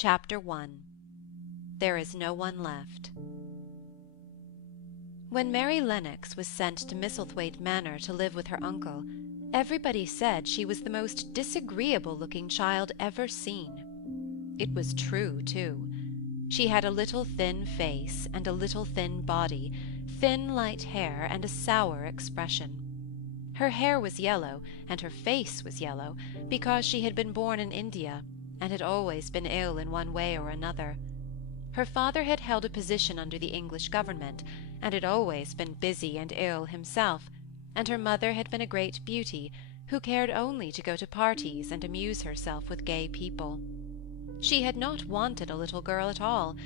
Chapter 1 There is no one left. When Mary Lennox was sent to Misselthwaite Manor to live with her uncle, everybody said she was the most disagreeable-looking child ever seen. It was true, too. She had a little thin face and a little thin body, thin light hair and a sour expression. Her hair was yellow, and her face was yellow, because she had been born in India, and had always been ill in one way or another. Her father had held a position under the English government, and had always been busy and ill himself, and her mother had been a great beauty, who cared only to go to parties and amuse herself with gay people. She had not wanted a little girl at all,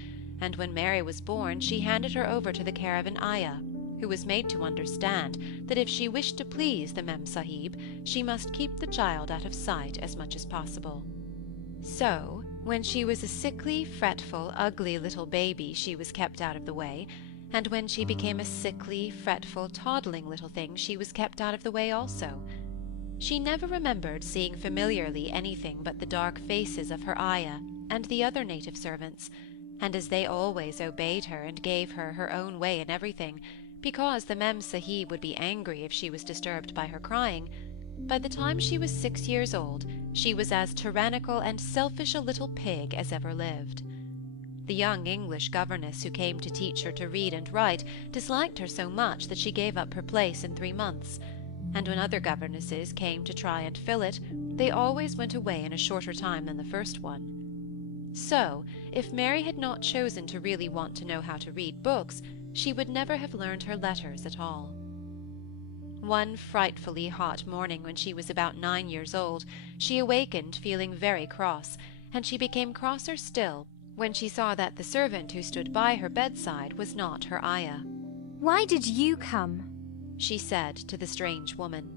and when Mary was born she handed her over to the care of an ayah, who was made to understand that if she wished to please the Mem Sahib, she must keep the child out of sight as much as possible. So, when she was a sickly, fretful, ugly little baby, she was kept out of the way, and when she became a sickly, fretful, toddling little thing, she was kept out of the way also. She never remembered seeing familiarly anything but the dark faces of her ayah and the other native servants, and as they always obeyed her and gave her her own way in everything, because the Mem Sahib would be angry if she was disturbed by her crying, by the time she was 6 years old, she was as tyrannical and selfish a little pig as ever lived. The young English governess who came to teach her to read and write disliked her so much that she gave up her place in 3 months, and when other governesses came to try and fill it, they always went away in a shorter time than the first one. So, if Mary had not chosen to really want to know how to read books, she would never have learned her letters at all. One frightfully hot morning when she was about 9 years old, she awakened feeling very cross, and she became crosser still when she saw that the servant who stood by her bedside was not her ayah. "Why did you come?" she said to the strange woman.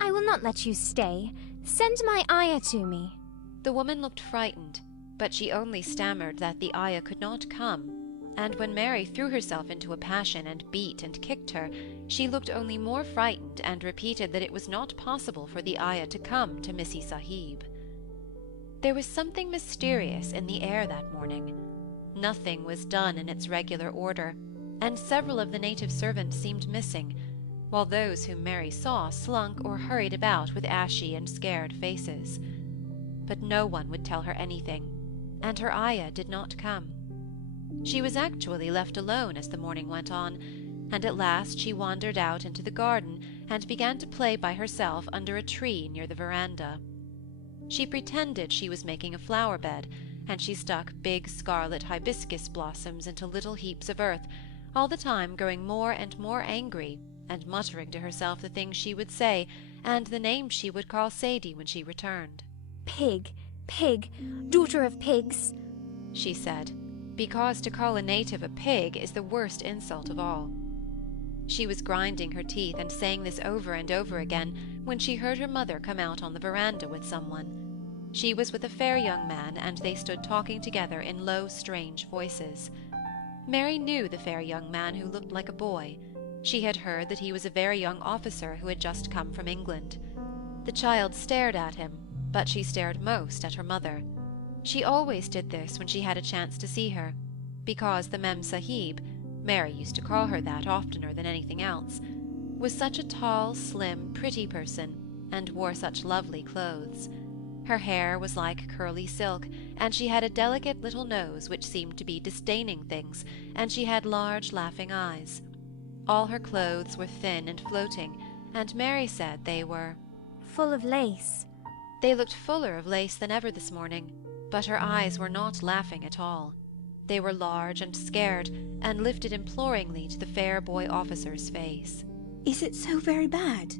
"I will not let you stay. Send my ayah to me." The woman looked frightened, but she only stammered that the ayah could not come, and when Mary threw herself into a passion and beat and kicked her, she looked only more frightened and repeated that it was not possible for the ayah to come to Missy Sahib. There was something mysterious in the air that morning. Nothing was done in its regular order, and several of the native servants seemed missing, while those whom Mary saw slunk or hurried about with ashy and scared faces. But no one would tell her anything, and her ayah did not come. She was actually left alone as the morning went on, and at last she wandered out into the garden and began to play by herself under a tree near the veranda. She pretended she was making a flower bed, and she stuck big scarlet hibiscus blossoms into little heaps of earth, all the time growing more and more angry, and muttering to herself the things she would say, and the names she would call Sadie when she returned. "Pig, pig, daughter of pigs," she said, because to call a native a pig is the worst insult of all. She was grinding her teeth and saying this over and over again when she heard her mother come out on the veranda with someone. She was with a fair young man, and they stood talking together in low, strange voices. Mary knew the fair young man who looked like a boy. She had heard that he was a very young officer who had just come from England. The child stared at him, but she stared most at her mother. She always did this when she had a chance to see her, because the Mem Sahib, Mary used to call her that oftener than anything else, was such a tall, slim, pretty person, and wore such lovely clothes. Her hair was like curly silk, and she had a delicate little nose which seemed to be disdaining things, and she had large laughing eyes. All her clothes were thin and floating, and Mary said they were "full of lace." They looked fuller of lace than ever this morning, but her eyes were not laughing at all. They were large and scared, and lifted imploringly to the fair boy officer's face. "Is it so very bad?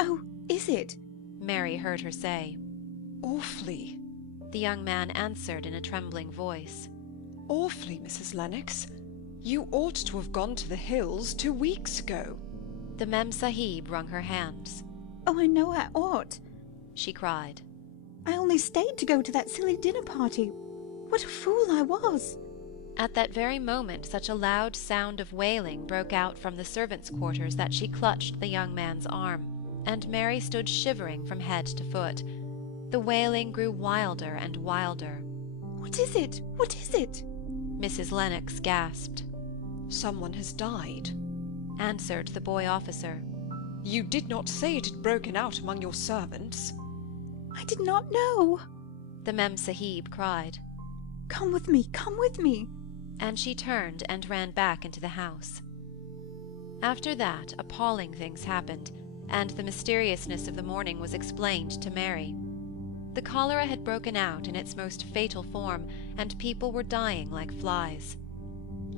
Oh, is it?" Mary heard her say. "Awfully," the young man answered in a trembling voice. "Awfully, Mrs. Lennox. You ought to have gone to the hills 2 weeks ago." The Mem Sahib wrung her hands. "Oh, I know I ought," she cried. "I only stayed to go to that silly dinner party. What a fool I was!" At that very moment such a loud sound of wailing broke out from the servants' quarters that she clutched the young man's arm, and Mary stood shivering from head to foot. The wailing grew wilder and wilder. What is it? What is it? Mrs. Lennox gasped. Someone has died, answered the boy officer. You did not say it had broken out among your servants. I did not know. The Mem Sahib cried. Come with me, come with me. And she turned and ran back into the house. After that, appalling things happened, and the mysteriousness of the morning was explained to Mary. The cholera had broken out in its most fatal form, and people were dying like flies.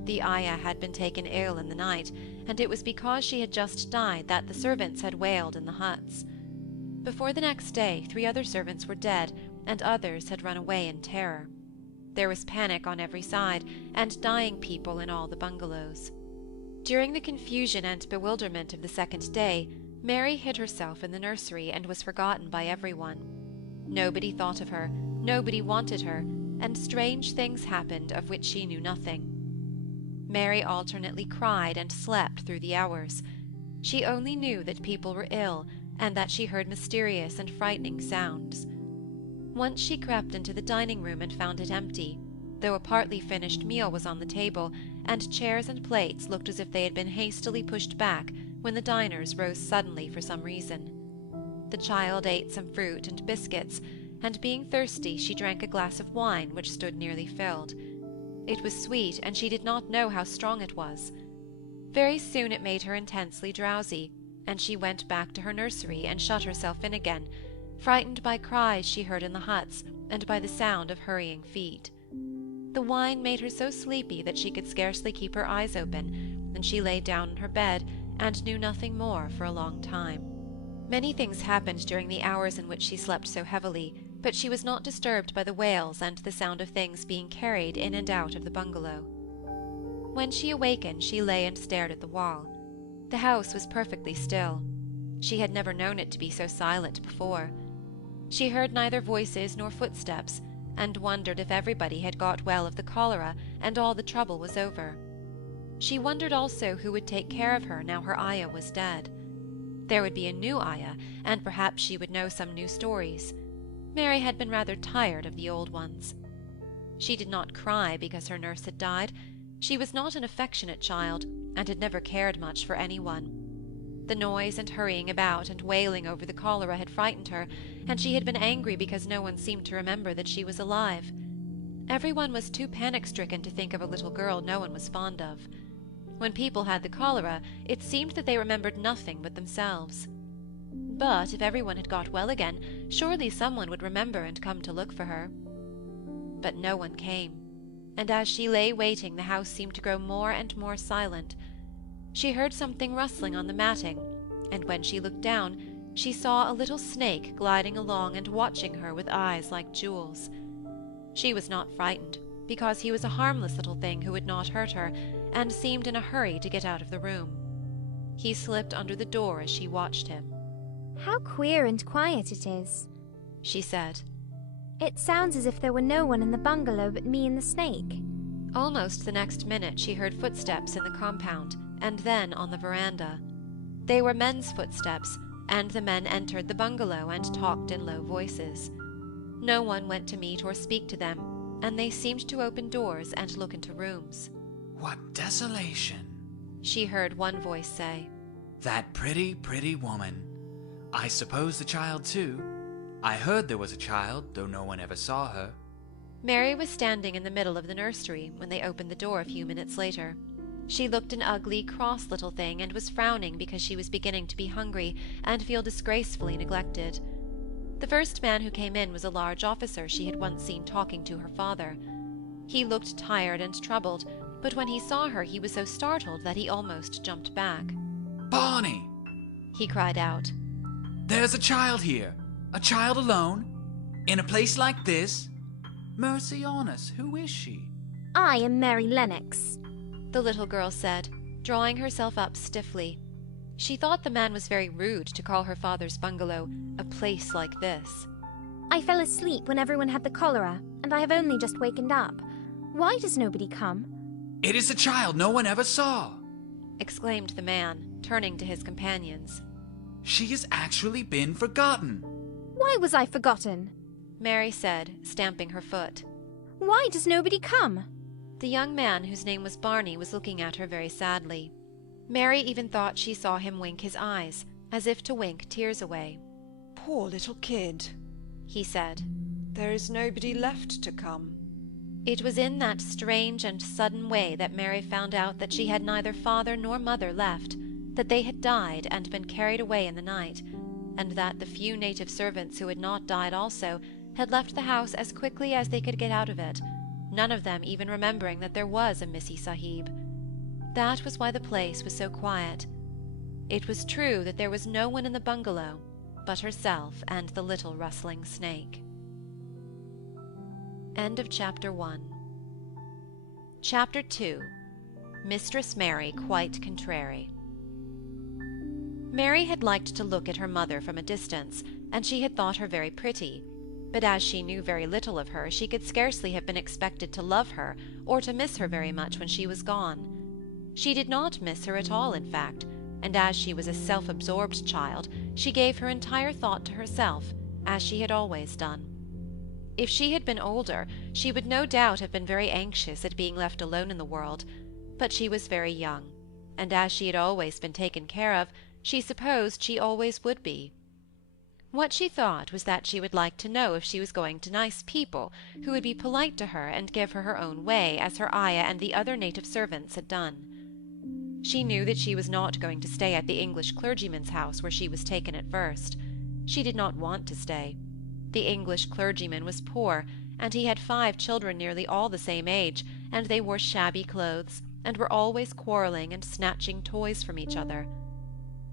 The ayah had been taken ill in the night, and it was because she had just died that the servants had wailed in the huts. Before the next day, 3 other servants were dead, and others had run away in terror. There was panic on every side, and dying people in all the bungalows. During the confusion and bewilderment of the second day, Mary hid herself in the nursery and was forgotten by everyone. Nobody thought of her, nobody wanted her, and strange things happened of which she knew nothing. Mary alternately cried and slept through the hours. She only knew that people were ill, and that she heard mysterious and frightening sounds. Once she crept into the dining room and found it empty, though a partly finished meal was on the table, and chairs and plates looked as if they had been hastily pushed back when the diners rose suddenly for some reason. The child ate some fruit and biscuits, and being thirsty she drank a glass of wine which stood nearly filled. It was sweet, and she did not know how strong it was. Very soon it made her intensely drowsy, and she went back to her nursery and shut herself in again, frightened by cries she heard in the huts and by the sound of hurrying feet. The wine made her so sleepy that she could scarcely keep her eyes open, and she lay down in her bed and knew nothing more for a long time. Many things happened during the hours in which she slept so heavily, but she was not disturbed by the wails and the sound of things being carried in and out of the bungalow. When she awakened, she lay and stared at the wall. The house was perfectly still. She had never known it to be so silent before. She heard neither voices nor footsteps, and wondered if everybody had got well of the cholera and all the trouble was over. She wondered also who would take care of her now her ayah was dead. There would be a new ayah, and perhaps she would know some new stories. Mary had been rather tired of the old ones. She did not cry because her nurse had died. She was not an affectionate child, and had never cared much for anyone. The noise and hurrying about and wailing over the cholera had frightened her, and she had been angry because no one seemed to remember that she was alive. Everyone was too panic-stricken to think of a little girl no one was fond of. When people had the cholera, it seemed that they remembered nothing but themselves. But if everyone had got well again, surely someone would remember and come to look for her. But no one came, and as she lay waiting, the house seemed to grow more and more silent. She heard something rustling on the matting, and when she looked down, she saw a little snake gliding along and watching her with eyes like jewels. She was not frightened, because he was a harmless little thing who would not hurt her, and seemed in a hurry to get out of the room. He slipped under the door as she watched him. How queer and quiet it is, she said. It sounds as if there were no one in the bungalow but me and the snake. Almost the next minute she heard footsteps in the compound, and then on the veranda. They were men's footsteps, and the men entered the bungalow and talked in low voices. No one went to meet or speak to them, and they seemed to open doors and look into rooms. "What desolation," she heard one voice say. "That pretty, pretty woman. I suppose the child too. I heard there was a child, though no one ever saw her." Mary was standing in the middle of the nursery when they opened the door a few minutes later. She looked an ugly, cross little thing, and was frowning because she was beginning to be hungry and feel disgracefully neglected. The first man who came in was a large officer she had once seen talking to her father. He looked tired and troubled, but when he saw her he was so startled that he almost jumped back. "Barney!" he cried out. "There's a child here! A child alone? In a place like this? Mercy on us, who is she?" I am Mary Lennox, the little girl said, drawing herself up stiffly. She thought the man was very rude to call her father's bungalow a place like this. I fell asleep when everyone had the cholera, and I have only just wakened up. Why does nobody come? "It is the child no one ever saw!" exclaimed the man, turning to his companions. "She has actually been forgotten!" Why was I forgotten? Mary said, stamping her foot. Why does nobody come? The young man, whose name was Barney, was looking at her very sadly. Mary even thought she saw him wink his eyes, as if to wink tears away. Poor little kid, he said. There is nobody left to come. It was in that strange and sudden way that Mary found out that she had neither father nor mother left, that they had died and been carried away in the night, and that the few native servants who had not died also had left the house as quickly as they could get out of it, none of them even remembering that there was a Missy Sahib. That was why the place was so quiet. It was true that there was no one in the bungalow but herself and the little rustling snake. End of Chapter 1. Chapter 2. Mistress Mary Quite Contrary. Mary had liked to look at her mother from a distance, and she had thought her very pretty, but as she knew very little of her, she could scarcely have been expected to love her or to miss her very much when she was gone. She did not miss her at all, in fact, and as she was a self-absorbed child, she gave her entire thought to herself, as she had always done. If she had been older, she would no doubt have been very anxious at being left alone in the world, but she was very young, and as she had always been taken care of, she supposed she always would be. What she thought was that she would like to know if she was going to nice people, who would be polite to her and give her her own way, as her ayah and the other native servants had done. She knew that she was not going to stay at the English clergyman's house where she was taken at first. She did not want to stay. The English clergyman was poor, and he had 5 children nearly all the same age, and they wore shabby clothes, and were always quarrelling and snatching toys from each other.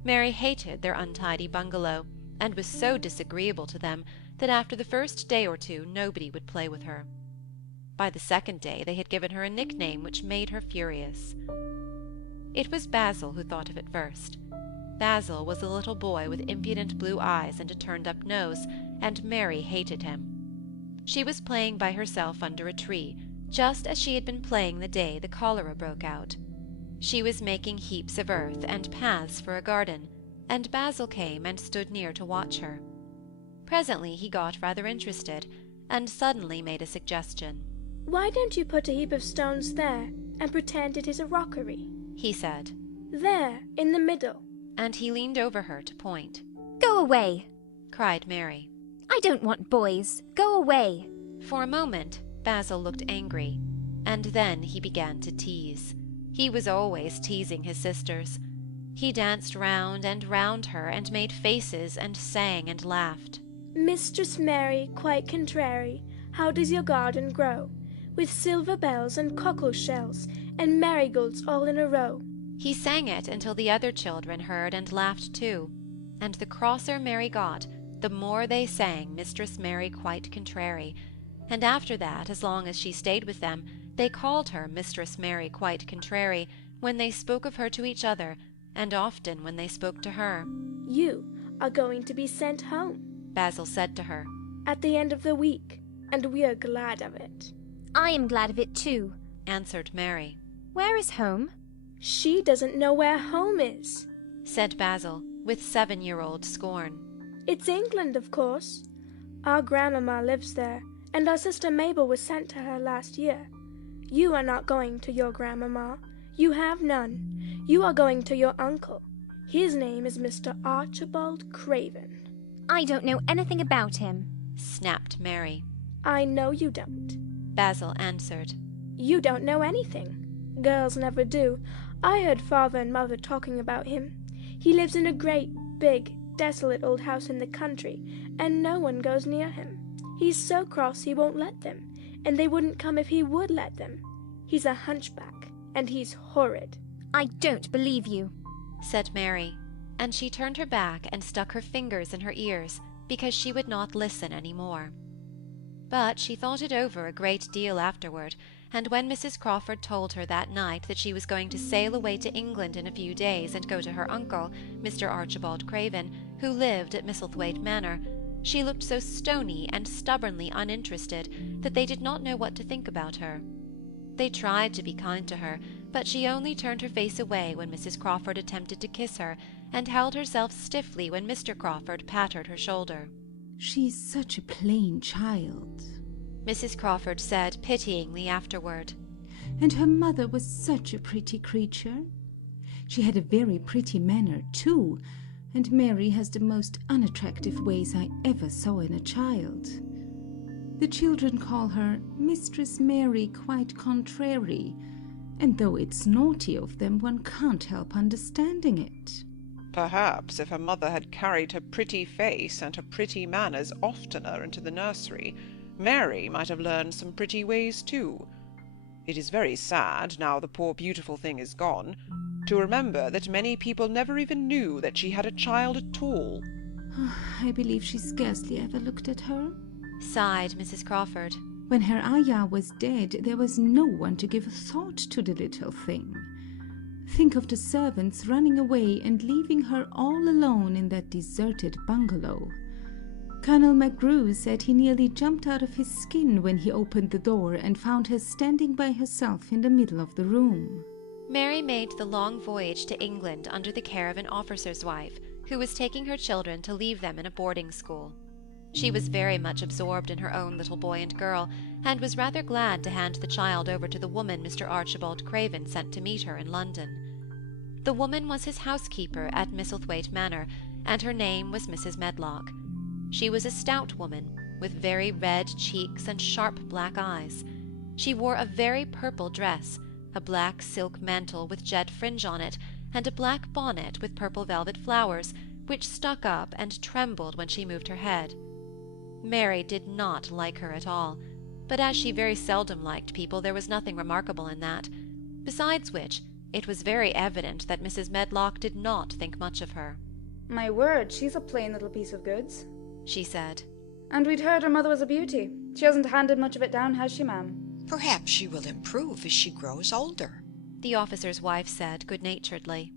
Mary hated their untidy bungalow, and was so disagreeable to them that after the first day or two nobody would play with her. By the second day they had given her a nickname which made her furious. It was Basil who thought of it first. Basil was a little boy with impudent blue eyes and a turned-up nose, and Mary hated him. She was playing by herself under a tree, just as she had been playing the day the cholera broke out. She was making heaps of earth and paths for a garden, and Basil came and stood near to watch her. Presently he got rather interested, and suddenly made a suggestion. "Why don't you put a heap of stones there, and pretend it is a rockery?" he said. "There, in the middle." And he leaned over her to point. Go away, cried Mary. I don't want boys. Go away. For a moment Basil looked angry, and then he began to tease. He was always teasing his sisters. He danced round and round her, and made faces, and sang and laughed. "Mistress Mary, quite contrary, how does your garden grow? With silver bells and cockle shells, and marigolds all in a row." He sang it until the other children heard and laughed too, and the crosser Mary got, the more they sang Mistress Mary Quite Contrary, and after that, as long as she stayed with them, they called her Mistress Mary Quite Contrary when they spoke of her to each other, and often when they spoke to her. "You are going to be sent home," Basil said to her, "at the end of the week, and we are glad of it." I am glad of it too, answered Mary. Where is home? "She doesn't know where home is," said Basil, with 7-year-old scorn. "It's England, of course. Our grandmamma lives there, and our sister Mabel was sent to her last year. You are not going to your grandmamma. You have none. You are going to your uncle. His name is Mr. Archibald Craven." I don't know anything about him, snapped Mary. "I know you don't," Basil answered. "You don't know anything. Girls never do. I heard father and mother talking about him. He lives in a great, big, desolate old house in the country, and no one goes near him. He's so cross he won't let them, and they wouldn't come if he would let them. He's a hunchback, and he's horrid." I don't believe you, said Mary, and she turned her back and stuck her fingers in her ears, because she would not listen any more. But she thought it over a great deal afterward, and when Mrs. Crawford told her that night that she was going to sail away to England in a few days and go to her uncle, Mr. Archibald Craven, who lived at Misselthwaite Manor, she looked so stony and stubbornly uninterested that they did not know what to think about her. They tried to be kind to her, but she only turned her face away when Mrs. Crawford attempted to kiss her, and held herself stiffly when Mr. Crawford patted her shoulder. She's such a plain child, Mrs. Crawford said pityingly afterward. And her mother was such a pretty creature. She had a very pretty manner, too, and Mary has the most unattractive ways I ever saw in a child. The children call her Mistress Mary quite contrary, and though it's naughty of them, one can't help understanding it. Perhaps if her mother had carried her pretty face and her pretty manners oftener into the nursery, Mary might have learned some pretty ways too. It is very sad, now the poor beautiful thing is gone, to remember that many people never even knew that she had a child at all. I believe she scarcely ever looked at her. Sighed Mrs. Crawford. When her ayah was dead, there was no one to give a thought to the little thing. Think of the servants running away and leaving her all alone in that deserted bungalow. Colonel McGrew said he nearly jumped out of his skin when he opened the door and found her standing by herself in the middle of the room. Mary made the long voyage to England under the care of an officer's wife, who was taking her children to leave them in a boarding school. She was very much absorbed in her own little boy and girl, and was rather glad to hand the child over to the woman Mr. Archibald Craven sent to meet her in London. The woman was his housekeeper at Misselthwaite Manor, and her name was Mrs. Medlock. She was a stout woman, with very red cheeks and sharp black eyes. She wore a very purple dress, a black silk mantle with jet fringe on it, and a black bonnet with purple velvet flowers, which stuck up and trembled when she moved her head. Mary did not like her at all, but as she very seldom liked people, there was nothing remarkable in that. Besides which, it was very evident that Mrs. Medlock did not think much of her. "My word, she's a plain little piece of goods," she said. "And we'd heard her mother was a beauty. She hasn't handed much of it down, has she, ma'am?" "Perhaps she will improve as she grows older," the officer's wife said good-naturedly.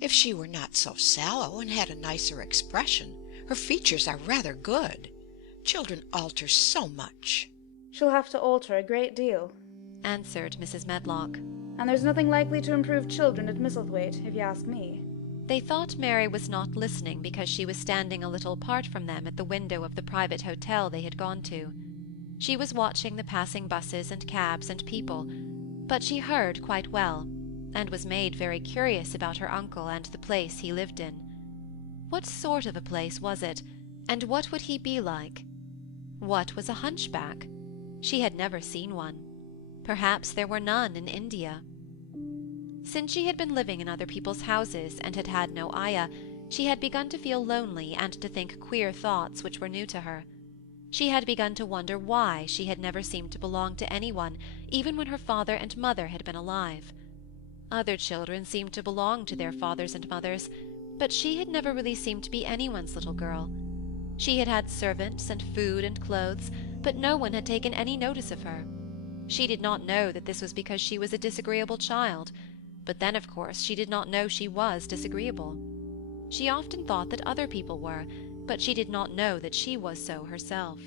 "If she were not so sallow and had a nicer expression. Her features are rather good. Children alter so much." "She'll have to alter a great deal," answered Mrs. Medlock. "And there's nothing likely to improve children at Misselthwaite, if you ask me." They thought Mary was not listening because she was standing a little apart from them at the window of the private hotel they had gone to. She was watching the passing buses and cabs and people, but she heard quite well, and was made very curious about her uncle and the place he lived in. What sort of a place was it, and what would he be like? What was a hunchback? She had never seen one. Perhaps there were none in India. Since she had been living in other people's houses and had had no ayah, she had begun to feel lonely and to think queer thoughts which were new to her. She had begun to wonder why she had never seemed to belong to anyone, even when her father and mother had been alive. Other children seemed to belong to their fathers and mothers, but she had never really seemed to be anyone's little girl. She had had servants and food and clothes, but no one had taken any notice of her. She did not know that this was because she was a disagreeable child, but then, of course, she did not know she was disagreeable. She often thought that other people were, but she did not know that she was so herself.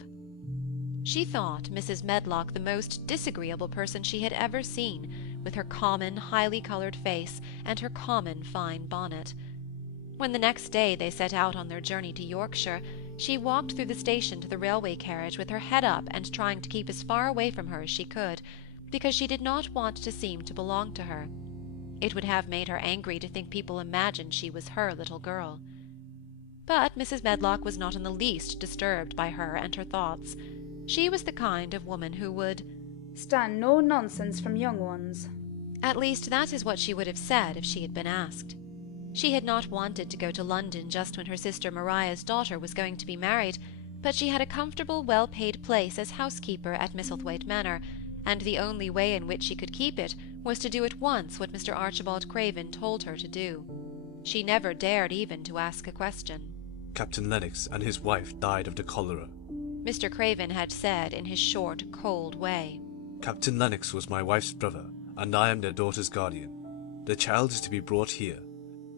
She thought Mrs. Medlock the most disagreeable person she had ever seen, with her common, highly coloured face and her common fine bonnet. When the next day they set out on their journey to Yorkshire, she walked through the station to the railway carriage with her head up and trying to keep as far away from her as she could, because she did not want to seem to belong to her. It would have made her angry to think people imagined she was her little girl. But Mrs. Medlock was not in the least disturbed by her and her thoughts. She was the kind of woman who would "stand no nonsense from young ones." At least that is what she would have said if she had been asked. She had not wanted to go to London just when her sister Maria's daughter was going to be married, but she had a comfortable, well-paid place as housekeeper at Misselthwaite Manor, and the only way in which she could keep it was to do at once what Mr. Archibald Craven told her to do. She never dared even to ask a question. "Captain Lennox and his wife died of the cholera," Mr. Craven had said in his short, cold way. "Captain Lennox was my wife's brother, and I am their daughter's guardian. The child is to be brought here.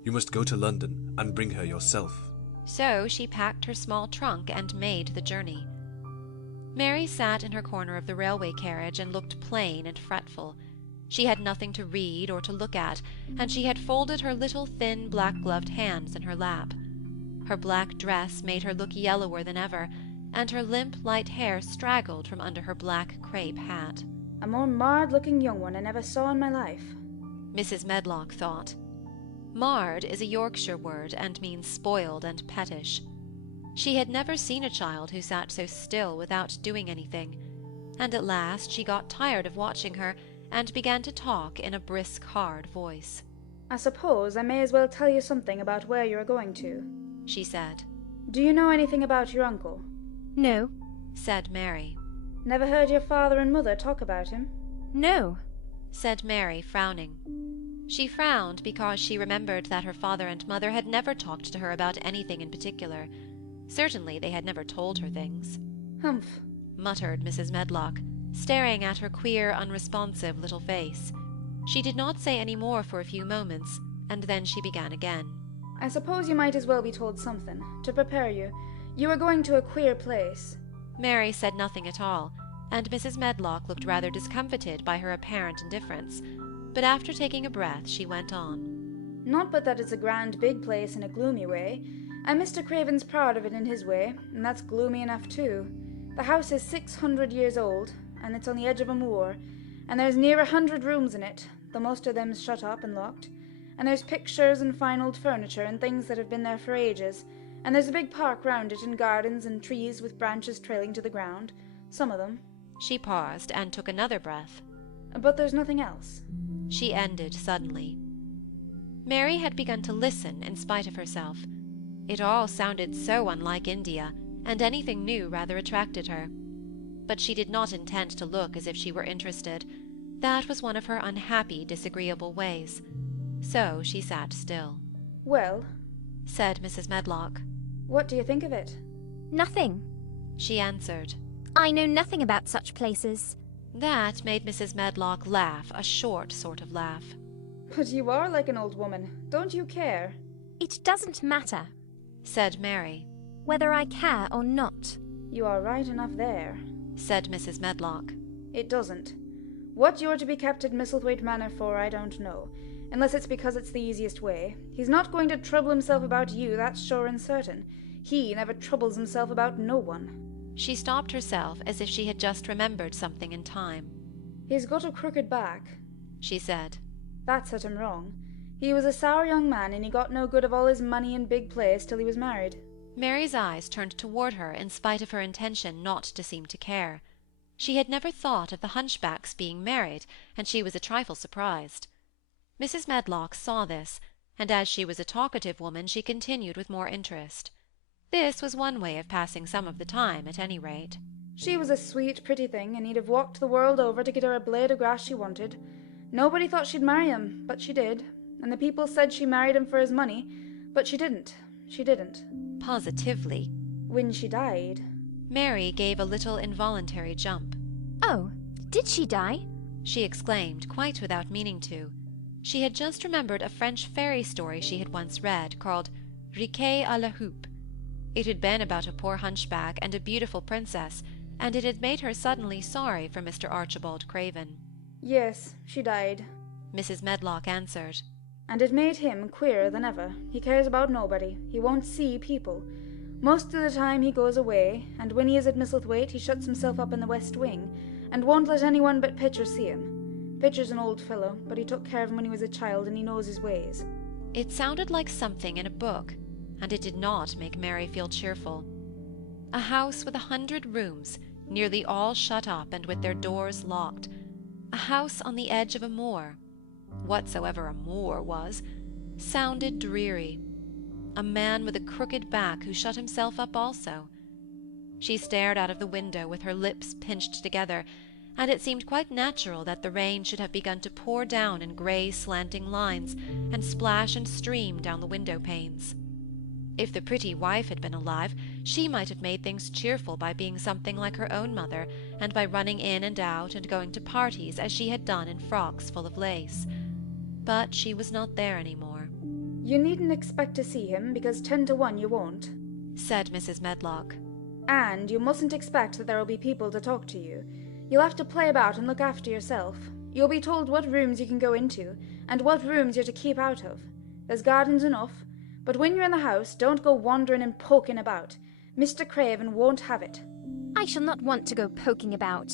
You must go to London and bring her yourself." So she packed her small trunk and made the journey. Mary sat in her corner of the railway carriage and looked plain and fretful. She had nothing to read or to look at, and she had folded her little thin black-gloved hands in her lap. Her black dress made her look yellower than ever, and her limp light hair straggled from under her black crape hat. A more marred-looking young one I never saw in my life. Mrs. Medlock thought. Marred is a Yorkshire word and means spoiled and pettish. She had never seen a child who sat so still without doing anything, and at last she got tired of watching her and began to talk in a brisk, hard voice. I suppose I may as well tell you something about where you are going to, she said. Do you know anything about your uncle? No. Said Mary. Never heard your father and mother talk about him? No. Said Mary, frowning. She frowned because she remembered that her father and mother had never talked to her about anything in particular. Certainly they had never told her things. Humph, muttered Mrs. Medlock, staring at her queer, unresponsive little face. She did not say any more for a few moments, and then she began again. I suppose you might as well be told something, to prepare you. You are going to a queer place. Mary said nothing at all, and Mrs. Medlock looked rather discomfited by her apparent indifference, but after taking a breath she went on. Not but that it's a grand big place in a gloomy way, and Mr. Craven's proud of it in his way, and that's gloomy enough too. The house is 600 years old, and it's on the edge of a moor, and there's near 100 rooms in it, though most of them's shut up and locked, and there's pictures and fine old furniture and things that have been there for ages, and there's a big park round it and gardens and trees with branches trailing to the ground, some of them. She paused and took another breath. But there's nothing else. She ended suddenly. Mary had begun to listen in spite of herself. It all sounded so unlike India, and anything new rather attracted her. But she did not intend to look as if she were interested. That was one of her unhappy, disagreeable ways. So she sat still. Well, said Mrs. Medlock. What do you think of it? Nothing, she answered. I know nothing about such places. That made Mrs. Medlock laugh, a short sort of laugh. But you are like an old woman. Don't you care? It doesn't matter, said Mary. Whether I care or not. You are right enough there, said Mrs. Medlock. It doesn't. What you're to be kept at Misselthwaite Manor for I don't know, unless it's because it's the easiest way. He's not going to trouble himself about you, that's sure and certain. He never troubles himself about no one. She stopped herself as if she had just remembered something in time. He's got a crooked back, she said. That set him wrong. He was a sour young man, and he got no good of all his money and big place till he was married. Mary's eyes turned toward her in spite of her intention not to seem to care. She had never thought of the hunchback's being married, and she was a trifle surprised. Mrs. Medlock saw this, and as she was a talkative woman she continued with more interest. This was one way of passing some of the time, at any rate. She was a sweet, pretty thing, and he'd have walked the world over to get her a blade of grass she wanted. Nobody thought she'd marry him, but she did, and the people said she married him for his money, but she didn't. She didn't. Positively. When she died. Mary gave a little involuntary jump. Oh, did she die? She exclaimed, quite without meaning to. She had just remembered a French fairy story she had once read, called Riquet à la Houppe. It had been about a poor hunchback and a beautiful princess, and it had made her suddenly sorry for Mr. Archibald Craven. Yes, she died, Mrs. Medlock answered. And it made him queerer than ever. He cares about nobody. He won't see people. Most of the time he goes away, and when he is at Misselthwaite he shuts himself up in the west wing, and won't let anyone but Pitcher see him. Pitcher's an old fellow, but he took care of him when he was a child, and he knows his ways. It sounded like something in a book, and it did not make Mary feel cheerful. A house with 100 rooms, nearly all shut up and with their doors locked. A house on the edge of a moor, whatsoever a moor was, sounded dreary. A man with a crooked back who shut himself up also. She stared out of the window with her lips pinched together, and it seemed quite natural that the rain should have begun to pour down in grey slanting lines and splash and stream down the window-panes. If the pretty wife had been alive, she might have made things cheerful by being something like her own mother, and by running in and out and going to parties as she had done in frocks full of lace. But she was not there any more. You needn't expect to see him, because 10 to 1 you won't, said Mrs. Medlock. And you mustn't expect that there will be people to talk to you. You'll have to play about and look after yourself. You'll be told what rooms you can go into, and what rooms you're to keep out of. There's gardens enough, but when you're in the house, don't go wandering and poking about. Mr. Craven won't have it. I shall not want to go poking about,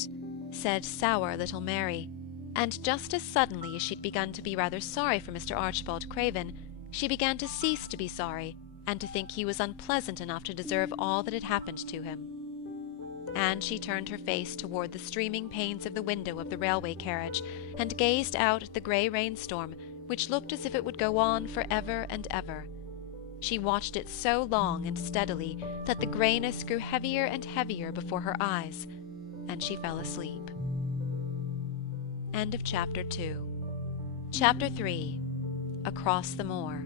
said sour little Mary, and just as suddenly as she'd begun to be rather sorry for Mr. Archibald Craven, she began to cease to be sorry, and to think he was unpleasant enough to deserve all that had happened to him. And she turned her face toward the streaming panes of the window of the railway carriage, and gazed out at the grey rainstorm, which looked as if it would go on for ever and ever. She watched it so long and steadily that the greyness grew heavier and heavier before her eyes, and she fell asleep. End of Chapter 2. Chapter 3. Across the Moor.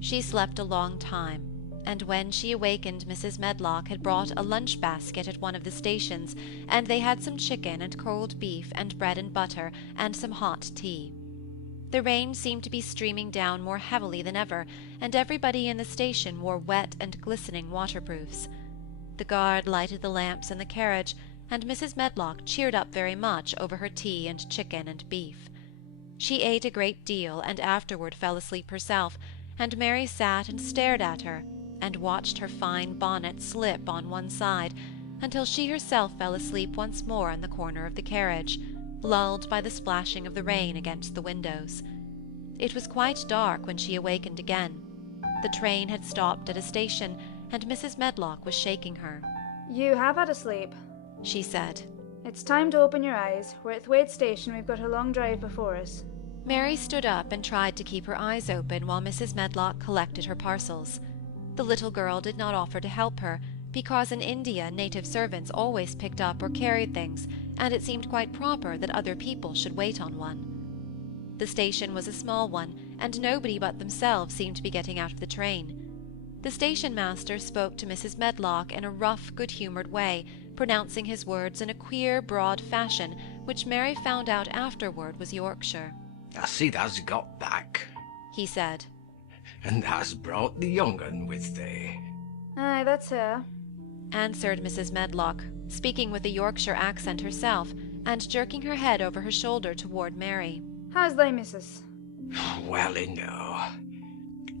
She slept a long time, and when she awakened Mrs. Medlock had brought a lunch-basket at one of the stations, and they had some chicken and cold beef and bread and butter and some hot tea. The rain seemed to be streaming down more heavily than ever, and everybody in the station wore wet and glistening waterproofs. The guard lighted the lamps in the carriage, and Mrs. Medlock cheered up very much over her tea and chicken and beef. She ate a great deal, and afterward fell asleep herself, and Mary sat and stared at her, and watched her fine bonnet slip on one side, until she herself fell asleep once more in the corner of the carriage, lulled by the splashing of the rain against the windows. It was quite dark when she awakened again. The train had stopped at a station, and Mrs. Medlock was shaking her. You have had a sleep, she said. It's time to open your eyes. We're at Thwaite Station. We've got a long drive before us. Mary stood up and tried to keep her eyes open while Mrs. Medlock collected her parcels. The little girl did not offer to help her, because in India native servants always picked up or carried things, and it seemed quite proper that other people should wait on one. The station was a small one, and nobody but themselves seemed to be getting out of the train. The station-master spoke to Mrs. Medlock in a rough, good-humoured way, pronouncing his words in a queer, broad fashion, which Mary found out afterward was Yorkshire. "I see thou's got back," he said. "And thou's brought the young un with thee." Aye, that's her, answered Mrs. Medlock, speaking with a Yorkshire accent herself, and jerking her head over her shoulder toward Mary. How's thy missus? "Well enow.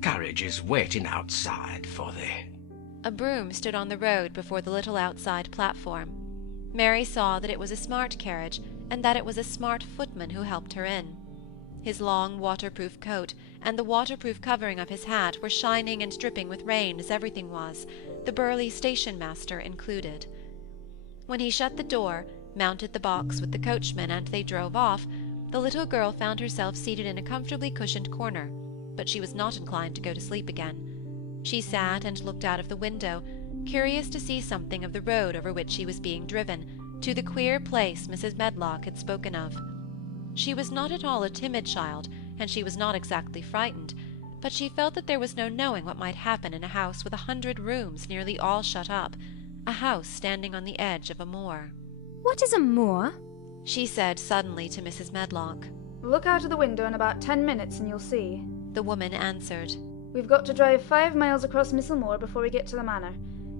Carriage is waiting outside for thee." A brougham stood on the road before the little outside platform. Mary saw that it was a smart carriage, and that it was a smart footman who helped her in. His long waterproof coat and the waterproof covering of his hat were shining and dripping with rain as everything was, the burly station-master included. When he shut the door, mounted the box with the coachman, and they drove off, the little girl found herself seated in a comfortably cushioned corner, but she was not inclined to go to sleep again. She sat and looked out of the window, curious to see something of the road over which she was being driven, to the queer place Mrs. Medlock had spoken of. She was not at all a timid child, and she was not exactly frightened, but she felt that there was no knowing what might happen in a house with 100 rooms nearly all shut up, a house standing on the edge of a moor. What is a moor? She said suddenly to Mrs. Medlock. Look out of the window in about 10 minutes and you'll see. The woman answered. We've got to drive 5 miles across Missel Moor before we get to the manor.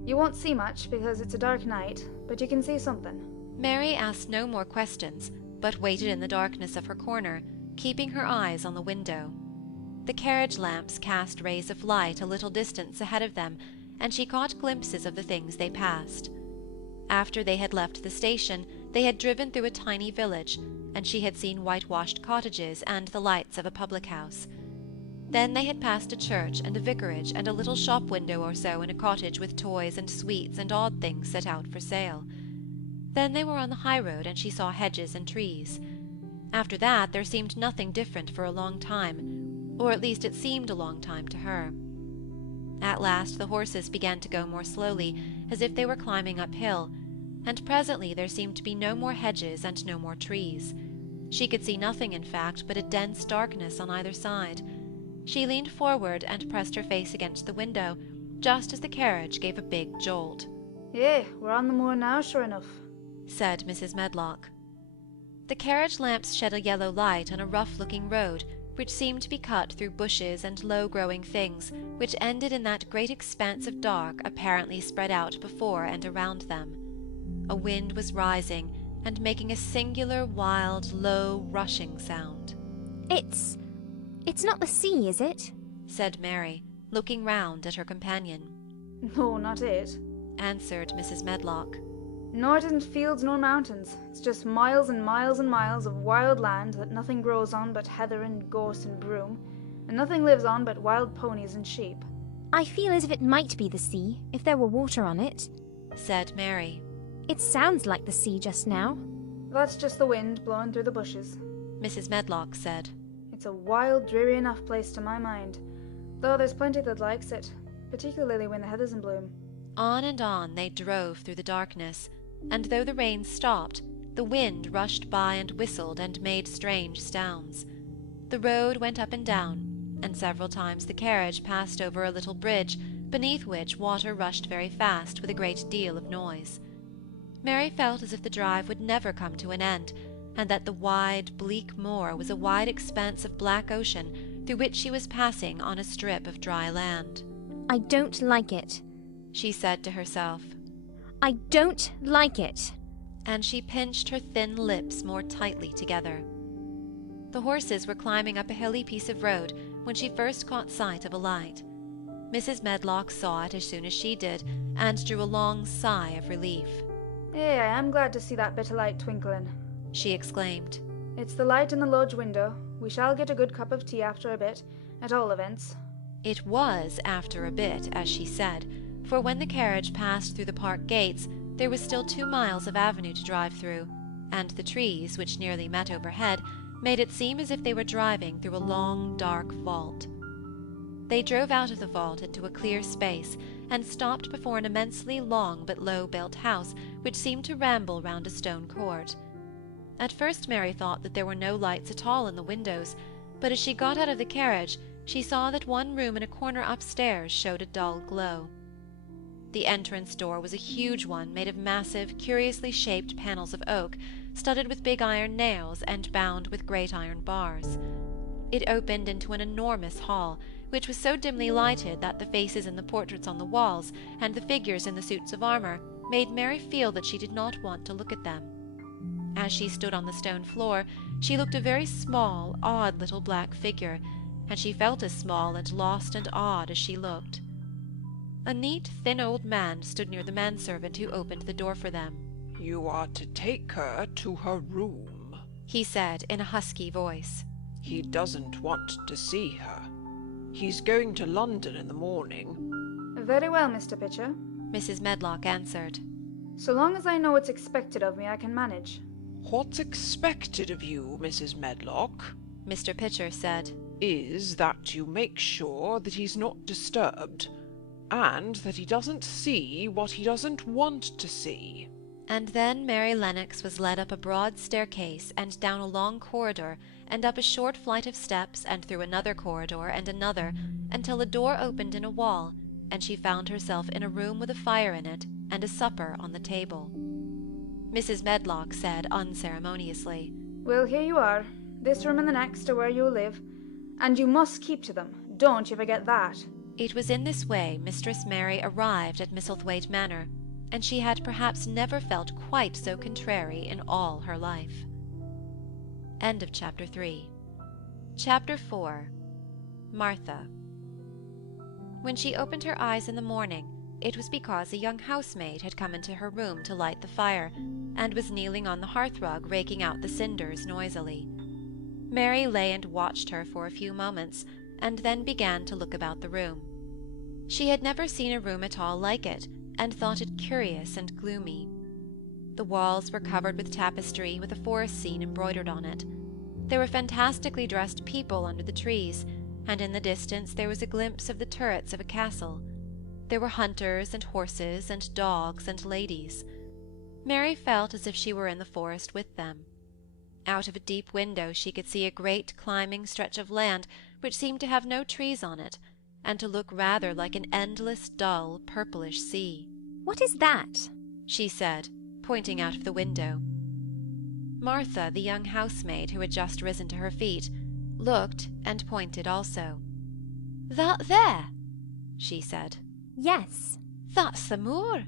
You won't see much because it's a dark night, but you can see something. Mary asked no more questions, but waited in the darkness of her corner, keeping her eyes on the window. The carriage lamps cast rays of light a little distance ahead of them, and she caught glimpses of the things they passed. After they had left the station, they had driven through a tiny village, and she had seen whitewashed cottages and the lights of a public-house. Then they had passed a church and a vicarage and a little shop window or so in a cottage with toys and sweets and odd things set out for sale. Then they were on the high road, and she saw hedges and trees. After that there seemed nothing different for a long time, or at least it seemed a long time to her. At last the horses began to go more slowly, as if they were climbing uphill, and presently there seemed to be no more hedges and no more trees. She could see nothing, in fact, but a dense darkness on either side. She leaned forward and pressed her face against the window, just as the carriage gave a big jolt. "Yeah, we're on the moor now, sure enough," said Mrs. Medlock. The carriage lamps shed a yellow light on a rough-looking road, which seemed to be cut through bushes and low-growing things, which ended in that great expanse of dark apparently spread out before and around them. A wind was rising, and making a singular, wild, low, rushing sound. It's not the sea, is it?" said Mary, looking round at her companion. No, not it, answered Mrs. Medlock. Nor it isn't fields nor mountains. It's just miles and miles and miles of wild land that nothing grows on but heather and gorse and broom, and nothing lives on but wild ponies and sheep. I feel as if it might be the sea, if there were water on it, said Mary. It sounds like the sea just now. That's just the wind blowing through the bushes, Mrs. Medlock said. It's a wild, dreary enough place to my mind, though there's plenty that likes it, particularly when the heather's in bloom. On and on they drove through the darkness, and though the rain stopped, the wind rushed by and whistled and made strange sounds. The road went up and down, and several times the carriage passed over a little bridge, beneath which water rushed very fast with a great deal of noise. Mary felt as if the drive would never come to an end, and that the wide, bleak moor was a wide expanse of black ocean through which she was passing on a strip of dry land. I don't like it, she said to herself. I don't like it. And she pinched her thin lips more tightly together. The horses were climbing up a hilly piece of road when she first caught sight of a light. Mrs. Medlock saw it as soon as she did, and drew a long sigh of relief. Hey, I am glad to see that bit of light twinkling, she exclaimed. It's the light in the lodge window. We shall get a good cup of tea after a bit, at all events. It was after a bit, as she said, for when the carriage passed through the park gates, there was still 2 miles of avenue to drive through, and the trees, which nearly met overhead, made it seem as if they were driving through a long, dark vault. They drove out of the vault into a clear space, and stopped before an immensely long but low-built house, which seemed to ramble round a stone court. At first Mary thought that there were no lights at all in the windows, but as she got out of the carriage, she saw that one room in a corner upstairs showed a dull glow. The entrance door was a huge one made of massive, curiously shaped panels of oak, studded with big iron nails and bound with great iron bars. It opened into an enormous hall, which was so dimly lighted that the faces in the portraits on the walls and the figures in the suits of armour made Mary feel that she did not want to look at them. As she stood on the stone floor, she looked a very small, odd little black figure, and she felt as small and lost and odd as she looked. A neat, thin old man stood near the manservant who opened the door for them. "You are to take her to her room," he said in a husky voice. "He doesn't want to see her. He's going to London in the morning." Very well, Mr. Pitcher, Mrs. Medlock answered. So long as I know what's expected of me, I can manage. "What's expected of you, Mrs. Medlock," Mr. Pitcher said, "is that you make sure that he's not disturbed, and that he doesn't see what he doesn't want to see." And then Mary Lennox was led up a broad staircase and down a long corridor and up a short flight of steps and through another corridor and another, until a door opened in a wall, and she found herself in a room with a fire in it and a supper on the table. Mrs. Medlock said unceremoniously, "Well, here you are. This room and the next are where you'll live, and you must keep to them. Don't you forget that." It was in this way Mistress Mary arrived at Misselthwaite Manor, and she had perhaps never felt quite so contrary in all her life. End of Chapter 3. Chapter 4. Martha. When she opened her eyes in the morning, it was because a young housemaid had come into her room to light the fire, and was kneeling on the hearthrug raking out the cinders noisily. Mary lay and watched her for a few moments, and then began to look about the room. She had never seen a room at all like it, and thought it curious and gloomy. The walls were covered with tapestry with a forest scene embroidered on it. There were fantastically dressed people under the trees, and in the distance there was a glimpse of the turrets of a castle. There were hunters and horses and dogs and ladies. Mary felt as if she were in the forest with them. Out of a deep window she could see a great climbing stretch of land which seemed to have no trees on it, and to look rather like an endless, dull, purplish sea. "What is that?" she said, pointing out of the window. Martha, the young housemaid, who had just risen to her feet, looked and pointed also. "That there?" she said. "Yes." "That's the moor,"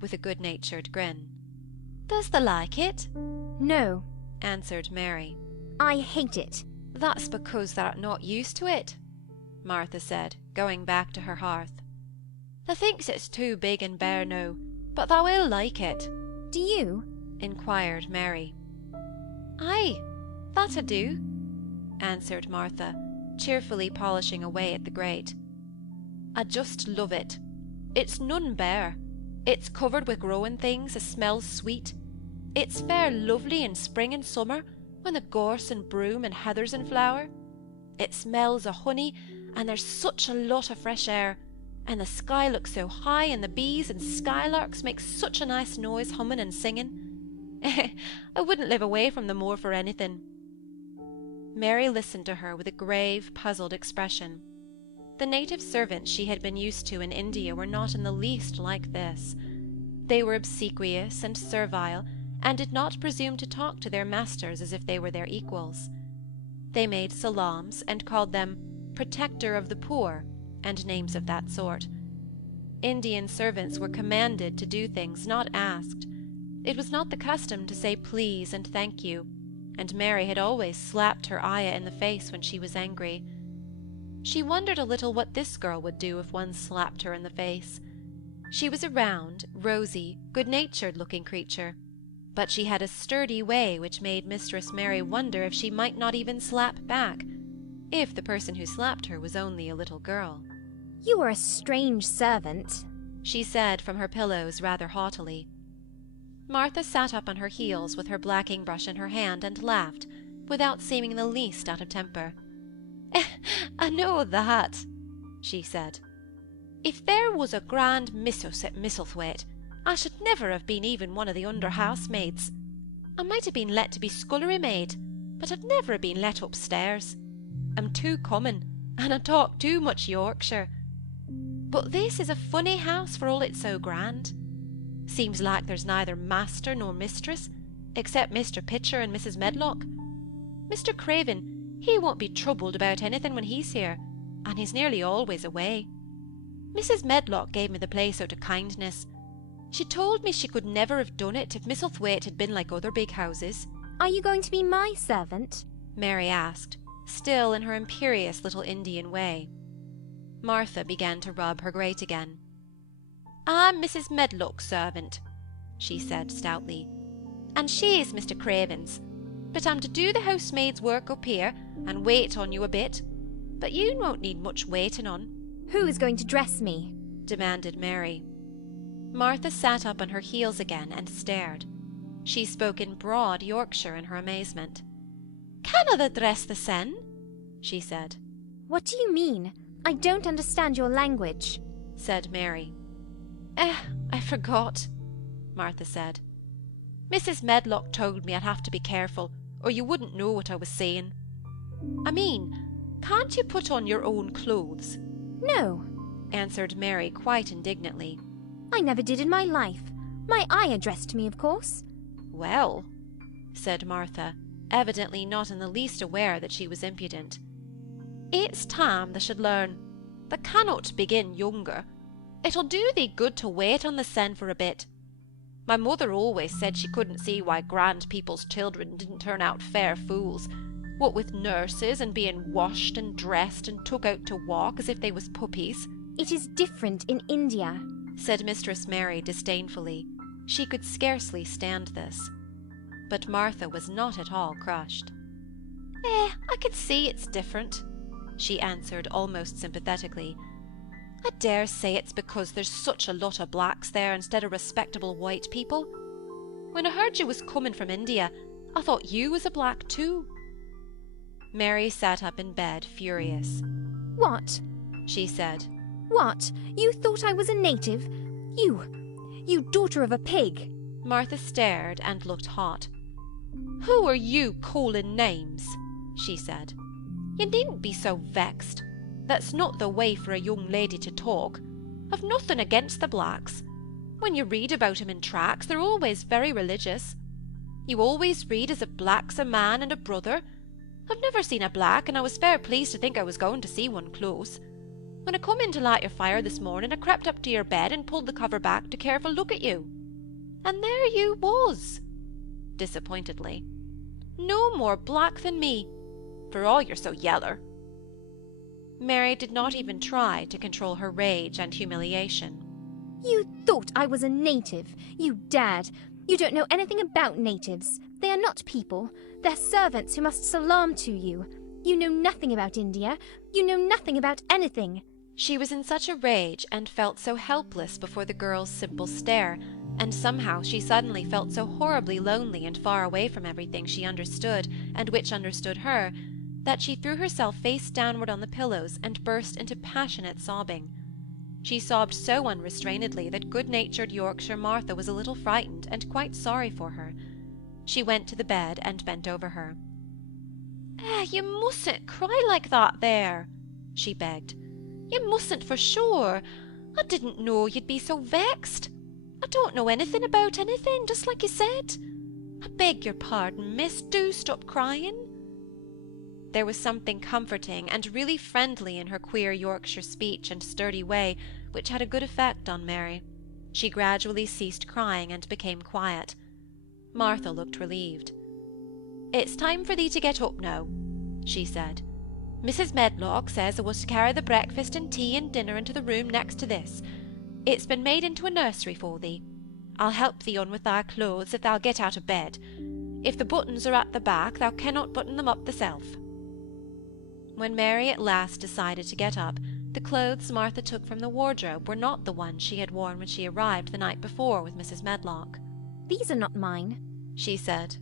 with a good-natured grin. "Does thee like it?" "No," answered Mary. "I hate it." "That's because thou'rt not used to it," Martha said, going back to her hearth. Thou thinks it's too big and bare now, but thou will like it. Do you? Inquired Mary. Aye, that I do, answered Martha, cheerfully polishing away at the grate. I just love it. It's none bare. It's covered with growing things as smells sweet. It's fair lovely in spring and summer, when the gorse and broom and heather's in flower. It smells o' honey, and there's such a lot of fresh air, and the sky looks so high, and the bees and skylarks make such a nice noise humming and singing. I wouldn't live away from the moor for anything. Mary listened to her with a grave, puzzled expression. The native servants she had been used to in India were not in the least like this. They were obsequious and servile, and did not presume to talk to their masters as if they were their equals. They made salams, and called them protector of the poor, and names of that sort. Indian servants were commanded to do things, not asked. It was not the custom to say please and thank you, and Mary had always slapped her ayah in the face when she was angry. She wondered a little what this girl would do if one slapped her in the face. She was a round, rosy, good-natured-looking creature, but she had a sturdy way which made Mistress Mary wonder if she might not even slap back, if the person who slapped her was only a little girl. You are a strange servant, she said from her pillows rather haughtily. Martha sat up on her heels with her blacking brush in her hand and laughed, without seeming the least out of temper. I know that, she said. If there was a grand Mistress at Misselthwaite, I should never have been even one of the under housemaids. I might have been let to be scullery maid, but I'd never have been let upstairs. I'm too common, and I talk too much Yorkshire. But this is a funny house for all it's so grand. Seems like there's neither master nor mistress, except Mr. Pitcher and Mrs. Medlock. Mr. Craven, he won't be troubled about anything when he's here, and he's nearly always away. Mrs. Medlock gave me the place out of kindness. She told me she could never have done it if Misselthwaite had been like other big houses. Are you going to be my servant? Mary asked, still in her imperious little Indian way. Martha began to rub her grate again. I'm Mrs. Medlock's servant, she said stoutly, and she's Mr. Craven's. But I'm to do the housemaid's work up here, and wait on you a bit. But you won't need much waiting on. Who is going to dress me? Demanded Mary. Martha sat up on her heels again and stared. She spoke in broad Yorkshire in her amazement. Canna thou dress the sen? She said. What do you mean? I don't understand your language, said Mary. I forgot, Martha said. Mrs. Medlock told me I'd have to be careful, or you wouldn't know what I was saying. I mean, can't you put on your own clothes? No, answered Mary quite indignantly. I never did in my life. My ayah dressed me, of course. Well, said Martha, evidently not in the least aware that she was impudent. It's time thou should learn. Thou cannot begin younger. It'll do thee good to wait on the sen for a bit. My mother always said she couldn't see why grand people's children didn't turn out fair fools, what with nurses and being washed and dressed and took out to walk as if they was puppies. It is different in India, said Mistress Mary disdainfully. She could scarcely stand this. But Martha was not at all crushed. I can see it's different, she answered almost sympathetically. I dare say it's because there's such a lot of blacks there instead of respectable white people. When I heard you was coming from India, I thought you was a black too. Mary sat up in bed, furious. What? She said. What? You thought I was a native? You daughter of a pig! Martha stared and looked hot. Who are you calling names? She said. You needn't be so vexed. That's not the way for a young lady to talk. I've nothing against the blacks. When you read about 'em in tracts, they're always very religious. You always read as if black's a man and a brother. I've never seen a black, and I was fair pleased to think I was going to see one close. When I come in to light your fire this morning, I crept up to your bed and pulled the cover back to careful look at you. And there you was, disappointedly. No more black than me, for all you're so yeller. Mary did not even try to control her rage and humiliation. You thought I was a native. You dared. You don't know anything about natives. They are not people. They're servants who must salaam to you. You know nothing about India. You know nothing about anything. She was in such a rage and felt so helpless before the girl's simple stare, and somehow she suddenly felt so horribly lonely and far away from everything she understood and which understood her, that she threw herself face downward on the pillows and burst into passionate sobbing. She sobbed so unrestrainedly that good-natured Yorkshire Martha was a little frightened and quite sorry for her. She went to the bed and bent over her. You mustn't cry like that there," she begged. "You mustn't for sure. I didn't know you'd be so vexed. I don't know anything about anything, just like you said. I beg your pardon, miss, do stop crying." There was something comforting and really friendly in her queer Yorkshire speech and sturdy way, which had a good effect on Mary. She gradually ceased crying and became quiet. Martha looked relieved. "It's time for thee to get up now," she said. "Mrs. Medlock says I was to carry the breakfast and tea and dinner into the room next to this. It's been made into a nursery for thee. I'll help thee on with thy clothes if thou'll get out of bed. If the buttons are at the back, thou cannot button them up thyself." When Mary at last decided to get up, the clothes Martha took from the wardrobe were not the ones she had worn when she arrived the night before with Mrs. Medlock. "These are not mine," she said.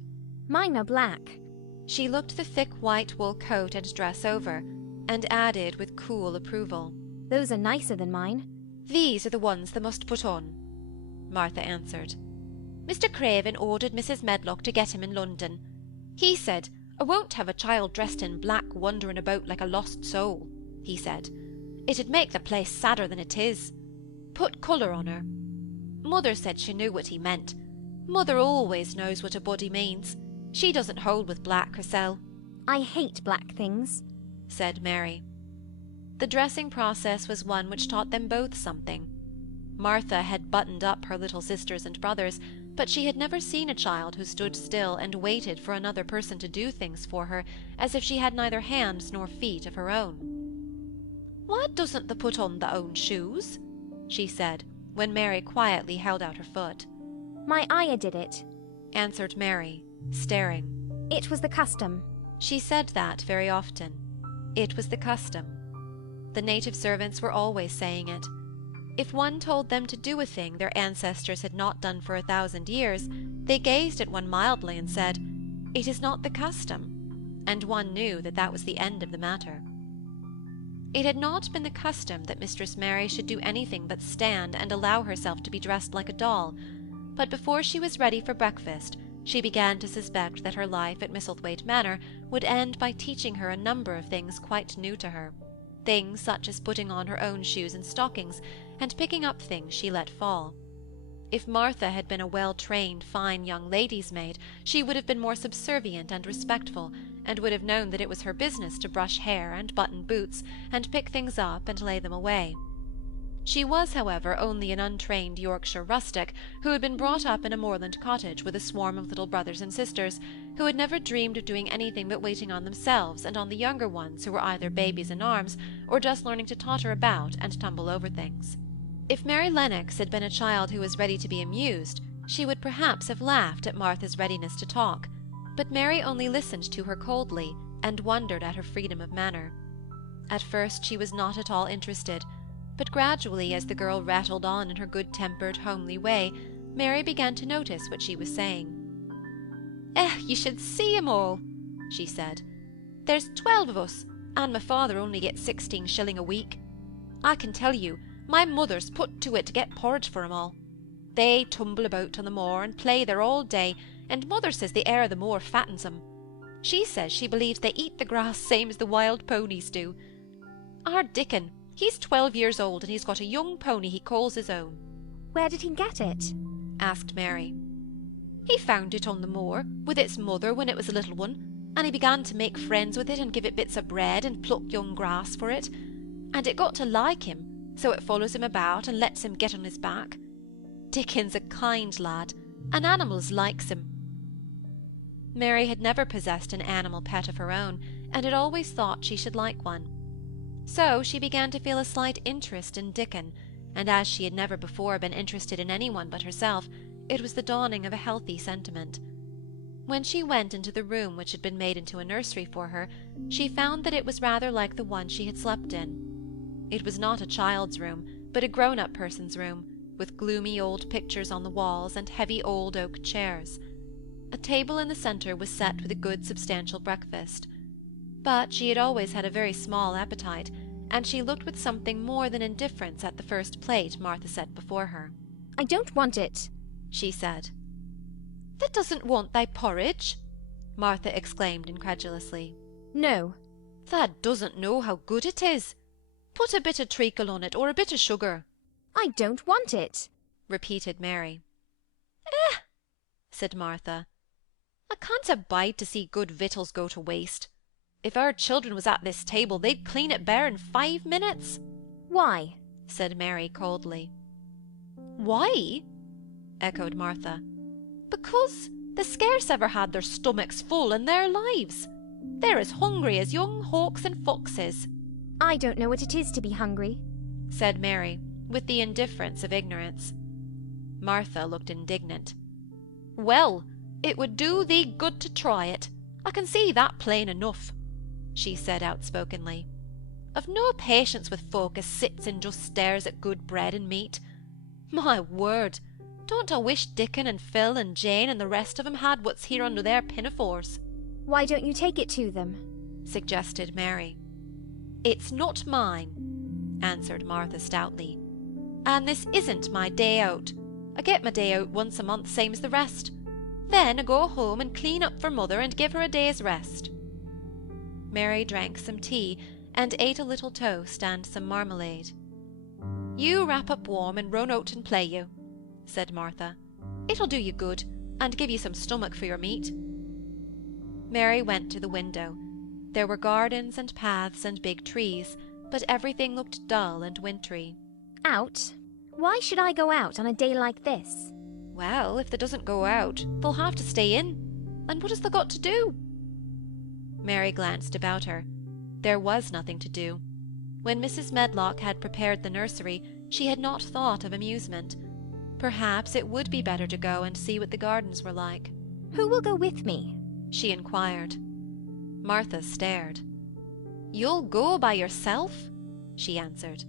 "Mine are black." She looked the thick white wool coat and dress over, and added with cool approval, "Those are nicer than mine." "These are the ones thou must put on," Martha answered. "Mr. Craven ordered Mrs. Medlock to get him in London. He said, 'I won't have a child dressed in black wandering about like a lost soul,' he said. 'It'd make the place sadder than it is. Put colour on her.' Mother said she knew what he meant. Mother always knows what a body means. She doesn't hold with black herself." "I hate black things," said Mary. The dressing process was one which taught them both something. Martha had buttoned up her little sisters and brothers, but she had never seen a child who stood still and waited for another person to do things for her, as if she had neither hands nor feet of her own. "Why doesn't thou put on thy own shoes?" she said, when Mary quietly held out her foot. "My ayah did it," answered Mary, staring. "It was the custom." She said that very often. It was the custom. The native servants were always saying it. If one told them to do a thing their ancestors had not done for 1,000 years, they gazed at one mildly and said, "It is not the custom," and one knew that that was the end of the matter. It had not been the custom that Mistress Mary should do anything but stand and allow herself to be dressed like a doll, but before she was ready for breakfast, she began to suspect that her life at Misselthwaite Manor would end by teaching her a number of things quite new to her, things such as putting on her own shoes and stockings, and picking up things she let fall. If Martha had been a well-trained, fine young lady's maid, she would have been more subservient and respectful, and would have known that it was her business to brush hair and button boots, and pick things up and lay them away. She was, however, only an untrained Yorkshire rustic who had been brought up in a moorland cottage with a swarm of little brothers and sisters, who had never dreamed of doing anything but waiting on themselves and on the younger ones who were either babies in arms or just learning to totter about and tumble over things. If Mary Lennox had been a child who was ready to be amused, she would perhaps have laughed at Martha's readiness to talk, but Mary only listened to her coldly and wondered at her freedom of manner. At first she was not at all interested, but gradually, as the girl rattled on in her good-tempered, homely way, Mary began to notice what she was saying. You should see 'em all," she said. "There's 12 of us, and my father only gets 16 shilling a week. I can tell you, my mother's put to it to get porridge for 'em all. They tumble about on the moor and play there all day, and mother says the air of the moor fattens 'em. She says she believes they eat the grass same as the wild ponies do. Our Dickon, he's 12 years old, and he's got a young pony he calls his own." "Where did he get it?" asked Mary. "He found it on the moor, with its mother when it was a little one, and he began to make friends with it and give it bits of bread and pluck young grass for it, and it got to like him, so it follows him about and lets him get on his back. Dickon's a kind lad, and animals likes him." Mary had never possessed an animal pet of her own, and had always thought she should like one. So she began to feel a slight interest in Dickon, and as she had never before been interested in anyone but herself, it was the dawning of a healthy sentiment. When she went into the room which had been made into a nursery for her, she found that it was rather like the one she had slept in. It was not a child's room, but a grown-up person's room, with gloomy old pictures on the walls and heavy old oak chairs. A table in the centre was set with a good substantial breakfast. But she had always had a very small appetite, and she looked with something more than indifference at the first plate Martha set before her. I don't want it, she said. Thee doesn't want thy porridge? Martha exclaimed incredulously. No. Thee doesn't know how good it is. Put a bit of treacle on it, or a bit of sugar. I don't want it, repeated Mary. Said Martha. I can't abide to see good victuals go to waste. If our children was at this table, they'd clean it bare in 5 minutes. Why? Said Mary coldly. Why? Echoed Martha. Because they scarce ever had their stomachs full in their lives. They're as hungry as young hawks and foxes. I don't know what it is to be hungry, said Mary, with the indifference of ignorance. Martha looked indignant. Well, it would do thee good to try it. I can see that plain enough, she said outspokenly. I've no patience with folk as sits and just stares at good bread and meat. My word, don't I wish Dickon and Phil and Jane and the rest of 'em had what's here under their pinafores. Why don't you take it to them? Suggested Mary. It's not mine, answered Martha stoutly. And this isn't my day out. I get my day out once a month, same as the rest. Then I go home and clean up for mother and give her a day's rest. Mary drank some tea and ate a little toast and some marmalade. You wrap up warm and run out and play you, said Martha. It'll do you good, and give you some stomach for your meat. Mary went to the window. There were gardens and paths and big trees, but everything looked dull and wintry. Out? Why should I go out on a day like this? Well, if they doesn't go out, they'll have to stay in. And what has they got to do? Mary glanced about her. There was nothing to do. When Mrs. Medlock had prepared the nursery, she had not thought of amusement. Perhaps it would be better to go and see what the gardens were like. Who will go with me? She inquired. Martha stared. You'll go by yourself? She answered.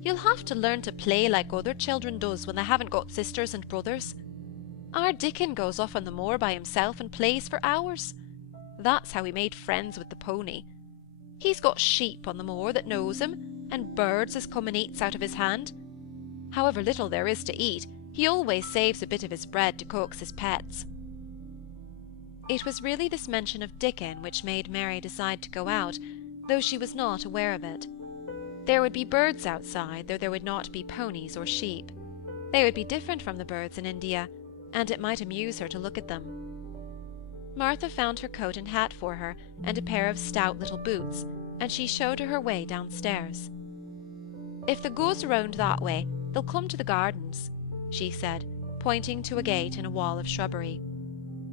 You'll have to learn to play like other children does when they haven't got sisters and brothers. Our Dickon goes off on the moor by himself and plays for hours. That's how he made friends with the pony. He's got sheep on the moor that knows him, and birds as come and eats out of his hand. However little there is to eat, he always saves a bit of his bread to coax his pets. It was really this mention of Dickon which made Mary decide to go out, though she was not aware of it. There would be birds outside, though there would not be ponies or sheep. They would be different from the birds in India, and it might amuse her to look at them. Martha found her coat and hat for her, and a pair of stout little boots, and she showed her her way downstairs. If they goes round that way, they'll come to the gardens, she said, pointing to a gate in a wall of shrubbery.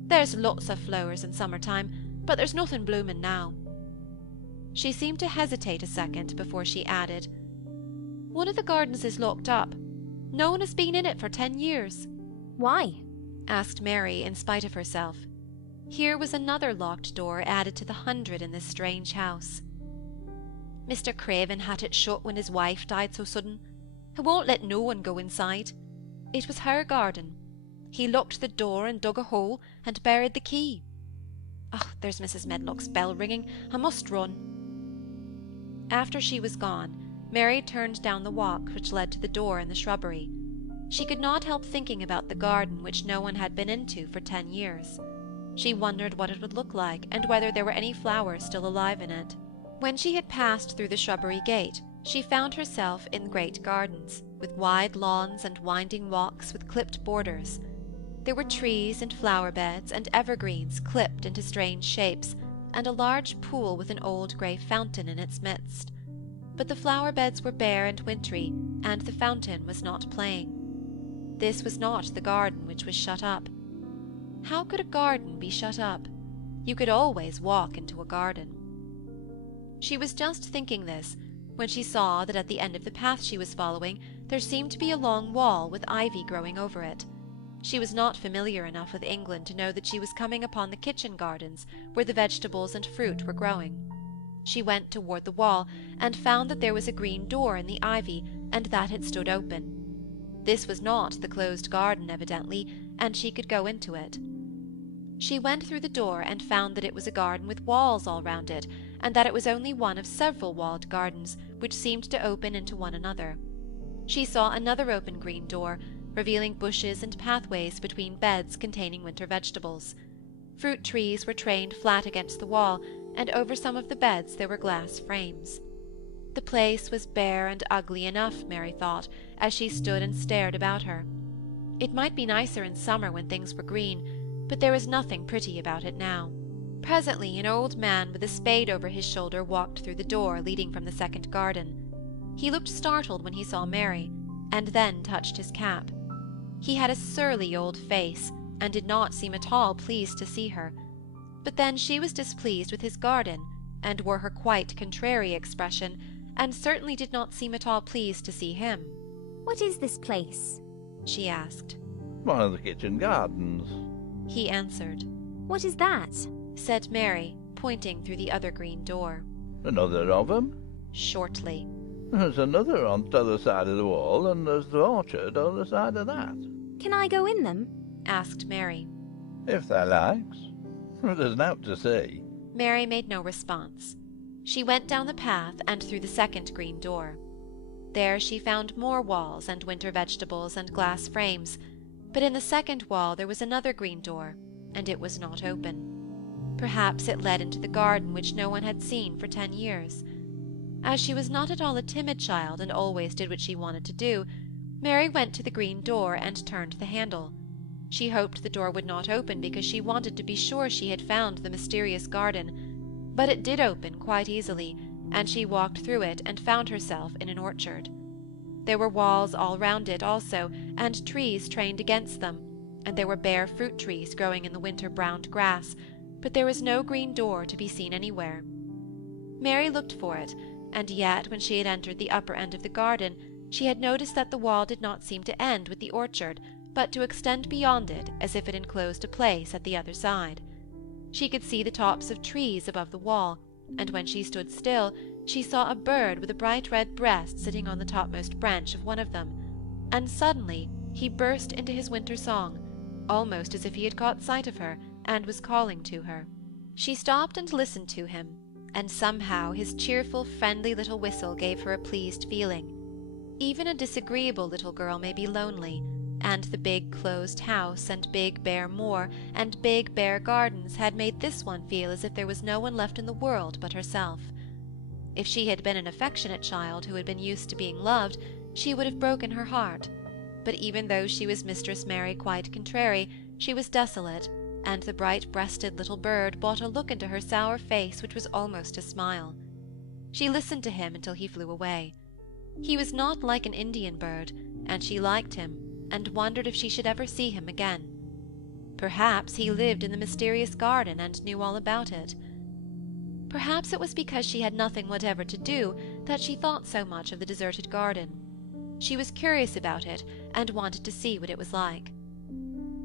There's lots of flowers in summer-time, but there's nothing blooming now. She seemed to hesitate a second before she added, One of the gardens is locked up. No one has been in it for 10 years. Why? Asked Mary in spite of herself. Here was another locked door added to the 100 in this strange house. Mr. Craven had it shut when his wife died so sudden. He won't let no one go inside. It was her garden. He locked the door and dug a hole and buried the key. Oh, there's Mrs. Medlock's bell ringing. I must run. After she was gone, Mary turned down the walk which led to the door in the shrubbery. She could not help thinking about the garden which no one had been into for 10 years. She wondered what it would look like, and whether there were any flowers still alive in it. When she had passed through the shrubbery gate, she found herself in great gardens, with wide lawns and winding walks with clipped borders. There were trees and flower beds and evergreens clipped into strange shapes, and a large pool with an old grey fountain in its midst. But the flower beds were bare and wintry, and the fountain was not playing. This was not the garden which was shut up. How could a garden be shut up? You could always walk into a garden. She was just thinking this when she saw that at the end of the path she was following there seemed to be a long wall with ivy growing over it. She was not familiar enough with England to know that she was coming upon the kitchen gardens where the vegetables and fruit were growing. She went toward the wall and found that there was a green door in the ivy and that it stood open. This was not the closed garden, evidently, and she could go into it. She went through the door and found that it was a garden with walls all round it, and that it was only one of several walled gardens which seemed to open into one another. She saw another open green door, revealing bushes and pathways between beds containing winter vegetables. Fruit trees were trained flat against the wall, and over some of the beds there were glass frames. The place was bare and ugly enough, Mary thought, as she stood and stared about her. It might be nicer in summer when things were green, but there was nothing pretty about it now. Presently an old man with a spade over his shoulder walked through the door leading from the second garden. He looked startled when he saw Mary, and then touched his cap. He had a surly old face, and did not seem at all pleased to see her. But then she was displeased with his garden, and wore her quite contrary expression, and certainly did not seem at all pleased to see him. "What is this place?" she asked. "One of the kitchen gardens," he answered. "What is that?" said Mary, pointing through the other green door. "Another of 'em?" Shortly. "There's another on t'other side of the wall, and there's the orchard on the side of that." "Can I go in them?" asked Mary. "If thou likes. There's nowt to see." Mary made no response. She went down the path and through the second green door. There she found more walls and winter vegetables and glass frames, but in the second wall there was another green door, and it was not open. Perhaps it led into the garden which no one had seen for 10 years. As she was not at all a timid child and always did what she wanted to do, Mary went to the green door and turned the handle. She hoped the door would not open because she wanted to be sure she had found the mysterious garden, but it did open quite easily, and she walked through it and found herself in an orchard. There were walls all round it also, and trees trained against them, and there were bare fruit trees growing in the winter browned grass, but there was no green door to be seen anywhere. Mary looked for it, and yet when she had entered the upper end of the garden, she had noticed that the wall did not seem to end with the orchard, but to extend beyond it as if it enclosed a place at the other side. She could see the tops of trees above the wall, and when she stood still, she saw a bird with a bright red breast sitting on the topmost branch of one of them, and suddenly he burst into his winter song, almost as if he had caught sight of her and was calling to her. She stopped and listened to him, and somehow his cheerful, friendly little whistle gave her a pleased feeling. Even a disagreeable little girl may be lonely, and the big closed house and big bare moor and big bare gardens had made this one feel as if there was no one left in the world but herself. If she had been an affectionate child who had been used to being loved, she would have broken her heart. But even though she was Mistress Mary quite contrary, she was desolate, and the bright-breasted little bird brought a look into her sour face which was almost a smile. She listened to him until he flew away. He was not like an Indian bird, and she liked him, and wondered if she should ever see him again. Perhaps he lived in the mysterious garden and knew all about it. Perhaps it was because she had nothing whatever to do that she thought so much of the deserted garden. She was curious about it, and wanted to see what it was like.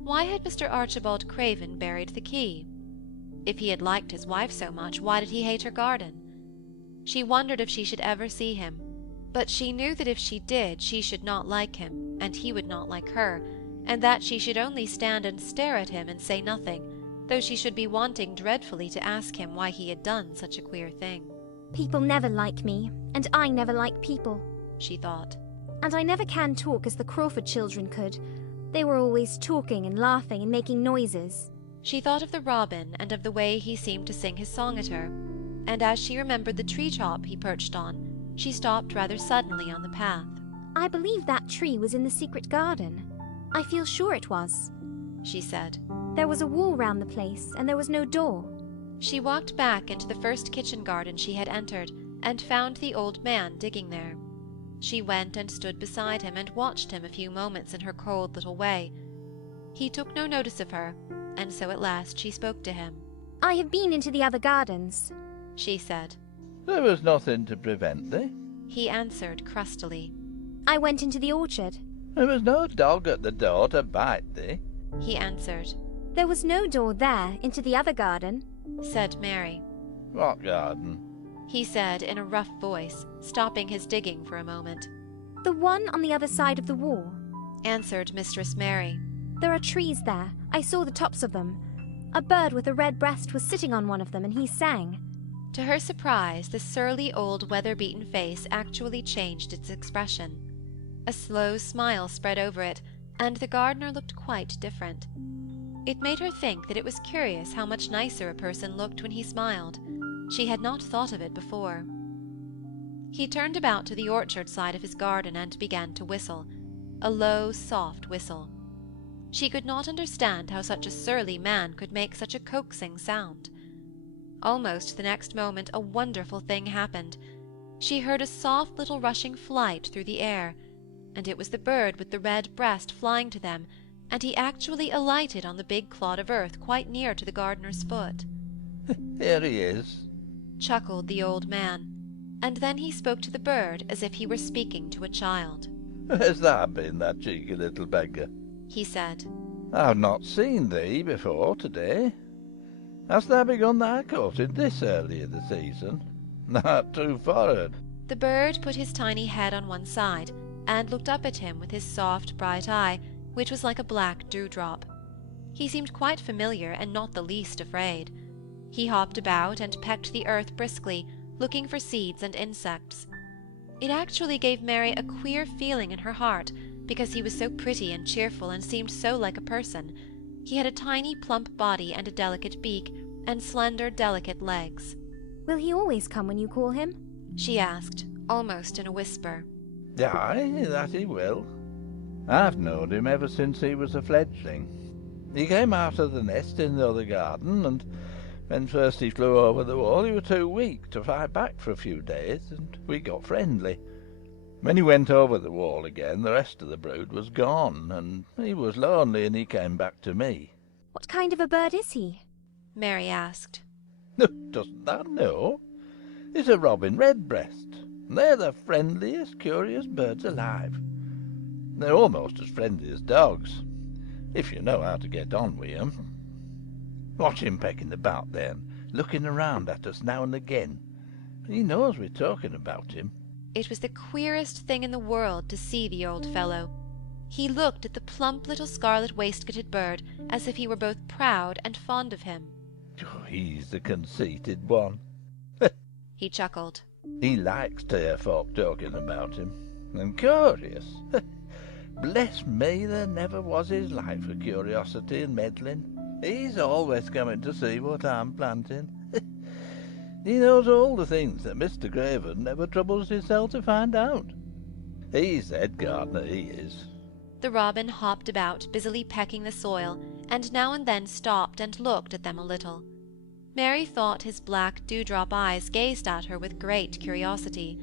Why had Mr. Archibald Craven buried the key? If he had liked his wife so much, why did he hate her garden? She wondered if she should ever see him, but she knew that if she did, she should not like him, and he would not like her, and that she should only stand and stare at him and say nothing, though she should be wanting dreadfully to ask him why he had done such a queer thing. "People never like me, and I never like people," she thought. "And I never can talk as the Crawford children could. They were always talking and laughing and making noises." She thought of the robin and of the way he seemed to sing his song at her, and as she remembered the tree-top he perched on, she stopped rather suddenly on the path. "I believe that tree was in the secret garden. I feel sure it was," she said. "There was a wall round the place, and there was no door." She walked back into the first kitchen garden she had entered, and found the old man digging there. She went and stood beside him and watched him a few moments in her cold little way. He took no notice of her, and so at last she spoke to him. "I have been into the other gardens," she said. "There was nothing to prevent thee," he answered crustily. I went into the orchard. There was no dog at the door to bite thee. He answered. There was no door there into the other garden, said Mary. What garden? He said in a rough voice, stopping his digging for a moment. The one on the other side of the wall, answered Mistress Mary. There are trees there. I saw the tops of them. A bird with a red breast was sitting on one of them, and he sang. To her surprise, the surly old weather-beaten face actually changed its expression. A slow smile spread over it, and the gardener looked quite different. It made her think that it was curious how much nicer a person looked when he smiled. She had not thought of it before. He turned about to the orchard side of his garden and began to whistle, a low, soft whistle. She could not understand how such a surly man could make such a coaxing sound. Almost the next moment a wonderful thing happened. She heard a soft little rushing flight through the air, and it was the bird with the red breast flying to them, and he actually alighted on the big clod of earth quite near to the gardener's foot. Here he is, chuckled the old man, and then he spoke to the bird as if he were speaking to a child. Where's thou been, that cheeky little beggar? He said. I've not seen thee before today. Hast thou begun thy courting this early in the season? Not too forward. The bird put his tiny head on one side, and looked up at him with his soft, bright eye, which was like a black dewdrop. He seemed quite familiar, and not the least afraid. He hopped about and pecked the earth briskly, looking for seeds and insects. It actually gave Mary a queer feeling in her heart, because he was so pretty and cheerful and seemed so like a person. He had a tiny, plump body and a delicate beak, and slender, delicate legs. Will he always come when you call him? She asked, almost in a whisper. Aye, that he will. I've known him ever since he was a fledgling. He came out of the nest in the other garden, and when first he flew over the wall he was too weak to fly back for a few days, and we got friendly. When he went over the wall again, the rest of the brood was gone, and he was lonely, and he came back to me. What kind of a bird is he? Mary asked. Doesn't thou know? He's a robin redbreast, and they're the friendliest, curious birds alive. They're almost as friendly as dogs, if you know how to get on with 'em. Watch him pecking about then, looking around at us now and again. He knows we're talking about him. It was the queerest thing in the world to see the old fellow. He looked at the plump little scarlet waistcoated bird as if he were both proud and fond of him. Oh, he's the conceited one. He chuckled. He likes to hear folk talking about him, and curious. Bless me, there never was his like for curiosity and meddling. He's always coming to see what I'm planting. He knows all the things that Mr. Craven never troubles himself to find out. He's the head gardener, he is. The robin hopped about, busily pecking the soil, and now and then stopped and looked at them a little. Mary thought his black dewdrop eyes gazed at her with great curiosity.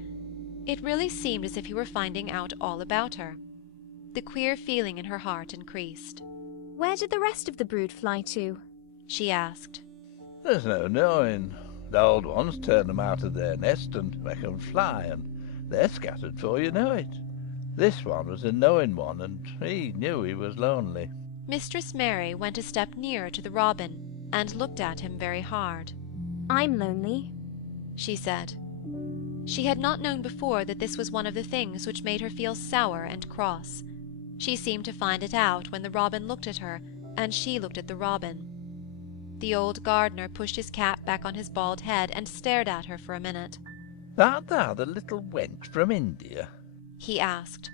It really seemed as if he were finding out all about her. The queer feeling in her heart increased. Where did the rest of the brood fly to? She asked. There's no knowing. The old ones turn them out of their nest and make them fly, and they're scattered before you know it. This one was a knowing one, and he knew he was lonely. Mistress Mary went a step nearer to the robin and looked at him very hard. I'm lonely, she said. She had not known before that this was one of the things which made her feel sour and cross. She seemed to find it out when the robin looked at her, and she looked at the robin. The old gardener pushed his cap back on his bald head and stared at her for a minute. Art thou the little wench from India? He asked.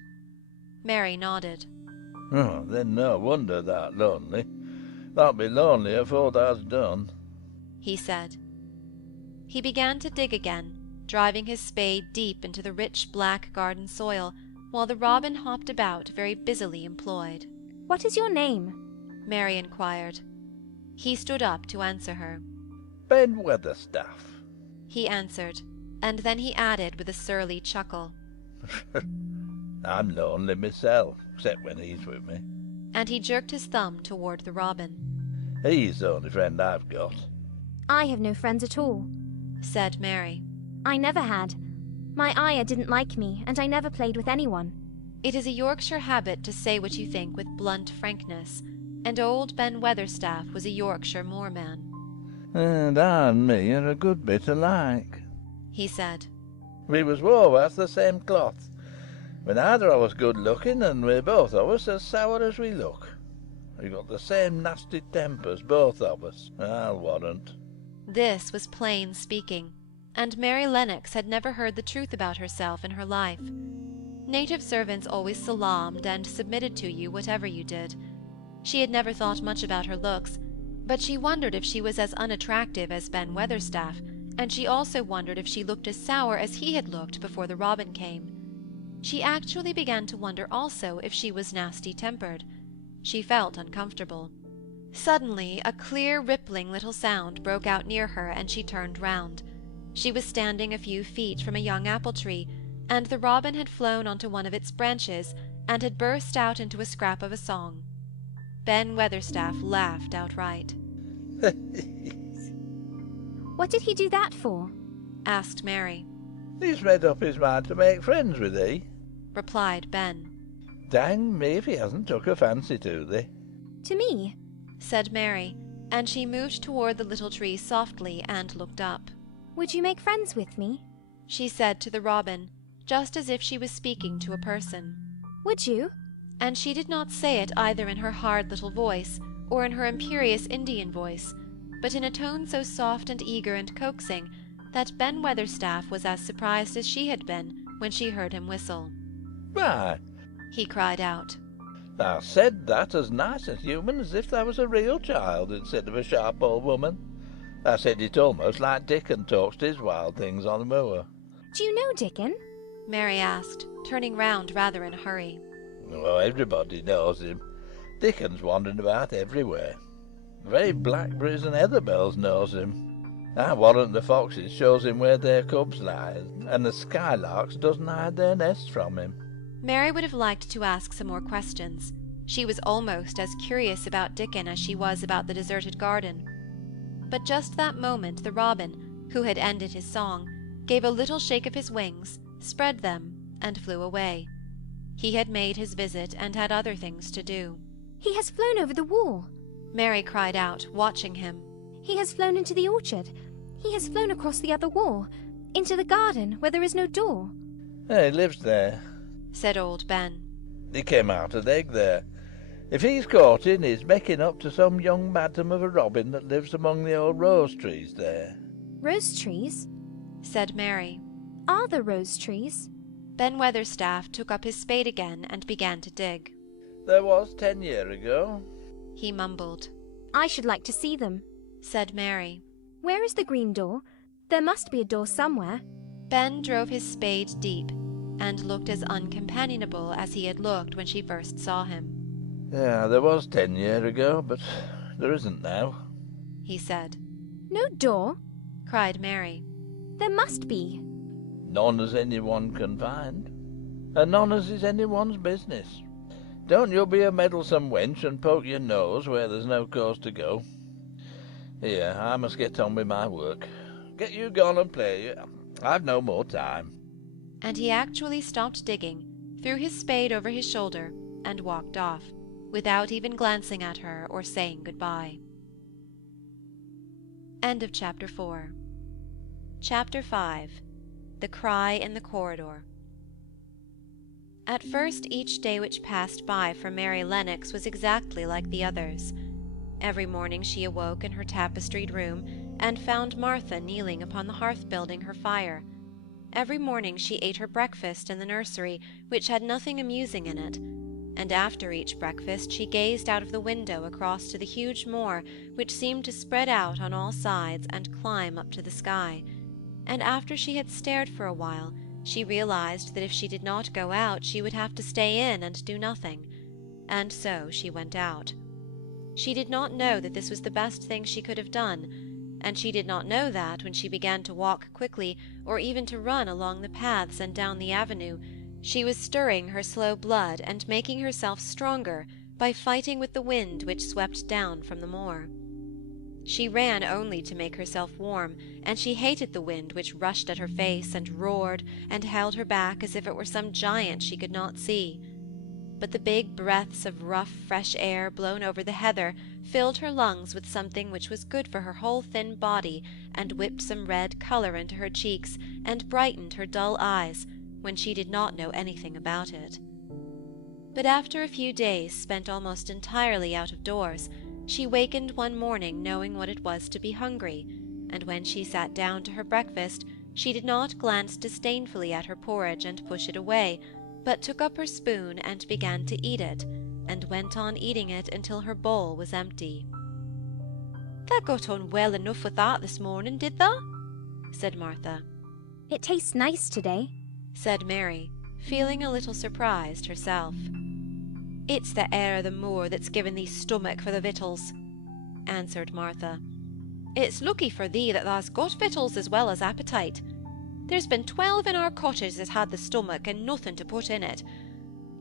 Mary nodded. Oh, then no wonder thou'rt lonely. Thou'lt be lonely afore thou'st done, he said. He began to dig again, driving his spade deep into the rich black garden soil, while the robin hopped about very busily employed. What is your name? Mary inquired. He stood up to answer her. Ben Weatherstaff, he answered, and then he added with a surly chuckle. I'm lonely myself, except when he's with me. And he jerked his thumb toward the robin. He's the only friend I've got. I have no friends at all, said Mary. I never had. My ayah didn't like me, and I never played with anyone. It is a Yorkshire habit to say what you think with blunt frankness, and old Ben Weatherstaff was a Yorkshire moorman. And I and me are a good bit alike, he said. We was wove out the same cloth. We're neither of us good looking, and we're both of us as sour as we look. We've got the same nasty tempers, both of us, I'll warrant. This was plain speaking, and Mary Lennox had never heard the truth about herself in her life. Native servants always salaamed and submitted to you whatever you did. She had never thought much about her looks, but she wondered if she was as unattractive as Ben Weatherstaff, and she also wondered if she looked as sour as he had looked before the robin came. She actually began to wonder also if she was nasty-tempered. She felt uncomfortable. Suddenly a clear, rippling little sound broke out near her, and she turned round. She was standing a few feet from a young apple-tree, and the robin had flown onto one of its branches and had burst out into a scrap of a song. Ben Weatherstaff laughed outright. What did he do that for? asked Mary. He's made up his mind to make friends with thee, replied Ben. Dang me if he hasn't took a fancy to thee. To me? said Mary, and she moved toward the little tree softly and looked up. Would you make friends with me? she said to the robin, just as if she was speaking to a person. Would you? And she did not say it either in her hard little voice or in her imperious Indian voice, but in a tone so soft and eager and coaxing that Ben Weatherstaff was as surprised as she had been when she heard him whistle. Why, he cried out, thou said that as nice and human as if thou was a real child instead of a sharp old woman. Thou said it almost like Dickon talks to his wild things on the moor. Do you know Dickon? Mary asked, turning round rather in a hurry. Oh, everybody knows him. Dickon's wandering about everywhere. The very blackberries and heatherbells knows him. I warrant the foxes shows him where their cubs lie, and the skylarks doesn't hide their nests from him. Mary would have liked to ask some more questions. She was almost as curious about Dickon as she was about the deserted garden. But just that moment the robin, who had ended his song, gave a little shake of his wings, spread them, and flew away. He had made his visit and had other things to do. He has flown over the wall, Mary cried out, watching him. He has flown into the orchard. He has flown across the other wall, into the garden where there is no door. He lives there, said old Ben. He came out of the egg there. If he's caught in, he's making up to some young madam of a robin that lives among the old rose trees there. Rose trees? said Mary. Are there rose trees? Ben Weatherstaff took up his spade again and began to dig. There was 10 years ago, he mumbled. I should like to see them, said Mary. Where is the green door? There must be a door somewhere. Ben drove his spade deep, and looked as uncompanionable as he had looked when she first saw him. Yeah, there was 10 years ago, but there isn't now, he said. No door? cried Mary. There must be. None as anyone can find, and none as is anyone's business. Don't you be a meddlesome wench and poke your nose where there's no cause to go. Here, I must get on with my work. Get you gone and play. I've no more time. And he actually stopped digging, threw his spade over his shoulder, and walked off, without even glancing at her or saying goodbye. End of Chapter 4. Chapter 5. The Cry in the Corridor. At first, each day which passed by for Mary Lennox was exactly like the others. Every morning she awoke in her tapestried room and found Martha kneeling upon the hearth building her fire. Every morning she ate her breakfast in the nursery, which had nothing amusing in it, and after each breakfast she gazed out of the window across to the huge moor, which seemed to spread out on all sides and climb up to the sky. And after she had stared for a while, she realized that if she did not go out she would have to stay in and do nothing, and so she went out. She did not know that this was the best thing she could have done, and she did not know that when she began to walk quickly or even to run along the paths and down the avenue, she was stirring her slow blood and making herself stronger by fighting with the wind which swept down from the moor. She ran only to make herself warm, and she hated the wind which rushed at her face and roared and held her back as if it were some giant she could not see. But the big breaths of rough, fresh air blown over the heather filled her lungs with something which was good for her whole thin body, and whipped some red colour into her cheeks and brightened her dull eyes when she did not know anything about it. But after a few days spent almost entirely out of doors, she wakened one morning knowing what it was to be hungry, and when she sat down to her breakfast she did not glance disdainfully at her porridge and push it away, but took up her spoon and began to eat it, and went on eating it until her bowl was empty. "Tha got on well enough with that this morning, did tha?" said Martha. It tastes nice today, said Mary, feeling a little surprised herself. "It's the air of the moor that's given thee stomach for the victuals," answered Martha. "It's lucky for thee that tha's got victuals as well as appetite. There's been 12 in our cottage that's had the stomach and nothing to put in it.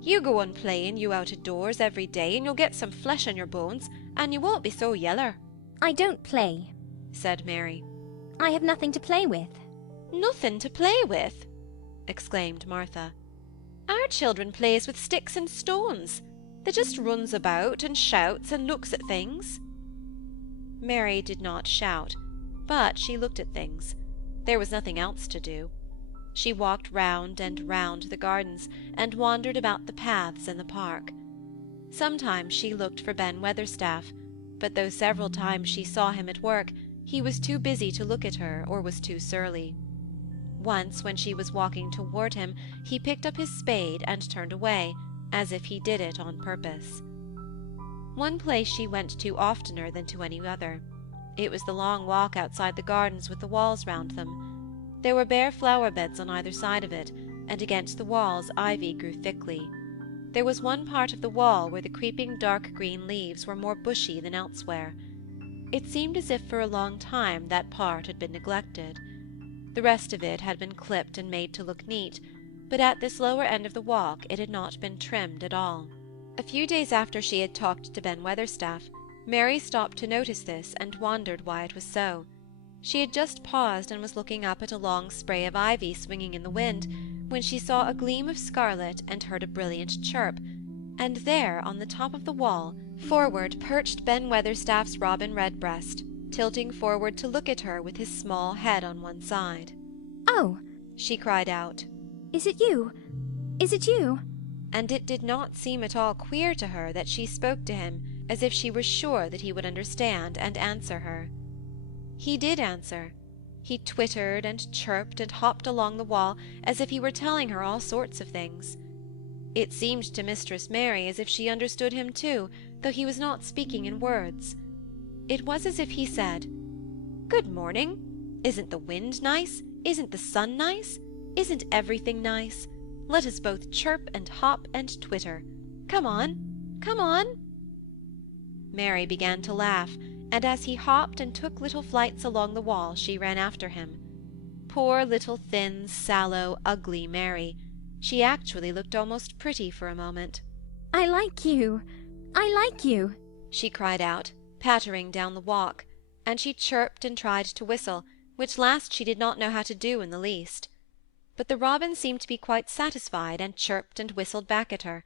You go on playing you out of doors every day, and you'll get some flesh on your bones, and you won't be so yeller." I don't play, said Mary. I have nothing to play with. "Nothing to play with?" exclaimed Martha. "Our children plays with sticks and stones. They just runs about and shouts and looks at things." Mary did not shout, but she looked at things. There was nothing else to do. She walked round and round the gardens, and wandered about the paths in the park. Sometimes she looked for Ben Weatherstaff, but though several times she saw him at work, he was too busy to look at her, or was too surly. Once, when she was walking toward him, he picked up his spade and turned away, as if he did it on purpose. One place she went to oftener than to any other. It was the long walk outside the gardens with the walls round them. There were bare flower-beds on either side of it, and against the walls ivy grew thickly. There was one part of the wall where the creeping dark green leaves were more bushy than elsewhere. It seemed as if for a long time that part had been neglected. The rest of it had been clipped and made to look neat, but at this lower end of the walk it had not been trimmed at all. A few days after she had talked to Ben Weatherstaff, Mary stopped to notice this and wondered why it was so. She had just paused and was looking up at a long spray of ivy swinging in the wind, when she saw a gleam of scarlet and heard a brilliant chirp, and there, on the top of the wall, forward perched Ben Weatherstaff's robin redbreast, tilting forward to look at her with his small head on one side. "Oh!" she cried out. "Is it you? Is it you?" And it did not seem at all queer to her that she spoke to him as if she were sure that he would understand and answer her. He did answer. He twittered and chirped and hopped along the wall as if he were telling her all sorts of things. It seemed to Mistress Mary as if she understood him too, though he was not speaking in words. It was as if he said, "Good morning. Isn't the wind nice? Isn't the sun nice? Isn't everything nice? Let us both chirp and hop and twitter. Come on, come on." Mary began to laugh, and as he hopped and took little flights along the wall she ran after him. Poor little thin, sallow, ugly Mary! She actually looked almost pretty for a moment. "I like you! I like you!" she cried out, pattering down the walk, and she chirped and tried to whistle, which last she did not know how to do in the least. But the robin seemed to be quite satisfied, and chirped and whistled back at her.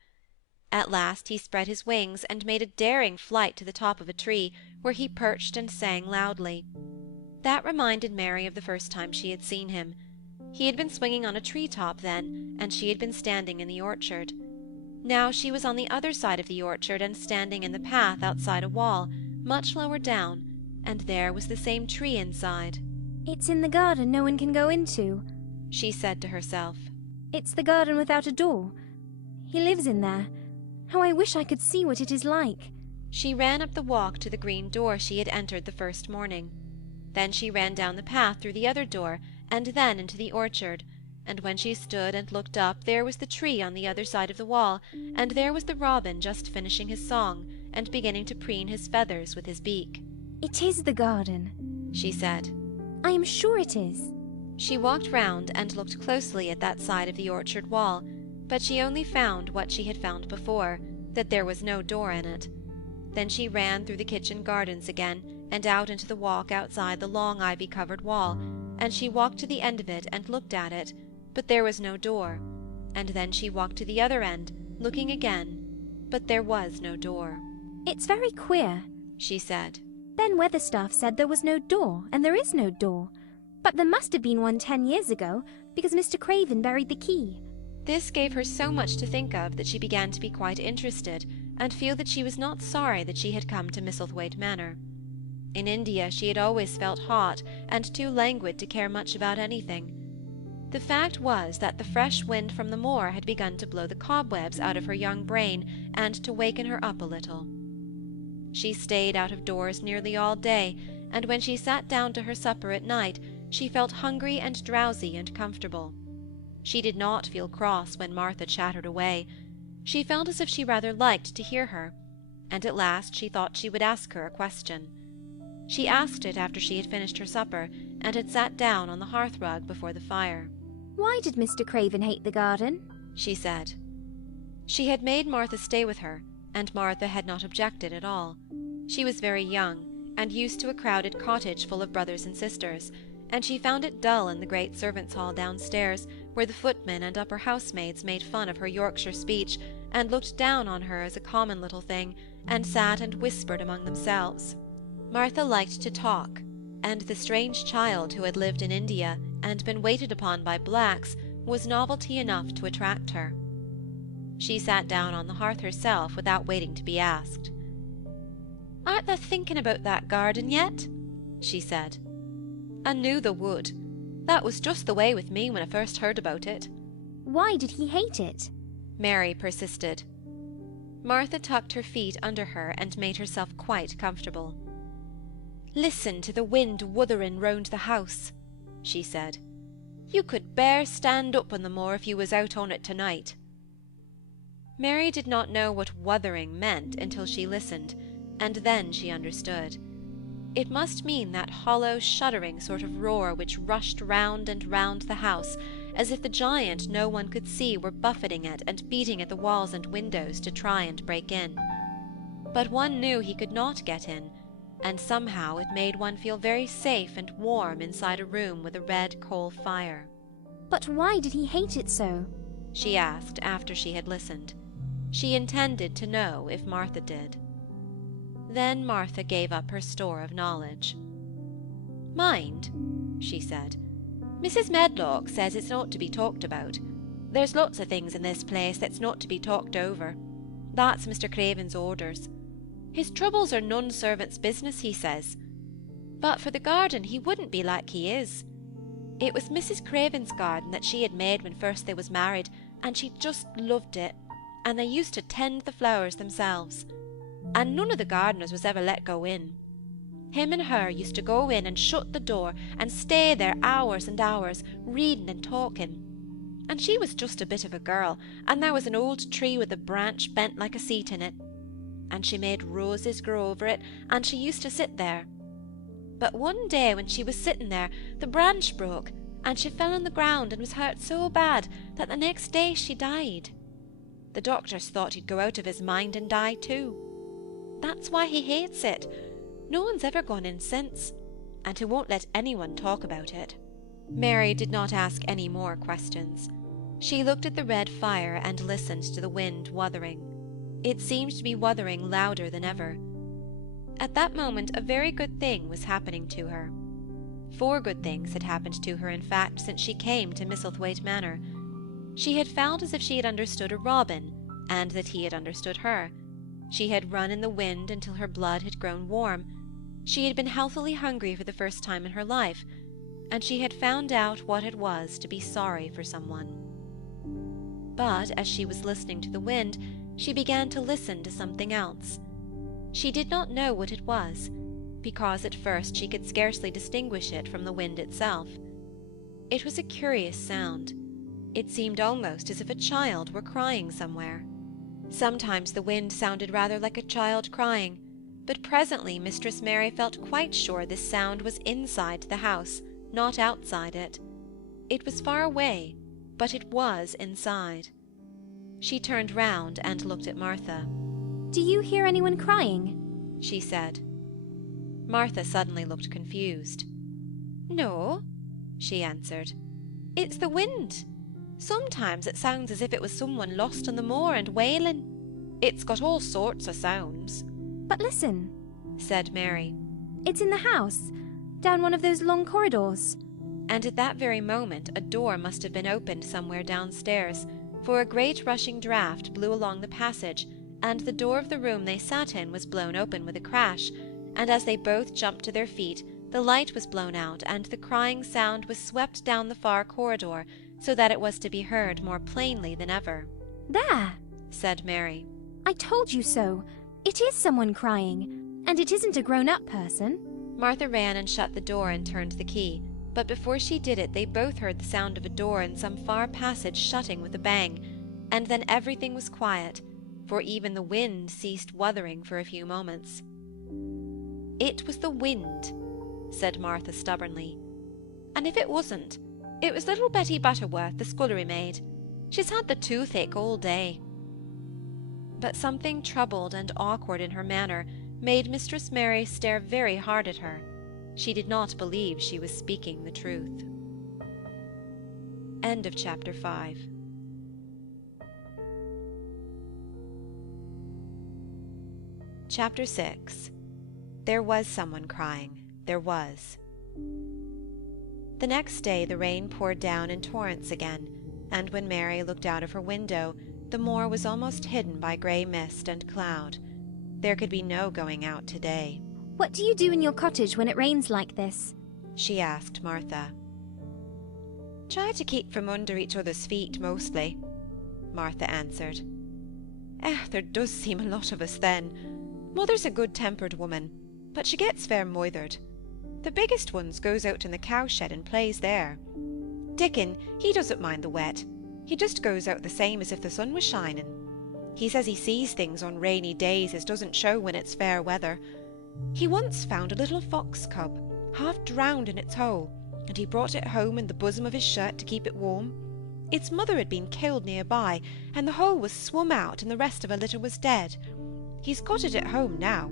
At last he spread his wings and made a daring flight to the top of a tree, where he perched and sang loudly. That reminded Mary of the first time she had seen him. He had been swinging on a tree-top then, and she had been standing in the orchard. Now she was on the other side of the orchard and standing in the path outside a wall, much lower down, and there was the same tree inside. "It's in the garden no one can go into," she said to herself. "It's the garden without a door. He lives in there. How I wish I could see what it is like." She ran up the walk to the green door she had entered the first morning. Then she ran down the path through the other door, and then into the orchard, and when she stood and looked up, there was the tree on the other side of the wall, and there was the robin just finishing his song, and beginning to preen his feathers with his beak. "It is the garden," she said. "I am sure it is." She walked round and looked closely at that side of the orchard wall, but she only found what she had found before, that there was no door in it. Then she ran through the kitchen gardens again, and out into the walk outside the long ivy-covered wall, and she walked to the end of it and looked at it, but there was no door, and then she walked to the other end, looking again, but there was no door. "It's very queer," she said. "Ben Weatherstaff said there was no door, and there is no door. But there must have been one 10 years ago, because Mr. Craven buried the key." This gave her so much to think of that she began to be quite interested, and feel that she was not sorry that she had come to Misselthwaite Manor. In India she had always felt hot and too languid to care much about anything. The fact was that the fresh wind from the moor had begun to blow the cobwebs out of her young brain and to waken her up a little. She stayed out of doors nearly all day, and when she sat down to her supper at night, she felt hungry and drowsy and comfortable. She did not feel cross when Martha chattered away. She felt as if she rather liked to hear her, and at last she thought she would ask her a question. She asked it after she had finished her supper, and had sat down on the hearth-rug before the fire. "Why did Mr. Craven hate the garden?" she said. She had made Martha stay with her, and Martha had not objected at all. She was very young, and used to a crowded cottage full of brothers and sisters, and she found it dull in the great servants' hall downstairs, where the footmen and upper housemaids made fun of her Yorkshire speech, and looked down on her as a common little thing, and sat and whispered among themselves. Martha liked to talk, and the strange child who had lived in India and been waited upon by blacks was novelty enough to attract her. She sat down on the hearth herself without waiting to be asked. "Art thou thinking about that garden yet?" she said. "I knew thou would. That was just the way with me when I first heard about it." "Why did he hate it?" Mary persisted. Martha tucked her feet under her and made herself quite comfortable. "Listen to the wind wuthering round the house," she said. "You could bear stand up on the moor if you was out on it tonight." Mary did not know what wuthering meant until she listened, and then she understood. It must mean that hollow, shuddering sort of roar which rushed round and round the house, as if the giant no one could see were buffeting it and beating at the walls and windows to try and break in. But one knew he could not get in, and somehow it made one feel very safe and warm inside a room with a red coal fire. "But why did he hate it so?" she asked after she had listened. She intended to know if Martha did. Then Martha gave up her store of knowledge. "Mind," she said, "Mrs. Medlock says it's not to be talked about. There's lots of things in this place that's not to be talked over. That's Mr. Craven's orders. His troubles are none servant's business, he says. But for the garden he wouldn't be like he is. It was Mrs. Craven's garden that she had made when first they was married, and she just loved it, and they used to tend the flowers themselves. And none of the gardeners was ever let go in. Him and her used to go in and shut the door and stay there hours and hours, reading and talking. And she was just a bit of a girl, and there was an old tree with a branch bent like a seat in it. And she made roses grow over it, and she used to sit there. But one day when she was sitting there, the branch broke, and she fell on the ground and was hurt so bad that the next day she died. The doctors thought he'd go out of his mind and die too. That's why he hates it. No one's ever gone in since, and he won't let anyone talk about it." Mary did not ask any more questions. She looked at the red fire and listened to the wind wuthering. It seemed to be wuthering louder than ever. At that moment a very good thing was happening to her. 4 good things had happened to her, in fact, since she came to Misselthwaite Manor. She had felt as if she had understood a robin, and that he had understood her. She had run in the wind until her blood had grown warm. She had been healthily hungry for the first time in her life, and she had found out what it was to be sorry for someone. But as she was listening to the wind, she began to listen to something else. She did not know what it was, because at first she could scarcely distinguish it from the wind itself. It was a curious sound. It seemed almost as if a child were crying somewhere. Sometimes the wind sounded rather like a child crying, but presently Mistress Mary felt quite sure this sound was inside the house, not outside it. It was far away, but it was inside. She turned round and looked at Martha. "Do you hear anyone crying?" she said. Martha suddenly looked confused. "No," she answered. "It's the wind. Sometimes it sounds as if it was someone lost on the moor and wailing. It's got all sorts of sounds." But listen, said Mary. "It's in the house, down one of those long corridors." And at that very moment a door must have been opened somewhere downstairs, for a great rushing draught blew along the passage, and the door of the room they sat in was blown open with a crash, and as they both jumped to their feet, the light was blown out, and the crying sound was swept down the far corridor, so that it was to be heard more plainly than ever. "There," said Mary. "I told you so. It is someone crying, and it isn't a grown-up person." Martha ran and shut the door and turned the key, but before she did it they both heard the sound of a door in some far passage shutting with a bang, and then everything was quiet, for even the wind ceased wuthering for a few moments. "It was the wind," said Martha stubbornly. "And if it wasn't, it was little Betty Butterworth, the scullery maid. She's had the toothache all day." But something troubled and awkward in her manner made Mistress Mary stare very hard at her. She did not believe she was speaking the truth. End of chapter 5. Chapter 6. There was someone crying. There was. The next day the rain poured down in torrents again, and when Mary looked out of her window, the moor was almost hidden by grey mist and cloud. There could be no going out today. "What do you do in your cottage when it rains like this?" she asked Martha. "Try to keep from under each other's feet, mostly," Martha answered. There does seem a lot of us then. Mother's a good-tempered woman, but she gets fair moithered. The biggest ones goes out in the cowshed and plays there. Dickon, he doesn't mind the wet. He just goes out the same as if the sun was shining. He says he sees things on rainy days as doesn't show when it's fair weather. He once found a little fox cub, half drowned in its hole, and he brought it home in the bosom of his shirt to keep it warm. Its mother had been killed near by, and the hole was swum out and the rest of her litter was dead. He's got it at home now.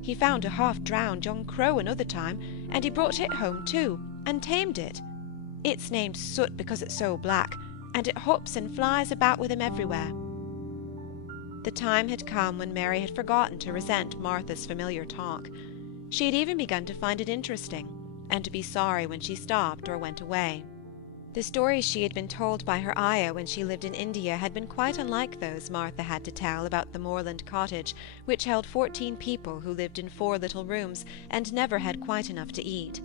He found a half-drowned young crow another time, and he brought it home too, and tamed it. It's named Soot because it's so black, and it hops and flies about with him everywhere." The time had come when Mary had forgotten to resent Martha's familiar talk. She had even begun to find it interesting, and to be sorry when she stopped or went away. The stories she had been told by her ayah when she lived in India had been quite unlike those Martha had to tell about the moorland cottage, which held 14 people who lived in 4 little rooms and never had quite enough to eat.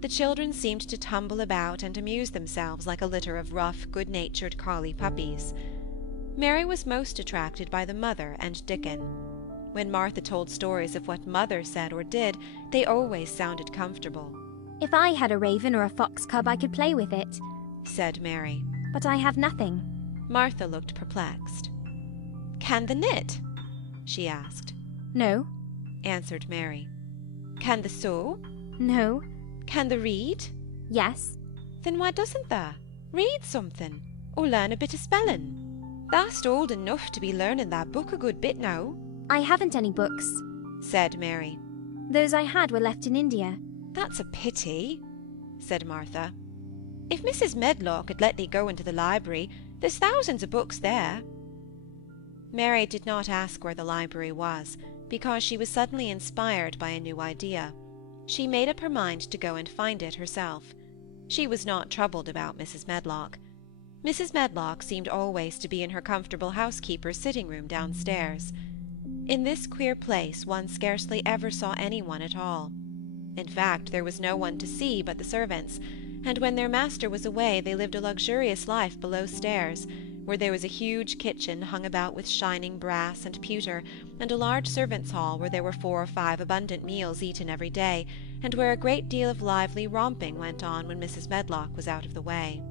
The children seemed to tumble about and amuse themselves like a litter of rough, good-natured collie puppies. Mary was most attracted by the mother and Dickon. When Martha told stories of what mother said or did, they always sounded comfortable. "If I had a raven or a fox cub, I could play with it," said Mary. "But I have nothing." Martha looked perplexed. "Can the knit?" she asked. "No," answered Mary. "Can the sew?" "No." "Can the read?" "Yes." "Then why doesn't tha? Read something, or learn a bit of spelling. Thou'st old enough to be learning that book a good bit now." "I haven't any books," said Mary. "Those I had were left in India." "That's a pity," said Martha. "If Mrs. Medlock had let thee go into the library, there's thousands of books there." Mary did not ask where the library was, because she was suddenly inspired by a new idea. She made up her mind to go and find it herself. She was not troubled about Mrs. Medlock. Mrs. Medlock seemed always to be in her comfortable housekeeper's sitting-room downstairs. In this queer place one scarcely ever saw anyone at all. In fact, there was no one to see but the servants, and when their master was away they lived a luxurious life below stairs, where there was a huge kitchen hung about with shining brass and pewter, and a large servants' hall where there were 4 or 5 abundant meals eaten every day, and where a great deal of lively romping went on when Mrs. Medlock was out of the way.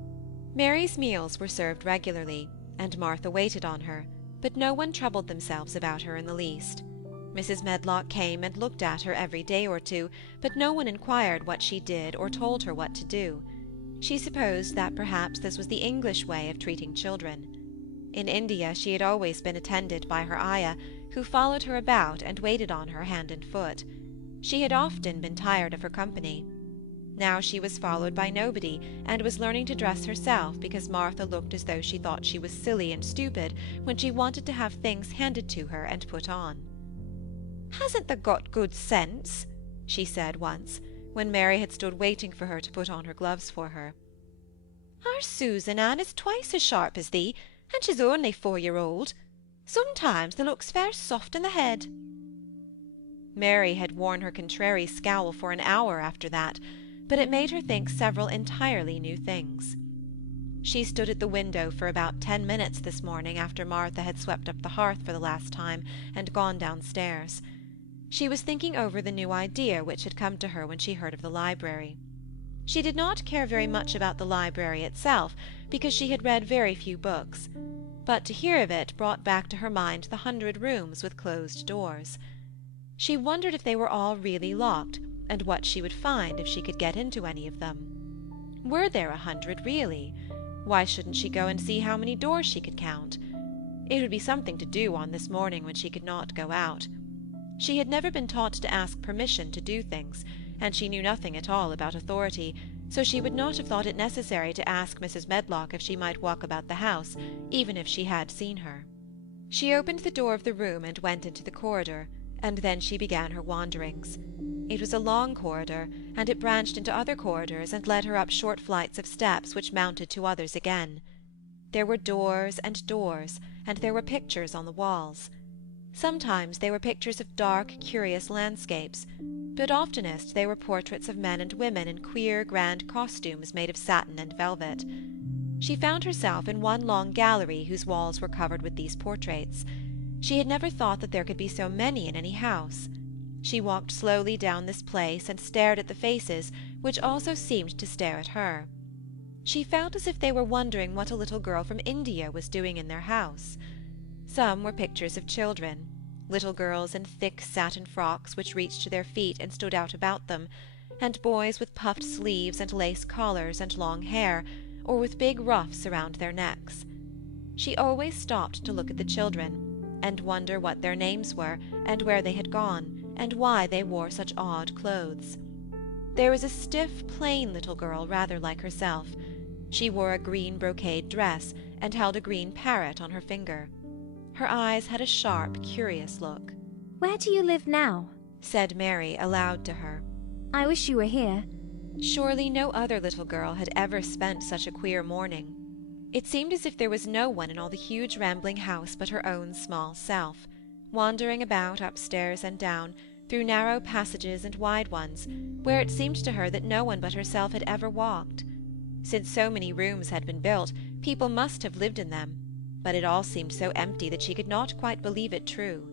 Mary's meals were served regularly, and Martha waited on her, but no one troubled themselves about her in the least. Mrs. Medlock came and looked at her every day or two, but no one inquired what she did or told her what to do. She supposed that perhaps this was the English way of treating children. In India she had always been attended by her ayah, who followed her about and waited on her hand and foot. She had often been tired of her company. Now she was followed by nobody, and was learning to dress herself because Martha looked as though she thought she was silly and stupid when she wanted to have things handed to her and put on. "Hasn't thou got good sense?" she said once, when Mary had stood waiting for her to put on her gloves for her. "Our Susan Ann is twice as sharp as thee, and she's only 4-year-old. Sometimes thou looks fair soft in the head." Mary had worn her contrary scowl for an hour after that, but it made her think several entirely new things. She stood at the window for about 10 minutes this morning after Martha had swept up the hearth for the last time and gone downstairs. She was thinking over the new idea which had come to her when she heard of the library. She did not care very much about the library itself, because she had read very few books, but to hear of it brought back to her mind the 100 rooms with closed doors. She wondered if they were all really locked, and what she would find if she could get into any of them. Were there 100 really? Why shouldn't she go and see how many doors she could count? It would be something to do on this morning when she could not go out. She had never been taught to ask permission to do things, and she knew nothing at all about authority, so she would not have thought it necessary to ask Mrs. Medlock if she might walk about the house, even if she had seen her. She opened the door of the room and went into the corridor, and then she began her wanderings. It was a long corridor, and it branched into other corridors and led her up short flights of steps which mounted to others again. There were doors, and there were pictures on the walls. Sometimes they were pictures of dark, curious landscapes, but oftenest they were portraits of men and women in queer, grand costumes made of satin and velvet. She found herself in one long gallery whose walls were covered with these portraits. She had never thought that there could be so many in any house. She walked slowly down this place and stared at the faces, which also seemed to stare at her. She felt as if they were wondering what a little girl from India was doing in their house. Some were pictures of children, little girls in thick satin frocks which reached to their feet and stood out about them, and boys with puffed sleeves and lace collars and long hair, or with big ruffs around their necks. She always stopped to look at the children, and wonder what their names were, and where they had gone, and why they wore such odd clothes. There was a stiff, plain little girl rather like herself. She wore a green brocade dress, and held a green parrot on her finger. Her eyes had a sharp, curious look. "Where do you live now?" said Mary aloud to her. "I wish you were here." Surely no other little girl had ever spent such a queer morning. It seemed as if there was no one in all the huge rambling house but her own small self, wandering about upstairs and down, through narrow passages and wide ones, where it seemed to her that no one but herself had ever walked. Since so many rooms had been built, people must have lived in them, but it all seemed so empty that she could not quite believe it true.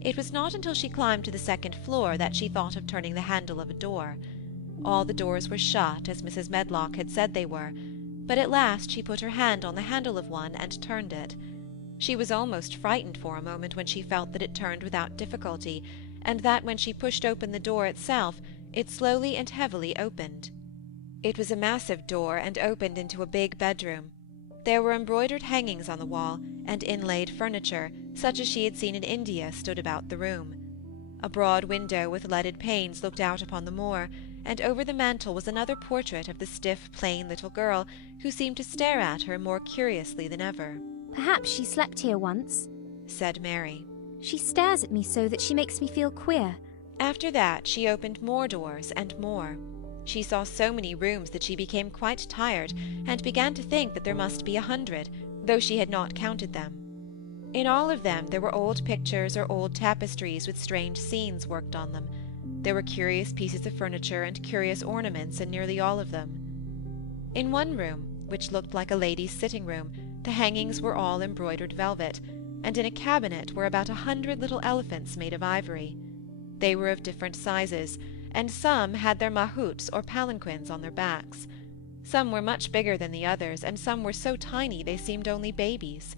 It was not until she climbed to the 2nd floor that she thought of turning the handle of a door. All the doors were shut, as Mrs. Medlock had said they were, but at last she put her hand on the handle of one and turned it. She was almost frightened for a moment when she felt that it turned without difficulty, and that when she pushed open the door itself, it slowly and heavily opened. It was a massive door, and opened into a big bedroom. There were embroidered hangings on the wall, and inlaid furniture, such as she had seen in India, stood about the room. A broad window with leaded panes looked out upon the moor, and over the mantel was another portrait of the stiff, plain little girl, who seemed to stare at her more curiously than ever. "Perhaps she slept here once," said Mary. "She stares at me so that she makes me feel queer." After that she opened more doors and more. She saw so many rooms that she became quite tired, and began to think that there must be 100, though she had not counted them. In all of them there were old pictures or old tapestries with strange scenes worked on them. There were curious pieces of furniture and curious ornaments in nearly all of them. In one room, which looked like a lady's sitting-room, the hangings were all embroidered velvet, and in a cabinet were about 100 little elephants made of ivory. They were of different sizes, and some had their mahouts or palanquins on their backs. Some were much bigger than the others, and some were so tiny they seemed only babies.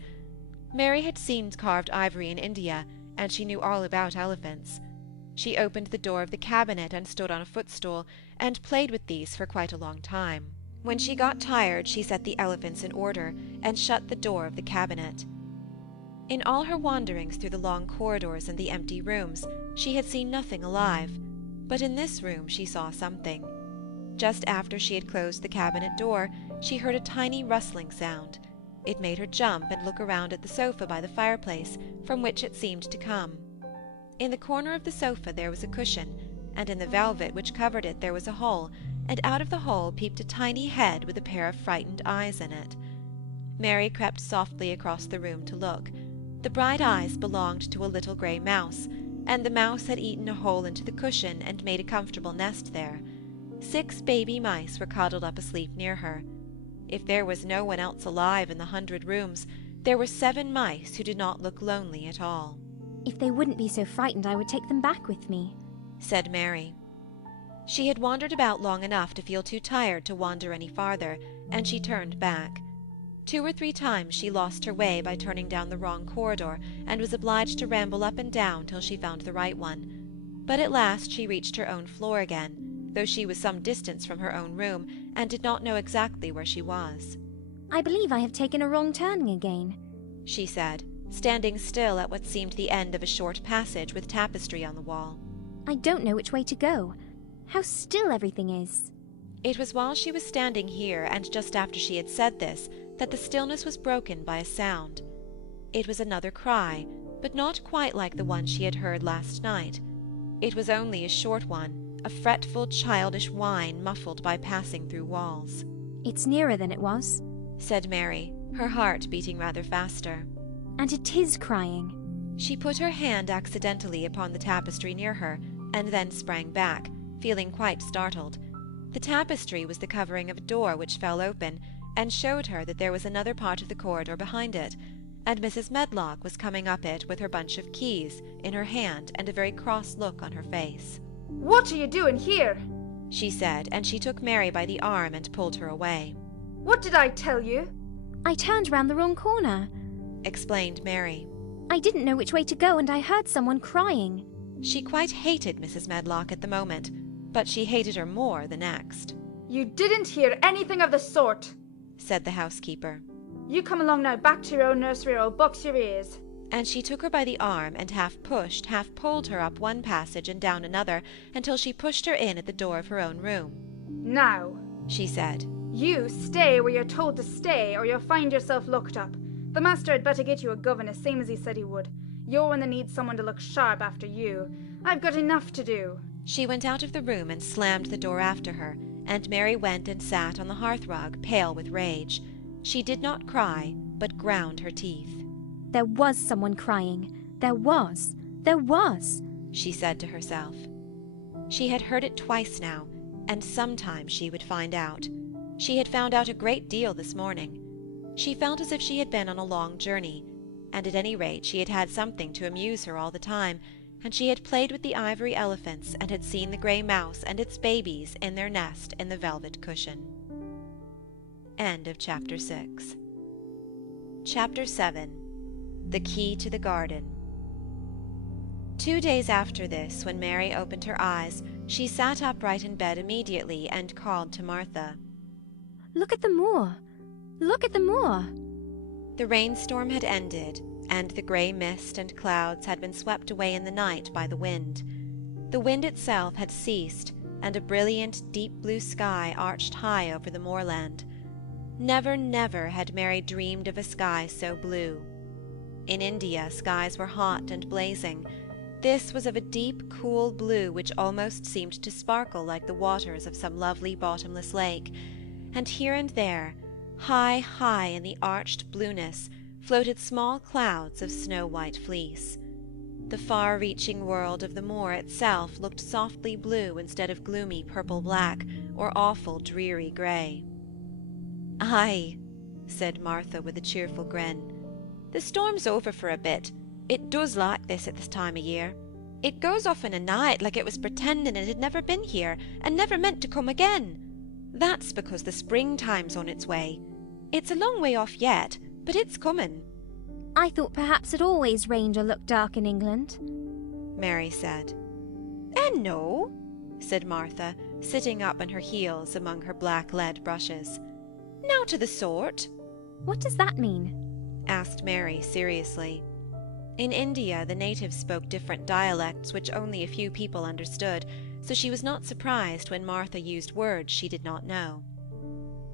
Mary had seen carved ivory in India, and she knew all about elephants. She opened the door of the cabinet and stood on a footstool, and played with these for quite a long time. When she got tired, she set the elephants in order, and shut the door of the cabinet. In all her wanderings through the long corridors and the empty rooms, she had seen nothing alive, but in this room she saw something. Just after she had closed the cabinet door, she heard a tiny rustling sound. It made her jump and look around at the sofa by the fireplace, from which it seemed to come. In the corner of the sofa there was a cushion, and in the velvet which covered it there was a hole, and out of the hole peeped a tiny head with a pair of frightened eyes in it. Mary crept softly across the room to look. The bright eyes belonged to a little grey mouse, and the mouse had eaten a hole into the cushion and made a comfortable nest there. 6 baby mice were cuddled up asleep near her. If there was no one else alive in the 100 rooms, there were 7 mice who did not look lonely at all. If they wouldn't be so frightened, I would take them back with me, said Mary. She had wandered about long enough to feel too tired to wander any farther, and she turned back. 2 or 3 times she lost her way by turning down the wrong corridor, and was obliged to ramble up and down till she found the right one. But at last she reached her own floor again, though she was some distance from her own room, and did not know exactly where she was. I believe I have taken a wrong turning again, she said, standing still at what seemed the end of a short passage with tapestry on the wall. I don't know which way to go. How still everything is. It was while she was standing here, and just after she had said this, that the stillness was broken by a sound. It was another cry, but not quite like the one she had heard last night. It was only a short one, a fretful, childish whine muffled by passing through walls. It's nearer than it was, said Mary, her heart beating rather faster. And it is crying. She put her hand accidentally upon the tapestry near her, and then sprang back, feeling quite startled. The tapestry was the covering of a door which fell open, and showed her that there was another part of the corridor behind it, and Mrs. Medlock was coming up it with her bunch of keys in her hand and a very cross look on her face. "What are you doing here?" she said, and she took Mary by the arm and pulled her away. "What did I tell you?" I turned round the wrong corner, explained Mary. I didn't know which way to go, and I heard someone crying. She quite hated Mrs. Medlock at the moment, but she hated her more the next. "You didn't hear anything of the sort," said the housekeeper. "You come along now back to your own nursery or I'll box your ears." And she took her by the arm and half pushed, half pulled her up one passage and down another, until she pushed her in at the door of her own room. "Now," she said, "you stay where you're told to stay, or you'll find yourself looked up. The master had better get you a governess, same as he said he would. You're one that needs someone to look sharp after you. I've got enough to do." She went out of the room and slammed the door after her, and Mary went and sat on the hearth-rug, pale with rage. She did not cry, but ground her teeth. There was someone crying. There was, she said to herself. She had heard it twice now, and sometime she would find out. She had found out a great deal this morning. She felt as if she had been on a long journey, and at any rate she had had something to amuse her all the time, and she had played with the ivory elephants and had seen the grey mouse and its babies in their nest in the velvet cushion. End of Chapter 6. Chapter 7. The Key to the Garden. 2 days after this, when Mary opened her eyes, she sat upright in bed immediately and called to Martha. "Look at the moor! Look at the moor!" The rainstorm had ended, and the grey mist and clouds had been swept away in the night by the wind. The wind itself had ceased, and a brilliant deep blue sky arched high over the moorland. Never, never had Mary dreamed of a sky so blue. In India, skies were hot and blazing. This was of a deep, cool blue which almost seemed to sparkle like the waters of some lovely bottomless lake, and here and there, high, high in the arched blueness, floated small clouds of snow-white fleece. The far-reaching world of the moor itself looked softly blue instead of gloomy purple-black or awful dreary grey. "Aye," said Martha with a cheerful grin. "The storm's over for a bit. It does like this at this time of year. It goes off in a night like it was pretending it had never been here and never meant to come again. That's because the springtime's on its way. It's a long way off yet, but it's coming." "I thought perhaps it always rained or looked dark in England," Mary said. No," said Martha, sitting up on her heels among her black lead brushes. "Nowt o' the sort." "What does that mean?" asked Mary seriously. In India, the natives spoke different dialects which only a few people understood, so she was not surprised when Martha used words she did not know.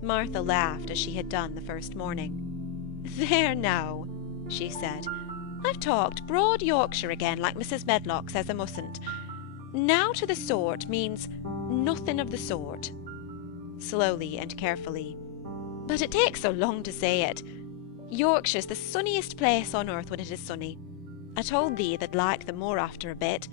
Martha laughed as she had done the first morning. "There now," she said, "I've talked broad Yorkshire again, like Mrs. Medlock says I mustn't. Now to the sort means nothing of the sort," slowly and carefully. "But it takes so long to say it. Yorkshire's the sunniest place on earth when it is sunny. I told thee they'd like the Moor after a bit.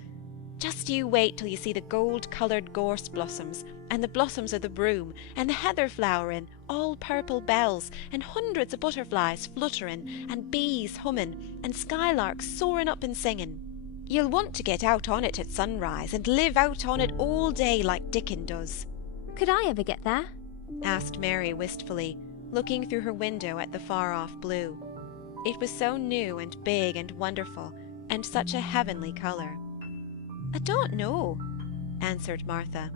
Just you wait till you see the gold-coloured gorse blossoms, and the blossoms of the broom, and the heather flowering, all purple bells, and hundreds of butterflies fluttering, and bees humming, and skylarks soaring up and singing. You'll want to get out on it at sunrise, and live out on it all day like Dickon does." Could I ever get there? asked Mary wistfully, looking through her window at the far-off blue. It was so new and big and wonderful, and such a heavenly colour. "I don't know," answered Martha.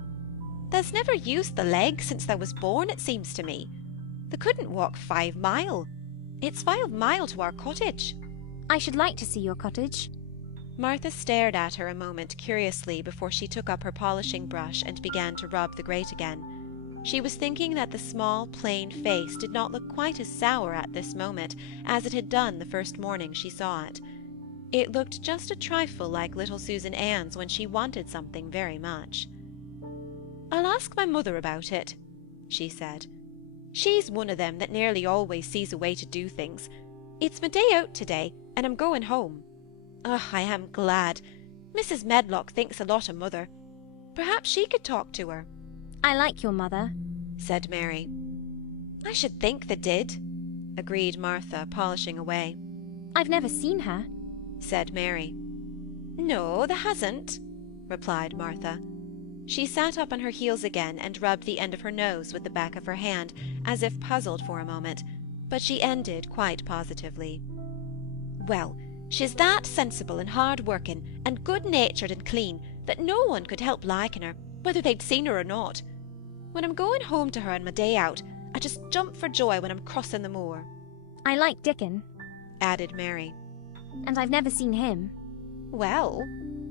"There's never used the leg since thou was born, it seems to me. They couldn't walk 5 mile. It's 5 mile to our cottage." I should like to see your cottage. Martha stared at her a moment curiously before she took up her polishing brush and began to rub the grate again. She was thinking that the small, plain face did not look quite as sour at this moment as it had done the first morning she saw it. It looked just a trifle like little Susan Ann's when she wanted something very much. "I'll ask my mother about it," she said. "She's one of them that nearly always sees a way to do things. It's my day out today, and I'm going home. I am glad. Mrs. Medlock thinks a lot of mother. Perhaps she could talk to her." I like your mother, said Mary. "I should think they did," agreed Martha, polishing away. I've never seen her, said Mary. "No, there hasn't," replied Martha. She sat up on her heels again and rubbed the end of her nose with the back of her hand, as if puzzled for a moment, but she ended quite positively. "Well, she's that sensible and hard-working and good-natured and clean that no one could help liking her, whether they'd seen her or not. When I'm going home to her on my day out, I just jump for joy when I'm crossing the moor." I like Dickon, added Mary. and I've never seen him. "Well,"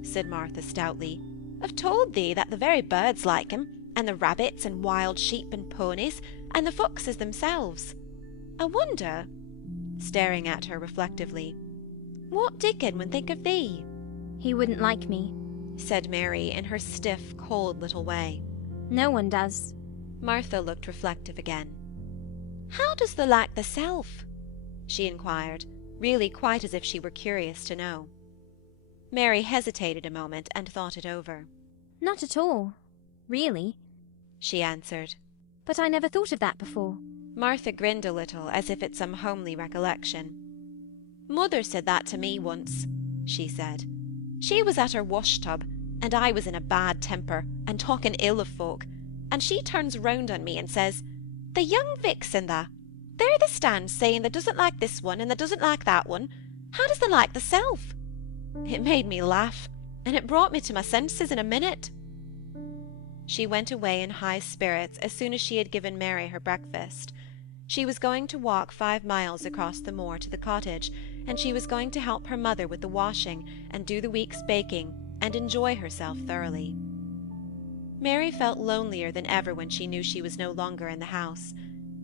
said Martha stoutly, "I've told thee that the very birds like him, and the rabbits and wild sheep and ponies, and the foxes themselves. I wonder," staring at her reflectively, "what Dickon would think of thee?" He wouldn't like me, said Mary in her stiff, cold little way. No one does. Martha looked reflective again. "How does thou like thyself?" she inquired, really quite as if she were curious to know. Mary hesitated a moment and thought it over. Not at all, really, she answered. But I never thought of that before. Martha grinned a little, as if at some homely recollection. "Mother said that to me once," she said. "She was at her wash-tub, and I was in a bad temper, and talking ill of folk, and she turns round on me and says, 'The young vixen tha! There thou stands saying thou doesn't like this one, and thou doesn't like that one. How does thou like thyself?' It made me laugh, and it brought me to my senses in a minute." She went away in high spirits as soon as she had given Mary her breakfast. She was going to walk 5 miles across the moor to the cottage, and she was going to help her mother with the washing, and do the week's baking, and enjoy herself thoroughly. Mary felt lonelier than ever when she knew she was no longer in the house.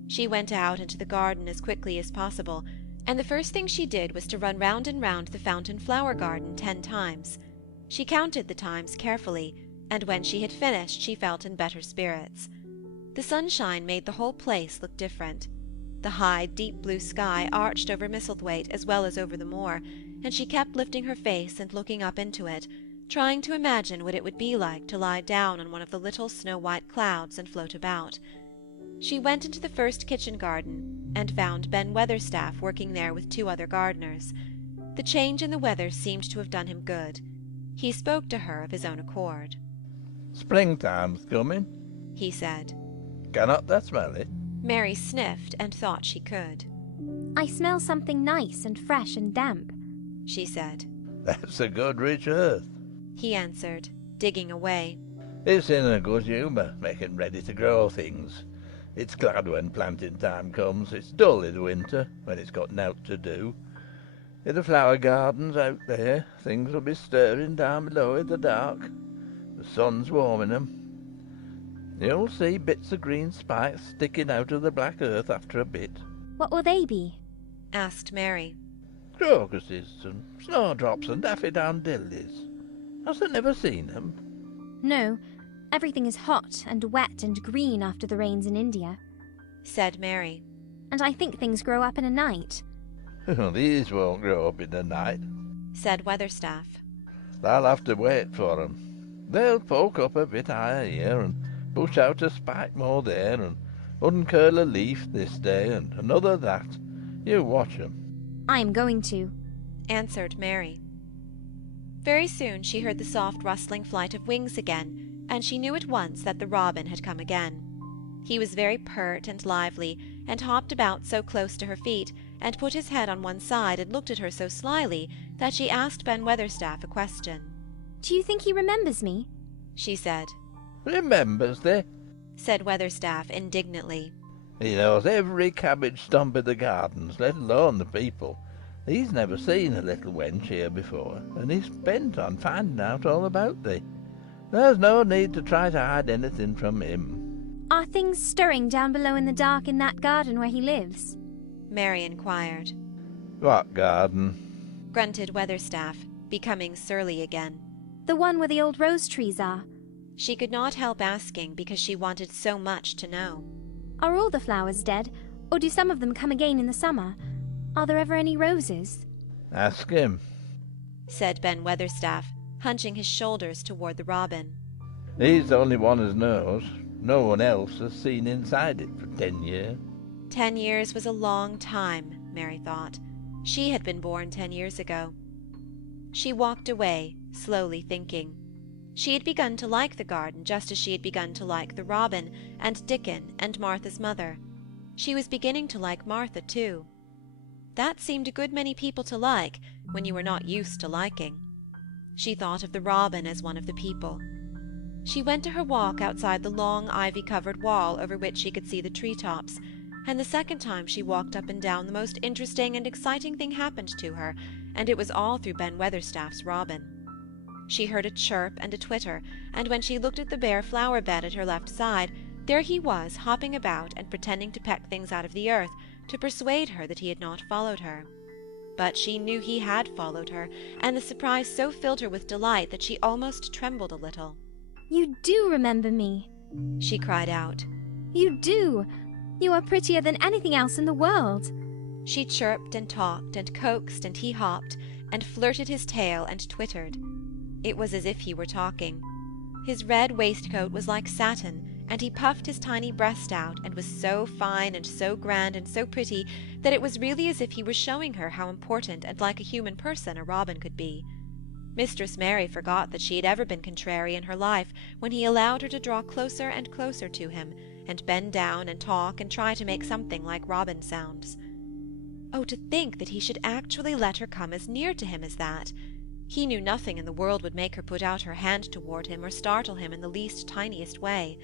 She went out into the garden as quickly as possible, and the first thing she did was to run round and round the fountain flower garden 10 times. She counted the times carefully, and when she had finished she felt in better spirits. The sunshine made the whole place look different. The high, deep blue sky arched over Misselthwaite as well as over the moor, and she kept lifting her face and looking up into it, trying to imagine what it would be like to lie down on one of the little snow-white clouds and float about. She went into the first kitchen garden, and found Ben Weatherstaff working there with 2 other gardeners. The change in the weather seemed to have done him good. He spoke to her of his own accord. "Springtime's coming," he said. "Cannot thou smell it?" Mary sniffed and thought she could. I smell something nice and fresh and damp, she said. "That's a good rich earth," he answered, digging away. "It's in a good humour, making ready to grow things. It's glad when planting time comes. It's dull in the winter, when it's got nowt to do. In the flower gardens out there, things will be stirring down below in the dark. The sun's warming 'em. You'll see bits of green spikes sticking out of the black earth after a bit. What will they be? asked Mary. Crocuses and snowdrops and daffodillies. Hast thou never seen 'em? No, everything is hot and wet and green after the rains in India. Said Mary. And I think things grow up in a night. These won't grow up in a night. Said Weatherstaff. They'll have to wait for 'em. They'll poke up a bit higher here, and push out a spike more there, and uncurl a leaf this day, and another that. You watch 'em. I am going to, answered Mary. Very soon she heard the soft rustling flight of wings again, and she knew at once that the robin had come again. He was very pert and lively, and hopped about so close to her feet, and put his head on one side and looked at her so slyly that she asked Ben Weatherstaff a question. Do you think he remembers me? She said. Remembers thee? Said Weatherstaff indignantly. He knows every cabbage stump in the gardens, let alone the people. He's never seen a little wench here before, and he's bent on finding out all about thee. There's no need to try to hide anything from him. Are things stirring down below in the dark in that garden where he lives? Mary inquired. What garden? Grunted Weatherstaff, becoming surly again. The one where the old rose trees are. She could not help asking because she wanted so much to know. Are all the flowers dead, or do some of them come again in the summer? Are there ever any roses? Ask him, said Ben Weatherstaff, hunching his shoulders toward the robin. He's the only one as knows. No one else has seen inside it for 10 years. 10 years was a long time, Mary thought. She had been born 10 years ago. She walked away, slowly thinking. She had begun to like the garden just as she had begun to like the robin, and Dickon, and Martha's mother. She was beginning to like Martha, too. That seemed a good many people to like, when you were not used to liking. She thought of the robin as one of the people. She went to her walk outside the long ivy-covered wall over which she could see the tree-tops, and the second time she walked up and down the most interesting and exciting thing happened to her, and it was all through Ben Weatherstaff's robin. She heard a chirp and a twitter, and when she looked at the bare flower-bed at her left side, there he was hopping about and pretending to peck things out of the earth, to persuade her that he had not followed her. But she knew he had followed her, and the surprise so filled her with delight that she almost trembled a little. You do remember me, she cried out. You do. You are prettier than anything else in the world. She chirped and talked and coaxed, and he hopped, and flirted his tail and twittered. It was as if he were talking. His red waistcoat was like satin, and he puffed his tiny breast out, and was so fine and so grand and so pretty that it was really as if he were showing her how important and like a human person a robin could be. Mistress Mary forgot that she had ever been contrary in her life when he allowed her to draw closer and closer to him, and bend down and talk and try to make something like robin sounds. Oh, to think that he should actually let her come as near to him as that! He knew nothing in the world would make her put out her hand toward him or startle him in the least tiniest way.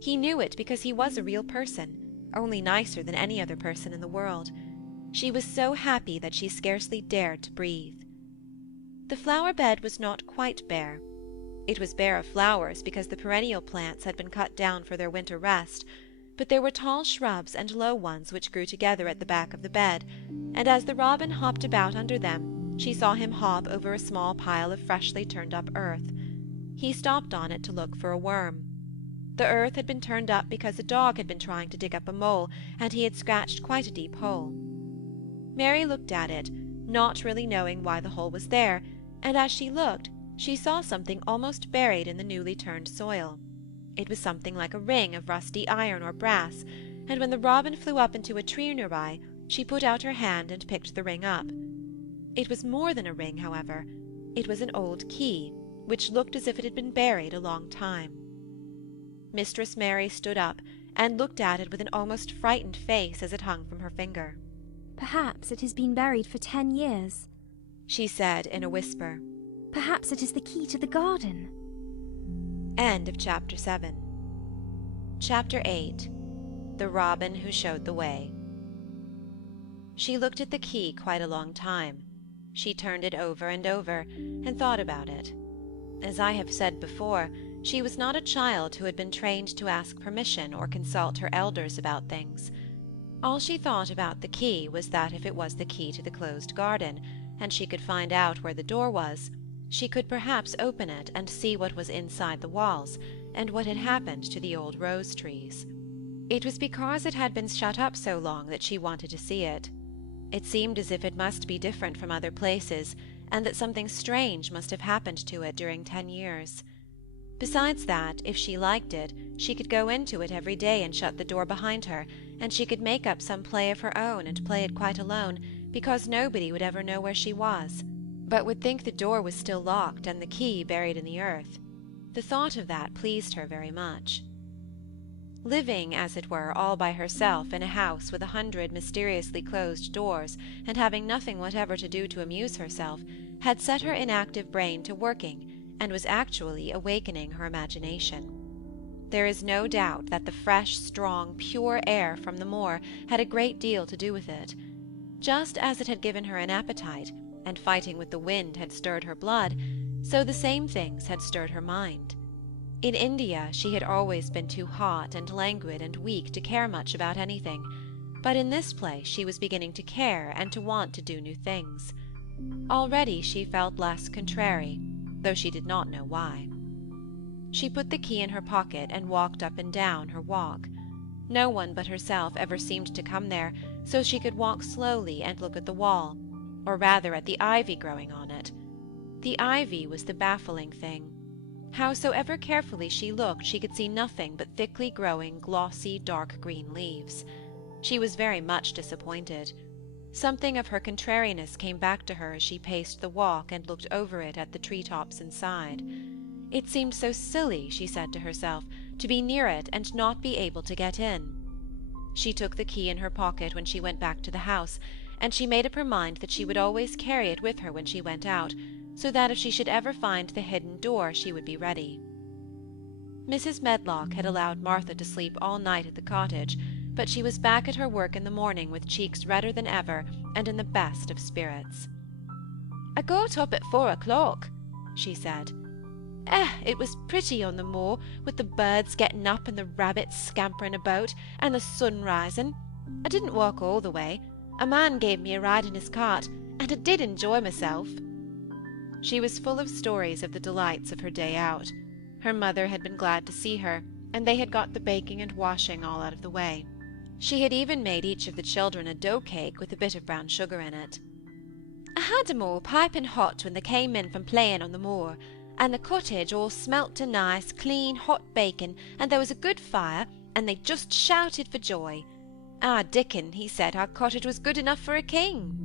He knew it because he was a real person, only nicer than any other person in the world. She was so happy that she scarcely dared to breathe. The flower-bed was not quite bare. It was bare of flowers because the perennial plants had been cut down for their winter rest, but there were tall shrubs and low ones which grew together at the back of the bed, and as the robin hopped about under them, she saw him hop over a small pile of freshly turned-up earth. He stopped on it to look for a worm. The earth had been turned up because a dog had been trying to dig up a mole, and he had scratched quite a deep hole. Mary looked at it, not really knowing why the hole was there, and as she looked, she saw something almost buried in the newly turned soil. It was something like a ring of rusty iron or brass, and when the robin flew up into a tree nearby, she put out her hand and picked the ring up. It was more than a ring, however. It was an old key, which looked as if it had been buried a long time. Mistress Mary stood up and looked at it with an almost frightened face as it hung from her finger. Perhaps it has been buried for 10 years, she said in a whisper. Perhaps it is the key to the garden. End of Chapter 7. Chapter 8. The Robin Who Showed the Way. She looked at the key quite a long time. She turned it over and over, and thought about it. As I have said before, She was not a child who had been trained to ask permission or consult her elders about things. All she thought about the key was that if it was the key to the closed garden, and she could find out where the door was, she could perhaps open it and see what was inside the walls, and what had happened to the old rose trees. It was because it had been shut up so long that she wanted to see it. It seemed as if it must be different from other places, and that something strange must have happened to it during 10 years. Besides that, if she liked it, she could go into it every day and shut the door behind her, and she could make up some play of her own and play it quite alone, because nobody would ever know where she was, but would think the door was still locked and the key buried in the earth. The thought of that pleased her very much. Living, as it were, all by herself in a house with 100 mysteriously closed doors, and having nothing whatever to do to amuse herself, had set her inactive brain to working, and was actually awakening her imagination. There is no doubt that the fresh, strong, pure air from the moor had a great deal to do with it. Just as it had given her an appetite, and fighting with the wind had stirred her blood, so the same things had stirred her mind. In India she had always been too hot and languid and weak to care much about anything, but in this place she was beginning to care and to want to do new things. Already she felt less contrary, though she did not know why. She put the key in her pocket and walked up and down her walk. No one but herself ever seemed to come there, so she could walk slowly and look at the wall, or rather at the ivy growing on it. The ivy was the baffling thing. Howsoever carefully she looked, she could see nothing but thickly growing, glossy, dark green leaves. She was very much disappointed. Something of her contrariness came back to her as she paced the walk and looked over it at the tree-tops inside. It seemed so silly, she said to herself, to be near it and not be able to get in. She took the key in her pocket when she went back to the house, and she made up her mind that she would always carry it with her when she went out, so that if she should ever find the hidden door she would be ready. Mrs. Medlock had allowed Martha to sleep all night at the cottage, but she was back at her work in the morning with cheeks redder than ever and in the best of spirits. "I got up at 4 o'clock," she said. It was pretty on the moor, with the birds getting up and the rabbits scampering about, and the sun rising. I didn't walk all the way. A man gave me a ride in his cart, and I did enjoy myself." She was full of stories of the delights of her day out. Her mother had been glad to see her, and they had got the baking and washing all out of the way. She had even made each of the children a dough-cake with a bit of brown sugar in it. "I had 'em all piping hot when they came in from playing on the moor, and the cottage all smelt to nice, clean, hot bacon, and there was a good fire, and they just shouted for joy. Our Dickon, he said our cottage was good enough for a king."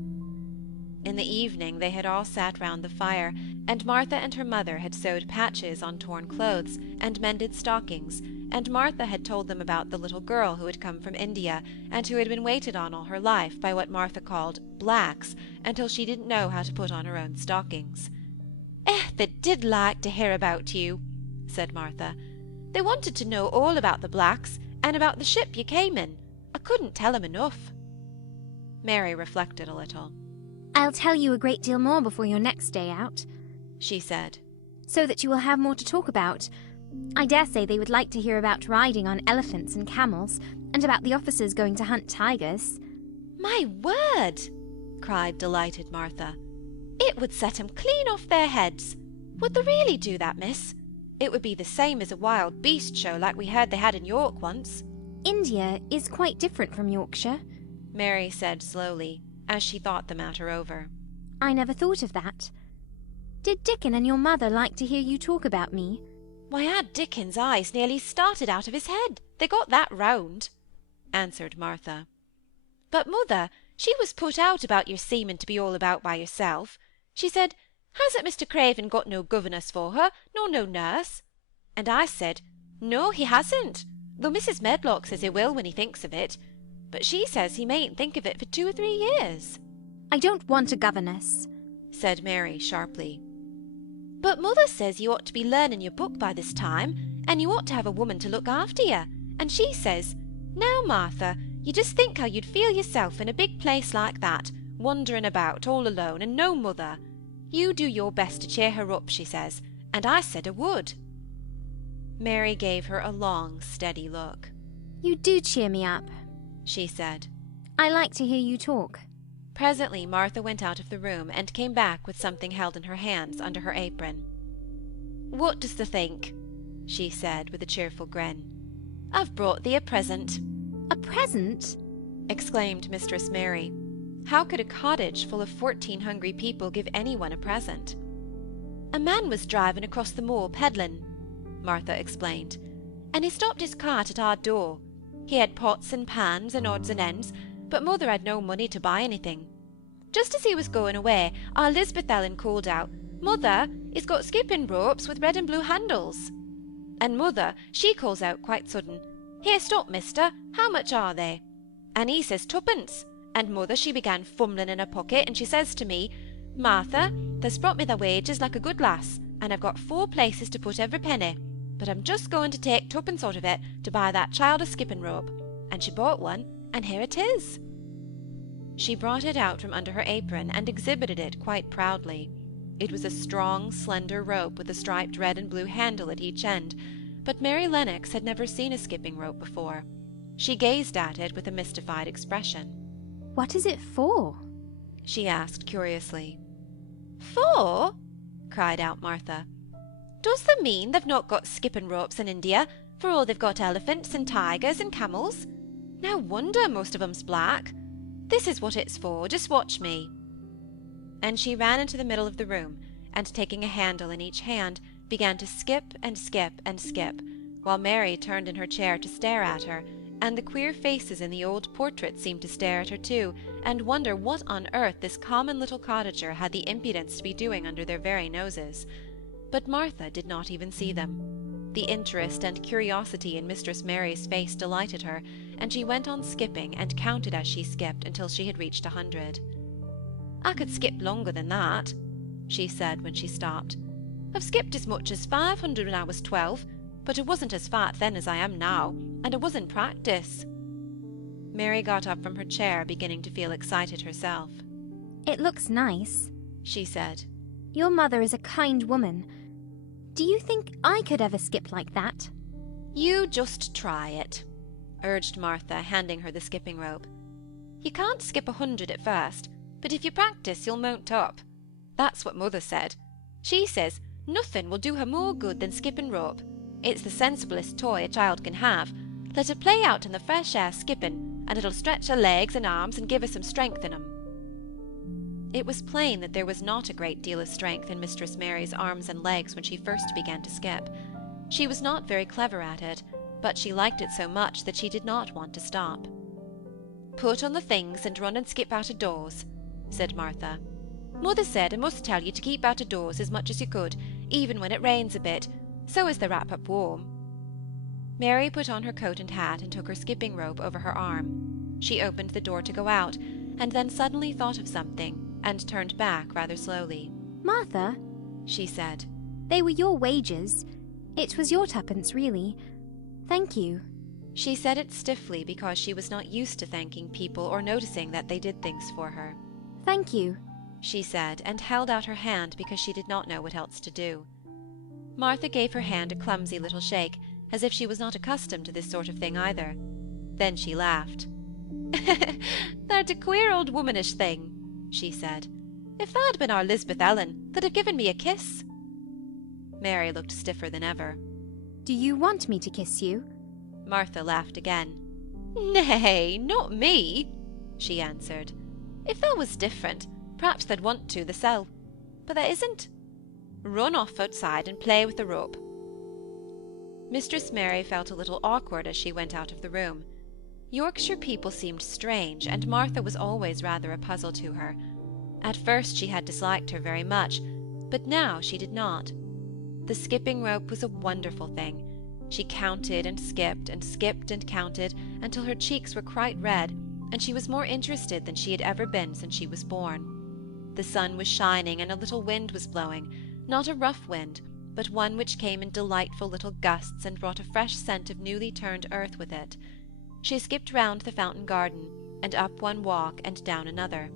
In the evening they had all sat round the fire, and Martha and her mother had sewed patches on torn clothes, and mended stockings, and Martha had told them about the little girl who had come from India, and who had been waited on all her life by what Martha called blacks, until she didn't know how to put on her own stockings. They did like to hear about you," said Martha. "They wanted to know all about the blacks, and about the ship you came in. I couldn't tell 'em enough." Mary reflected a little. "I'll tell you a great deal more before your next day out," she said, "so that you will have more to talk about. I dare say they would like to hear about riding on elephants and camels, and about the officers going to hunt tigers." "My word!" cried delighted Martha. "It would set 'em clean off their heads. Would they really do that, miss? It would be the same as a wild beast show like we heard they had in York once." "India is quite different from Yorkshire," Mary said slowly, as she thought the matter over. "I never thought of that. Did Dickon and your mother like to hear you talk about me?" "Why, our Dickon's eyes nearly started out of his head, they got that round," answered Martha. "But mother, she was put out about your seeming to be all about by yourself. She said, 'Hasn't Mr. Craven got no governess for her, nor no nurse?' And I said, 'No, he hasn't, though Mrs. Medlock says he will when he thinks of it. But she says he mayn't think of it for 2 or 3 years. "I don't want a governess," said Mary sharply. "But mother says you ought to be learning your book by this time, and you ought to have a woman to look after you, and she says, 'Now, Martha, you just think how you'd feel yourself in a big place like that, wandering about all alone, and no mother. You do your best to cheer her up,' she says, and I said I would." Mary gave her a long, steady look. You do cheer me up, she said. I like to hear you talk. Presently Martha went out of the room and came back with something held in her hands under her apron. What dost thou think? She said with a cheerful grin. I've brought thee a present. A present? Exclaimed Mistress Mary. How could a cottage full of 14 hungry people give anyone a present? A man was driving across the moor peddling, Martha explained, and he stopped his cart at our door. He had pots and pans and odds and ends, but Mother had no money to buy anything. Just as he was going away, our Lisbeth Ellen called out, Mother, he's got skipping ropes with red and blue handles. And Mother, she calls out quite sudden, Here, stop, mister, how much are they? And he says 2pence, and Mother, she began fumbling in her pocket, and she says to me, Martha, thou's brought me the wages like a good lass, and I've got 4 places to put every penny, but I'm just going to take 2pence out of it to buy that child a skipping rope. And she bought one, and here it is. She brought it out from under her apron and exhibited it quite proudly. It was a strong, slender rope with a striped red and blue handle at each end, but Mary Lennox had never seen a skipping rope before. She gazed at it with a mystified expression. What is it for? She asked curiously. For? Cried out Martha. Does that mean they've not got skipping ropes in India, for all they've got elephants and tigers and camels? No wonder most of 'em's black. This is what it's for, just watch me. And she ran into the middle of the room, and taking a handle in each hand, began to skip and skip and skip, while Mary turned in her chair to stare at her, and the queer faces in the old portrait seemed to stare at her too, and wonder what on earth this common little cottager had the impudence to be doing under their very noses. But Martha did not even see them. The interest and curiosity in Mistress Mary's face delighted her, and she went on skipping and counted as she skipped until she had reached 100. I could skip longer than that, she said when she stopped. I've skipped as much as 500 when I was 12, but I wasn't as fat then as I am now, and I was in practice. Mary got up from her chair, beginning to feel excited herself. It looks nice, she said. Your mother is a kind woman. Do you think I could ever skip like that? You just try it, urged Martha, handing her the skipping rope. You can't skip 100 at first, but if you practice you'll mount up. That's what Mother said. She says nothing will do her more good than skipping rope. It's the sensiblest toy a child can have. Let her play out in the fresh air skipping, and it'll stretch her legs and arms and give her some strength in 'em. It was plain that there was not a great deal of strength in Mistress Mary's arms and legs when she first began to skip. She was not very clever at it, but she liked it so much that she did not want to stop. Put on the things and run and skip out of doors, said Martha. Mother said I must tell you to keep out of doors as much as you could, even when it rains a bit, so as to wrap up warm. Mary put on her coat and hat and took her skipping rope over her arm. She opened the door to go out, and then suddenly thought of something, and turned back rather slowly. Martha, she said, they were your wages. It was your 2pence, really. Thank you. She said it stiffly because she was not used to thanking people or noticing that they did things for her. Thank you, she said, and held out her hand because she did not know what else to do. Martha gave her hand a clumsy little shake, as if she was not accustomed to this sort of thing either. Then she laughed. Thou'rt a queer old womanish thing, she said. If tha'd been our Lisbeth Ellen, tha'd have given me a kiss. Mary looked stiffer than ever. Do you want me to kiss you? Martha laughed again. Nay, not me, she answered. If that was different, perhaps they'd want to themselves, but that isn't. Run off outside and play with the rope. Mistress Mary felt a little awkward as she went out of the room. Yorkshire people seemed strange, and Martha was always rather a puzzle to her. At first she had disliked her very much, but now she did not. The skipping rope was a wonderful thing. She counted and skipped and skipped and counted until her cheeks were quite red, and she was more interested than she had ever been since she was born. The sun was shining and a little wind was blowing, not a rough wind, but one which came in delightful little gusts and brought a fresh scent of newly turned earth with it. She skipped round the fountain garden, and up one walk and down another.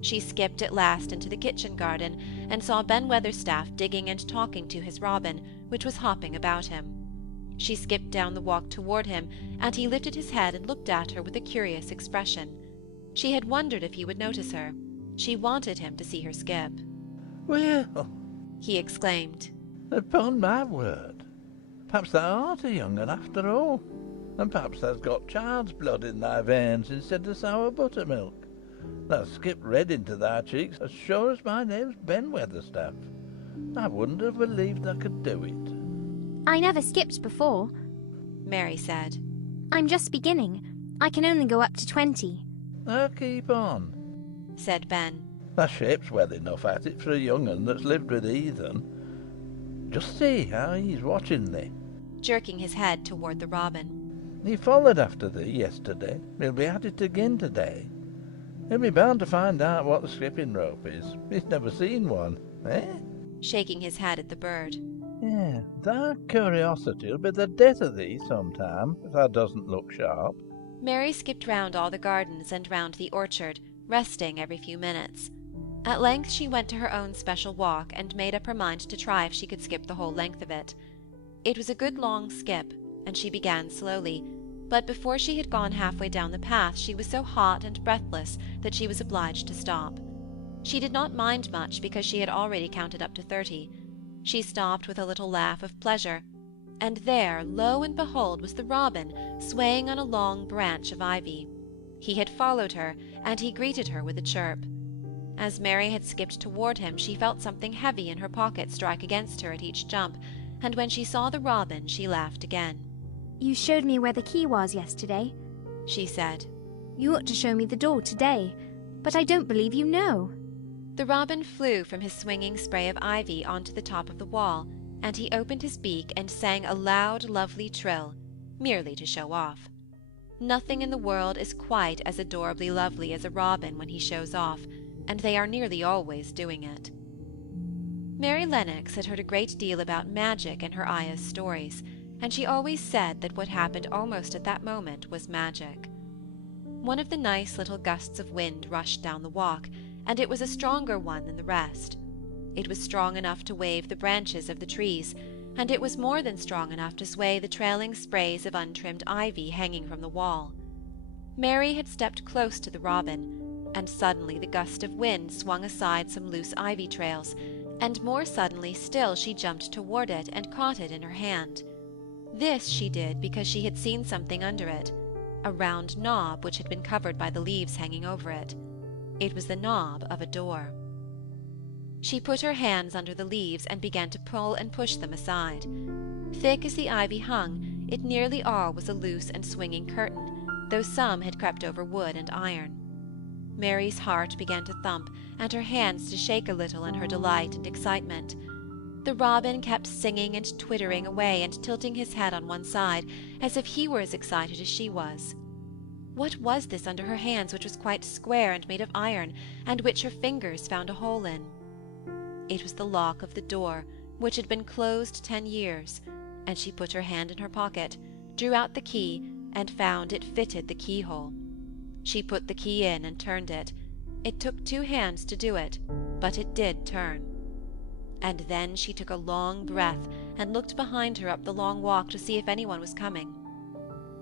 She skipped at last into the kitchen garden, and saw Ben Weatherstaff digging and talking to his robin, which was hopping about him. She skipped down the walk toward him, and he lifted his head and looked at her with a curious expression. She had wondered if he would notice her. She wanted him to see her skip. "Well," he exclaimed, "upon my word, perhaps thou art a young un after all, and perhaps thou'st got child's blood in thy veins instead of sour buttermilk. Thou skipped red into thy cheeks as sure as my name's Ben Weatherstaff. I wouldn't have believed I could do it." I never skipped before, Mary said. I'm just beginning. I can only go up to 20. Keep on, said Ben. Thy shape's well enough at it for a young un that's lived with heathen. Just see how he's watching thee. Jerking his head toward the robin. He followed after thee yesterday. He'll be at it again today. He'll be bound to find out what the skipping rope is. He's never seen one, eh? Shaking his head at the bird. Yeah, thy curiosity'll be the death of thee sometime, if thou doesn't look sharp. Mary skipped round all the gardens and round the orchard, resting every few minutes. At length she went to her own special walk, and made up her mind to try if she could skip the whole length of it. It was a good long skip, and she began slowly, but before she had gone halfway down the path she was so hot and breathless that she was obliged to stop. She did not mind much, because she had already counted up to 30. She stopped with a little laugh of pleasure, and there, lo and behold, was the robin, swaying on a long branch of ivy. He had followed her, and he greeted her with a chirp. As Mary had skipped toward him, she felt something heavy in her pocket strike against her at each jump, and when she saw the robin, she laughed again. You showed me where the key was yesterday, she said. You ought to show me the door today, but I don't believe you know. The robin flew from his swinging spray of ivy onto the top of the wall, and he opened his beak and sang a loud, lovely trill, merely to show off. Nothing in the world is quite as adorably lovely as a robin when he shows off, and they are nearly always doing it. Mary Lennox had heard a great deal about magic in her Aya's stories, and she always said that what happened almost at that moment was magic. One of the nice little gusts of wind rushed down the walk, and it was a stronger one than the rest. It was strong enough to wave the branches of the trees, and it was more than strong enough to sway the trailing sprays of untrimmed ivy hanging from the wall. Mary had stepped close to the robin, and suddenly the gust of wind swung aside some loose ivy trails, and more suddenly still she jumped toward it and caught it in her hand. This she did because she had seen something under it, a round knob which had been covered by the leaves hanging over it. It was the knob of a door. She put her hands under the leaves and began to pull and push them aside. Thick as the ivy hung, it nearly all was a loose and swinging curtain, though some had crept over wood and iron. Mary's heart began to thump, and her hands to shake a little in her delight and excitement. The robin kept singing and twittering away and tilting his head on one side, as if he were as excited as she was. What was this under her hands, which was quite square and made of iron, and which her fingers found a hole in? It was the lock of the door, which had been closed 10 years, and she put her hand in her pocket, drew out the key, and found it fitted the keyhole. She put the key in and turned it. It took 2 hands to do it, but it did turn. And then she took a long breath and looked behind her up the long walk to see if anyone was coming.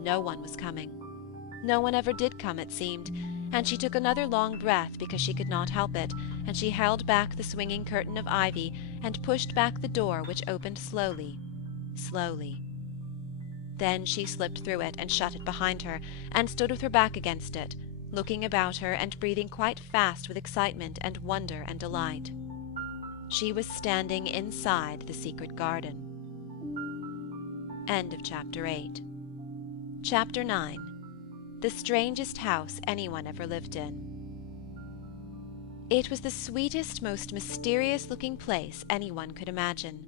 No one was coming. No one ever did come, it seemed, and she took another long breath because she could not help it, and she held back the swinging curtain of ivy and pushed back the door, which opened slowly, slowly. Then she slipped through it and shut it behind her, and stood with her back against it, looking about her and breathing quite fast with excitement and wonder and delight. She was standing inside the secret garden. End of Chapter 8. Chapter 9. The strangest house anyone ever lived in. It was the sweetest, most mysterious-looking place anyone could imagine.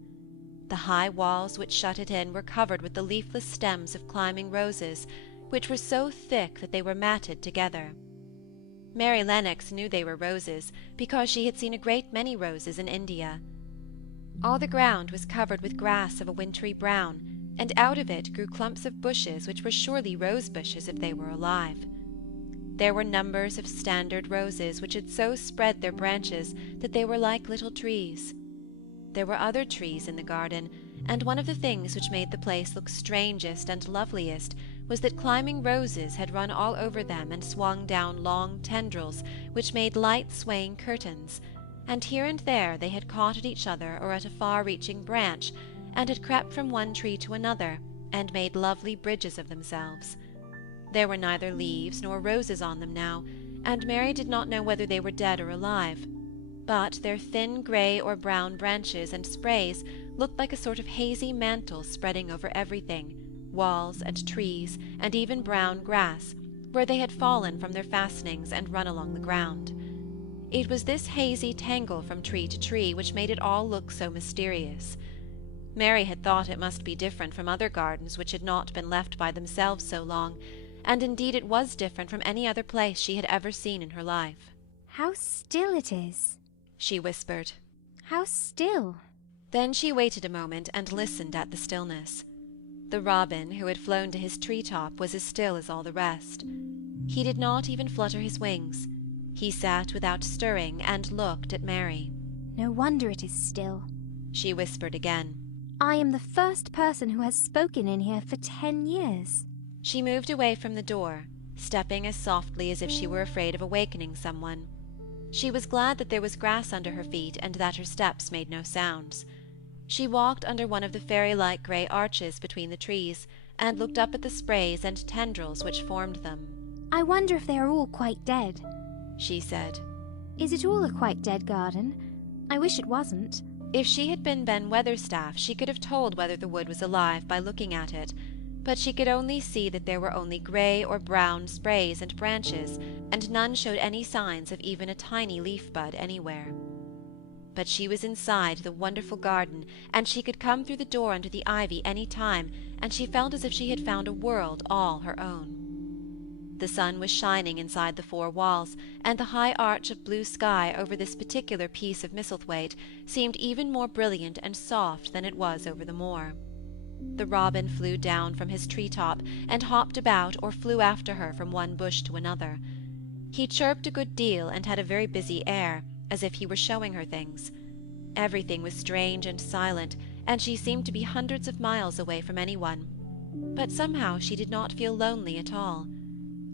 The high walls which shut it in were covered with the leafless stems of climbing roses, which were so thick that they were matted together. Mary Lennox knew they were roses, because she had seen a great many roses in India. All the ground was covered with grass of a wintry brown, and out of it grew clumps of bushes which were surely rose bushes if they were alive. There were numbers of standard roses which had so spread their branches that they were like little trees. There were other trees in the garden, and one of the things which made the place look strangest and loveliest was that climbing roses had run all over them and swung down long tendrils which made light swaying curtains, and here and there they had caught at each other or at a far-reaching branch, and had crept from one tree to another, and made lovely bridges of themselves. There were neither leaves nor roses on them now, and Mary did not know whether they were dead or alive, but their thin grey or brown branches and sprays looked like a sort of hazy mantle spreading over everything, walls and trees, and even brown grass, where they had fallen from their fastenings and run along the ground. It was this hazy tangle from tree to tree which made it all look so mysterious. Mary had thought it must be different from other gardens which had not been left by themselves so long, and indeed it was different from any other place she had ever seen in her life. "How still it is," she whispered. "How still." Then she waited a moment and listened at the stillness. The robin, who had flown to his tree-top, was as still as all the rest. He did not even flutter his wings. He sat without stirring and looked at Mary. "No wonder it is still," she whispered again. "I am the first person who has spoken in here for 10 years. She moved away from the door, stepping as softly as if she were afraid of awakening someone. She was glad that there was grass under her feet and that her steps made no sounds. She walked under one of the fairy-like grey arches between the trees, and looked up at the sprays and tendrils which formed them. "I wonder if they are all quite dead," she said. "Is it all a quite dead garden? I wish it wasn't." If she had been Ben Weatherstaff, she could have told whether the wood was alive by looking at it, but she could only see that there were only grey or brown sprays and branches, and none showed any signs of even a tiny leaf-bud anywhere. But she was inside the wonderful garden, and she could come through the door under the ivy any time, and she felt as if she had found a world all her own. The sun was shining inside the 4 walls, and the high arch of blue sky over this particular piece of Misselthwaite seemed even more brilliant and soft than it was over the moor. The robin flew down from his tree-top, and hopped about or flew after her from one bush to another. He chirped a good deal and had a very busy air, as if he were showing her things. Everything was strange and silent, and she seemed to be hundreds of miles away from anyone. But somehow she did not feel lonely at all.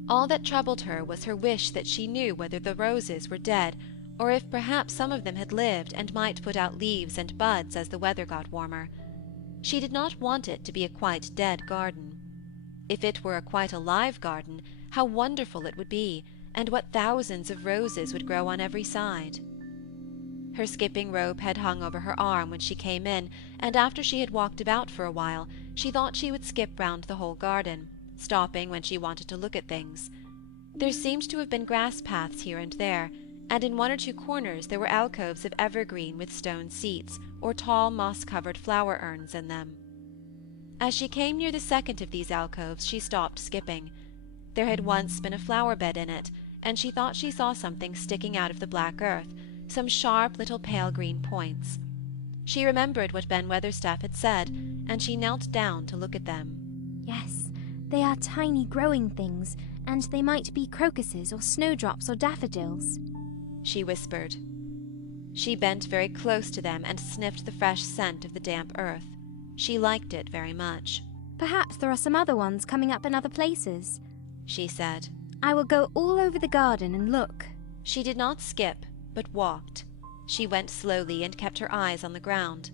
All that troubled her was her wish that she knew whether the roses were dead, or if perhaps some of them had lived and might put out leaves and buds as the weather got warmer. She did not want it to be a quite dead garden. If it were a quite alive garden, how wonderful it would be, and what thousands of roses would grow on every side. Her skipping rope had hung over her arm when she came in, and after she had walked about for a while, she thought she would skip round the whole garden, stopping when she wanted to look at things. There seemed to have been grass paths here and there, and in 1 or 2 corners there were alcoves of evergreen with stone seats, or tall moss-covered flower urns in them. As she came near the second of these alcoves, she stopped skipping. There had once been a flower-bed in it, and she thought she saw something sticking out of the black earth, some sharp little pale green points. She remembered what Ben Weatherstaff had said, and she knelt down to look at them. "Yes, they are tiny growing things, and they might be crocuses or snowdrops or daffodils," she whispered. She bent very close to them and sniffed the fresh scent of the damp earth. She liked it very much. "Perhaps there are some other ones coming up in other places," she said. "I will go all over the garden and look." She did not skip, but walked. She went slowly and kept her eyes on the ground.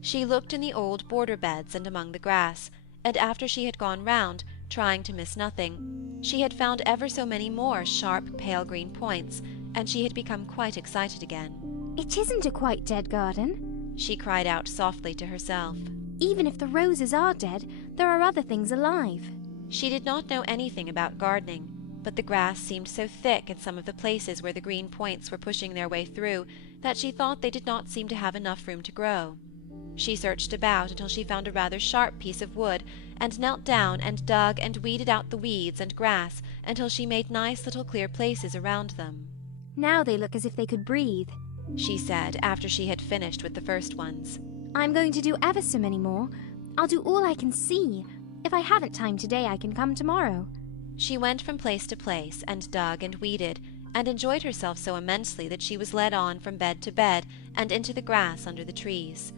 She looked in the old border beds and among the grass, and after she had gone round, trying to miss nothing, she had found ever so many more sharp pale green points, and she had become quite excited again. "It isn't a quite dead garden," she cried out softly to herself. "Even if the roses are dead, there are other things alive." She did not know anything about gardening, but the grass seemed so thick in some of the places where the green points were pushing their way through that she thought they did not seem to have enough room to grow. She searched about until she found a rather sharp piece of wood, and knelt down and dug and weeded out the weeds and grass until she made nice little clear places around them. "Now they look as if they could breathe," she said after she had finished with the first ones. "I'm going to do ever so many more. I'll do all I can see. If I haven't time today, I can come tomorrow." She went from place to place and dug and weeded, and enjoyed herself so immensely that she was led on from bed to bed and into the grass under the trees.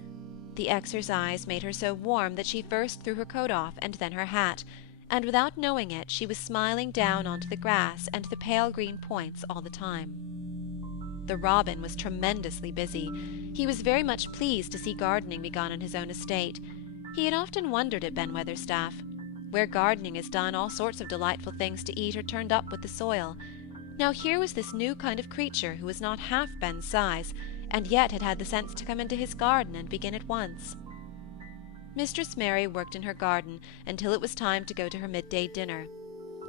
The exercise made her so warm that she first threw her coat off and then her hat, and without knowing it she was smiling down onto the grass and the pale green points all the time. The robin was tremendously busy. He was very much pleased to see gardening begun on his own estate. He had often wondered at Ben Weatherstaff. Where gardening is done, all sorts of delightful things to eat are turned up with the soil. Now here was this new kind of creature who was not half Ben's size, and yet had had the sense to come into his garden and begin at once. Mistress Mary worked in her garden until it was time to go to her midday dinner.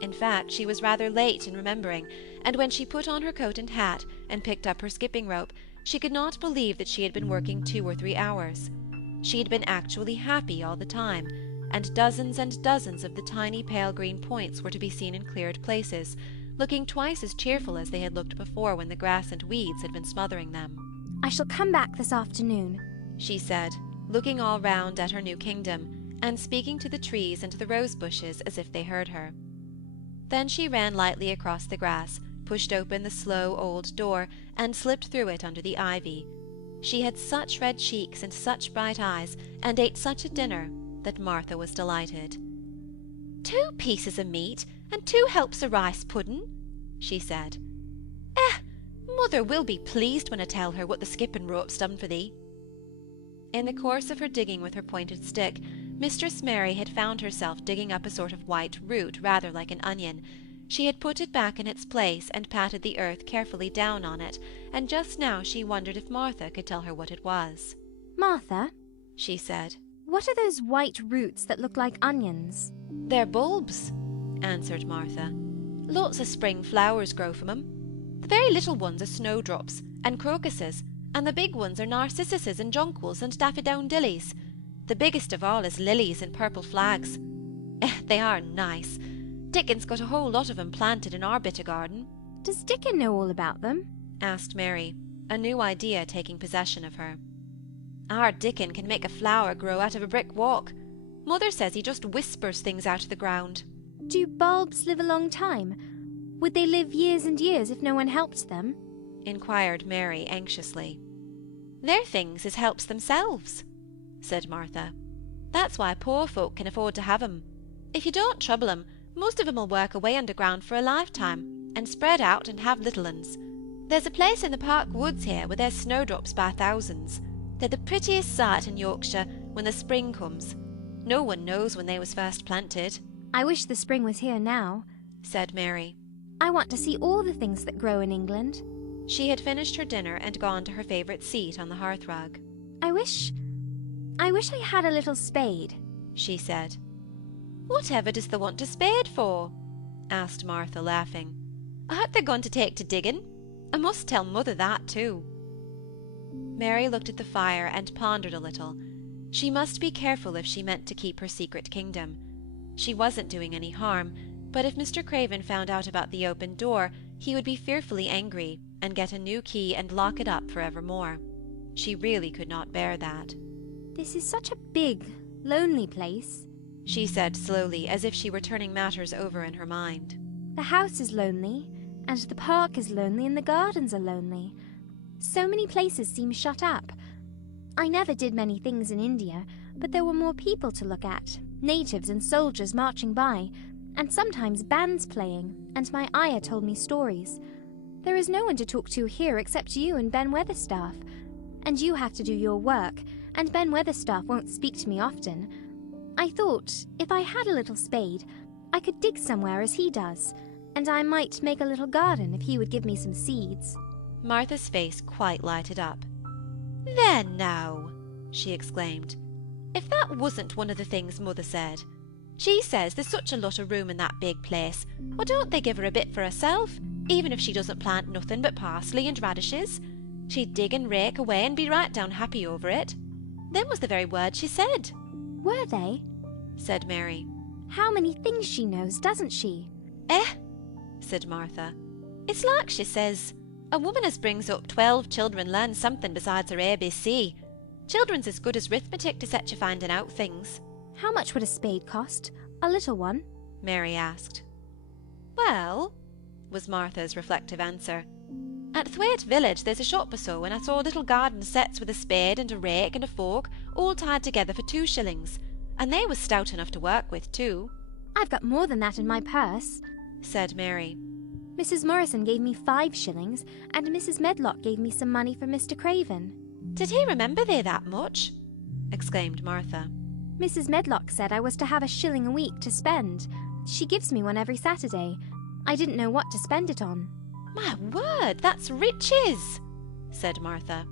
In fact, she was rather late in remembering, and when she put on her coat and hat and picked up her skipping rope, she could not believe that she had been working 2 or 3 hours. She had been actually happy all the time, and dozens of the tiny pale green points were to be seen in cleared places, looking twice as cheerful as they had looked before when the grass and weeds had been smothering them. I shall come back this afternoon, she said, looking all round at her new kingdom, and speaking to the trees and the rose bushes as if they heard her. Then she ran lightly across the grass, pushed open the slow old door, and slipped through it under the ivy. She had such red cheeks and such bright eyes, and ate such a dinner, that Martha was delighted. 2 pieces of meat, and 2 helps of rice pudding, she said. Mother will be pleased when I tell her what the skipping rope's done for thee. In the course of her digging with her pointed stick, Mistress Mary had found herself digging up a sort of white root rather like an onion. She had put it back in its place and patted the earth carefully down on it, and just now she wondered if Martha could tell her what it was. Martha, she said, what are those white roots that look like onions? They're bulbs, answered Martha. Lots of spring flowers grow from 'em. The very little ones are snowdrops and crocuses, and the big ones are narcissuses and jonquils and daffodillies. The biggest of all is lilies and purple flags. They are nice. Dickon's got a whole lot of 'em planted in our bit of garden. Does Dickon know all about them? asked Mary, a new idea taking possession of her. Our Dickon can make a flower grow out of a brick walk. Mother says he just whispers things out of the ground. Do bulbs live a long time? Would they live years and years if no one helped them? inquired Mary anxiously. They're things as helps themselves, said Martha. That's why poor folk can afford to have 'em. If you don't trouble 'em, most of 'em will work away underground for a lifetime, and spread out and have little uns. There's a place in the park woods here where there's snowdrops by thousands. They're the prettiest sight in Yorkshire when the spring comes. No one knows when they was first planted. I wish the spring was here now, said Mary. I want to see all the things that grow in England. She had finished her dinner and gone to her favourite seat on the hearthrug. I wish I had a little spade, she said. Whatever does thee want a spade for? asked Martha, laughing. I hope they're going to take to digging. I must tell Mother that too. Mary looked at the fire and pondered a little. She must be careful if she meant to keep her secret kingdom. She wasn't doing any harm, but if Mr. Craven found out about the open door, he would be fearfully angry and get a new key and lock it up for evermore. She really could not bear that. This is such a big, lonely place, she said slowly, as if she were turning matters over in her mind. The house is lonely, and the park is lonely, and the gardens are lonely. So many places seem shut up. I never did many things in India, but there were more people to look at, natives and soldiers marching by, and sometimes bands playing, and my ayah told me stories. There is no one to talk to here except you and Ben Weatherstaff, and you have to do your work, and Ben Weatherstaff won't speak to me often. I thought, if I had a little spade, I could dig somewhere as he does, and I might make a little garden if he would give me some seeds. Martha's face quite lighted up. There now, she exclaimed. If that wasn't one of the things Mother said. She says there's such a lot of room in that big place. Why don't they give her a bit for herself, even if she doesn't plant nothing but parsley and radishes? She'd dig and rake away and be right down happy over it. Them was the very words she said. Were they? Said Mary. How many things she knows, doesn't she? Said Martha. It's like she says, a woman as brings up 12 children learns something besides her ABC. Children's as good as arithmetic to set you finding out things. How much would a spade cost? A little one? Mary asked. Well, was Martha's reflective answer, At Thwaite village there's a shop or so, and I saw little garden sets with a spade and a rake and a fork, all tied together for 2 shillings, and they was stout enough to work with too. I've got more than that in my purse, said Mary. Mrs. Morrison gave me 5 shillings, and Mrs. Medlock gave me some money for Mr. Craven. Did he remember they that much? Exclaimed Martha. Mrs. Medlock said I was to have 1 shilling a week to spend. She gives me one every Saturday. I didn't know what to spend it on. My word, that's riches, said Martha.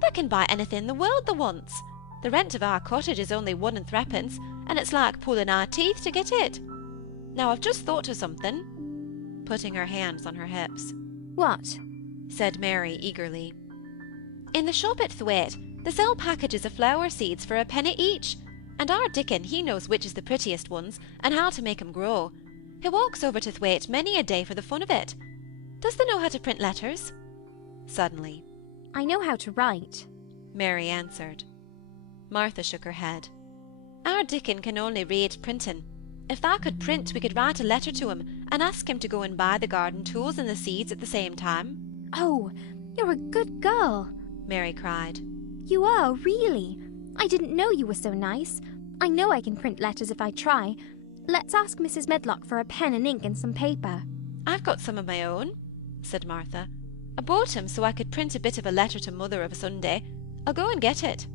They can buy anything in the world they wants. The rent of our cottage is only 1 and 3pence, and it's like pulling our teeth to get it. Now I've just thought of something, putting her hands on her hips. What? said Mary eagerly. In the shop at Thwaite, they sell packages of flower seeds for 1 penny each, and our Dickon, he knows which is the prettiest ones, and how to make 'em grow. He walks over to Thwaite many a day for the fun of it. Does they know how to print letters? Suddenly. I know how to write, Mary answered. Martha shook her head. Our Dickon can only read printing. If thou could print, we could write a letter to him, and ask him to go and buy the garden tools and the seeds at the same time. Oh, you're a good girl, Mary cried. You are, really. I didn't know you were so nice. I know I can print letters if I try. Let's ask Mrs. Medlock for a pen and ink and some paper. I've got some of my own, said Martha. I bought 'em so I could print a bit of a letter to Mother of a Sunday. I'll go and get it.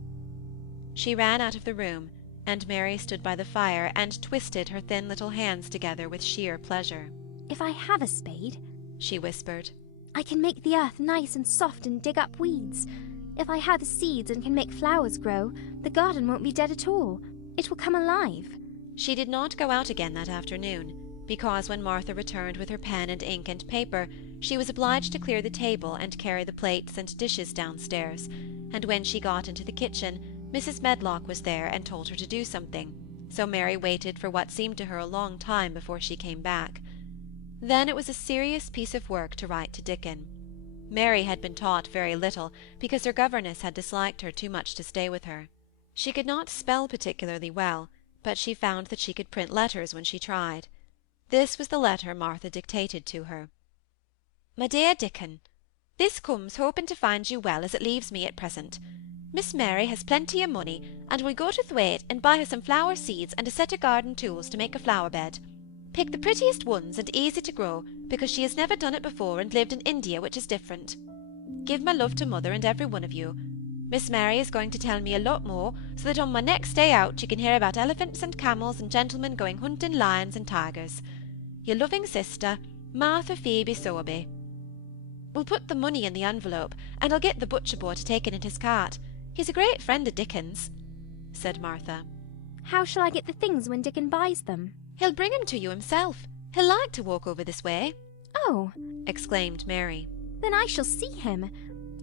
She ran out of the room, and Mary stood by the fire and twisted her thin little hands together with sheer pleasure. If I have a spade, she whispered, I can make the earth nice and soft and dig up weeds. If I have seeds and can make flowers grow, the garden won't be dead at all. It will come alive. She did not go out again that afternoon, because when Martha returned with her pen and ink and paper, she was obliged to clear the table and carry the plates and dishes downstairs, and when she got into the kitchen, Mrs. Medlock was there and told her to do something, so Mary waited for what seemed to her a long time before she came back. Then it was a serious piece of work to write to Dickon. Mary had been taught very little, because her governess had disliked her too much to stay with her. She could not spell particularly well, but she found that she could print letters when she tried. This was the letter Martha dictated to her. My dear Dickon, this comes hoping to find you well as it leaves me at present. Miss Mary has plenty of money, and will go to Thwaite and buy her some flower seeds and a set of garden tools to make a flower bed. Pick the prettiest ones and easy to grow, because she has never done it before and lived in India, which is different. Give my love to Mother and every one of you. Miss Mary is going to tell me a lot more, so that on my next day out you can hear about elephants and camels and gentlemen going hunting lions and tigers. Your loving sister, Martha Phoebe Sowerby. We'll put the money in the envelope, and I'll get the butcher boy to take it in his cart. He's a great friend of Dickon's, said Martha. How shall I get the things when Dickon buys them? He'll bring 'em to you himself. He'll like to walk over this way. Oh, exclaimed Mary. Then I shall see him.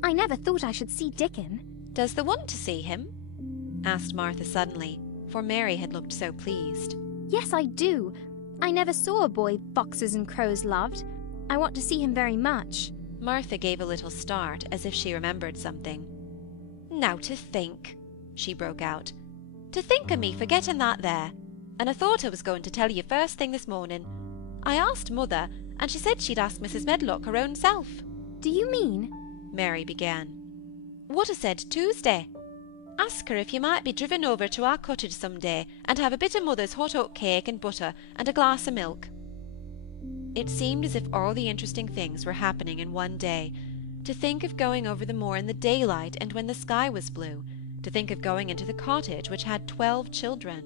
I never thought I should see Dickon. Does thee want to see him? asked Martha suddenly, for Mary had looked so pleased. Yes, I do. I never saw a boy foxes and crows loved. I want to see him very much. Martha gave a little start, as if she remembered something. Now to think, she broke out. To think of me forgetting that there. And I thought I was going to tell you first thing this morning. I asked Mother, and she said she'd ask Mrs. Medlock her own self. Do you mean? Mary began. What I said Tuesday. Ask her if you might be driven over to our cottage some day and have a bit of Mother's hot oat cake and butter and a glass of milk. It seemed as if all the interesting things were happening in one day. To think of going over the moor in the daylight and when the sky was blue. To think of going into the cottage which had 12 children.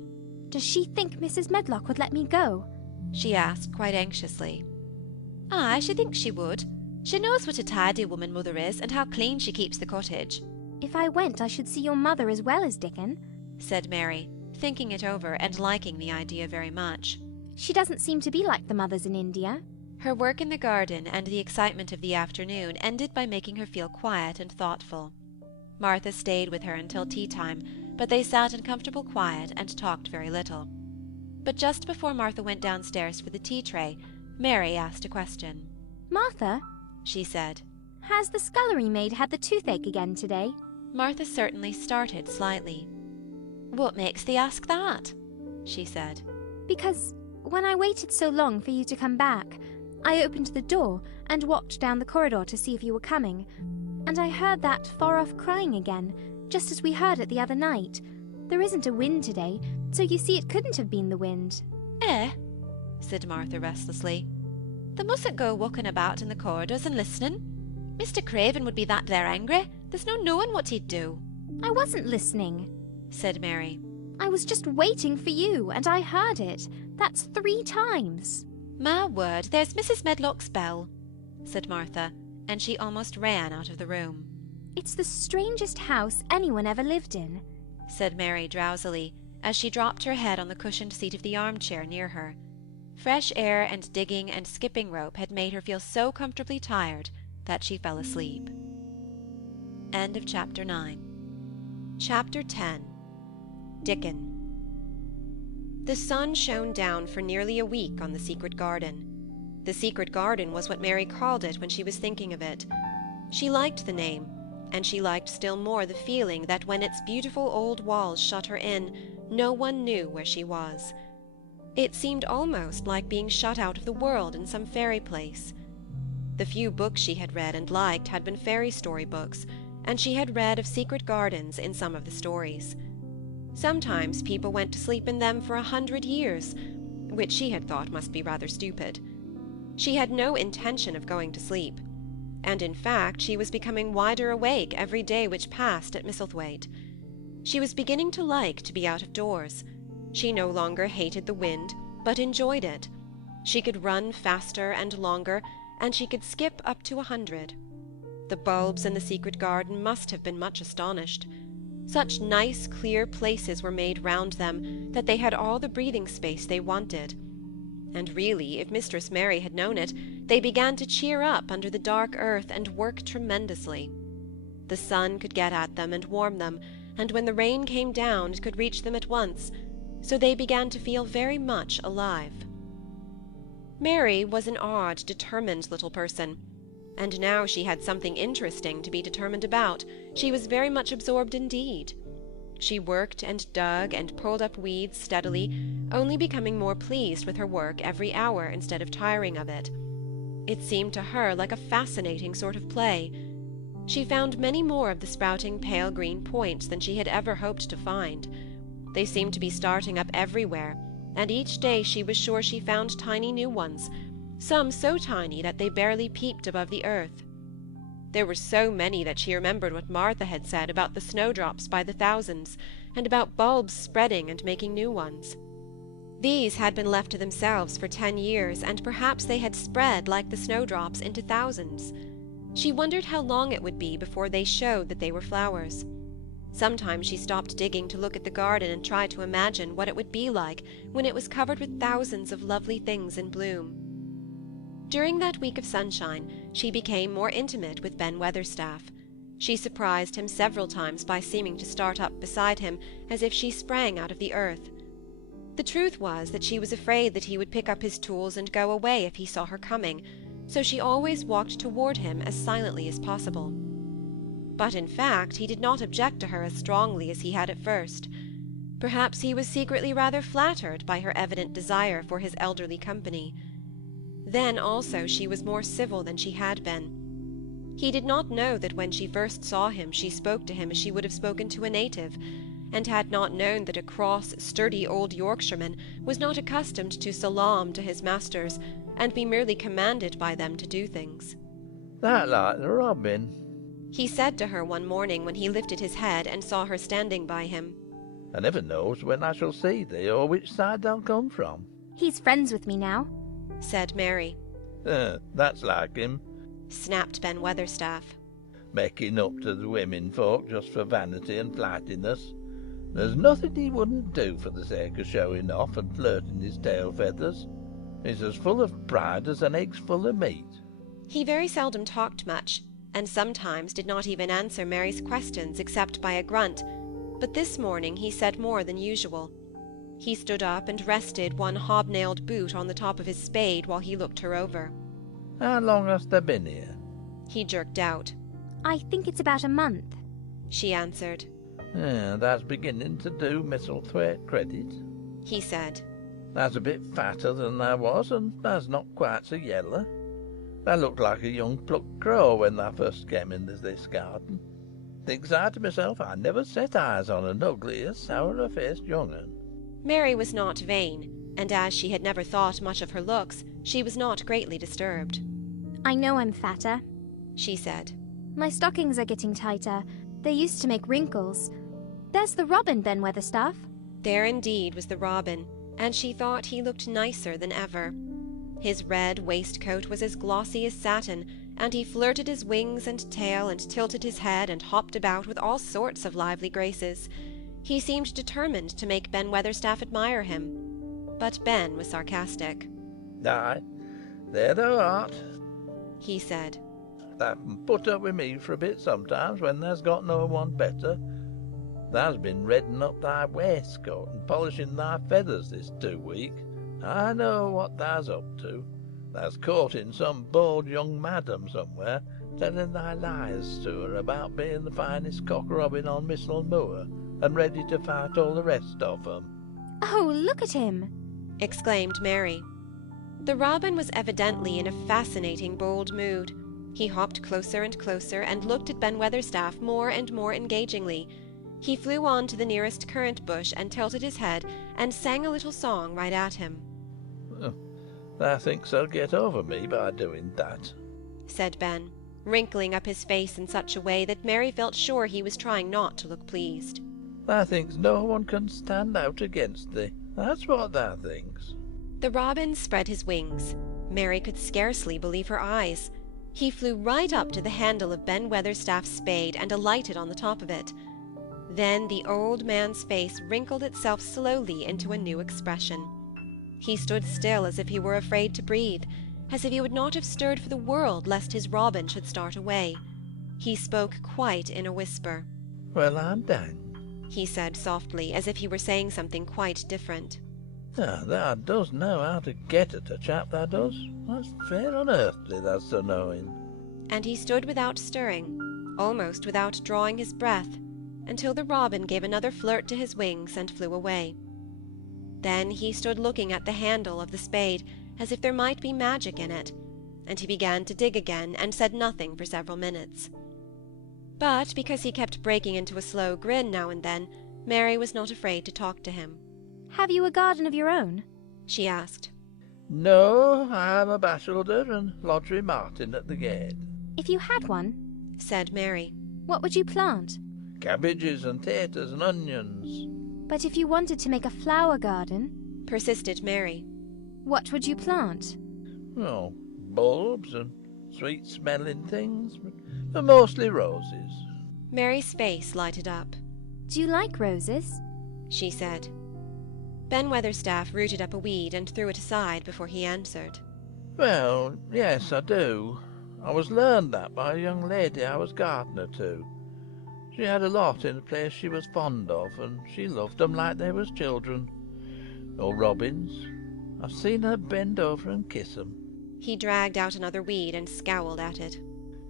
Does she think Mrs. Medlock would let me go? She asked quite anxiously. Aye, she thinks she would. She knows what a tidy woman Mother is, and how clean she keeps the cottage. If I went, I should see your mother as well as Dickon, said Mary, thinking it over and liking the idea very much. She doesn't seem to be like the mothers in India. Her work in the garden and the excitement of the afternoon ended by making her feel quiet and thoughtful. Martha stayed with her until tea-time, but they sat in comfortable quiet and talked very little. But just before Martha went downstairs for the tea-tray, Mary asked a question. Martha, she said, has the scullery maid had the toothache again today? Martha certainly started slightly. What makes thee ask that? She said. Because when I waited so long for you to come back, I opened the door and walked down the corridor to see if you were coming, and I heard that far-off crying again, just as we heard it the other night. There isn't a wind today, so you see it couldn't have been the wind." Said Martha restlessly. "They mustn't go walking about in the corridors and listening. Mr. Craven would be that there angry. There's no knowing what he'd do." "I wasn't listening," said Mary. "I was just waiting for you, and I heard it. That's 3 times. "My word, there's Mrs. Medlock's bell," said Martha, and she almost ran out of the room. "It's the strangest house anyone ever lived in," said Mary drowsily, as she dropped her head on the cushioned seat of the armchair near her. Fresh air and digging and skipping rope had made her feel so comfortably tired that she fell asleep. End of Chapter 9. Chapter 10. Dickon. The sun shone down for nearly a week on the secret garden. The secret garden was what Mary called it when she was thinking of it. She liked the name, and she liked still more the feeling that when its beautiful old walls shut her in, no one knew where she was. It seemed almost like being shut out of the world in some fairy place. The few books she had read and liked had been fairy story books, and she had read of secret gardens in some of the stories. Sometimes people went to sleep in them for 100 years, which she had thought must be rather stupid. She had no intention of going to sleep, and in fact she was becoming wider awake every day which passed at Misselthwaite. She was beginning to like to be out of doors. She no longer hated the wind, but enjoyed it. She could run faster and longer, and she could skip up to 100. The bulbs in the secret garden must have been much astonished. Such nice, clear places were made round them that they had all the breathing space they wanted. And really, if Mistress Mary had known it, they began to cheer up under the dark earth and work tremendously. The sun could get at them and warm them, and when the rain came down it could reach them at once, so they began to feel very much alive. Mary was an odd, determined little person, and now she had something interesting to be determined about. She was very much absorbed indeed. She worked and dug and pulled up weeds steadily, only becoming more pleased with her work every hour instead of tiring of it. It seemed to her like a fascinating sort of play. She found many more of the sprouting pale green points than she had ever hoped to find. They seemed to be starting up everywhere, and each day she was sure she found tiny new ones, some so tiny that they barely peeped above the earth. There were so many that she remembered what Martha had said about the snowdrops by the thousands, and about bulbs spreading and making new ones. These had been left to themselves for 10 years, and perhaps they had spread, like the snowdrops, into thousands. She wondered how long it would be before they showed that they were flowers. Sometimes she stopped digging to look at the garden and try to imagine what it would be like when it was covered with thousands of lovely things in bloom. During that week of sunshine, she became more intimate with Ben Weatherstaff. She surprised him several times by seeming to start up beside him as if she sprang out of the earth. The truth was that she was afraid that he would pick up his tools and go away if he saw her coming, so she always walked toward him as silently as possible. But in fact he did not object to her as strongly as he had at first. Perhaps he was secretly rather flattered by her evident desire for his elderly company. Then also she was more civil than she had been. He did not know that when she first saw him she spoke to him as she would have spoken to a native, and had not known that a cross, sturdy old Yorkshireman was not accustomed to salaam to his masters, and be merely commanded by them to do things. "That like the robin," he said to her one morning when he lifted his head and saw her standing by him. "I never knows when I shall see thee, or which side they'll come from." "He's friends with me now," said Mary. "That's like him," snapped Ben Weatherstaff. "Making up to the women folk just for vanity and flightiness. There's nothing he wouldn't do for the sake of showing off and flirting his tail feathers. He's as full of pride as an egg's full of meat." He very seldom talked much, and sometimes did not even answer Mary's questions except by a grunt, but this morning he said more than usual. He stood up and rested one hobnailed boot on the top of his spade while he looked her over. "How long hast thou been here?" he jerked out. "I think it's about a month," she answered. "That's beginning to do Misselthwaite credit," he said. Thou's a bit fatter than thou was, and thou's not quite so yeller. Thou looked like a young plucked crow when thou first came into this garden. Thinks I to myself, I never set eyes on an uglier, sourer-faced young un. Mary was not vain, and as she had never thought much of her looks, she was not greatly disturbed. I know I'm fatter, she said. My stockings are getting tighter. They used to make wrinkles. There's the robin, Ben Weatherstaff. There indeed was the robin, and she thought he looked nicer than ever. His red waistcoat was as glossy as satin, and he flirted his wings and tail and tilted his head and hopped about with all sorts of lively graces. He seemed determined to make Ben Weatherstaff admire him. But Ben was sarcastic. Aye, there thou art, he said. Thou can put up with me for a bit sometimes when thou's got no one better. Thou's been redding up thy waistcoat and polishing thy feathers this 2 week. I know what thou's up to. Thou's courting some bold young madam somewhere, telling thy lies to her about being the finest cock robin on Missel Moor, and ready to fight all the rest of 'em. Oh, look at him! Exclaimed Mary. The robin was evidently in a fascinating bold mood. He hopped closer and closer, and looked at Ben Weatherstaff more and more engagingly. He flew on to the nearest currant bush and tilted his head, and sang a little song right at him. Thou thinks I'll get over me by doing that, said Ben, wrinkling up his face in such a way that Mary felt sure he was trying not to look pleased. Thou thinks no one can stand out against thee. That's what thou thinks. The robin spread his wings. Mary could scarcely believe her eyes. He flew right up to the handle of Ben Weatherstaff's spade and alighted on the top of it. Then the old man's face wrinkled itself slowly into a new expression. He stood still as if he were afraid to breathe, as if he would not have stirred for the world lest his robin should start away. He spoke quite in a whisper. Well, I'm danged, he said softly, as if he were saying something quite different. Thou does know how to get at a chap, thou does. That's fair unearthly, that's so knowing. And he stood without stirring, almost without drawing his breath, until the robin gave another flirt to his wings and flew away. Then he stood looking at the handle of the spade, as if there might be magic in it, and he began to dig again, and said nothing for several minutes. But because he kept breaking into a slow grin now and then, Mary was not afraid to talk to him. Have you a garden of your own? She asked. No, I'm a bachelor and lodger Martin at the gate. If you had one, said Mary, what would you plant? Cabbages and taters and onions. But if you wanted to make a flower garden, persisted Mary, what would you plant? Oh, bulbs and sweet-smelling things, but mostly roses. Mary's face lighted up. Do you like roses? She said. Ben Weatherstaff rooted up a weed and threw it aside before he answered. Well, yes, I do. I was learned that by a young lady I was gardener to. She had a lot in a place she was fond of, and she loved 'em like they was children. Or robins. I've seen her bend over and kiss 'em. He dragged out another weed and scowled at it.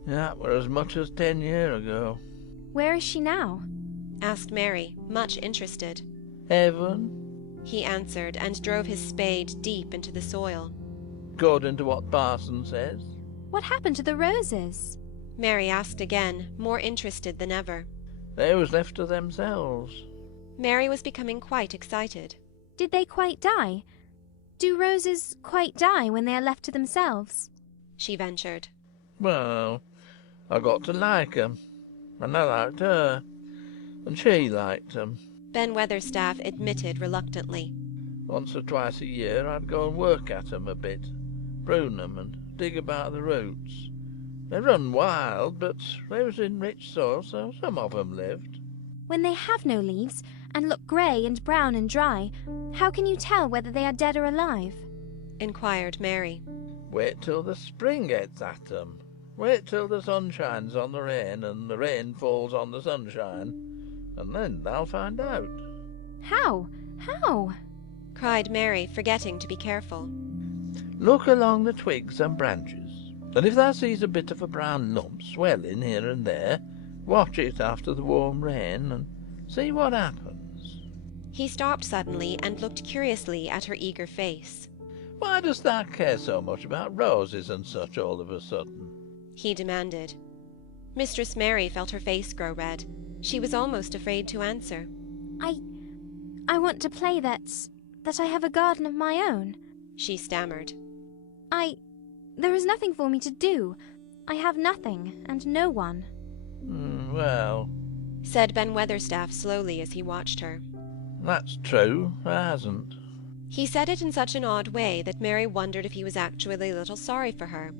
That were as much as 10 year ago. Where is she now? Asked Mary, much interested. Heaven, he answered, and drove his spade deep into the soil. According to what parson says. What happened to the roses? Mary asked again, more interested than ever. They was left to themselves. Mary was becoming quite excited. Did they quite die? Do roses quite die when they are left to themselves? She ventured. Well, I got to like 'em, and I liked her, and she liked 'em. Ben Weatherstaff admitted reluctantly. Once or twice a year I'd go and work at 'em a bit, prune 'em and dig about the roots. They run wild, but they was in rich soil, so some of 'em lived. When they have no leaves, and look grey and brown and dry, how can you tell whether they are dead or alive? Inquired Mary. Wait till the spring gets at 'em. Wait till the sun shines on the rain, and the rain falls on the sunshine, and then they'll find out. How? How? Cried Mary, forgetting to be careful. Look along the twigs and branches, and if thou sees a bit of a brown lump swelling here and there, watch it after the warm rain, and see what happens. He stopped suddenly and looked curiously at her eager face. Why dost thou care so much about roses and such all of a sudden? He demanded. Mistress Mary felt her face grow red. She was almost afraid to answer. I want to play that I have a garden of my own, she stammered. There is nothing for me to do. I have nothing, and no one. Well, said Ben Weatherstaff slowly as he watched her. That's true, I hasn't. He said it in such an odd way that Mary wondered if he was actually a little sorry for her.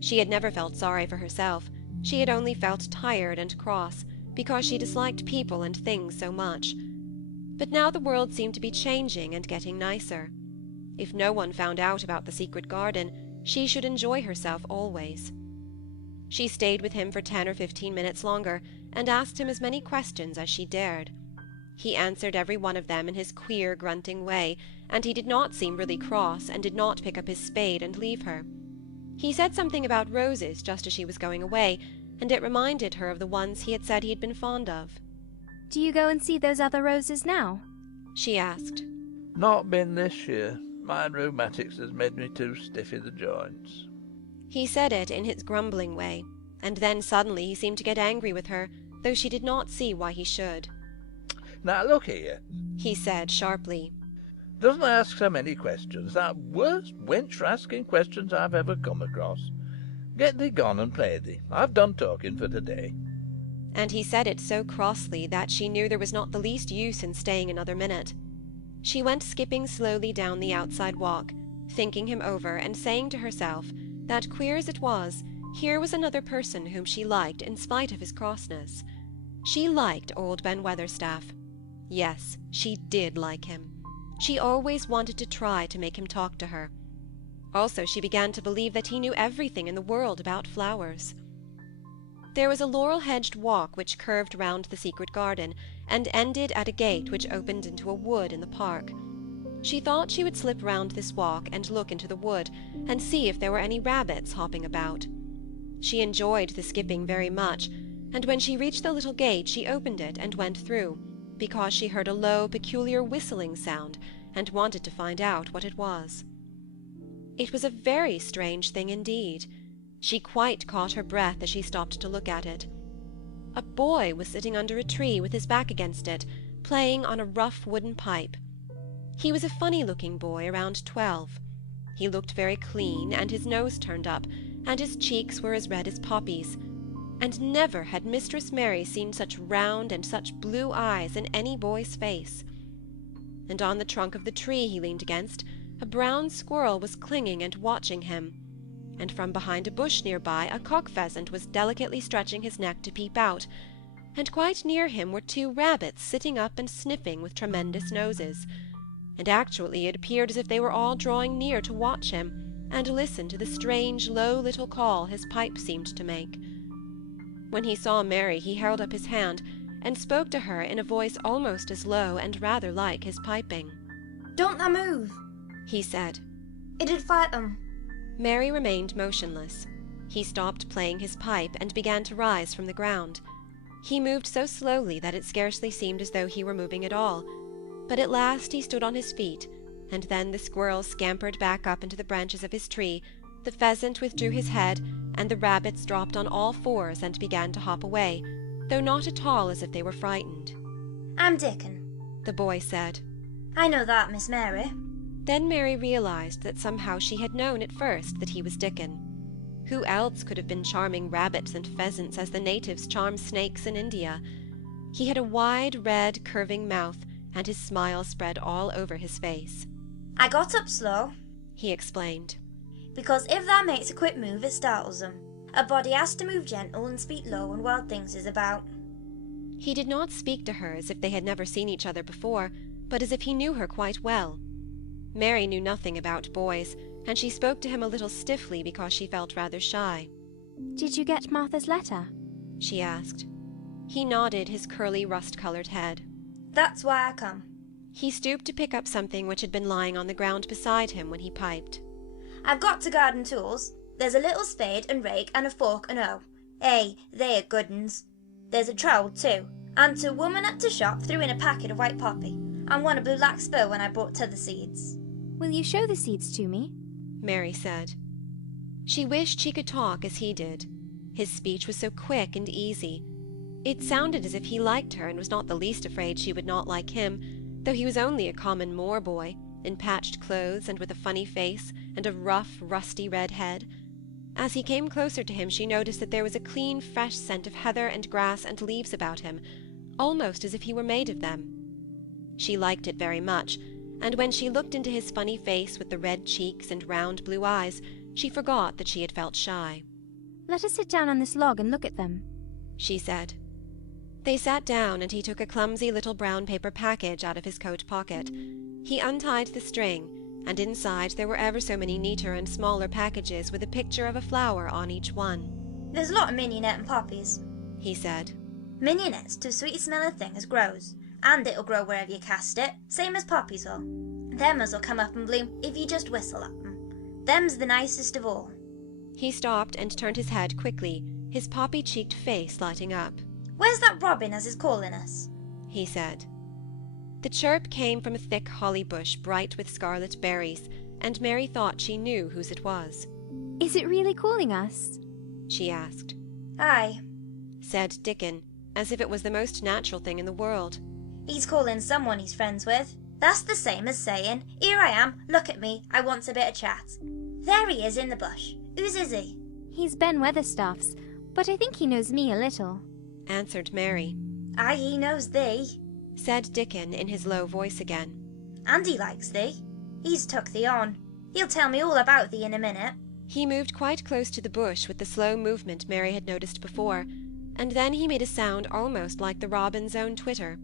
She had never felt sorry for herself. She had only felt tired and cross, because she disliked people and things so much. But now the world seemed to be changing and getting nicer. If no one found out about the secret garden, she should enjoy herself always. She stayed with him for 10 or 15 minutes longer, and asked him as many questions as she dared. He answered every one of them in his queer, grunting way, and he did not seem really cross, and did not pick up his spade and leave her. He said something about roses just as she was going away, and it reminded her of the ones he had said he had been fond of. Do you go and see those other roses now? She asked. Not been this year. My rheumatics has made me too stiff i' the joints. He said it in his grumbling way, and then suddenly he seemed to get angry with her, though she did not see why he should. Now look here, he said sharply. Doesn't ask so many questions. That worst wench for asking questions I've ever come across. Get thee gone and play thee. I've done talking for today. And he said it so crossly that she knew there was not the least use in staying another minute. She went skipping slowly down the outside walk, thinking him over and saying to herself that, queer as it was, here was another person whom she liked in spite of his crossness. She liked old Ben Weatherstaff. Yes, she did like him. She always wanted to try to make him talk to her. Also, she began to believe that he knew everything in the world about flowers. There was a laurel-hedged walk which curved round the secret garden, and ended at a gate which opened into a wood in the park. She thought she would slip round this walk and look into the wood, and see if there were any rabbits hopping about. She enjoyed the skipping very much, and when she reached the little gate she opened it and went through, because she heard a low, peculiar whistling sound, and wanted to find out what it was. It was a very strange thing indeed. She quite caught her breath as she stopped to look at it. A boy was sitting under a tree with his back against it, playing on a rough wooden pipe. He was a funny-looking boy, around 12. He looked very clean, and his nose turned up, and his cheeks were as red as poppies, and never had Mistress Mary seen such round and such blue eyes in any boy's face. And on the trunk of the tree he leaned against, a brown squirrel was clinging and watching him, and from behind a bush near by a cock-pheasant was delicately stretching his neck to peep out, and quite near him were 2 rabbits sitting up and sniffing with tremendous noses, and actually it appeared as if they were all drawing near to watch him, and listen to the strange low little call his pipe seemed to make. When he saw Mary he held up his hand, and spoke to her in a voice almost as low and rather like his piping. "Don't tha move," he said. "It'd fight them." Mary remained motionless. He stopped playing his pipe and began to rise from the ground. He moved so slowly that it scarcely seemed as though he were moving at all, but at last he stood on his feet, and then the squirrel scampered back up into the branches of his tree, the pheasant withdrew his head, and the rabbits dropped on all fours and began to hop away, though not at all as if they were frightened. "I'm Dickon," the boy said. "I know that, Miss Mary." Then Mary realized that somehow she had known at first that he was Dickon. Who else could have been charming rabbits and pheasants as the natives charm snakes in India? He had a wide, red, curving mouth, and his smile spread all over his face. "I got up slow," he explained, "because if that makes a quick move it startles them. A body has to move gentle and speak low when wild things is about." He did not speak to her as if they had never seen each other before, but as if he knew her quite well. Mary knew nothing about boys, and she spoke to him a little stiffly because she felt rather shy. "Did you get Martha's letter?" she asked. He nodded his curly rust-coloured head. "That's why I come." He stooped to pick up something which had been lying on the ground beside him when he piped. "I've got to garden tools. There's a little spade and rake and a fork and hoe. They are good uns. There's a trowel too, and to woman at the shop threw in a packet of white poppy. and won a blue larkspur when I brought t'other seeds. Will you show the seeds to me? Mary said. She wished she could talk as he did. His speech was so quick and easy. It sounded as if he liked her and was not the least afraid she would not like him, though he was only a common Moor boy, in patched clothes and with a funny face and a rough, rusty red head. As he came closer to him she noticed that there was a clean, fresh scent of heather and grass and leaves about him, almost as if he were made of them. She liked it very much, and when she looked into his funny face with the red cheeks and round blue eyes, she forgot that she had felt shy. Let us sit down on this log and look at them, she said. They sat down, and he took a clumsy little brown paper package out of his coat pocket. He untied the string, and inside there were ever so many neater and smaller packages with a picture of a flower on each one. There's a lot of mignonette and poppies, he said. Mignonette's too sweet a smelling thing as grows, and it'll grow wherever you cast it, same as poppies will. Them as'll come up and bloom if you just whistle at them. Them's the nicest of all. He stopped and turned his head quickly, his poppy-cheeked face lighting up. Where's that robin as is calling us? He said. The chirp came from a thick holly bush bright with scarlet berries, and Mary thought she knew whose it was. Is it really calling us? She asked. Aye, said Dickon, as if it was the most natural thing in the world. He's calling someone he's friends with. That's the same as saying, here I am, look at me, I want a bit of chat. There he is in the bush. Whose is he? He's Ben Weatherstaff's, but I think he knows me a little, answered Mary. Aye, he knows thee, said Dickon in his low voice again. And he likes thee. He's took thee on. He'll tell me all about thee in a minute. He moved quite close to the bush with the slow movement Mary had noticed before, and then he made a sound almost like the robin's own twitter.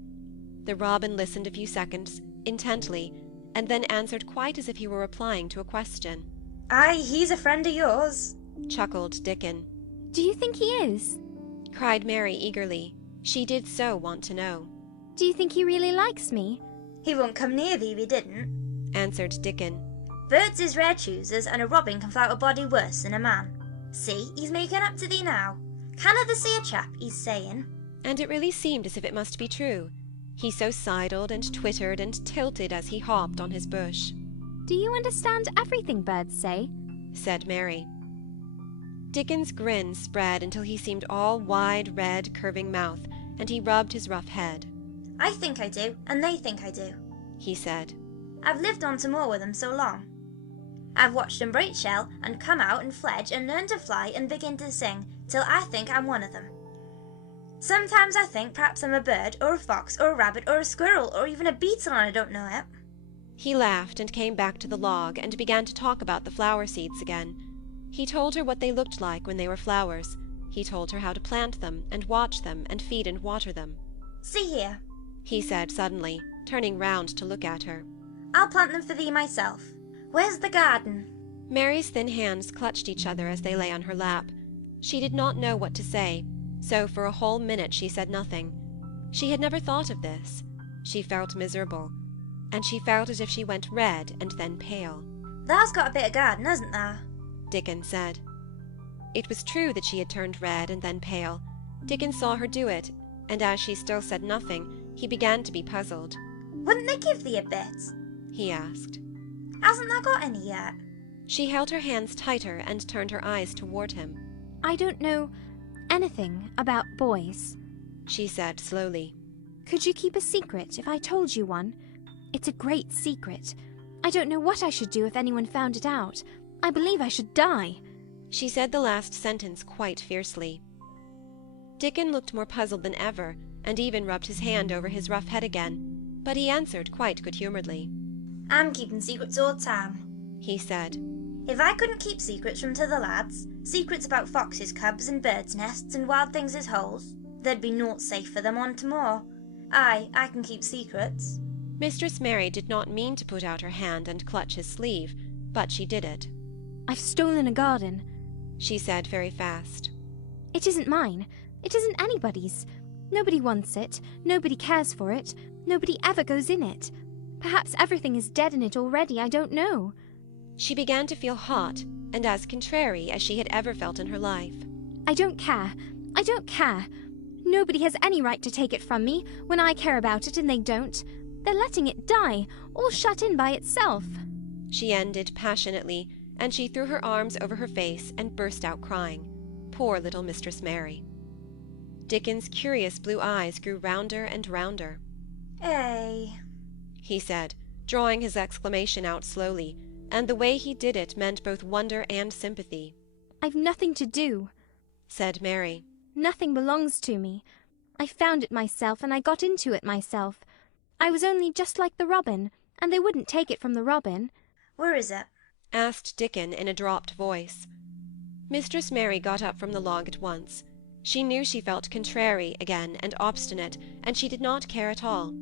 The robin listened a few seconds, intently, and then answered quite as if he were replying to a question. Aye, he's a friend of yours, chuckled Dickon. Do you think he is? Cried Mary eagerly. She did so want to know. Do you think he really likes me? He won't come near thee if he didn't, answered Dickon. Birds is rare choosers, and a robin can flout a body worse than a man. See, he's making up to thee now. Canna thee see a chap, he's saying? And it really seemed as if it must be true. He so sidled and twittered and tilted as he hopped on his bush. Do you understand everything birds say? Said Mary. Dickon's grin spread until he seemed all wide, red, curving mouth, and he rubbed his rough head. I think I do, and they think I do, he said. I've lived on to Moor with them so long. I've watched them break shell and come out and fledge and learn to fly and begin to sing till I think I'm one of them. Sometimes I think perhaps I'm a bird or a fox or a rabbit or a squirrel or even a beetle and I don't know it. He laughed and came back to the log and began to talk about the flower seeds again. He told her what they looked like when they were flowers. He told her how to plant them and watch them and feed and water them. See here, he said suddenly, turning round to look at her. I'll plant them for thee myself. Where's the garden? Mary's thin hands clutched each other as they lay on her lap. She did not know what to say, so for a whole minute she said nothing. She had never thought of this. She felt miserable, and she felt as if she went red and then pale. Thou's got a bit of garden, hasn't thou? Dickon said. It was true that she had turned red and then pale. Dickon saw her do it, and as she still said nothing, he began to be puzzled. Wouldn't they give thee a bit? He asked. Hasn't thou got any yet? She held her hands tighter and turned her eyes toward him. I don't know anything about boys, she said slowly. Could you keep a secret if I told you one? It's a great secret. I don't know what I should do if anyone found it out. I believe I should die. She said the last sentence quite fiercely. Dickon looked more puzzled than ever, and even rubbed his hand over his rough head again, but he answered quite good-humouredly. I'm keeping secrets all the time, he said. If I couldn't keep secrets from t'other lads, secrets about foxes' cubs and birds' nests and wild things' holes, there'd be naught safe for them on to Moor. Aye, I can keep secrets. Mistress Mary did not mean to put out her hand and clutch his sleeve, but she did it. I've stolen a garden, she said very fast. It isn't mine. It isn't anybody's. Nobody wants it. Nobody cares for it. Nobody ever goes in it. Perhaps everything is dead in it already, I don't know. She began to feel hot, and as contrary as she had ever felt in her life. I don't care. I don't care. Nobody has any right to take it from me when I care about it and they don't. They're letting it die, all shut in by itself. She ended passionately, and she threw her arms over her face and burst out crying. Poor little Mistress Mary. Dickon's curious blue eyes grew rounder and rounder. "Eh," he said, drawing his exclamation out slowly, and the way he did it meant both wonder and sympathy. I've nothing to do, said Mary. Nothing belongs to me. I found it myself, and I got into it myself. I was only just like the robin, and they wouldn't take it from the robin. "Where is it?" asked Dickon in a dropped voice. Mistress Mary got up from the log at once. She knew she felt contrary again and obstinate, and she did not care at all.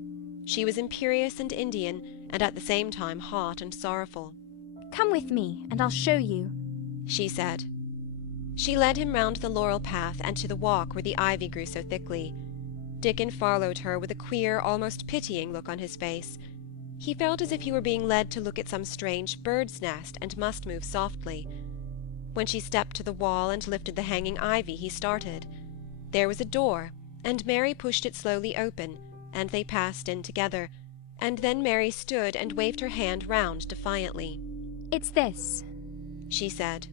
She was imperious and Indian, and at the same time hot and sorrowful. Come with me, and I'll show you, she said. She led him round the laurel path and to the walk where the ivy grew so thickly. Dickon followed her with a queer, almost pitying look on his face. He felt as if he were being led to look at some strange bird's nest and must move softly. When she stepped to the wall and lifted the hanging ivy, he started. There was a door, and Mary pushed it slowly open, and they passed in together, and then Mary stood and waved her hand round defiantly. It's this, she said.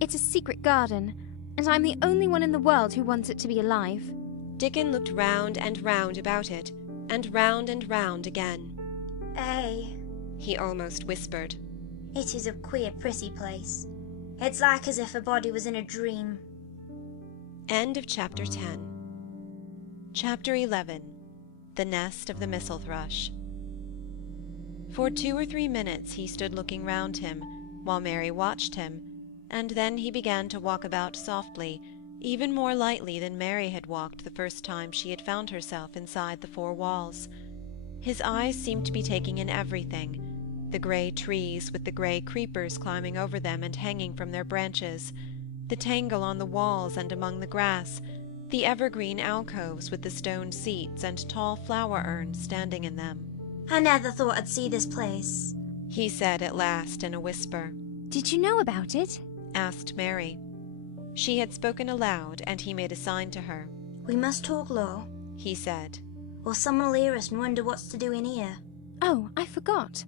It's a secret garden, and I'm the only one in the world who wants it to be alive. Dickon looked round and round about it, and round again. "Eh," he almost whispered. "It is a queer, pretty place. It's like as if a body was in a dream." End of Chapter 10. Chapter 11. The Nest of the Missel Thrush. For 2 or 3 minutes he stood looking round him, while Mary watched him, and then he began to walk about softly, even more lightly than Mary had walked the first time she had found herself inside the 4 walls. His eyes seemed to be taking in everything, the grey trees with the grey creepers climbing over them and hanging from their branches, the tangle on the walls and among the grass, the evergreen alcoves with the stone seats and tall flower urns standing in them. "I never thought I'd see this place," he said at last in a whisper. Did you know about it? asked Mary. She had spoken aloud, and he made a sign to her. "We must talk low," he said, "or someone will hear us and wonder what's to do in here." "Oh, I forgot,"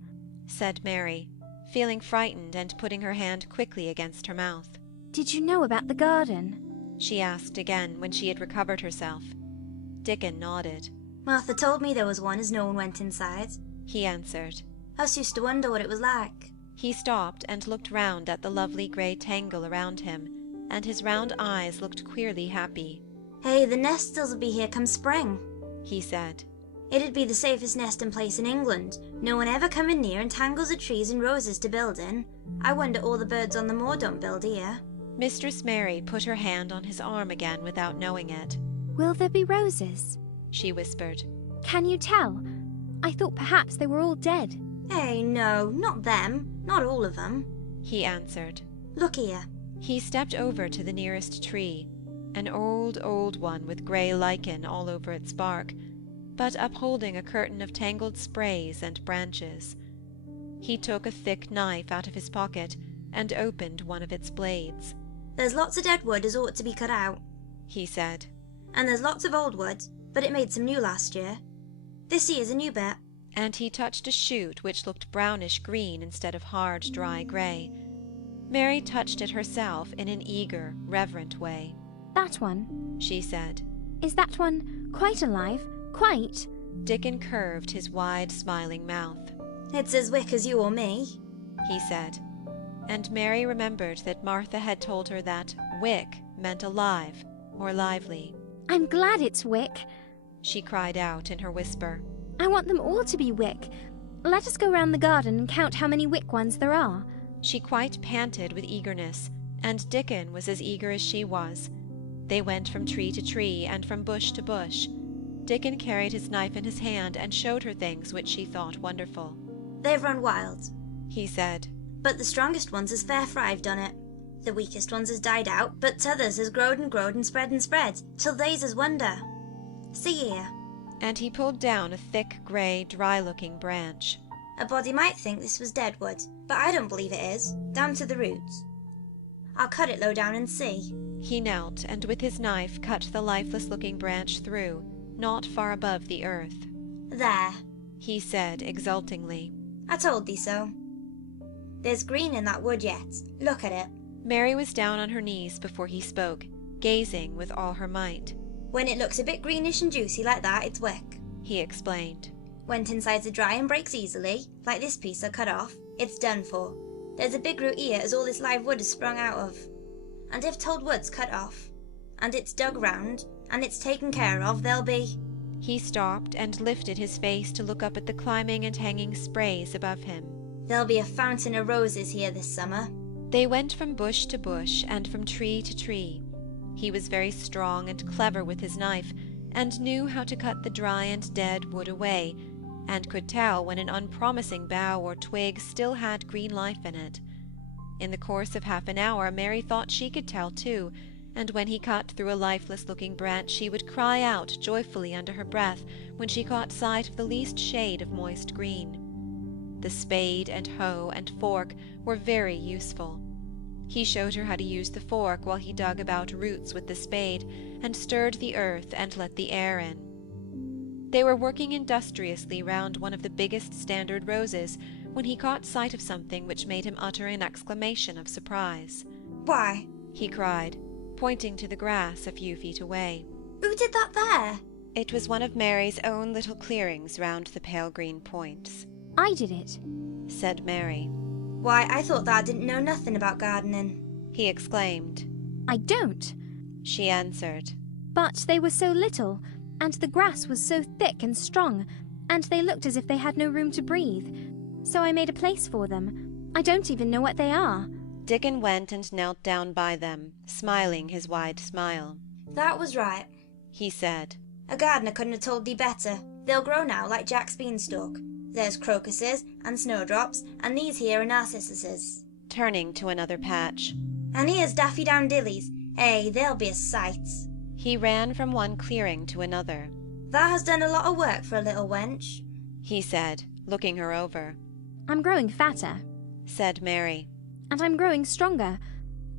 said Mary, feeling frightened and putting her hand quickly against her mouth. "Did you know about the garden?" she asked again when she had recovered herself. Dickon nodded. "Martha told me there was one as no one went inside," he answered. "I used to wonder what it was like." He stopped and looked round at the lovely grey tangle around him, and his round eyes looked queerly happy. "Hey, the nest'll be here come spring," he said. "It'd be the safest nesting place in England. No one ever coming near and tangles of trees and roses to build in. I wonder all the birds on the moor don't build here." Mistress Mary put her hand on his arm again without knowing it. "Will there be roses?" she whispered. "Can you tell? I thought perhaps they were all dead." "Hey, no, not them. Not all of them," he answered. "Look here." He stepped over to the nearest tree, an old one with grey lichen all over its bark, but upholding a curtain of tangled sprays and branches. He took a thick knife out of his pocket and opened one of its blades. "There's lots of dead wood as ought to be cut out," he said. "And there's lots of old wood, but it made some new last year. This here's a new bit." And he touched a shoot which looked brownish-green instead of hard, dry grey. Mary touched it herself in an eager, reverent way. "That one," she said. "Is that one quite alive? Quite?" Dickon curved his wide, smiling mouth. "It's as wick as you or me," he said. And Mary remembered that Martha had told her that wick meant alive or lively. "I'm glad it's wick," she cried out in her whisper. "I want them all to be wick. Let us go round the garden and count how many wick ones there are." She quite panted with eagerness, and Dickon was as eager as she was. They went from tree to tree and from bush to bush. Dickon carried his knife in his hand and showed her things which she thought wonderful. "They've run wild," he said. "But the strongest ones has fair thrived on it. The weakest ones has died out, but t'others has growed and spread, till they's as wonder. See here." And he pulled down a thick, grey, dry-looking branch. "A body might think this was dead wood, but I don't believe it is, down to the roots. I'll cut it low down and see." He knelt, and with his knife cut the lifeless-looking branch through, not far above the earth. "There," he said exultingly. I told thee so. There's green in that wood yet. Look at it. Mary was down on her knees before he spoke, gazing with all her might. When it looks a bit greenish and juicy like that, it's wick, he explained. When insides are dry and breaks easily, like this piece I cut off, it's done for. There's a big root here as all this live wood is sprung out of. And if told wood's cut off, and it's dug round, and it's taken care of, there'll be... He stopped and lifted his face to look up at the climbing and hanging sprays above him. There'll be a fountain of roses here this summer. They went from bush to bush and from tree to tree. He was very strong and clever with his knife, and knew how to cut the dry and dead wood away, and could tell when an unpromising bough or twig still had green life in it. In the course of half an hour Mary thought she could tell too, and when he cut through a lifeless-looking branch she would cry out joyfully under her breath when she caught sight of the least shade of moist green. The spade and hoe and fork were very useful. He showed her how to use the fork while he dug about roots with the spade, and stirred the earth and let the air in. They were working industriously round one of the biggest standard roses when he caught sight of something which made him utter an exclamation of surprise. Why, he cried, pointing to the grass a few feet away. Who did that there? It was one of Mary's own little clearings round the pale green points. I did it, said Mary. Why, I thought thou didn't know nothing about gardening, he exclaimed. I don't, she answered. But they were so little, and the grass was so thick and strong, and they looked as if they had no room to breathe. So I made a place for them. I don't even know what they are. Dickon went and knelt down by them, smiling his wide smile. That was right, he said. A gardener couldn't have told thee better. They'll grow now like Jack's beanstalk. There's crocuses and snowdrops, and these here are narcissuses. Turning to another patch. And here's daffydowndillies. They'll be a sight. He ran from one clearing to another. Thou hast done a lot of work for a little wench, he said, looking her over. I'm growing fatter, said Mary. And I'm growing stronger.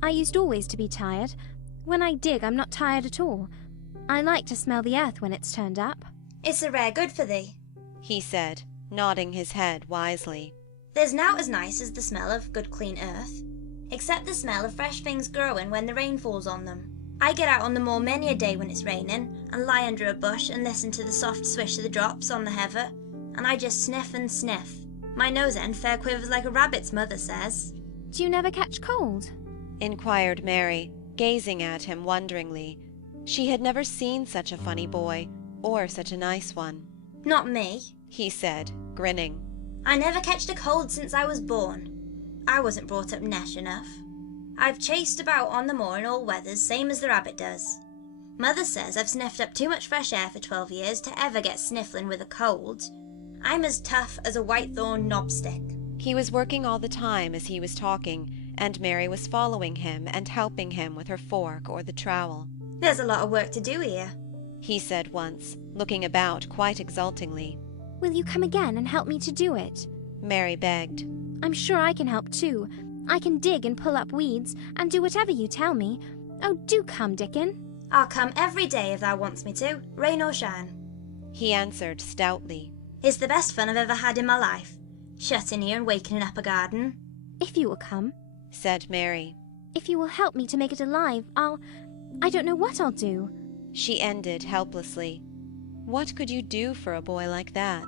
I used always to be tired. When I dig, I'm not tired at all. I like to smell the earth when it's turned up. It's a rare good for thee, he said, nodding his head wisely. There's nowt as nice as the smell of good clean earth, except the smell of fresh things growing when the rain falls on them. I get out on the moor many a day when it's raining, and lie under a bush and listen to the soft swish of the drops on the heather, and I just sniff and sniff. My nose end fair quivers like a rabbit's, mother says. Do you never catch cold? Inquired Mary, gazing at him wonderingly. She had never seen such a funny boy, or such a nice one. Not me, he said, grinning. I never catched a cold since I was born. I wasn't brought up nesh enough. I've chased about on the moor in all weathers, same as the rabbit does. Mother says I've sniffed up too much fresh air for 12 years to ever get sniffling with a cold. I'm as tough as a whitethorn knobstick. He was working all the time as he was talking, and Mary was following him and helping him with her fork or the trowel. There's a lot of work to do here, he said once, looking about quite exultingly. Will you come again and help me to do it? Mary begged. I'm sure I can help too. I can dig and pull up weeds, and do whatever you tell me. Oh, do come, Dickon. I'll come every day if thou wants me to, rain or shine, he answered stoutly. It's the best fun I've ever had in my life, shut in here and wakening up a garden. If you will come, said Mary. If you will help me to make it alive, I don't know what I'll do, she ended helplessly. What could you do for a boy like that?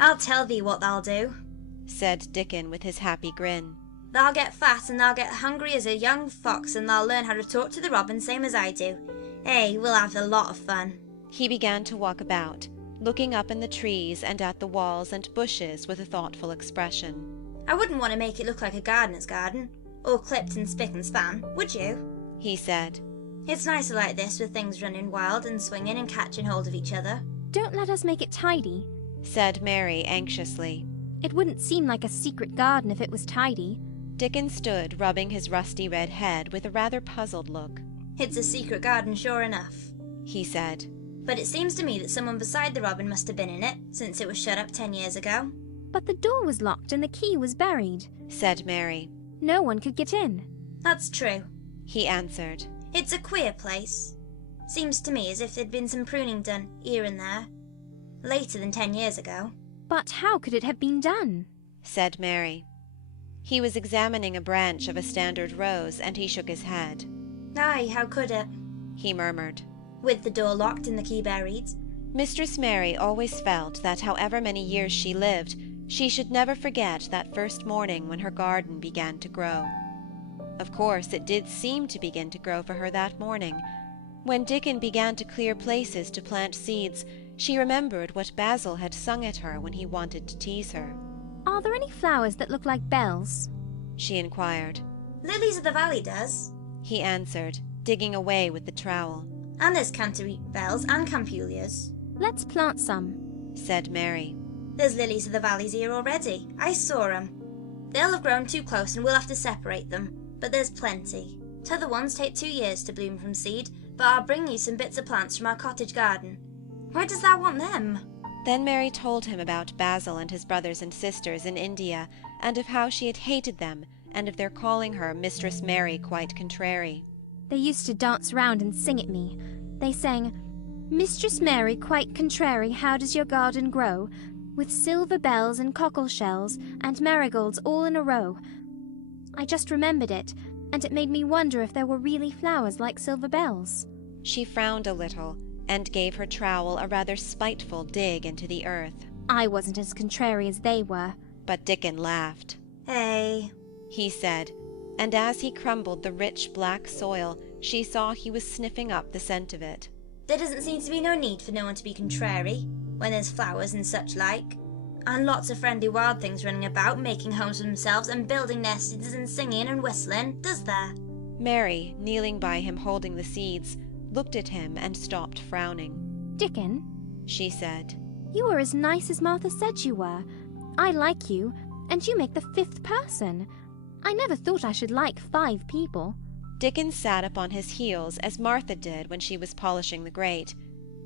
I'll tell thee what thou'll do, said Dickon with his happy grin. Thou'll get fat and thou'll get hungry as a young fox, and thou'll learn how to talk to the robin same as I do. We'll have a lot of fun. He began to walk about, looking up in the trees and at the walls and bushes with a thoughtful expression. I wouldn't want to make it look like a gardener's garden, all clipped and spick and span, would you? He said. It's nicer like this, with things running wild and swinging and catching hold of each other. Don't let us make it tidy, said Mary anxiously. It wouldn't seem like a secret garden if it was tidy. Dickon stood rubbing his rusty red head with a rather puzzled look. It's a secret garden sure enough, he said. But it seems to me that someone beside the robin must have been in it, since it was shut up 10 years ago. But the door was locked and the key was buried, said Mary. No one could get in. That's true, he answered. It's a queer place. Seems to me as if there'd been some pruning done here and there. Later than 10 years ago. But how could it have been done? said Mary. He was examining a branch of a standard rose, and he shook his head. Aye, how could it? He murmured. With the door locked and the key buried. Mistress Mary always felt that however many years she lived, she should never forget that first morning when her garden began to grow. Of course, it did seem to begin to grow for her that morning. When Dickon began to clear places to plant seeds, she remembered what Basil had sung at her when he wanted to tease her. Are there any flowers that look like bells? She inquired. Lilies of the valley does, he answered, digging away with the trowel. And there's canterbury bells and campullias. Let's plant some, said Mary. There's lilies of the valleys here already. I saw 'em. They'll have grown too close and we'll have to separate them, but there's plenty. T'other ones take 2 years to bloom from seed, but I'll bring you some bits of plants from our cottage garden. Why does thou want them? Then Mary told him about Basil and his brothers and sisters in India, and of how she had hated them, and of their calling her Mistress Mary quite contrary. They used to dance round and sing at me. They sang, "Mistress Mary quite contrary, how does your garden grow? With silver bells and cockle shells and marigolds all in a row." I just remembered it, and it made me wonder if there were really flowers like silver bells. She frowned a little, and gave her trowel a rather spiteful dig into the earth. I wasn't as contrary as they were. But Dickon laughed. Hey, he said, and as he crumbled the rich black soil, she saw he was sniffing up the scent of it. There doesn't seem to be no need for no one to be contrary, when there's flowers and such like. And lots of friendly wild things running about, making homes for themselves and building nests and singing and whistling, does there? Mary, kneeling by him holding the seeds, looked at him and stopped frowning. Dickon, she said. You are as nice as Martha said you were. I like you, and you make the 5th person. I never thought I should like 5 people. Dickon sat up on his heels as Martha did when she was polishing the grate.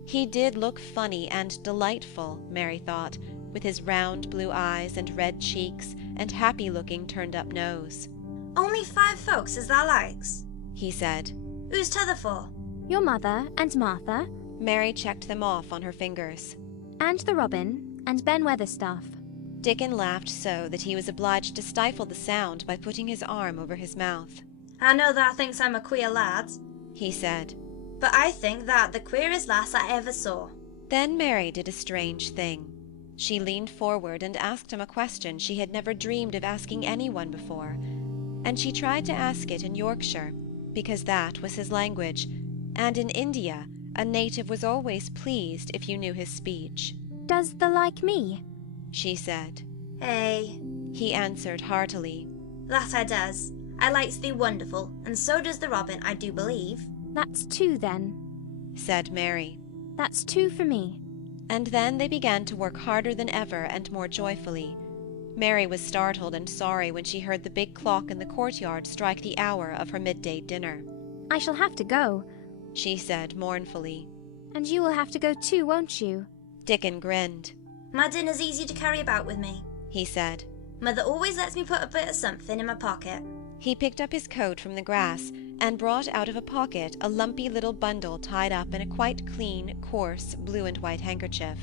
He did look funny and delightful, Mary thought, with his round blue eyes and red cheeks and happy-looking turned-up nose. Only 5 folks as thou likes, he said. Who's t'other for? Your mother and Martha. Mary checked them off on her fingers. And the robin, and Ben Weatherstaff. Dickon laughed so that he was obliged to stifle the sound by putting his arm over his mouth. I know thou thinks I'm a queer lad, he said. But I think that the queerest lass I ever saw. Then Mary did a strange thing. She leaned forward and asked him a question she had never dreamed of asking anyone before, and she tried to ask it in Yorkshire, because that was his language, and in India a native was always pleased if you knew his speech. Does thou like me? She said. Hey, he answered heartily. That I does. I likes thee wonderful, and so does the robin, I do believe. That's 2 then, said Mary. That's 2 for me. And then they began to work harder than ever and more joyfully. Mary was startled and sorry when she heard the big clock in the courtyard strike the hour of her midday dinner. I shall have to go, she said mournfully. And you will have to go too, won't you? Dickon grinned. My dinner's easy to carry about with me, he said. Mother always lets me put a bit of something in my pocket. He picked up his coat from the grass and brought out of a pocket a lumpy little bundle tied up in a quite clean, coarse, blue and white handkerchief.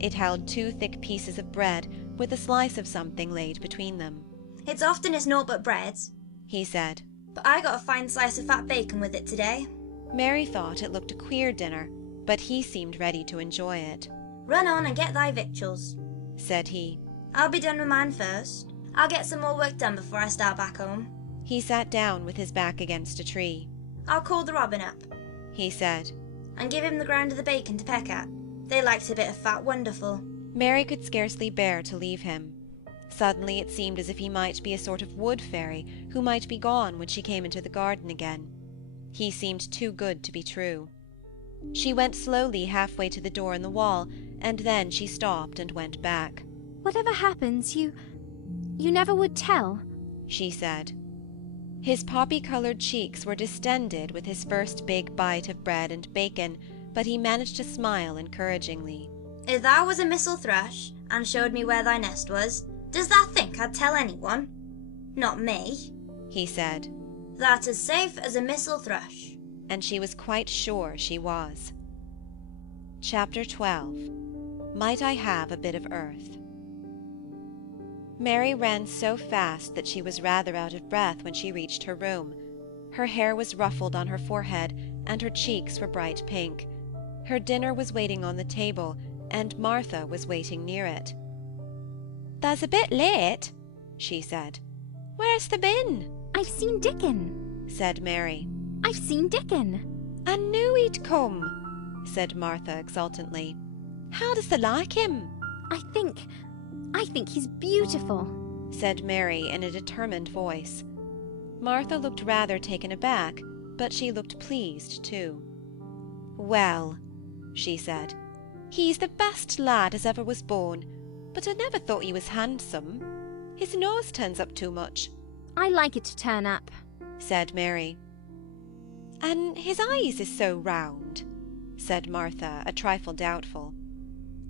It held 2 thick pieces of bread with a slice of something laid between them. It's oftenest naught but bread, he said. But I got a fine slice of fat bacon with it today. Mary thought it looked a queer dinner, but he seemed ready to enjoy it. Run on and get thy victuals, said he. I'll be done with mine first. I'll get some more work done before I start back home. He sat down with his back against a tree. I'll call the robin up, he said, and give him the ground of the bacon to peck at. They liked a bit of fat wonderful. Mary could scarcely bear to leave him. Suddenly it seemed as if he might be a sort of wood fairy who might be gone when she came into the garden again. He seemed too good to be true. She went slowly halfway to the door in the wall, and then she stopped and went back. Whatever happens, you never would tell, she said. His poppy-coloured cheeks were distended with his first big bite of bread and bacon, but he managed to smile encouragingly. If thou was a Missel thrush, and showed me where thy nest was, does thou think I'd tell anyone? Not me, he said. Thou'rt as safe as a Missel thrush. And she was quite sure she was. Chapter 12. Might I have a bit of earth? Mary ran so fast that she was rather out of breath when she reached her room. Her hair was ruffled on her forehead, and her cheeks were bright pink. Her dinner was waiting on the table, and Martha was waiting near it. "Tha's a bit late," she said. "Where's thou been?" "I've seen Dickon," said Mary. "I've seen Dickon." "I knew he'd come," said Martha exultantly. "How does thou like him?" I think he's beautiful," said Mary in a determined voice. Martha looked rather taken aback, but she looked pleased too. "Well," she said, "he's the best lad as ever was born, but I never thought he was handsome. His nose turns up too much." "I like it to turn up," said Mary. "And his eyes is so round," said Martha, a trifle doubtful.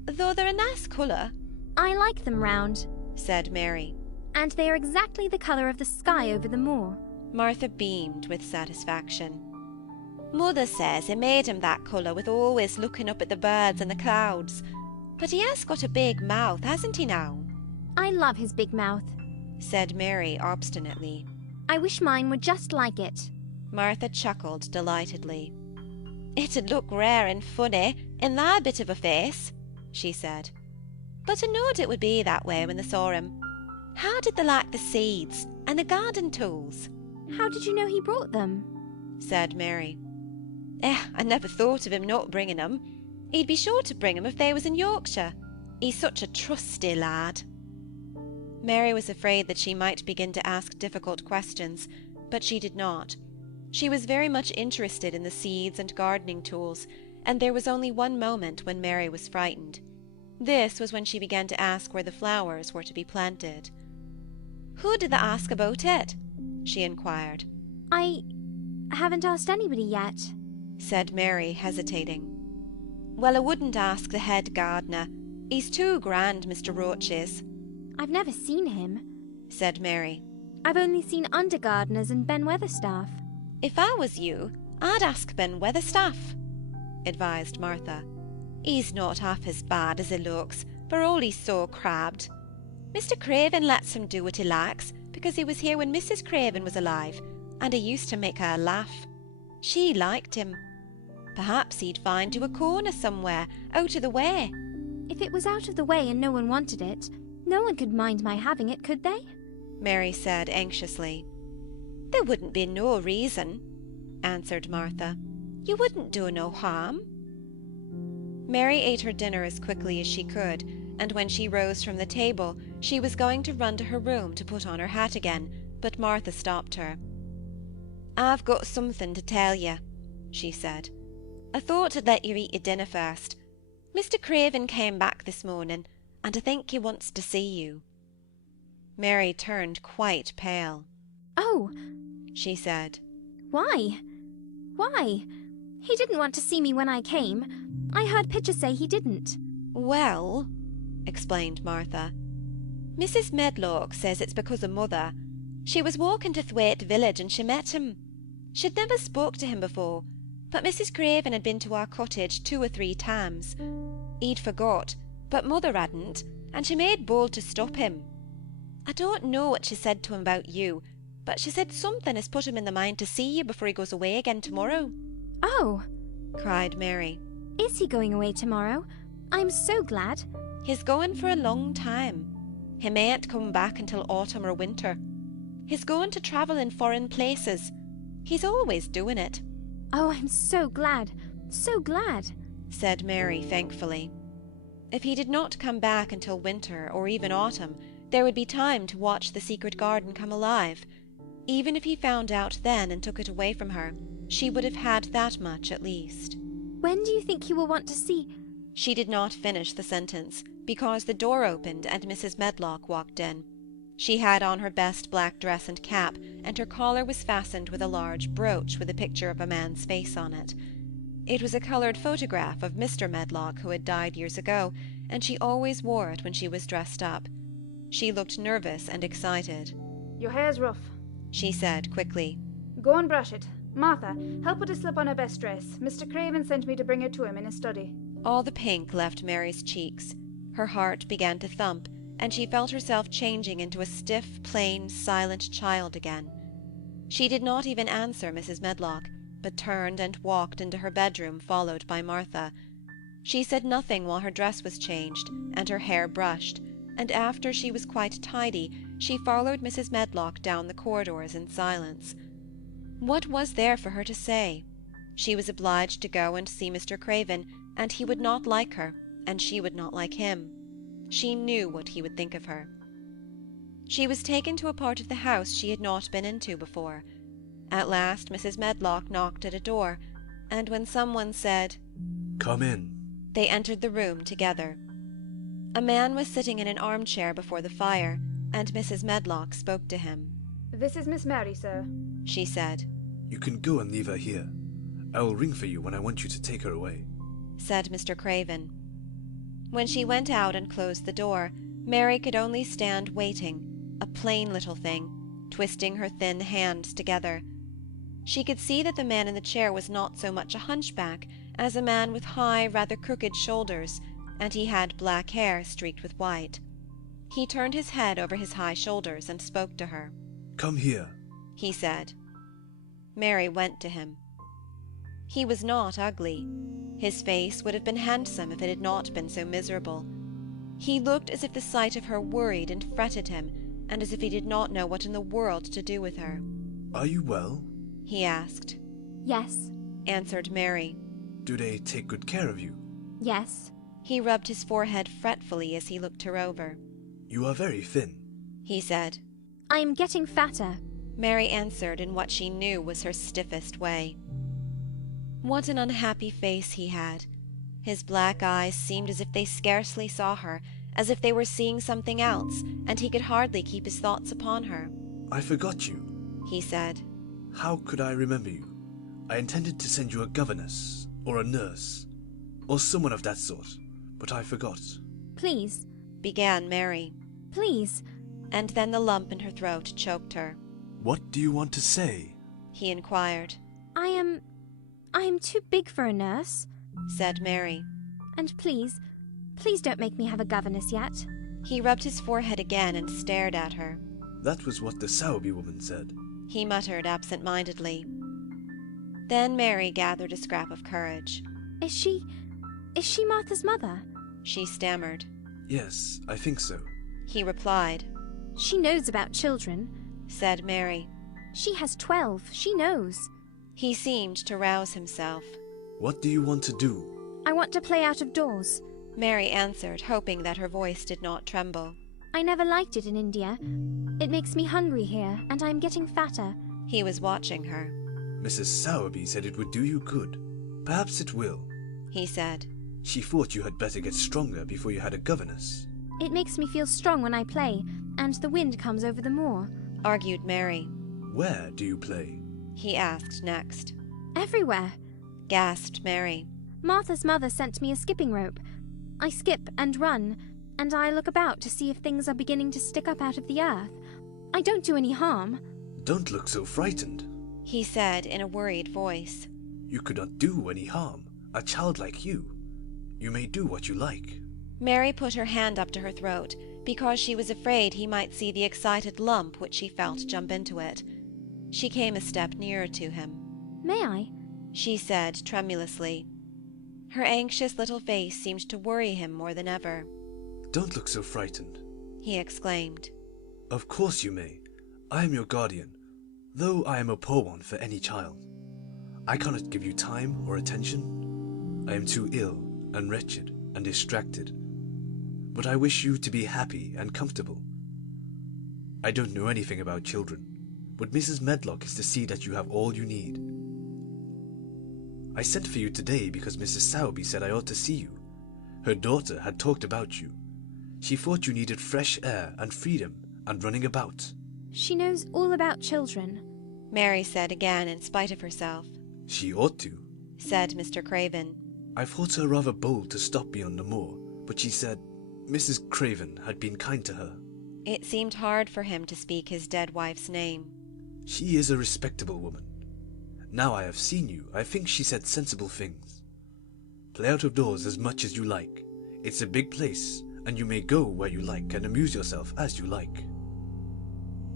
"Though they're a nice colour." "I like them round," said Mary. "And they are exactly the colour of the sky over the moor." Martha beamed with satisfaction. "Mother says he made him that colour with always looking up at the birds and the clouds. But he has got a big mouth, hasn't he now?" "I love his big mouth," said Mary obstinately. "I wish mine were just like it." Martha chuckled delightedly. "It'd look rare and funny in thy bit of a face," she said. "But I knowed it would be that way when they saw him. How did they like the seeds and the garden tools?" "How did you know he brought them?" said Mary. I never thought of him not bringing 'em. He'd be sure to bring 'em if they was in Yorkshire. He's such a trusty lad." Mary was afraid that she might begin to ask difficult questions, but she did not. She was very much interested in the seeds and gardening tools, and there was only one moment when Mary was frightened. This was when she began to ask where the flowers were to be planted. "Who did they ask about it?" she inquired. "I haven't asked anybody yet," said Mary, hesitating. "Well, I wouldn't ask the head gardener. He's too grand, Mr. Roach is." "I've never seen him," said Mary. "I've only seen under gardeners and Ben Weatherstaff." "If I was you, I'd ask Ben Weatherstaff," advised Martha. "He's not half as bad as he looks, for all he's so crabbed. Mr. Craven lets him do what he likes, because he was here when Mrs. Craven was alive, and he used to make her laugh. She liked him. Perhaps he'd find you a corner somewhere, out of the way." "If it was out of the way and no one wanted it, no one could mind my having it, could they?" Mary said anxiously. "There wouldn't be no reason," answered Martha. "You wouldn't do no harm." Mary ate her dinner as quickly as she could, and when she rose from the table she was going to run to her room to put on her hat again, but Martha stopped her. "I've got something to tell you," she said. "I thought I'd let you eat your dinner first. Mr. Craven came back this morning, and I think he wants to see you." Mary turned quite pale. "Oh," she said. "Why? Why? He didn't want to see me when I came. I heard Pitcher say he didn't." "Well," explained Martha, "Mrs. Medlock says it's because of Mother. She was walking to Thwaite village and she met him. She'd never spoke to him before, but Mrs. Craven had been to our cottage 2 or 3 times. He'd forgot, but Mother hadn't, and she made bold to stop him. I don't know what she said to him about you, but she said something has put him in the mind to see you before he goes away again tomorrow." "Oh!" cried Mary. "Is he going away tomorrow? I'm so glad." "He's going for a long time. He mayn't come back until autumn or winter. He's going to travel in foreign places. He's always doing it." "Oh, I'm so glad, said Mary thankfully. If he did not come back until winter or even autumn, there would be time to watch the secret garden come alive. Even if he found out then and took it away from her, she would have had that much at least. "When do you think he will want to see—" She did not finish the sentence, because the door opened and Mrs. Medlock walked in. She had on her best black dress and cap, and her collar was fastened with a large brooch with a picture of a man's face on it. It was a coloured photograph of Mr. Medlock, who had died years ago, and she always wore it when she was dressed up. She looked nervous and excited. "Your hair's rough," she said quickly. "Go and brush it. Martha, help her to slip on her best dress. Mr. Craven sent me to bring her to him in his study." All the pink left Mary's cheeks. Her heart began to thump, and she felt herself changing into a stiff, plain, silent child again. She did not even answer Mrs. Medlock, but turned and walked into her bedroom, followed by Martha. She said nothing while her dress was changed and her hair brushed, and after she was quite tidy she followed Mrs. Medlock down the corridors in silence. What was there for her to say? She was obliged to go and see Mr. Craven, and he would not like her, and she would not like him. She knew what he would think of her. She was taken to a part of the house she had not been into before. At last Mrs. Medlock knocked at a door, and when someone said, "Come in," they entered the room together. A man was sitting in an armchair before the fire, and Mrs. Medlock spoke to him. "This is Miss Mary, sir," she said. "You can go and leave her here. I will ring for you when I want you to take her away," said Mr. Craven. When she went out and closed the door, Mary could only stand waiting, a plain little thing, twisting her thin hands together. She could see that the man in the chair was not so much a hunchback as a man with high, rather crooked shoulders, and he had black hair streaked with white. He turned his head over his high shoulders and spoke to her. "Come here," he said. Mary went to him. He was not ugly. His face would have been handsome if it had not been so miserable. He looked as if the sight of her worried and fretted him, and as if he did not know what in the world to do with her. "Are you well?" he asked. Yes. Answered Mary. "Do they take good care of you?" Yes. He rubbed his forehead fretfully as he looked her over. "You are very thin," he said. I am getting fatter, Mary answered in what she knew was her stiffest way. What an unhappy face he had! His black eyes seemed as if they scarcely saw her, as if they were seeing something else, and he could hardly keep his thoughts upon her. "I forgot you," he said. "How could I remember you? I intended to send you a governess, or a nurse, or someone of that sort, but I forgot." Please, began Mary. Please. And then the lump in her throat choked her. "What do you want to say?" he inquired. I am too big for a nurse, said Mary. And please don't make me have a governess yet. He rubbed his forehead again and stared at her. "That was what the Sowerby woman said," he muttered absent-mindedly. Then Mary gathered a scrap of courage. Is she Martha's mother? She stammered. "Yes, I think so," he replied. She knows about children, said Mary. She has 12, she knows. He seemed to rouse himself. "What do you want to do?" I want to play out of doors, Mary answered, hoping that her voice did not tremble. I never liked it in India. It makes me hungry here, and I am getting fatter. He was watching her. "Mrs. Sowerby said it would do you good. Perhaps it will," he said. "She thought you had better get stronger before you had a governess." It makes me feel strong when I play, and the wind comes over the moor, argued Mary. "Where do you play?" he asked next. Everywhere, gasped Mary. Martha's mother sent me a skipping rope. I skip and run, and I look about to see if things are beginning to stick up out of the earth. I don't do any harm. "Don't look so frightened," he said in a worried voice. "You could not do any harm, a child like you. You may do what you like." Mary put her hand up to her throat, because she was afraid he might see the excited lump which she felt jump into it. She came a step nearer to him. May I? She said tremulously. Her anxious little face seemed to worry him more than ever. "Don't look so frightened," he exclaimed. "Of course you may. I am your guardian, though I am a poor one for any child. I cannot give you time or attention. I am too ill and wretched and distracted. But I wish you to be happy and comfortable. I don't know anything about children, but Mrs. Medlock is to see that you have all you need. I sent for you today because Mrs. Sowerby said I ought to see you. Her daughter had talked about you. She thought you needed fresh air and freedom and running about." She knows all about children, Mary said again in spite of herself. "She ought to," said Mr. Craven. "I thought her rather bold to stop me on the moor, but she said Mrs. Craven had been kind to her." It seemed hard for him to speak his dead wife's name. "She is a respectable woman. Now I have seen you, I think she said sensible things. Play out of doors as much as you like. It's a big place, and you may go where you like and amuse yourself as you like.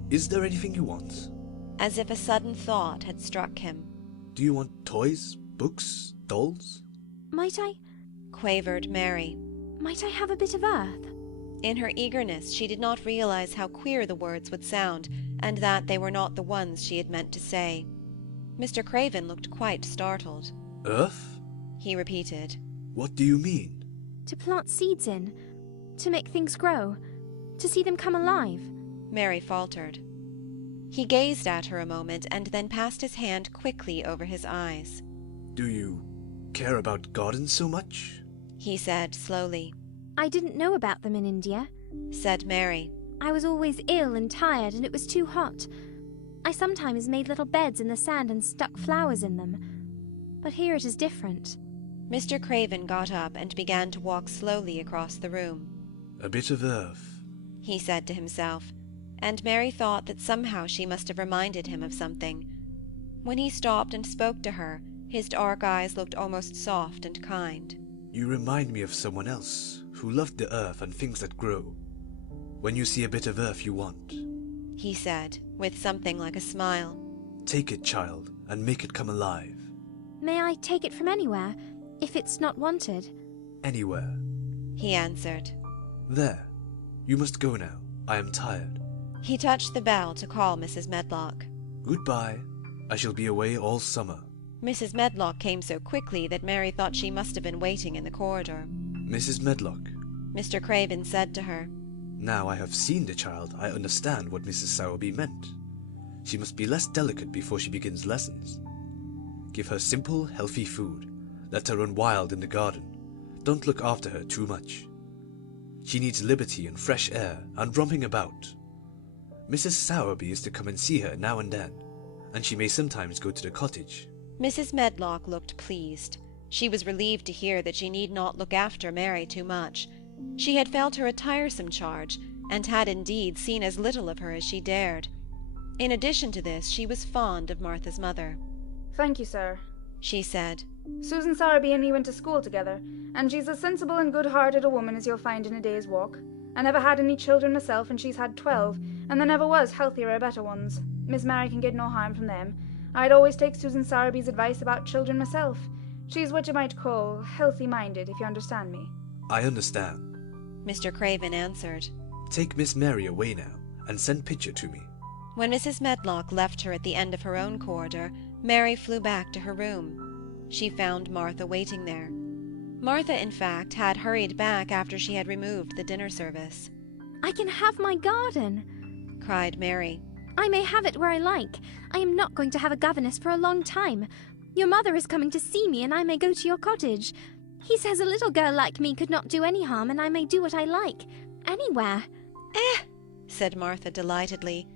Is there anything you want? As if a sudden thought had struck him. Do you want toys, books, dolls? Might I quavered Mary. Might I have a bit of earth? In her eagerness she did not realize how queer the words would sound, and that they were not the ones she had meant to say. Mr. Craven looked quite startled. Earth? He repeated. What do you mean? To plant seeds in, to make things grow, to see them come alive. Mary faltered. He gazed at her a moment and then passed his hand quickly over his eyes. Do you care about gardens so much? He said slowly. I didn't know about them in India, said Mary. I was always ill and tired, and it was too hot. I sometimes made little beds in the sand and stuck flowers in them. But here it is different. Mr. Craven got up and began to walk slowly across the room. A bit of earth, he said to himself, and Mary thought that somehow she must have reminded him of something. When he stopped and spoke to her, his dark eyes looked almost soft and kind. You remind me of someone else who loved the earth and things that grow. When you see a bit of earth you want, he said, with something like a smile. Take it, child, and make it come alive. May I take it from anywhere, if it's not wanted? Anywhere, he answered. There. You must go now. I am tired. He touched the bell to call Mrs. Medlock. Goodbye. I shall be away all summer. Mrs. Medlock came so quickly that Mary thought she must have been waiting in the corridor. Mrs. Medlock, Mr. Craven said to her. Now I have seen the child, I understand what Mrs. Sowerby meant. She must be less delicate before she begins lessons. Give her simple, healthy food. Let her run wild in the garden. Don't look after her too much. She needs liberty and fresh air and romping about. Mrs. Sowerby is to come and see her now and then, and she may sometimes go to the cottage. Mrs. Medlock looked pleased. She was relieved to hear that she need not look after Mary too much. She had felt her a tiresome charge, and had indeed seen as little of her as she dared. In addition to this, she was fond of Martha's mother. Thank you, sir, she said. Susan Sowerby and me went to school together, and she's as sensible and good-hearted a woman as you'll find in a day's walk. I never had any children myself, and she's had 12, and there never was healthier or better ones. Miss Mary can get no harm from them. I'd always take Susan Sowerby's advice about children myself. She's what you might call healthy-minded, if you understand me. I understand, Mr. Craven answered. Take Miss Mary away now, and send Pitcher to me. When Mrs. Medlock left her at the end of her own corridor, Mary flew back to her room. She found Martha waiting there. Martha, in fact, had hurried back after she had removed the dinner service. I can have my garden, cried Mary. I may have it where I like. I am not going to have a governess for a long time. Your mother is coming to see me, and I may go to your cottage. He says a little girl like me could not do any harm, and I may do what I like. Anywhere. Said Martha delightedly.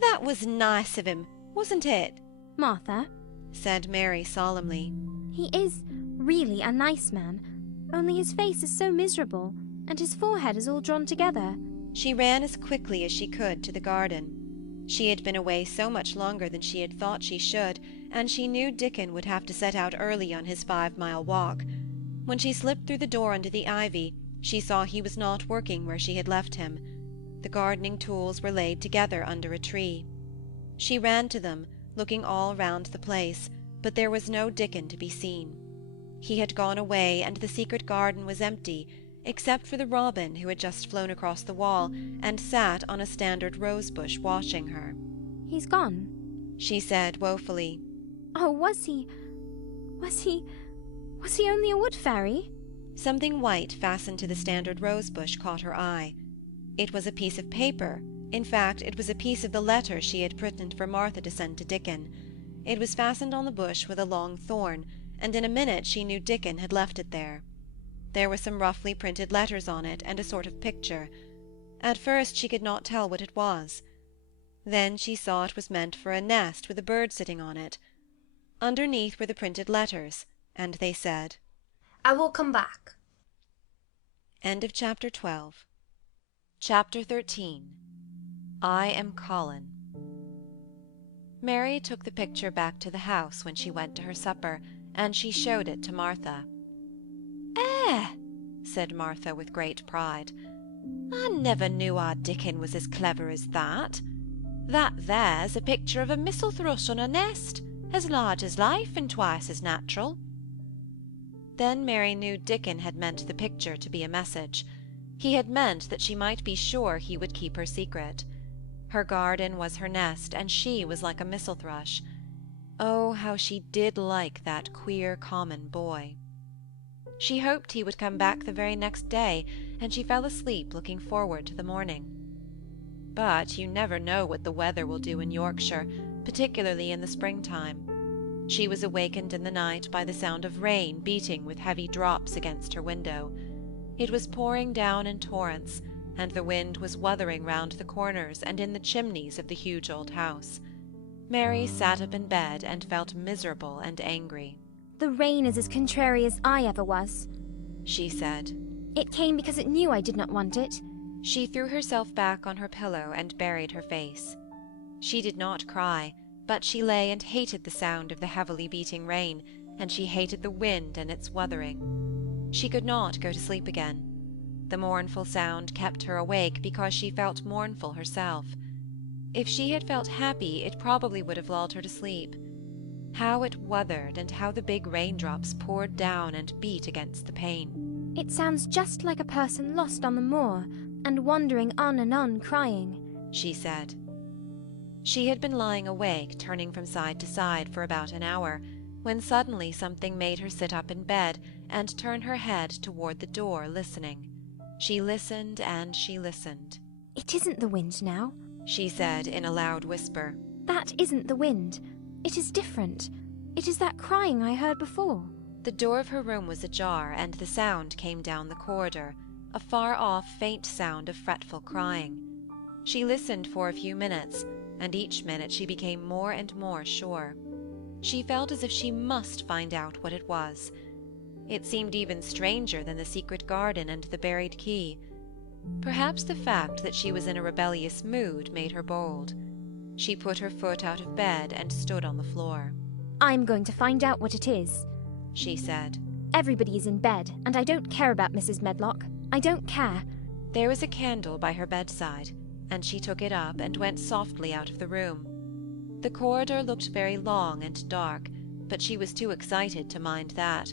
That was nice of him, wasn't it? Martha, said Mary solemnly. He is really a nice man, only his face is so miserable, and his forehead is all drawn together. She ran as quickly as she could to the garden. She had been away so much longer than she had thought she should, and she knew Dickon would have to set out early on his 5-mile walk. When she slipped through the door under the ivy, she saw he was not working where she had left him. The gardening tools were laid together under a tree. She ran to them, looking all round the place, but there was no Dickon to be seen. He had gone away, and the secret garden was empty, except for the robin who had just flown across the wall and sat on a standard rose-bush watching her. He's gone, she said woefully. Oh, was he only a wood fairy? Something white fastened to the standard rose-bush caught her eye. It was a piece of paper. In fact, it was a piece of the letter she had written for Martha to send to Dickon. It was fastened on the bush with a long thorn, and in a minute she knew Dickon had left it there. There were some roughly printed letters on it, and a sort of picture. At first she could not tell what it was. Then she saw it was meant for a nest with a bird sitting on it. Underneath were the printed letters, and they said, I will come back. End of chapter 12. Chapter 13. I Am Colin. Mary took the picture back to the house when she went to her supper, and she showed it to Martha. Said Martha with great pride. I never knew our Dickon was as clever as that. That there's a picture of a missel thrush on a nest, as large as life and twice as natural." Then Mary knew Dickon had meant the picture to be a message. He had meant that she might be sure he would keep her secret. Her garden was her nest, and she was like a missel thrush. Oh, how she did like that queer common boy! She hoped he would come back the very next day, and she fell asleep looking forward to the morning. But you never know what the weather will do in Yorkshire, particularly in the springtime. She was awakened in the night by the sound of rain beating with heavy drops against her window. It was pouring down in torrents, and the wind was wuthering round the corners and in the chimneys of the huge old house. Mary sat up in bed and felt miserable and angry. "The rain is as contrary as I ever was," she said. "It came because it knew I did not want it." She threw herself back on her pillow and buried her face. She did not cry, but she lay and hated the sound of the heavily beating rain, and she hated the wind and its wuthering. She could not go to sleep again. The mournful sound kept her awake because she felt mournful herself. If she had felt happy, it probably would have lulled her to sleep. How it wuthered, and how the big raindrops poured down and beat against the pane. "It sounds just like a person lost on the moor, and wandering on and on crying," she said. She had been lying awake, turning from side to side for about an hour, when suddenly something made her sit up in bed and turn her head toward the door, listening. She listened and she listened. "It isn't the wind now," she said in a loud whisper. "That isn't the wind. It is different. It is that crying I heard before." The door of her room was ajar, and the sound came down the corridor, a far-off, faint sound of fretful crying. She listened for a few minutes, and each minute she became more and more sure. She felt as if she must find out what it was. It seemed even stranger than the secret garden and the buried key. Perhaps the fact that she was in a rebellious mood made her bold. She put her foot out of bed and stood on the floor. "I'm going to find out what it is," she said. "Everybody is in bed, and I don't care about Mrs. Medlock. I don't care." There was a candle by her bedside, and she took it up and went softly out of the room. The corridor looked very long and dark, but she was too excited to mind that.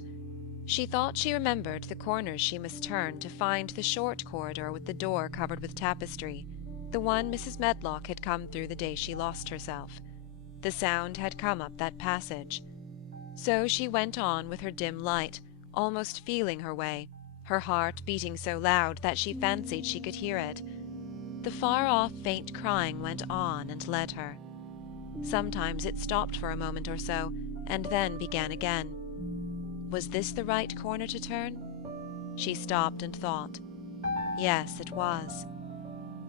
She thought she remembered the corners she must turn to find the short corridor with the door covered with tapestry, the one Mrs. Medlock had come through the day she lost herself. The sound had come up that passage. So she went on with her dim light, almost feeling her way, her heart beating so loud that she fancied she could hear it. The far-off faint crying went on and led her. Sometimes it stopped for a moment or so, and then began again. Was this the right corner to turn? She stopped and thought. Yes, it was.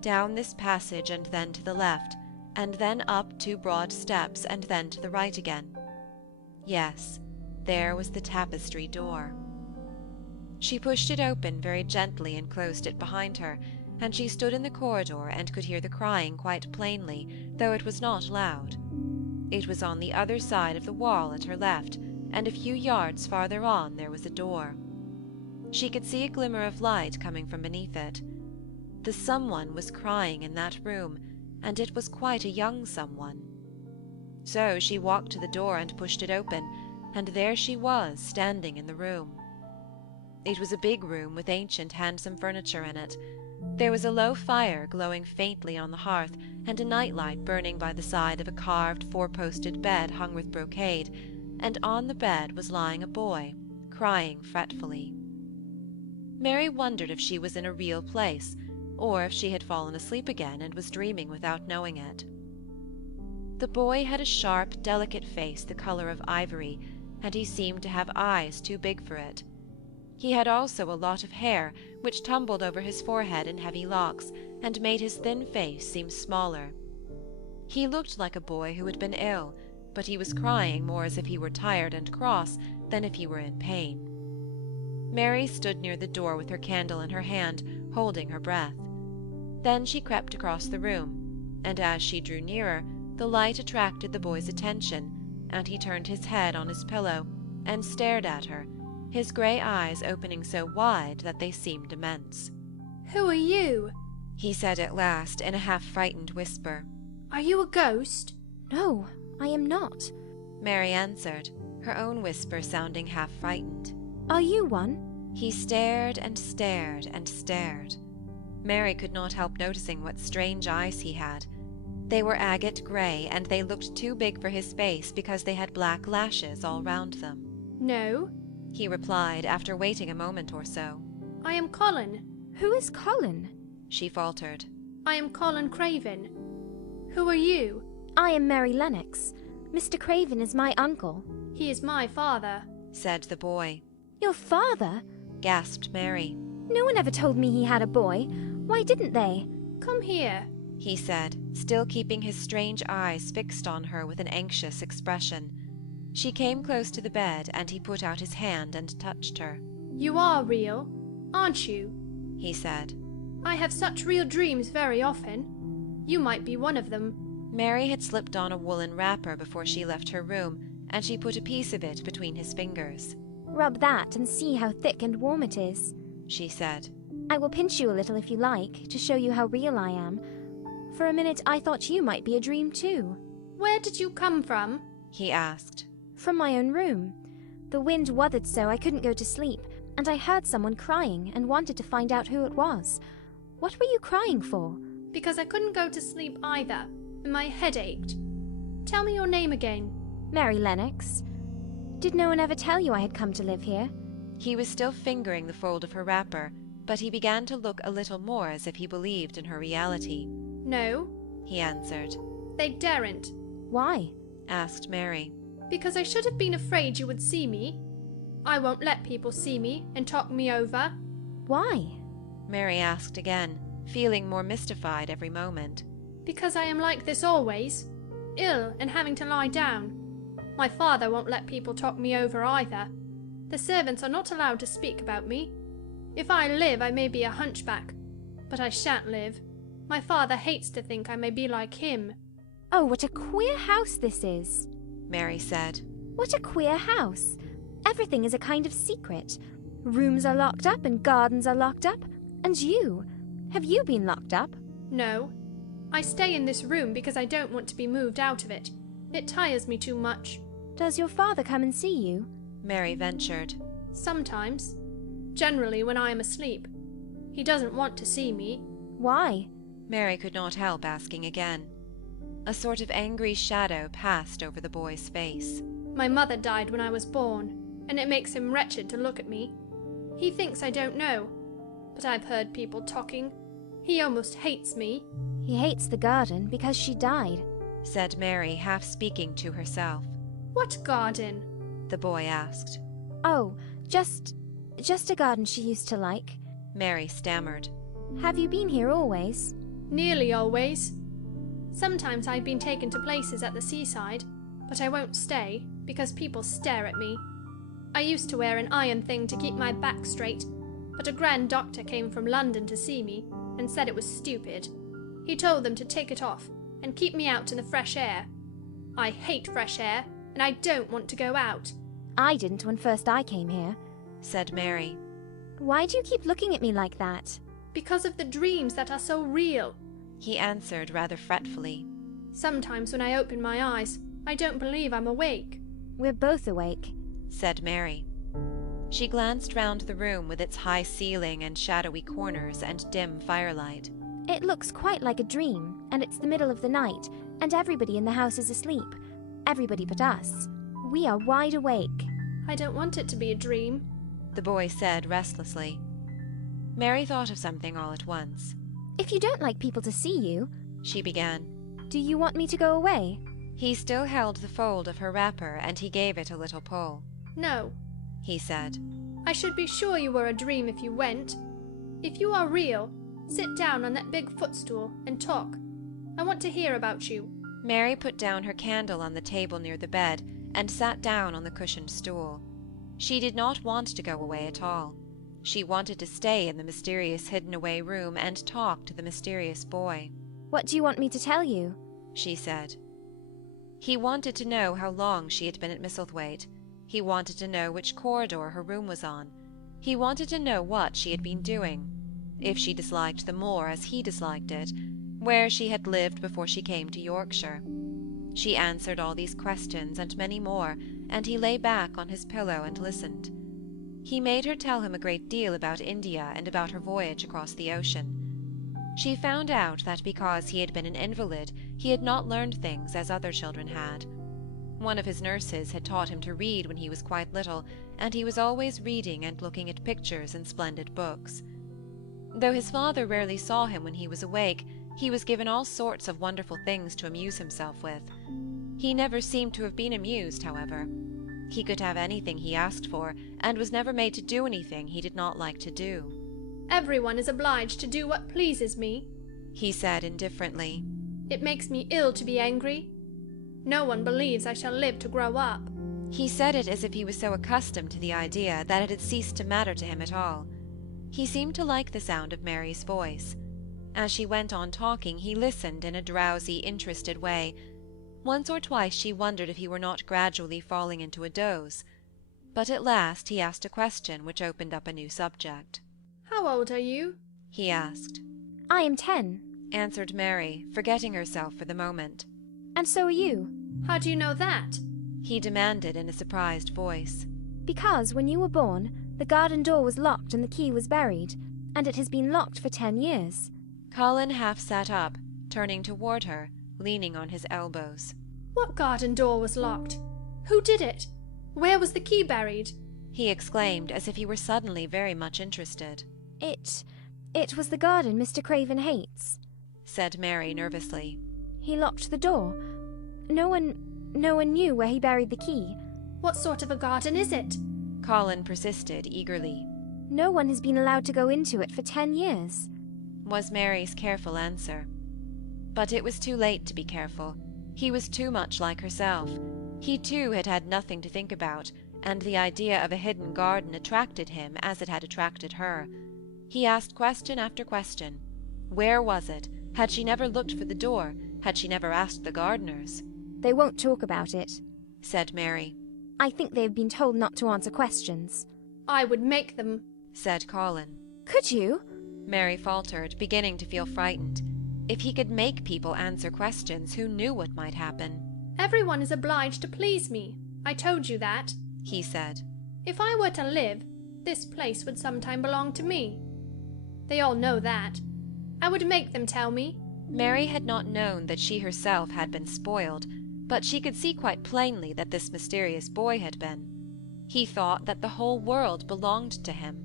Down this passage and then to the left, and then up 2 broad steps and then to the right again. Yes, there was the tapestry door. She pushed it open very gently and closed it behind her, and she stood in the corridor and could hear the crying quite plainly, though it was not loud. It was on the other side of the wall at her left, and a few yards farther on there was a door. She could see a glimmer of light coming from beneath it. The someone was crying in that room, and it was quite a young someone. So she walked to the door and pushed it open, and there she was, standing in the room. It was a big room with ancient, handsome furniture in it. There was a low fire glowing faintly on the hearth, and a nightlight burning by the side of a carved 4-posted bed hung with brocade, and on the bed was lying a boy, crying fretfully. Mary wondered if she was in a real place, or if she had fallen asleep again and was dreaming without knowing it. The boy had a sharp, delicate face the colour of ivory, and he seemed to have eyes too big for it. He had also a lot of hair, which tumbled over his forehead in heavy locks, and made his thin face seem smaller. He looked like a boy who had been ill, but he was crying more as if he were tired and cross than if he were in pain. Mary stood near the door with her candle in her hand, holding her breath. Then she crept across the room, and as she drew nearer, the light attracted the boy's attention, and he turned his head on his pillow and stared at her, his grey eyes opening so wide that they seemed immense. Who are you? he said at last in a half-frightened whisper. Are you a ghost? No, I am not. Mary answered, her own whisper sounding half-frightened. Are you one? He stared and stared and stared. Mary could not help noticing what strange eyes he had. They were agate grey, and they looked too big for his face because they had black lashes all round them. No, he replied after waiting a moment or so. I am Colin. Who is Colin? She faltered. I am Colin Craven. Who are you? I am Mary Lennox. Mr. Craven is my uncle. He is my father, said the boy. Your father? Gasped Mary. No one ever told me he had a boy. Why didn't they? Come here, he said, still keeping his strange eyes fixed on her with an anxious expression. She came close to the bed, and he put out his hand and touched her. You are real, aren't you? He said. I have such real dreams very often. You might be one of them. Mary had slipped on a woolen wrapper before she left her room, and she put a piece of it between his fingers. Rub that and see how thick and warm it is, she said. I will pinch you a little if you like, to show you how real I am. For a minute I thought you might be a dream too. Where did you come from? He asked. From my own room. The wind wuthered so I couldn't go to sleep, and I heard someone crying and wanted to find out who it was. What were you crying for? Because I couldn't go to sleep either, and my head ached. Tell me your name again. Mary Lennox. Did no one ever tell you I had come to live here? He was still fingering the fold of her wrapper, but he began to look a little more as if he believed in her reality. No, he answered. They daren't. Why? Asked Mary. Because I should have been afraid you would see me. I won't let people see me and talk me over. Why? Mary asked again, feeling more mystified every moment. Because I am like this always, ill and having to lie down. My father won't let people talk me over either. The servants are not allowed to speak about me. If I live, I may be a hunchback, but I shan't live. My father hates to think I may be like him. Oh, what a queer house this is, Mary said. What a queer house. Everything is a kind of secret. Rooms are locked up and gardens are locked up. And you? Have you been locked up? No. I stay in this room because I don't want to be moved out of it. It tires me too much. Does your father come and see you? Mary ventured. Sometimes. Generally when I am asleep. He doesn't want to see me. Why? Mary could not help asking again. A sort of angry shadow passed over the boy's face. My mother died when I was born, and it makes him wretched to look at me. He thinks I don't know, but I've heard people talking. He almost hates me. He hates the garden because she died, said Mary, half speaking to herself. What garden? The boy asked. Oh, just a garden she used to like. Mary stammered. Have you been here always? Nearly always. Sometimes I've been taken to places at the seaside, but I won't stay, because people stare at me. I used to wear an iron thing to keep my back straight, but a grand doctor came from London to see me, and said it was stupid. He told them to take it off, and keep me out in the fresh air. I hate fresh air, and I don't want to go out. I didn't when first I came here, said Mary. Why do you keep looking at me like that? Because of the dreams that are so real, he answered rather fretfully. Sometimes when I open my eyes, I don't believe I'm awake. We're both awake, said Mary. She glanced round the room with its high ceiling and shadowy corners and dim firelight. It looks quite like a dream, and it's the middle of the night, and everybody in the house is asleep. Everybody but us. We are wide awake. I don't want it to be a dream, the boy said restlessly. Mary thought of something all at once. If you don't like people to see you, she began. Do you want me to go away? He still held the fold of her wrapper, and he gave it a little pull. No, he said. I should be sure you were a dream if you went. If you are real, sit down on that big footstool and talk. I want to hear about you. Mary put down her candle on the table near the bed and sat down on the cushioned stool. She did not want to go away at all. She wanted to stay in the mysterious hidden-away room and talk to the mysterious boy. What do you want me to tell you? She said. He wanted to know how long she had been at Misselthwaite. He wanted to know which corridor her room was on. He wanted to know what she had been doing. if she disliked the moor as he disliked it, where she had lived before she came to Yorkshire. She answered all these questions and many more, and he lay back on his pillow and listened. He made her tell him a great deal about India and about her voyage across the ocean. She found out that because he had been an invalid, he had not learned things as other children had. One of his nurses had taught him to read when he was quite little, and he was always reading and looking at pictures and splendid books. Though his father rarely saw him when he was awake, he was given all sorts of wonderful things to amuse himself with. He never seemed to have been amused, however. He could have anything he asked for, and was never made to do anything he did not like to do. "Everyone is obliged to do what pleases me," he said indifferently. "It makes me ill to be angry. No one believes I shall live to grow up." He said it as if he was so accustomed to the idea that it had ceased to matter to him at all. He seemed to like the sound of Mary's voice. As she went on talking, he listened in a drowsy, interested way. Once or twice she wondered if he were not gradually falling into a doze. But at last he asked a question which opened up a new subject. "How old are you?" he asked. "I am 10. Answered Mary, forgetting herself for the moment. "And so are you." "How do you know that?" he demanded in a surprised voice. "Because when you were born, the garden door was locked and the key was buried, and it has been locked for 10 years. Colin half sat up, turning toward her, leaning on his elbows. "What garden door was locked? Who did it? Where was the key buried?" he exclaimed, as if he were suddenly very much interested. It was the garden Mr. Craven hates," said Mary nervously. "He locked the door. No one knew where he buried the key." "What sort of a garden is it?" Colin persisted eagerly. "No one has been allowed to go into it for 10 years. Was Mary's careful answer. But it was too late to be careful. He was too much like herself. He too had had nothing to think about, and the idea of a hidden garden attracted him as it had attracted her. He asked question after question. Where was it? Had she never looked for the door? Had she never asked the gardeners? "They won't talk about it," said Mary. "I think they have been told not to answer questions." "I would make them," said Colin. "Could you?" Mary faltered, beginning to feel frightened. If he could make people answer questions, who knew what might happen? "Everyone is obliged to please me. I told you that," he said. "If I were to live, this place would sometime belong to me. They all know that. I would make them tell me." Mary had not known that she herself had been spoiled, but she could see quite plainly that this mysterious boy had been. He thought that the whole world belonged to him.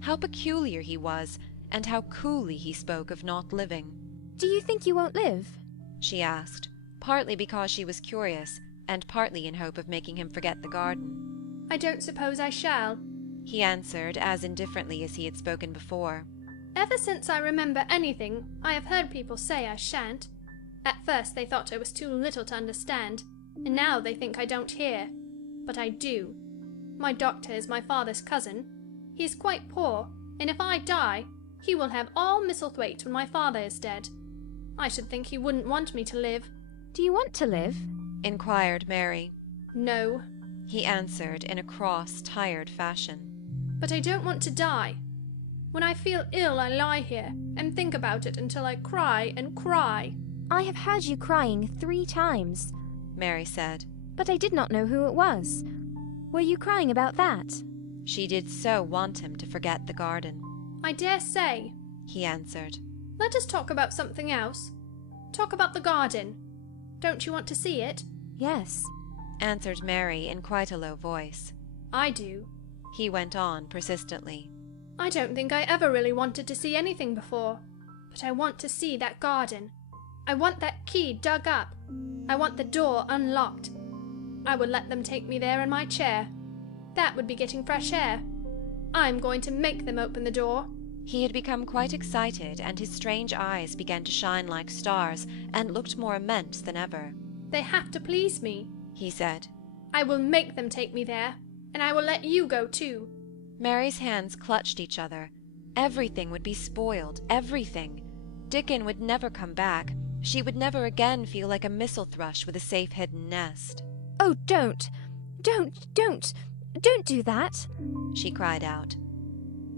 How peculiar he was, and how coolly he spoke of not living. "Do you think you won't live?" she asked, partly because she was curious, and partly in hope of making him forget the garden. "I don't suppose I shall," he answered as indifferently as he had spoken before. "Ever since I remember anything, I have heard people say I shan't. At first they thought I was too little to understand, and now they think I don't hear. But I do. My doctor is my father's cousin. He is quite poor, and if I die, he will have all Misselthwaite when my father is dead. I should think he wouldn't want me to live." "Do you want to live?" inquired Mary. "No," he answered in a cross, tired fashion. "But I don't want to die. When I feel ill, I lie here and think about it until I cry and cry." "I have heard you crying 3 times," Mary said. "But I did not know who it was. Were you crying about that?" She did so want him to forget the garden. "I dare say," he answered. "Let us talk about something else. Talk about the garden. Don't you want to see it?" "Yes," answered Mary in quite a low voice. "I do," he went on persistently. "I don't think I ever really wanted to see anything before, but I want to see that garden. I want that key dug up. I want the door unlocked. I would let them take me there in my chair. That would be getting fresh air. I'm going to make them open the door." He had become quite excited, and his strange eyes began to shine like stars, and looked more immense than ever. "They have to please me," he said. "I will make them take me there, and I will let you go too." Mary's hands clutched each other. Everything would be spoiled, everything. Dickon would never come back. She would never again feel like a missel thrush with a safe hidden nest. "Oh, don't do that," she cried out.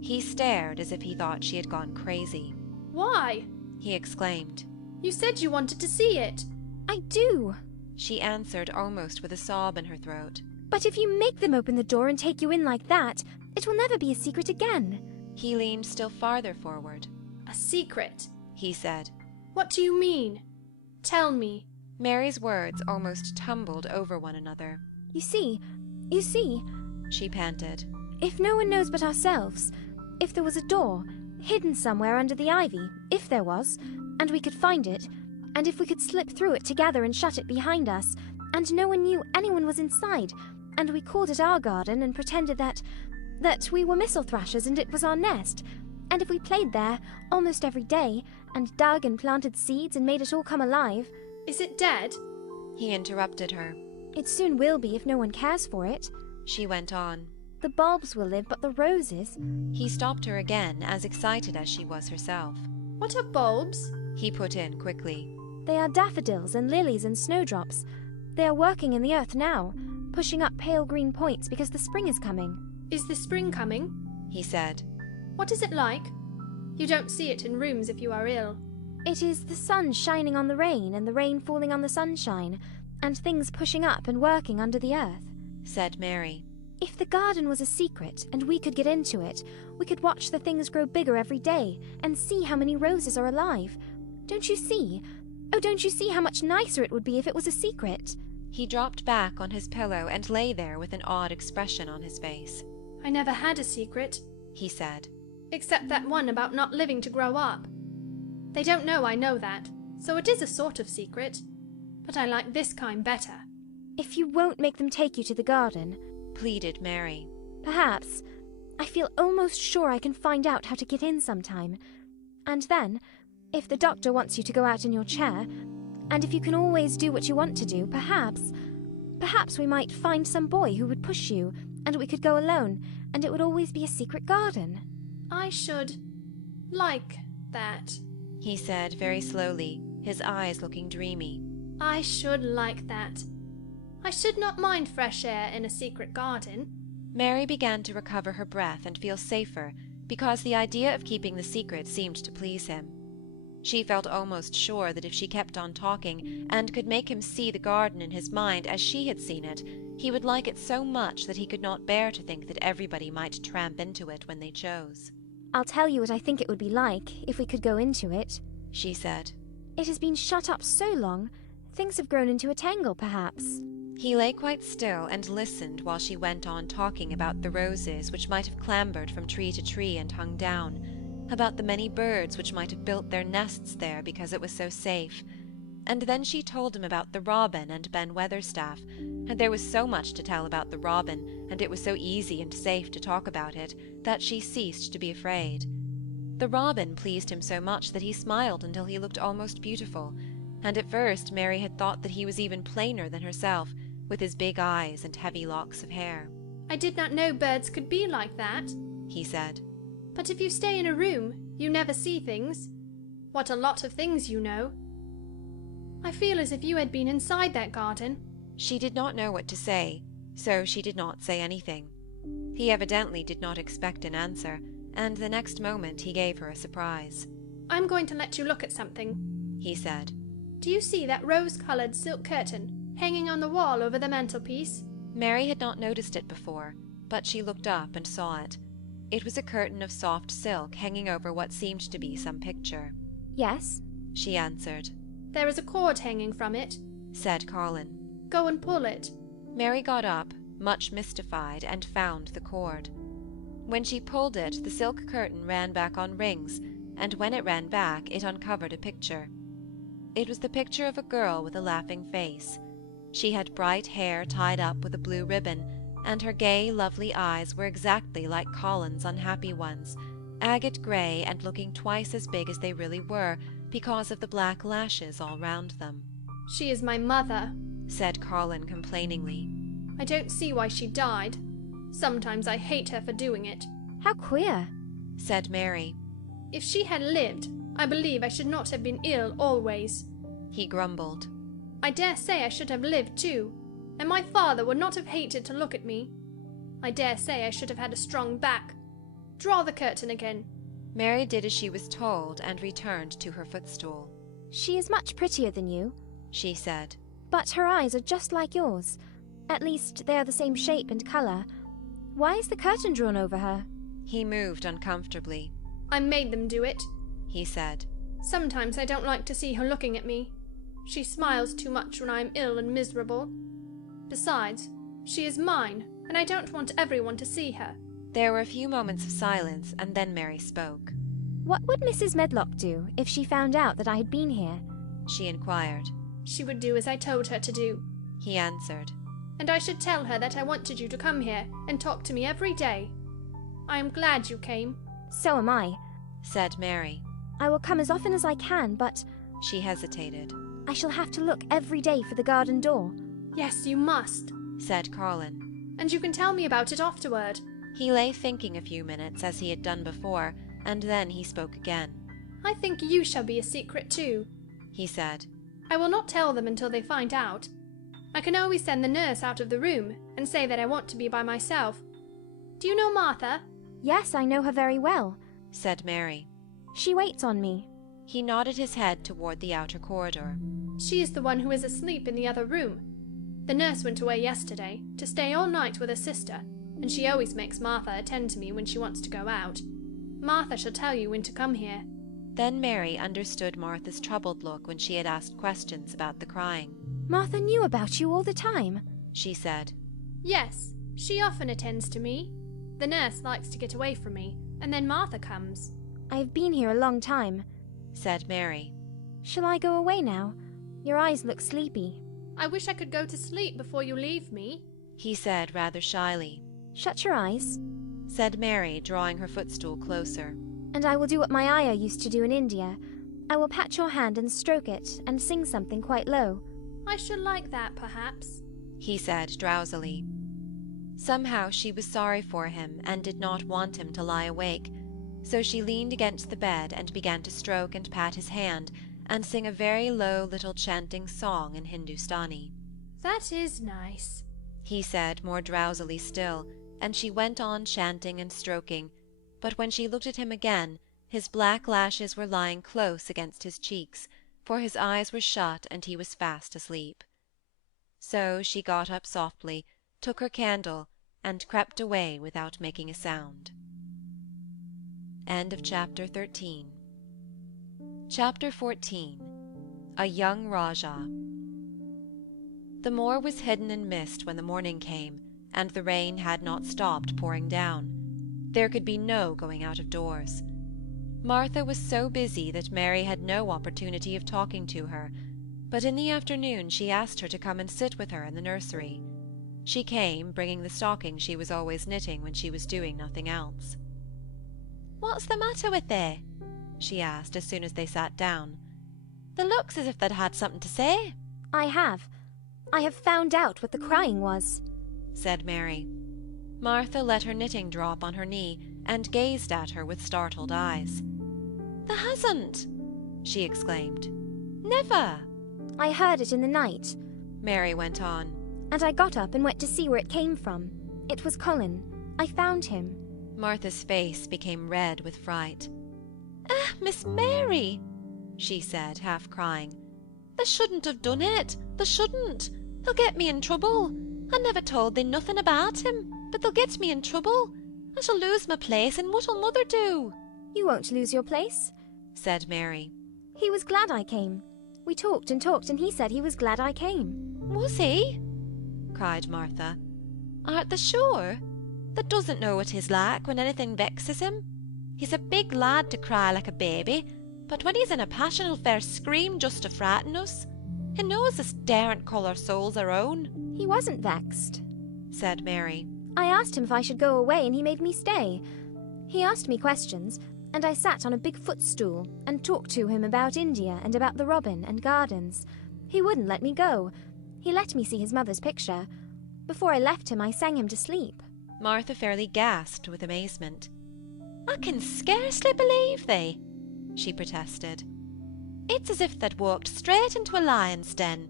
He stared as if he thought she had gone crazy. Why? He exclaimed. You said you wanted to see it. I do. She answered almost with a sob in her throat. But if you make them open the door and take you in like that, it will never be a secret again. He leaned still farther forward. A secret? He said. What do you mean? Tell me. Mary's words almost tumbled over one another. You see, she panted. If no one knows but ourselves, if there was a door, hidden somewhere under the ivy, if there was, and we could find it, and if we could slip through it together and shut it behind us, and no one knew anyone was inside, and we called it our garden and pretended that we were missel thrushes and it was our nest, and if we played there almost every day, and dug and planted seeds and made it all come alive... Is it dead? He interrupted her. It soon will be if no one cares for it. She went on. The bulbs will live, but the roses... He stopped her again, as excited as she was herself. What are bulbs? He put in quickly. They are daffodils and lilies and snowdrops. They are working in the earth now, pushing up pale green points because the spring is coming. Is the spring coming? He said. What is it like? You don't see it in rooms if you are ill. It is the sun shining on the rain and the rain falling on the sunshine, and things pushing up and working under the earth, said Mary. If the garden was a secret and we could get into it, we could watch the things grow bigger every day and see how many roses are alive. Don't you see? Oh, don't you see how much nicer it would be if it was a secret? He dropped back on his pillow and lay there with an odd expression on his face. I never had a secret, he said. Except that one about not living to grow up. They don't know I know that, so it is a sort of secret. But I like this kind better. If you won't make them take you to the garden, pleaded Mary. Perhaps. I feel almost sure I can find out how to get in sometime. And then, if the doctor wants you to go out in your chair, and if you can always do what you want to do, perhaps we might find some boy who would push you, and we could go alone, and it would always be a secret garden. I should like that, he said very slowly, his eyes looking dreamy. I should like that. I should not mind fresh air in a secret garden. Mary began to recover her breath and feel safer, because the idea of keeping the secret seemed to please him. She felt almost sure that if she kept on talking, and could make him see the garden in his mind as she had seen it, he would like it so much that he could not bear to think that everybody might tramp into it when they chose. I'll tell you what I think it would be like if we could go into it, she said. It has been shut up so long, things have grown into a tangle, perhaps. He lay quite still and listened while she went on talking about the roses which might have clambered from tree to tree and hung down, about the many birds which might have built their nests there because it was so safe. And then she told him about the robin and Ben Weatherstaff, and there was so much to tell about the robin, and it was so easy and safe to talk about it, that she ceased to be afraid. The robin pleased him so much that he smiled until he looked almost beautiful, and at first Mary had thought that he was even plainer than herself, with his big eyes and heavy locks of hair. I did not know birds could be like that, he said. But if you stay in a room, you never see things. What a lot of things you know. I feel as if you had been inside that garden. She did not know what to say, so she did not say anything. He evidently did not expect an answer, and the next moment he gave her a surprise. I'm going to let you look at something, he said. Do you see that rose-coloured silk curtain hanging on the wall over the mantelpiece? Mary had not noticed it before, but she looked up and saw it. It was a curtain of soft silk hanging over what seemed to be some picture. Yes, she answered. There is a cord hanging from it, said Colin. Go and pull it. Mary got up, much mystified, and found the cord. When she pulled it, the silk curtain ran back on rings, and when it ran back, it uncovered a picture. It was the picture of a girl with a laughing face. She had bright hair tied up with a blue ribbon, and her gay, lovely eyes were exactly like Colin's unhappy ones, agate grey and looking twice as big as they really were because of the black lashes all round them. She is my mother, said Colin complainingly. I don't see why she died. Sometimes I hate her for doing it. How queer, said Mary. If she had lived, I believe I should not have been ill always, he grumbled. I dare say I should have lived too, and my father would not have hated to look at me. I dare say I should have had a strong back. Draw the curtain again. Mary did as she was told and returned to her footstool. She is much prettier than you, she said. But her eyes are just like yours. At least they are the same shape and colour. Why is the curtain drawn over her? He moved uncomfortably. I made them do it, he said. Sometimes I don't like to see her looking at me. She smiles too much when I am ill and miserable. Besides, she is mine, and I don't want everyone to see her. There were a few moments of silence, and then Mary spoke. What would Mrs. Medlock do if she found out that I had been here? She inquired. She would do as I told her to do, he answered. And I should tell her that I wanted you to come here and talk to me every day. I am glad you came. So am I, said Mary. I will come as often as I can, but... She hesitated. I shall have to look every day for the garden door. Yes, you must, said Colin. And you can tell me about it afterward. He lay thinking a few minutes, as he had done before, and then he spoke again. I think you shall be a secret too, he said. I will not tell them until they find out. I can always send the nurse out of the room and say that I want to be by myself. Do you know Martha? Yes, I know her very well, said Mary. She waits on me. He nodded his head toward the outer corridor. She is the one who is asleep in the other room. The nurse went away yesterday to stay all night with her sister, and she always makes Martha attend to me when she wants to go out. Martha shall tell you when to come here. Then Mary understood Martha's troubled look when she had asked questions about the crying. Martha knew about you all the time, she said. Yes, she often attends to me. The nurse likes to get away from me, and then Martha comes. I have been here a long time, said Mary. Shall I go away now? Your eyes look sleepy. I wish I could go to sleep before you leave me, he said rather shyly. Shut your eyes, said Mary, drawing her footstool closer. And I will do what my ayah used to do in India. I will pat your hand and stroke it, and sing something quite low. I should like that, perhaps, he said drowsily. Somehow she was sorry for him and did not want him to lie awake, so she leaned against the bed and began to stroke and pat his hand and sing a very low little chanting song in Hindustani. That is nice, he said more drowsily still, and she went on chanting and stroking, but when she looked at him again, his black lashes were lying close against his cheeks, for his eyes were shut and he was fast asleep. So she got up softly, took her candle, and crept away without making a sound. End of chapter 13. Chapter 14. A Young Rajah. The moor was hidden in mist when the morning came, and the rain had not stopped pouring down. There could be no going out of doors. Martha was so busy that Mary had no opportunity of talking to her, but in the afternoon she asked her to come and sit with her in the nursery. She came, bringing the stocking she was always knitting when she was doing nothing else. "What's the matter with thee?" she asked as soon as they sat down. "The looks as if they'd had something to say." I have found out what the crying was," said Mary. Martha let her knitting drop on her knee and gazed at her with startled eyes. "Thou hasn't!" she exclaimed. "Never!" "I heard it in the night," Mary went on, "and I got up and went to see where it came from. It was Colin. I found him." Martha's face became red with fright. "Ah, Miss Mary," she said, half crying. "Thou shouldn't have done it. Thou shouldn't. They'll get me in trouble. I never told thee nothing about him, but they'll get me in trouble. I shall lose my place, and what'll mother do?" "You won't lose your place," said Mary. "He was glad I came. We talked and talked, and he said he was glad I came." "Was he?" cried Martha. "Art thou sure? Thou doesn't know what he's like when anything vexes him. He's a big lad to cry like a baby, but when he's in a passion he'll fair scream just to frighten us. He knows us daren't call our souls our own." "He wasn't vexed," said Mary. "I asked him if I should go away, and he made me stay. He asked me questions, and I sat on a big footstool and talked to him about India and about the robin and gardens. He wouldn't let me go. He let me see his mother's picture. Before I left him, I sang him to sleep." Martha fairly gasped with amazement. "I can scarcely believe thee," she protested. "It's as if they'd walked straight into a lion's den.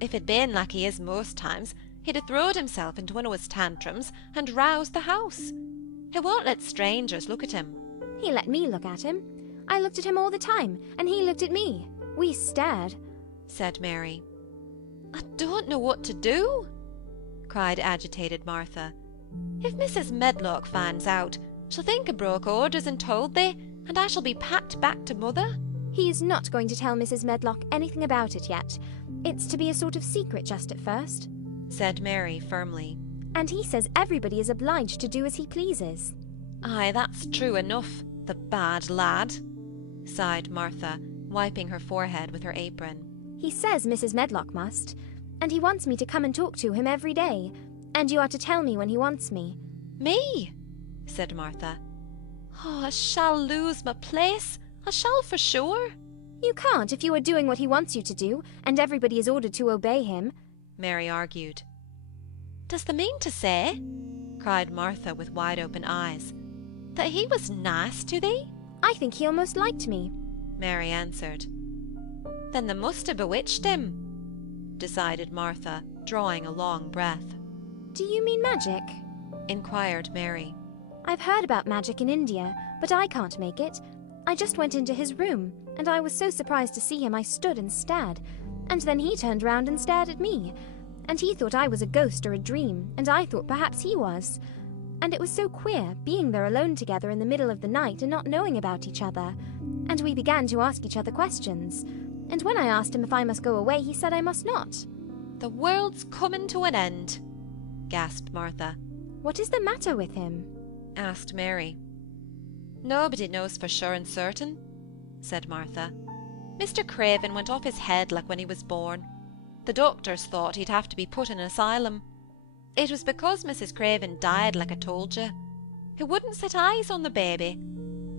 If it'd been like he is most times, he'd have throwed himself into one of his tantrums and roused the house. He won't let strangers look at him. He let me look at him. I looked at him all the time, and he looked at me. We stared," said Mary. "I don't know what to do," cried agitated Martha. "If Mrs. Medlock finds out, she'll think I broke orders and told thee, and I shall be packed back to mother." "He's not going to tell Mrs. Medlock anything about it yet. It's to be a sort of secret just at first," said Mary firmly. "And he says everybody is obliged to do as he pleases." "Aye, that's true enough, the bad lad," sighed Martha, wiping her forehead with her apron. "He says Mrs. Medlock must, and he wants me to come and talk to him every day, and you are to tell me when he wants me." "Me?" said Martha. "Oh, I shall lose my place. I shall for sure." "You can't if you are doing what he wants you to do, and everybody is ordered to obey him," Mary argued. "Does thee mean to say," cried Martha with wide-open eyes, "that he was nice to thee?" "I think he almost liked me," Mary answered. "Then they must have bewitched him," decided Martha, drawing a long breath. "Do you mean magic?" inquired Mary. "I've heard about magic in India, but I can't make it. I just went into his room, and I was so surprised to see him I stood and stared, and then he turned round and stared at me, and he thought I was a ghost or a dream, and I thought perhaps he was. And it was so queer, being there alone together in the middle of the night and not knowing about each other. And we began to ask each other questions. And when I asked him if I must go away, he said I must not." "The world's coming to an end," gasped Martha. "What is the matter with him?" asked Mary. "Nobody knows for sure and certain," said Martha. "Mr. Craven went off his head like when he was born. The doctors thought he'd have to be put in an asylum. It was because Mrs. Craven died, like I told you. He wouldn't set eyes on the baby.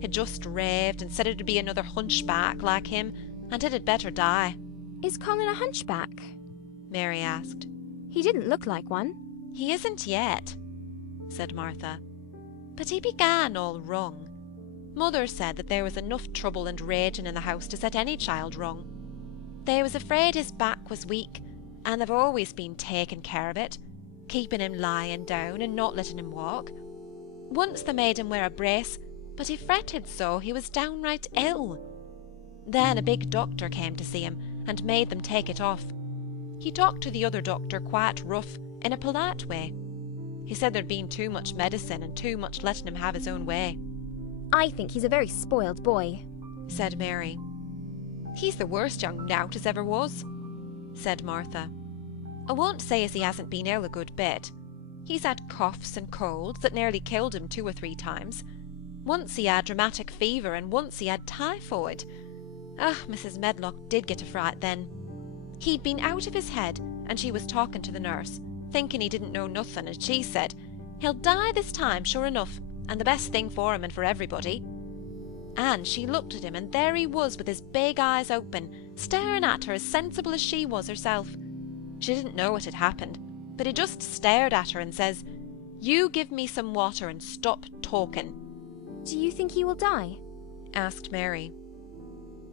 He just raved and said it'd be another hunchback like him, and it had better die." "Is Colin a hunchback?" Mary asked. "He didn't look like one." "He isn't yet," said Martha. "But he began all wrong. Mother said that there was enough trouble and raging in the house to set any child wrong. They was afraid his back was weak, and they've always been taking care of it, keeping him lying down and not letting him walk. Once they made him wear a brace, but he fretted so he was downright ill. Then a big doctor came to see him and made them take it off. He talked to the other doctor quite rough, in a polite way. He said there'd been too much medicine and too much letting him have his own way." "I think he's a very spoiled boy," said Mary. "He's the worst young nowt as ever was," said Martha. "I won't say as he hasn't been ill a good bit. He's had coughs and colds that nearly killed him 2 or 3 times. Once he had rheumatic fever, and once he had typhoid. Mrs. Medlock did get a fright then. He'd been out of his head, and she was talking to the nurse, thinking he didn't know nothing, and she said, 'He'll die this time, sure enough, and the best thing for him and for everybody.' And she looked at him, and there he was with his big eyes open, staring at her as sensible as she was herself. She didn't know what had happened, but he just stared at her and says, 'You give me some water and stop talking.'" "Do you think he will die?" asked Mary.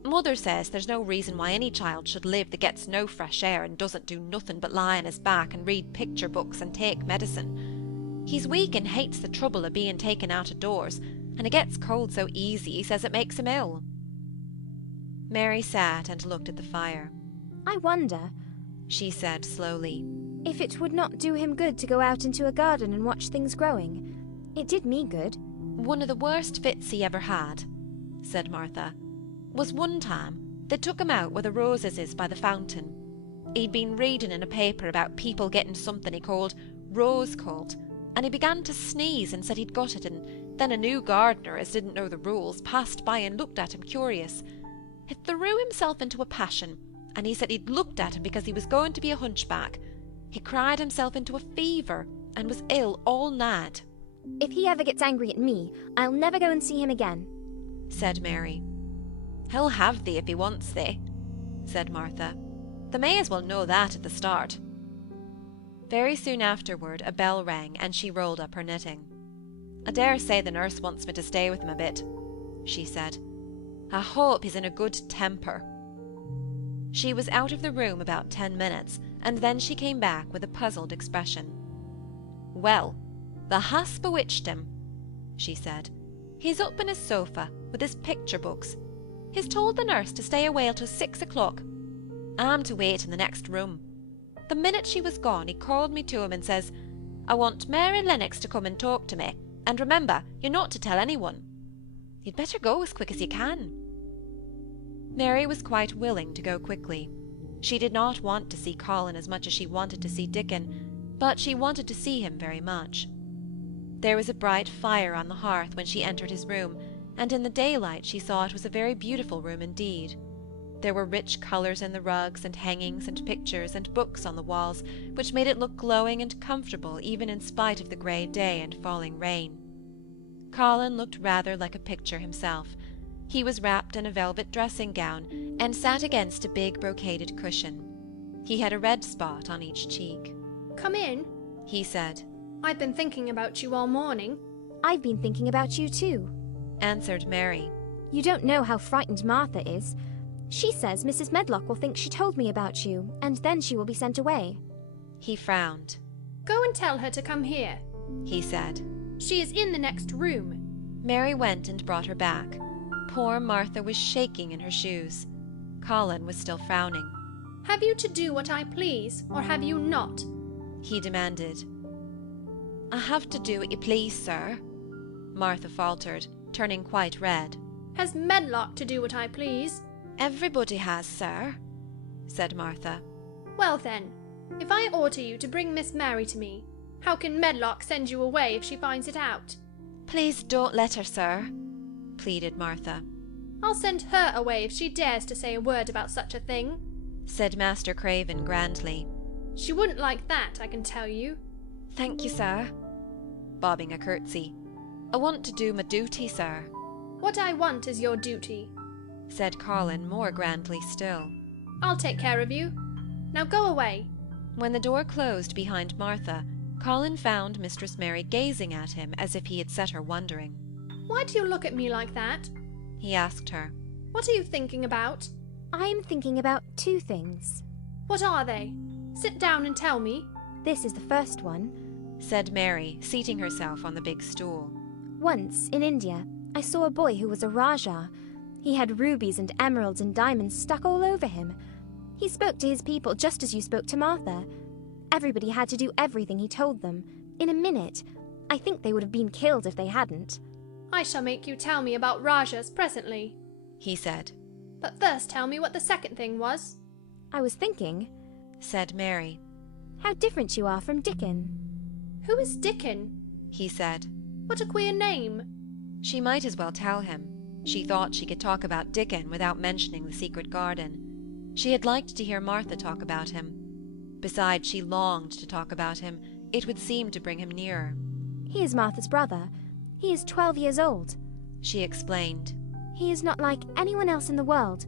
"Mother says there's no reason why any child should live that gets no fresh air and doesn't do nothing but lie on his back and read picture books and take medicine. He's weak and hates the trouble of being taken out of doors, and he gets cold so easy he says it makes him ill." Mary sat and looked at the fire. "I wonder," she said slowly, "if it would not do him good to go out into a garden and watch things growing. It did me good." "One of the worst fits he ever had," said Martha, "was one time they took him out where the roses is by the fountain. He'd been reading in a paper about people getting something he called rose cult, and he began to sneeze and said he'd got it, and then a new gardener, as didn't know the rules, passed by and looked at him curious. He threw himself into a passion, and he said he'd looked at him because he was going to be a hunchback. He cried himself into a fever, and was ill all night." "If he ever gets angry at me, I'll never go and see him again," said Mary. "He'll have thee if he wants thee," said Martha. "They may as well know that at the start." Very soon afterward a bell rang, and she rolled up her knitting. "I dare say the nurse wants me to stay with him a bit," she said. "I hope he's in a good temper." She was out of the room about 10 minutes, and then she came back with a puzzled expression. "Well, thou hast bewitched him," she said. "He's up in his sofa, with his picture books. He's told the nurse to stay away till 6 o'clock. I'm to wait in the next room. The minute she was gone, he called me to him and says, 'I want Mary Lennox to come and talk to me, and remember, you're not to tell anyone. You'd better go as quick as you can.'" Mary was quite willing to go quickly. She did not want to see Colin as much as she wanted to see Dickon, but she wanted to see him very much. There was a bright fire on the hearth when she entered his room, and in the daylight she saw it was a very beautiful room indeed. There were rich colours in the rugs and hangings and pictures and books on the walls, which made it look glowing and comfortable even in spite of the grey day and falling rain. Colin looked rather like a picture himself. He was wrapped in a velvet dressing-gown and sat against a big brocaded cushion. He had a red spot on each cheek. "Come in," he said. "I've been thinking about you all morning." "I've been thinking about you too," answered Mary. "You don't know how frightened Martha is. She says Mrs. Medlock will think she told me about you, and then she will be sent away." He frowned. "Go and tell her to come here," he said. "She is in the next room." Mary went and brought her back. Poor Martha was shaking in her shoes. Colin was still frowning. "Have you to do what I please, or have you not?" he demanded. "I have to do what you please, sir," Martha faltered, turning quite red. "Has Medlock to do what I please?" "Everybody has, sir," said Martha. "Well then, if I order you to bring Miss Mary to me, how can Medlock send you away if she finds it out?" "Please don't let her, sir," pleaded Martha. "I'll send her away if she dares to say a word about such a thing," said Master Craven grandly. "She wouldn't like that, I can tell you." "Thank you, sir," bobbing a curtsy. "I want to do my duty, sir." "What I want is your duty," said Colin more grandly still. "I'll take care of you. Now go away." When the door closed behind Martha, Colin found Mistress Mary gazing at him as if he had set her wondering. "Why do you look at me like that?" he asked her. "What are you thinking about?" "I am thinking about 2 things." "What are they? Sit down and tell me." "This is the first one," said Mary, seating herself on the big stool. "Once, in India, I saw a boy who was a Rajah. He had rubies and emeralds and diamonds stuck all over him. He spoke to his people just as you spoke to Martha. Everybody had to do everything he told them, in a minute. I think they would have been killed if they hadn't." "I shall make you tell me about Rajahs presently," he said. "But first tell me what the second thing was." "I was thinking," said Mary, "how different you are from Dickon." "Who is Dickon?" he said. "What a queer name." She might as well tell him. She thought she could talk about Dickon without mentioning the secret garden. She had liked to hear Martha talk about him. Besides, she longed to talk about him. It would seem to bring him nearer. "He is Martha's brother. He is 12 years old," she explained. "He is not like anyone else in the world.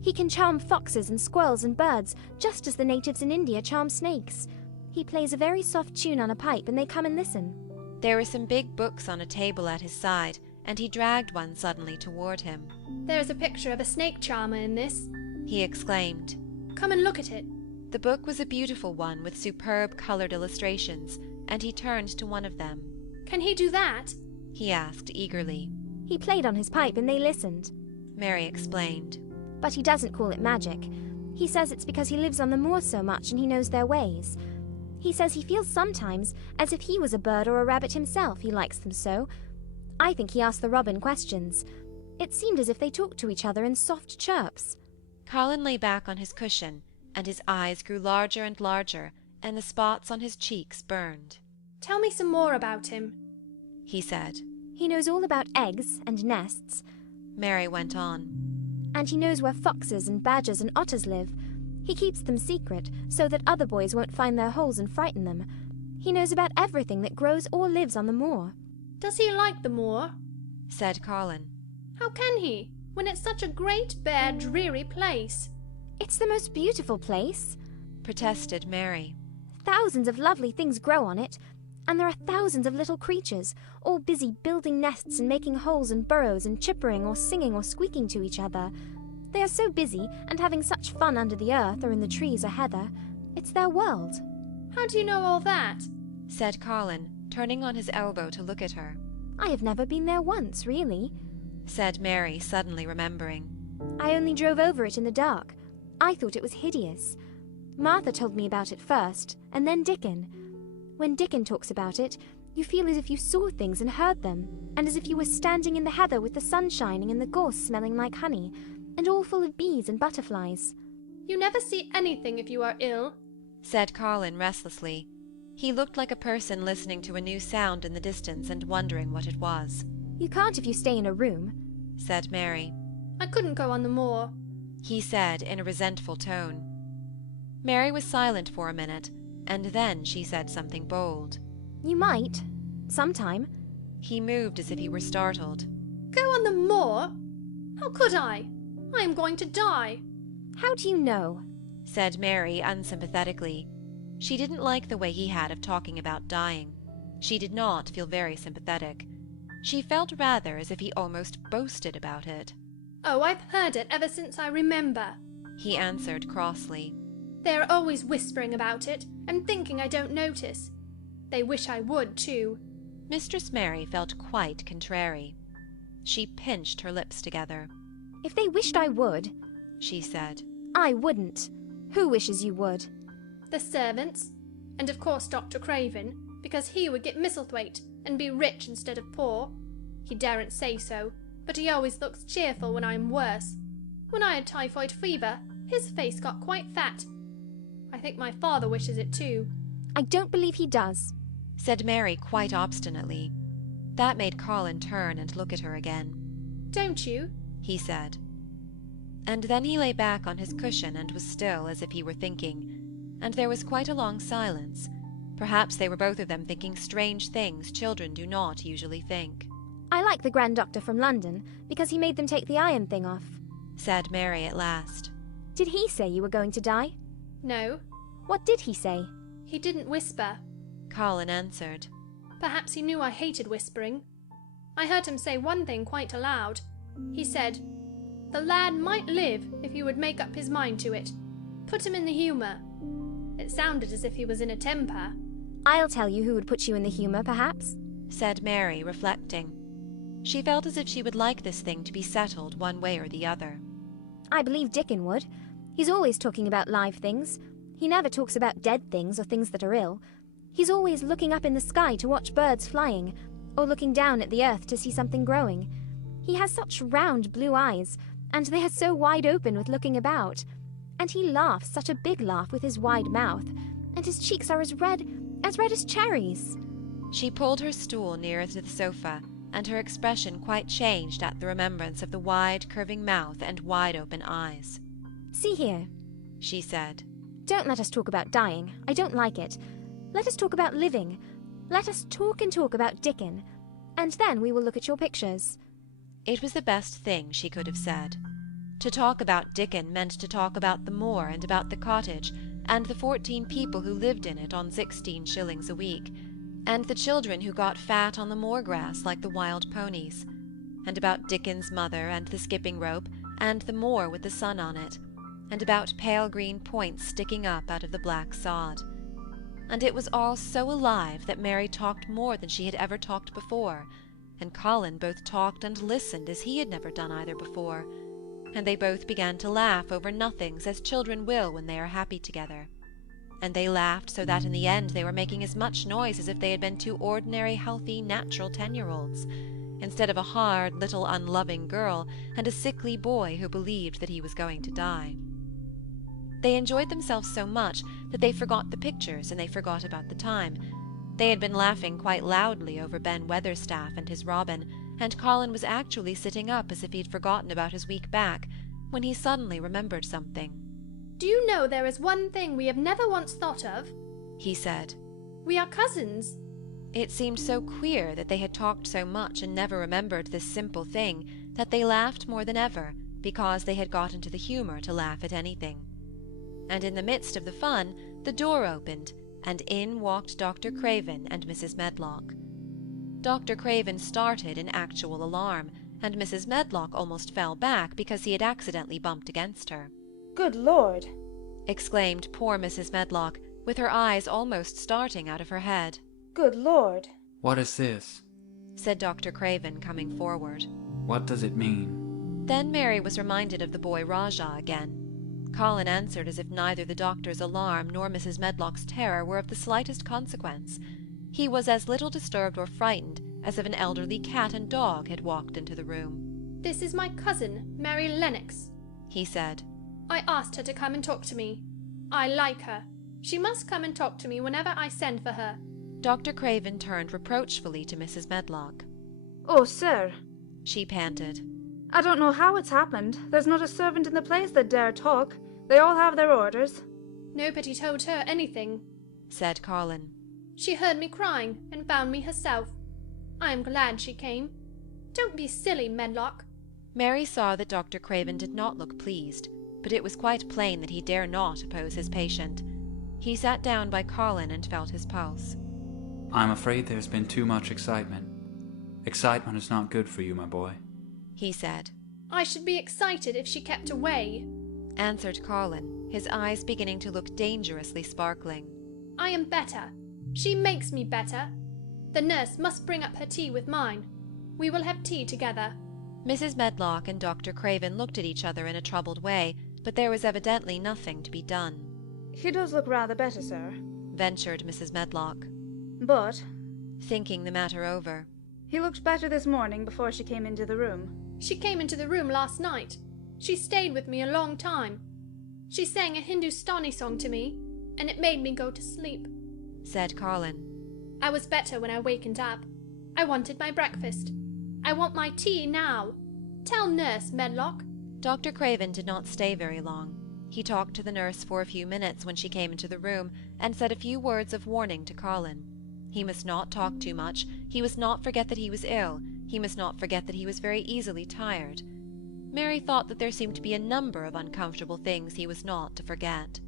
He can charm foxes and squirrels and birds, just as the natives in India charm snakes. He plays a very soft tune on a pipe and they come and listen." There were some big books on a table at his side, and he dragged one suddenly toward him. "There's a picture of a snake charmer in this," he exclaimed. "Come and look at it." The book was a beautiful one with superb coloured illustrations, and he turned to one of them. "Can he do that?" he asked eagerly. "He played on his pipe and they listened," Mary explained. "But he doesn't call it magic. He says it's because he lives on the moor so much and he knows their ways. He says he feels sometimes as if he was a bird or a rabbit himself, he likes them so. I think he asked the robin questions. It seemed as if they talked to each other in soft chirps." Colin lay back on his cushion, and his eyes grew larger and larger, and the spots on his cheeks burned. "Tell me some more about him," he said. "He knows all about eggs and nests," Mary went on. "and he knows where foxes and badgers and otters live. He keeps them secret so that other boys won't find their holes and frighten them. He knows about everything that grows or lives on the moor." "Does he like the moor?" said Colin. "How can he, when it's such a great, bare, dreary place?" "It's the most beautiful place," protested Mary. "Thousands of lovely things grow on it, and there are thousands of little creatures, all busy building nests and making holes and burrows and chippering or singing or squeaking to each other. They are so busy and having such fun under the earth or in the trees or heather. It's their world." "How do you know all that?" said Colin, turning on his elbow to look at her. I have never been there once, really, said Mary, suddenly remembering. I only drove over it in the dark. I thought it was hideous. Martha told me about it first, and then Dickon. When Dickon talks about it, you feel as if you saw things and heard them, and as if you were standing in the heather with the sun shining and the gorse smelling like honey, and all full of bees and butterflies. You never see anything if you are ill, said Colin restlessly. He looked like a person listening to a new sound in the distance and wondering what it was. You can't if you stay in a room, said Mary. I couldn't go on the moor, he said in a resentful tone. Mary was silent for a minute, and then she said something bold. You might. Sometime. He moved as if he were startled. Go on the moor? How could I? I am going to die. How do you know? Said Mary unsympathetically. She didn't like the way he had of talking about dying. She did not feel very sympathetic. She felt rather as if he almost boasted about it. Oh, I've heard it ever since I remember, he answered crossly. They are always whispering about it, and thinking I don't notice. They wish I would, too. Mistress Mary felt quite contrary. She pinched her lips together. If they wished I would, she said. I wouldn't. Who wishes you would? The servants, and of course Dr. Craven, because he would get Misselthwaite and be rich instead of poor. He daren't say so, but he always looks cheerful when I am worse. When I had typhoid fever, his face got quite fat. I think my father wishes it too. I don't believe he does, said Mary quite obstinately. That made Colin turn and look at her again. Don't you? He said. And then he lay back on his cushion and was still as if he were thinking, and there was quite a long silence. Perhaps they were both of them thinking strange things children do not usually think. I like the Grand Doctor from London because he made them take the iron thing off, said Mary at last. Did he say you were going to die? No. What did he say? He didn't whisper, Colin answered. Perhaps he knew I hated whispering. I heard him say one thing quite aloud. He said, "The lad might live if he would make up his mind to it. Put him in the humour." It sounded as if he was in a temper. I'll tell you who would put you in the humour, perhaps, said Mary, reflecting. She felt as if she would like this thing to be settled one way or the other. I believe Dickon would. He's always talking about live things. He never talks about dead things or things that are ill. He's always looking up in the sky to watch birds flying, or looking down at the earth to see something growing. He has such round blue eyes, and they are so wide open with looking about. And he laughs such a big laugh with his wide mouth, and his cheeks are as red as cherries. She pulled her stool nearer to the sofa, and her expression quite changed at the remembrance of the wide, curving mouth and wide-open eyes. See here, she said. Don't let us talk about dying. I don't like it. Let us talk about living. Let us talk and talk about Dickon, and then we will look at your pictures. It was the best thing she could have said. To talk about Dickon meant to talk about the moor and about the cottage, and the 14 people who lived in it on 16 shillings a week, and the children who got fat on the moor grass like the wild ponies, and about Dickon's mother and the skipping rope, and the moor with the sun on it, and about pale green points sticking up out of the black sod. And it was all so alive that Mary talked more than she had ever talked before, and Colin both talked and listened as he had never done either before, and they both began to laugh over nothings as children will when they are happy together. And they laughed so that in the end they were making as much noise as if they had been 2 ordinary, healthy, natural 10-year-olds, instead of a hard, little, unloving girl and a sickly boy who believed that he was going to die. They enjoyed themselves so much that they forgot the pictures and they forgot about the time. They had been laughing quite loudly over Ben Weatherstaff and his robin, and Colin was actually sitting up as if he had forgotten about his weak back, when he suddenly remembered something. Do you know there is one thing we have never once thought of? He said. We are cousins. It seemed so queer that they had talked so much and never remembered this simple thing that they laughed more than ever, because they had got into the humour to laugh at anything. And in the midst of the fun, the door opened, and in walked Dr. Craven and Mrs. Medlock. Dr. Craven started in actual alarm, and Mrs. Medlock almost fell back because he had accidentally bumped against her. Good Lord! Exclaimed poor Mrs. Medlock, with her eyes almost starting out of her head. Good Lord! What is this? said Dr. Craven, coming forward. What does it mean? Then Mary was reminded of the boy Rajah again. Colin answered as if neither the doctor's alarm nor Mrs. Medlock's terror were of the slightest consequence. He was as little disturbed or frightened as if an elderly cat and dog had walked into the room. "This is my cousin, Mary Lennox," he said. "I asked her to come and talk to me. I like her. She must come and talk to me whenever I send for her." Dr. Craven turned reproachfully to Mrs. Medlock. "Oh, sir," she panted. "I don't know how it's happened. There's not a servant in the place that dare talk. They all have their orders." "Nobody told her anything," said Colin. "She heard me crying and found me herself. I am glad she came. Don't be silly, Medlock." Mary saw that Dr. Craven did not look pleased, but it was quite plain that he dare not oppose his patient. He sat down by Colin and felt his pulse. I'm afraid there's been too much excitement. Excitement is not good for you, my boy, he said. "I should be excited if she kept away," answered Colin, his eyes beginning to look dangerously sparkling. "I am better. She makes me better. The nurse must bring up her tea with mine. We will have tea together." Mrs. Medlock and Dr. Craven looked at each other in a troubled way, but there was evidently nothing to be done. "He does look rather better, sir," ventured Mrs. Medlock. "But," thinking the matter over, "he looked better this morning before she came into the room." "She came into the room last night. She stayed with me a long time. She sang a Hindustani song to me, and it made me go to sleep," said Colin. "I was better when I wakened up. I wanted my breakfast. I want my tea now. Tell Nurse, Medlock." Dr. Craven did not stay very long. He talked to the nurse for a few minutes when she came into the room, and said a few words of warning to Colin. He must not talk too much, he must not forget that he was ill, he must not forget that he was very easily tired. Mary thought that there seemed to be a number of uncomfortable things he was not to forget.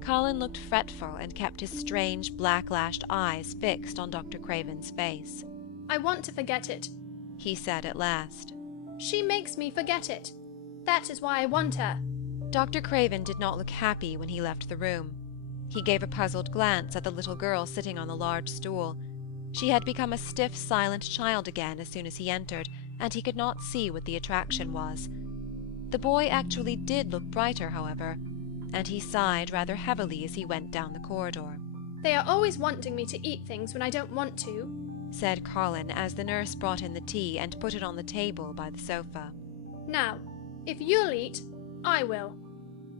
Colin looked fretful and kept his strange black-lashed eyes fixed on Dr. Craven's face. "I want to forget it," he said at last. "She makes me forget it. That is why I want her." Dr. Craven did not look happy when he left the room. He gave a puzzled glance at the little girl sitting on the large stool. She had become a stiff, silent child again as soon as he entered, and he could not see what the attraction was. The boy actually did look brighter, however, and he sighed rather heavily as he went down the corridor. "They are always wanting me to eat things when I don't want to," said Colin as the nurse brought in the tea and put it on the table by the sofa. "Now, if you'll eat, I will.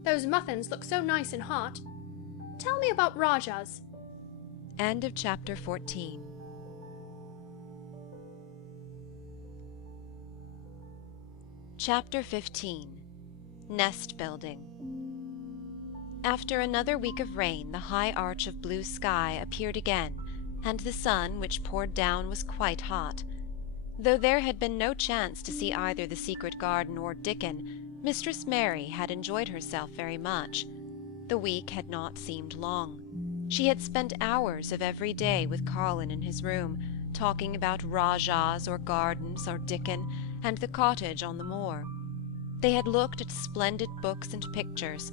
Those muffins look so nice and hot. Tell me about Rajah's." End of chapter 14. Chapter 15. Nest Building. After another week of rain, the high arch of blue sky appeared again, and the sun, which poured down, was quite hot. Though there had been no chance to see either the secret garden or Dickon, Mistress Mary had enjoyed herself very much. The week had not seemed long. She had spent hours of every day with Colin in his room, talking about Rajahs or gardens or Dickon, and the cottage on the moor. They had looked at splendid books and pictures,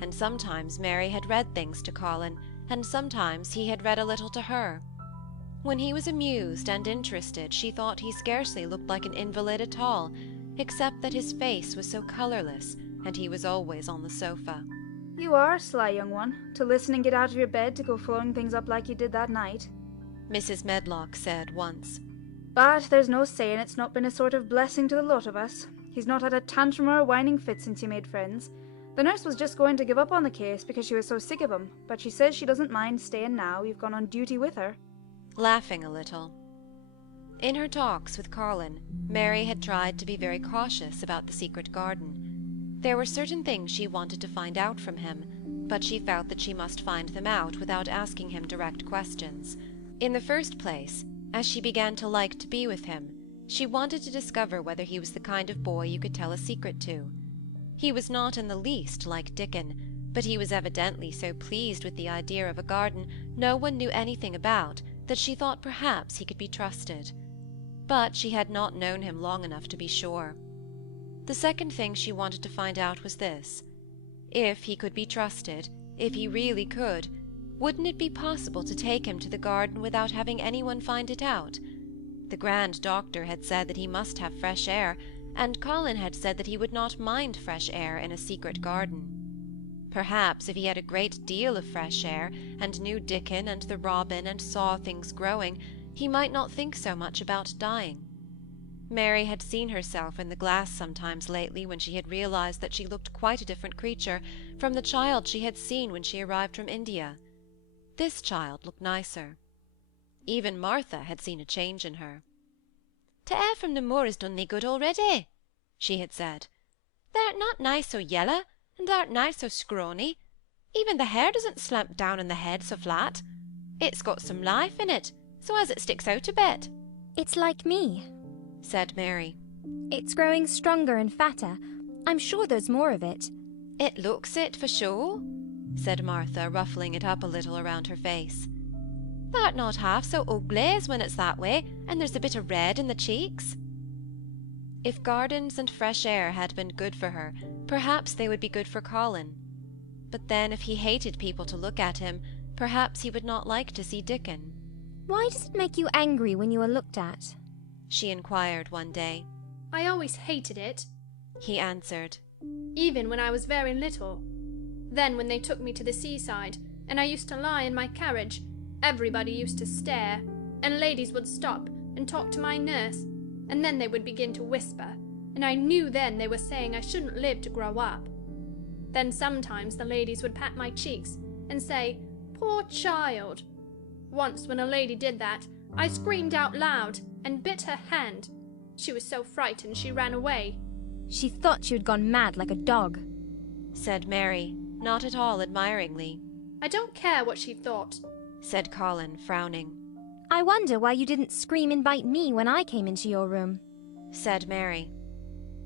and sometimes Mary had read things to Colin, and sometimes he had read a little to her. When he was amused and interested, she thought he scarcely looked like an invalid at all, except that his face was so colourless, and he was always on the sofa. "You are a sly young one, to listen and get out of your bed to go flooring things up like you did that night," Mrs. Medlock said once. "But there's no saying it's not been a sort of blessing to the lot of us. He's not had a tantrum or a whining fit since you made friends. The nurse was just going to give up on the case because she was so sick of him, but she says she doesn't mind staying now you've gone on duty with her," laughing a little. In her talks with Colin, Mary had tried to be very cautious about the secret garden. There were certain things she wanted to find out from him, but she felt that she must find them out without asking him direct questions. In the first place, as she began to like to be with him, she wanted to discover whether he was the kind of boy you could tell a secret to. He was not in the least like Dickon, but he was evidently so pleased with the idea of a garden no one knew anything about that she thought perhaps he could be trusted. But she had not known him long enough to be sure. The second thing she wanted to find out was this: if he could be trusted, if he really could, wouldn't it be possible to take him to the garden without having anyone find it out? The grand doctor had said that he must have fresh air, and Colin had said that he would not mind fresh air in a secret garden. Perhaps if he had a great deal of fresh air, and knew Dickon and the robin and saw things growing, he might not think so much about dying. Mary had seen herself in the glass sometimes lately when she had realized that she looked quite a different creature from the child she had seen when she arrived from India. This child looked nicer. Even Martha had seen a change in her. "T' air from the moor has done thee good already," she had said. "Thou'rt not nigh so yellow, and thou'rt nigh so scrawny. Even the hair doesn't slump down on the head so flat. It's got some life in it, so as it sticks out a bit." It's like me, said Mary. It's growing stronger and fatter. I'm sure there's more of it. It looks it, for sure, said Martha, ruffling it up a little around her face. Thou'rt not half so ugly as when it's that way, and there's a bit of red in the cheeks. If gardens and fresh air had been good for her, perhaps they would be good for Colin. But then if he hated people to look at him, perhaps he would not like to see Dickon. Why does it make you angry when you are looked at? She inquired one day. I always hated it, he answered. Even when I was very little. Then when they took me to the seaside, and I used to lie in my carriage, everybody used to stare, and ladies would stop and talk to my nurse, and then they would begin to whisper, and I knew then they were saying I shouldn't live to grow up. Then sometimes the ladies would pat my cheeks and say, "Poor child." Once when a lady did that, I screamed out loud and bit her hand. She was so frightened she ran away. She thought you had gone mad like a dog, said Mary, not at all admiringly. I don't care what she thought, said Colin, frowning. I wonder why you didn't scream and bite me when I came into your room, said Mary.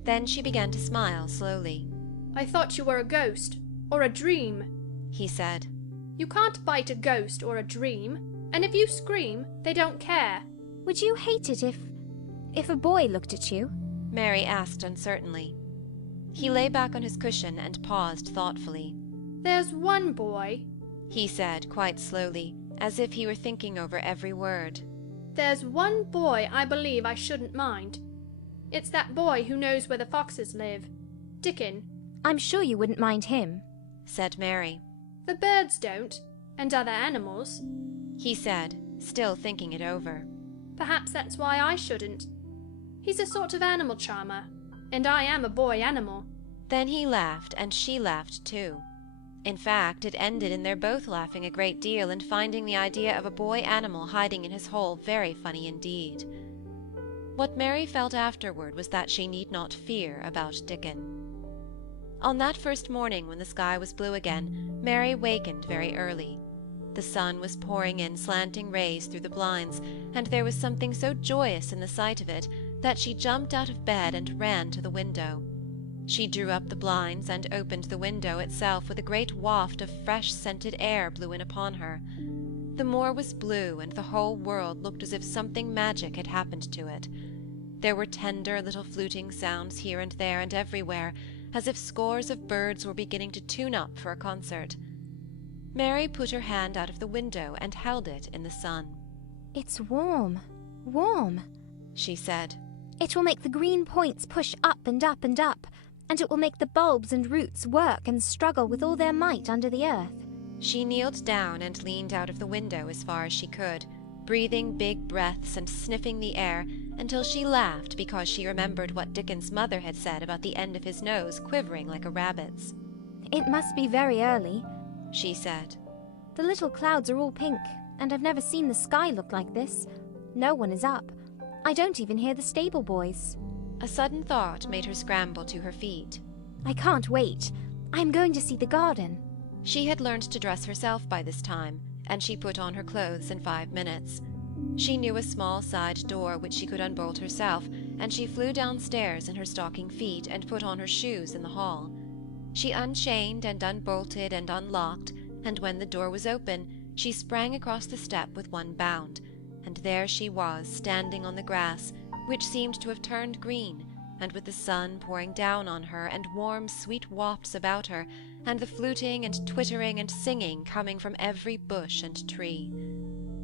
Then she began to smile slowly. I thought you were a ghost, or a dream, he said. You can't bite a ghost or a dream, and if you scream, they don't care. Would you hate it if a boy looked at you? Mary asked uncertainly. He lay back on his cushion and paused thoughtfully. There's one boy, he said quite slowly, as if he were thinking over every word. There's one boy I believe I shouldn't mind. It's that boy who knows where the foxes live. Dickon. I'm sure you wouldn't mind him, said Mary. The birds don't, and other animals, he said, still thinking it over. Perhaps that's why I shouldn't. He's a sort of animal charmer, and I am a boy animal. Then he laughed, and she laughed too. In fact, it ended in their both laughing a great deal and finding the idea of a boy animal hiding in his hole very funny indeed. What Mary felt afterward was that she need not fear about Dickon. On that first morning when the sky was blue again, Mary wakened very early. The sun was pouring in slanting rays through the blinds, and there was something so joyous in the sight of it that she jumped out of bed and ran to the window. She drew up the blinds and opened the window itself with a great waft of fresh scented air blew in upon her. The moor was blue, and the whole world looked as if something magic had happened to it. There were tender little fluting sounds here and there and everywhere, as if scores of birds were beginning to tune up for a concert. Mary put her hand out of the window and held it in the sun. It's warm, warm, she said. It will make the green points push up and up and up, and it will make the bulbs and roots work and struggle with all their might under the earth. She kneeled down and leaned out of the window as far as she could, breathing big breaths and sniffing the air, until she laughed because she remembered what Dickon's mother had said about the end of his nose quivering like a rabbit's. It must be very early, she said. The little clouds are all pink, and I've never seen the sky look like this. No one is up. I don't even hear the stable boys. A sudden thought made her scramble to her feet. I can't wait. I'm going to see the garden. She had learned to dress herself by this time, and she put on her clothes in 5 minutes. She knew a small side door which she could unbolt herself, and she flew downstairs in her stocking feet and put on her shoes in the hall. She unchained and unbolted and unlocked, and when the door was open, she sprang across the step with one bound, and there she was standing on the grass, which seemed to have turned green, and with the sun pouring down on her and warm sweet wafts about her, and the fluting and twittering and singing coming from every bush and tree.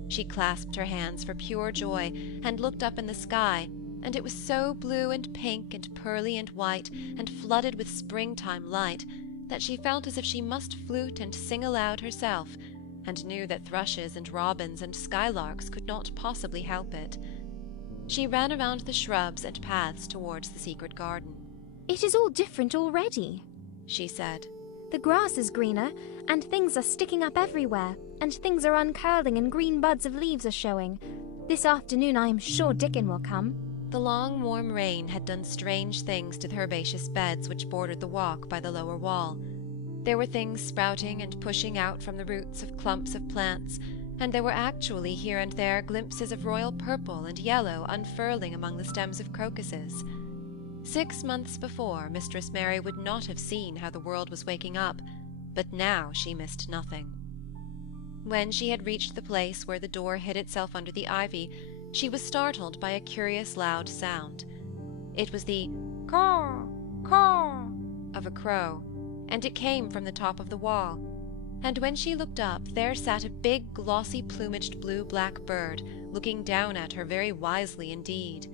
She clasped her hands for pure joy, and looked up in the sky, and it was so blue and pink and pearly and white, and flooded with springtime light, that she felt as if she must flute and sing aloud herself, and knew that thrushes and robins and skylarks could not possibly help it. She ran around the shrubs and paths towards the secret garden. "It is all different already," she said. "The grass is greener, and things are sticking up everywhere, and things are uncurling and green buds of leaves are showing. This afternoon I am sure Dickon will come." The long warm rain had done strange things to the herbaceous beds which bordered the walk by the lower wall. There were things sprouting and pushing out from the roots of clumps of plants, and there were actually here and there glimpses of royal purple and yellow unfurling among the stems of crocuses. 6 months before, Mistress Mary would not have seen how the world was waking up, but now she missed nothing. When she had reached the place where the door hid itself under the ivy, she was startled by a curious loud sound. It was the caw, caw of a crow, and it came from the top of the wall. And when she looked up, there sat a big, glossy-plumaged blue-black bird, looking down at her very wisely indeed.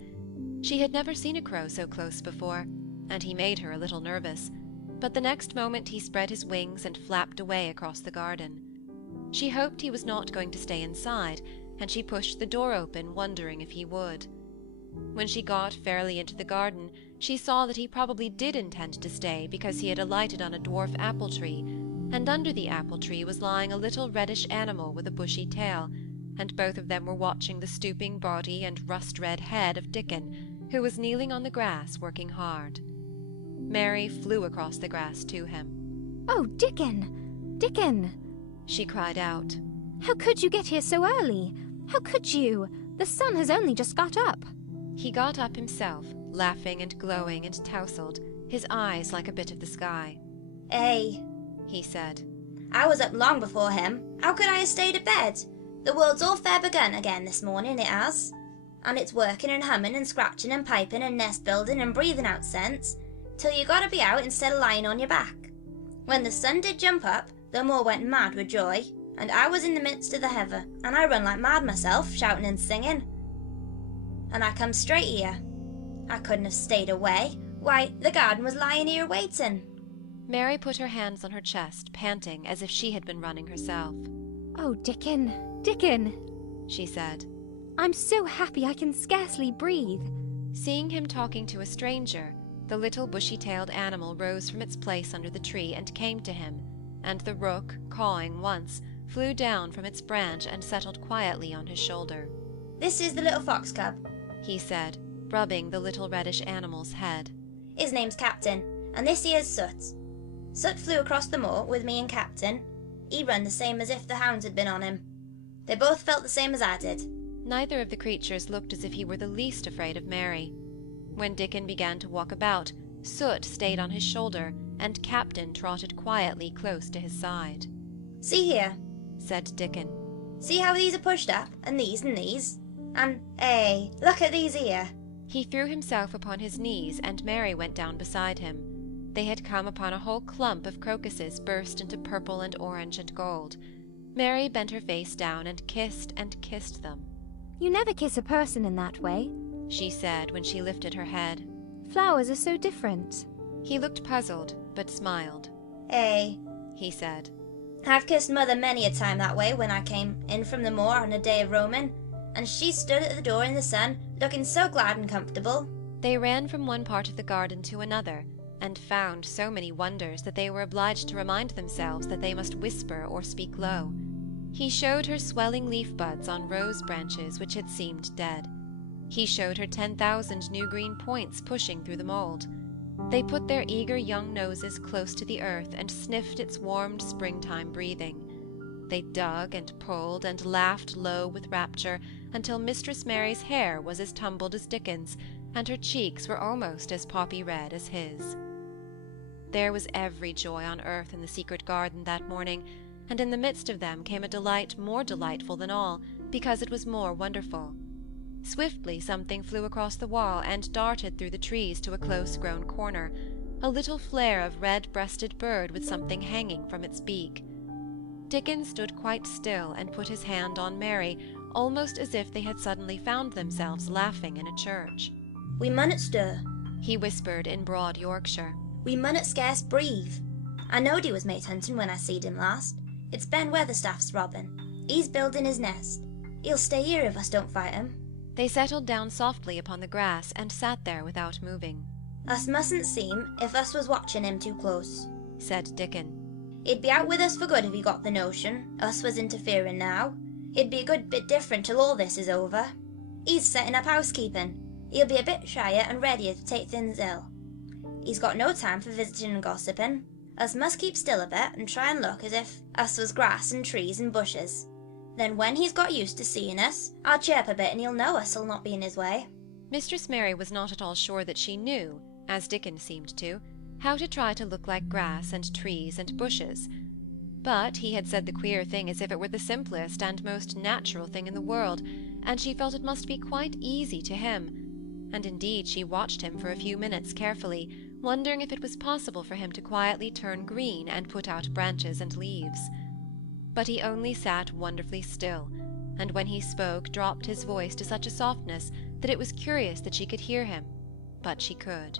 She had never seen a crow so close before, and he made her a little nervous, but the next moment he spread his wings and flapped away across the garden. She hoped he was not going to stay inside, and she pushed the door open, wondering if he would. When she got fairly into the garden, she saw that he probably did intend to stay, because he had alighted on a dwarf apple tree, and under the apple tree was lying a little reddish animal with a bushy tail, and both of them were watching the stooping body and rust-red head of Dickon, who was kneeling on the grass working hard. Mary flew across the grass to him. "Oh, Dickon! Dickon!" she cried out. "How could you get here so early? How could you? The sun has only just got up." He got up himself, laughing and glowing and tousled, his eyes like a bit of the sky. "Eh," he said. "I was up long before him. How could I have stayed abed? The world's all fair begun again this morning, it has. And it's working and humming and scratching and piping and nest building and breathing out scents, till you gotta be out instead of lying on your back. When the sun did jump up, the moor went mad with joy, and I was in the midst of the heather, and I run like mad myself, shouting and singing. And I come straight here. I couldn't have stayed away. Why, the garden was lying here waiting." Mary put her hands on her chest, panting as if she had been running herself. "Oh, Dickon, Dickon," she said. "I'm so happy I can scarcely breathe." Seeing him talking to a stranger, the little bushy-tailed animal rose from its place under the tree and came to him, and the rook, cawing once, flew down from its branch and settled quietly on his shoulder. "This is the little fox cub," he said, rubbing the little reddish animal's head. "His name's Captain, and this here's Soot. Soot flew across the moor with me and Captain. He run the same as if the hounds had been on him. They both felt the same as I did." Neither of the creatures looked as if he were the least afraid of Mary. When Dickon began to walk about, Soot stayed on his shoulder, and Captain trotted quietly close to his side. "See here," said Dickon. "See how these are pushed up, and these and these? And, look at these here." He threw himself upon his knees, and Mary went down beside him. They had come upon a whole clump of crocuses burst into purple and orange and gold. Mary bent her face down and kissed them. "You never kiss a person in that way," she said when she lifted her head. "Flowers are so different." He looked puzzled, but smiled. He said. "I've kissed Mother many a time that way when I came in from the moor on a day of roaming, and she stood at the door in the sun, looking so glad and comfortable." They ran from one part of the garden to another, and found so many wonders that they were obliged to remind themselves that they must whisper or speak low. He showed her swelling leaf buds on rose branches which had seemed dead. He showed her 10,000 new green points pushing through the mold. They put their eager young noses close to the earth and sniffed its warmed springtime breathing. They dug and pulled and laughed low with rapture until Mistress Mary's hair was as tumbled as Dickon's, and her cheeks were almost as poppy red as his. There was every joy on earth in the secret garden that morning, and in the midst of them came a delight more delightful than all, because it was more wonderful. Swiftly something flew across the wall and darted through the trees to a close-grown corner, a little flare of red-breasted bird with something hanging from its beak. Dickon stood quite still and put his hand on Mary, almost as if they had suddenly found themselves laughing in a church. We munnot stir, he whispered in broad Yorkshire. We munnot scarce breathe. I knowed he was mate hunting when I seed him last. It's Ben Weatherstaff's robin. He's building his nest. He'll stay here if us don't fight him. They settled down softly upon the grass and sat there without moving. Us mustn't seem if us was watching him too close, said Dickon. He'd be out with us for good if he got the notion us was interfering now. He'd be a good bit different till all this is over. He's setting up housekeeping. He'll be a bit shyer and readier to take things ill. He's got no time for visiting and gossiping. Us must keep still a bit and try and look as if us was grass and trees and bushes. Then when he's got used to seeing us, I'll chirp a bit and he'll know us'll not be in his way. Mistress Mary was not at all sure that she knew, as Dickon seemed to, how to try to look like grass and trees and bushes. But he had said the queer thing as if it were the simplest and most natural thing in the world, and she felt it must be quite easy to him. And indeed she watched him for a few minutes carefully, wondering if it was possible for him to quietly turn green and put out branches and leaves. But he only sat wonderfully still, and when he spoke dropped his voice to such a softness that it was curious that she could hear him, but she could.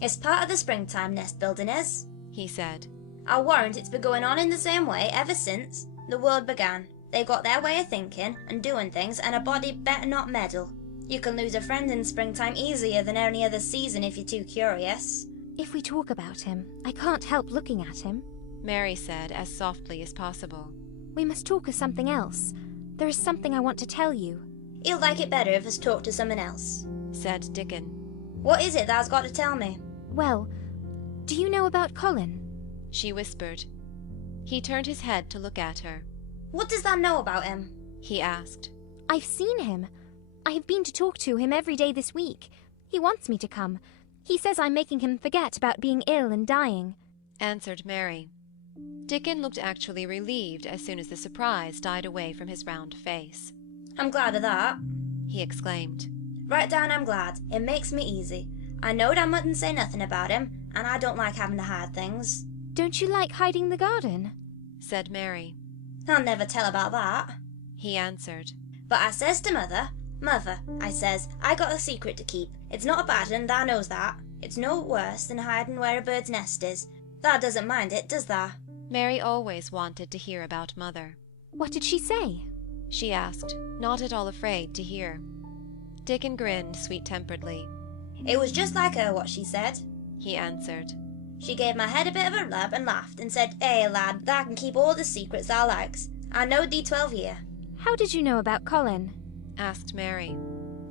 It's part of the springtime nest building is, he said. I'll warrant it's been going on in the same way ever since the world began. They've got their way of thinking and doing things, and a body better not meddle. You can lose a friend in springtime easier than any other season if you're too curious. If we talk about him, I can't help looking at him, Mary said as softly as possible. We must talk of something else. There is something I want to tell you. He'll like it better if us talk to someone else, said Dickon. What is it thou's got to tell me? Well, do you know about Colin? She whispered. He turned his head to look at her. What does thou know about him? He asked. I've seen him. I have been to talk to him every day this week. He wants me to come. He says I'm making him forget about being ill and dying, answered Mary. Dickon looked actually relieved as soon as the surprise died away from his round face. I'm glad of that, he exclaimed. Right down I'm glad. It makes me easy. I knowed I mustn't say nothing about him, and I don't like having to hide things. Don't you like hiding the garden? Said Mary. I'll never tell about that, he answered. But I says to Mother, Mother, I says, I got a secret to keep. It's not a bad un, thou knows that. It's no worse than hiding where a bird's nest is. Thou doesn't mind it, does thou? Mary always wanted to hear about Mother. What did she say? She asked, not at all afraid to hear. Dickon grinned sweet-temperedly. It was just like her what she said, he answered. She gave my head a bit of a rub and laughed and said, lad, thou can keep all the secrets thou likes. I knowed thee 12 year. How did you know about Colin? Asked Mary.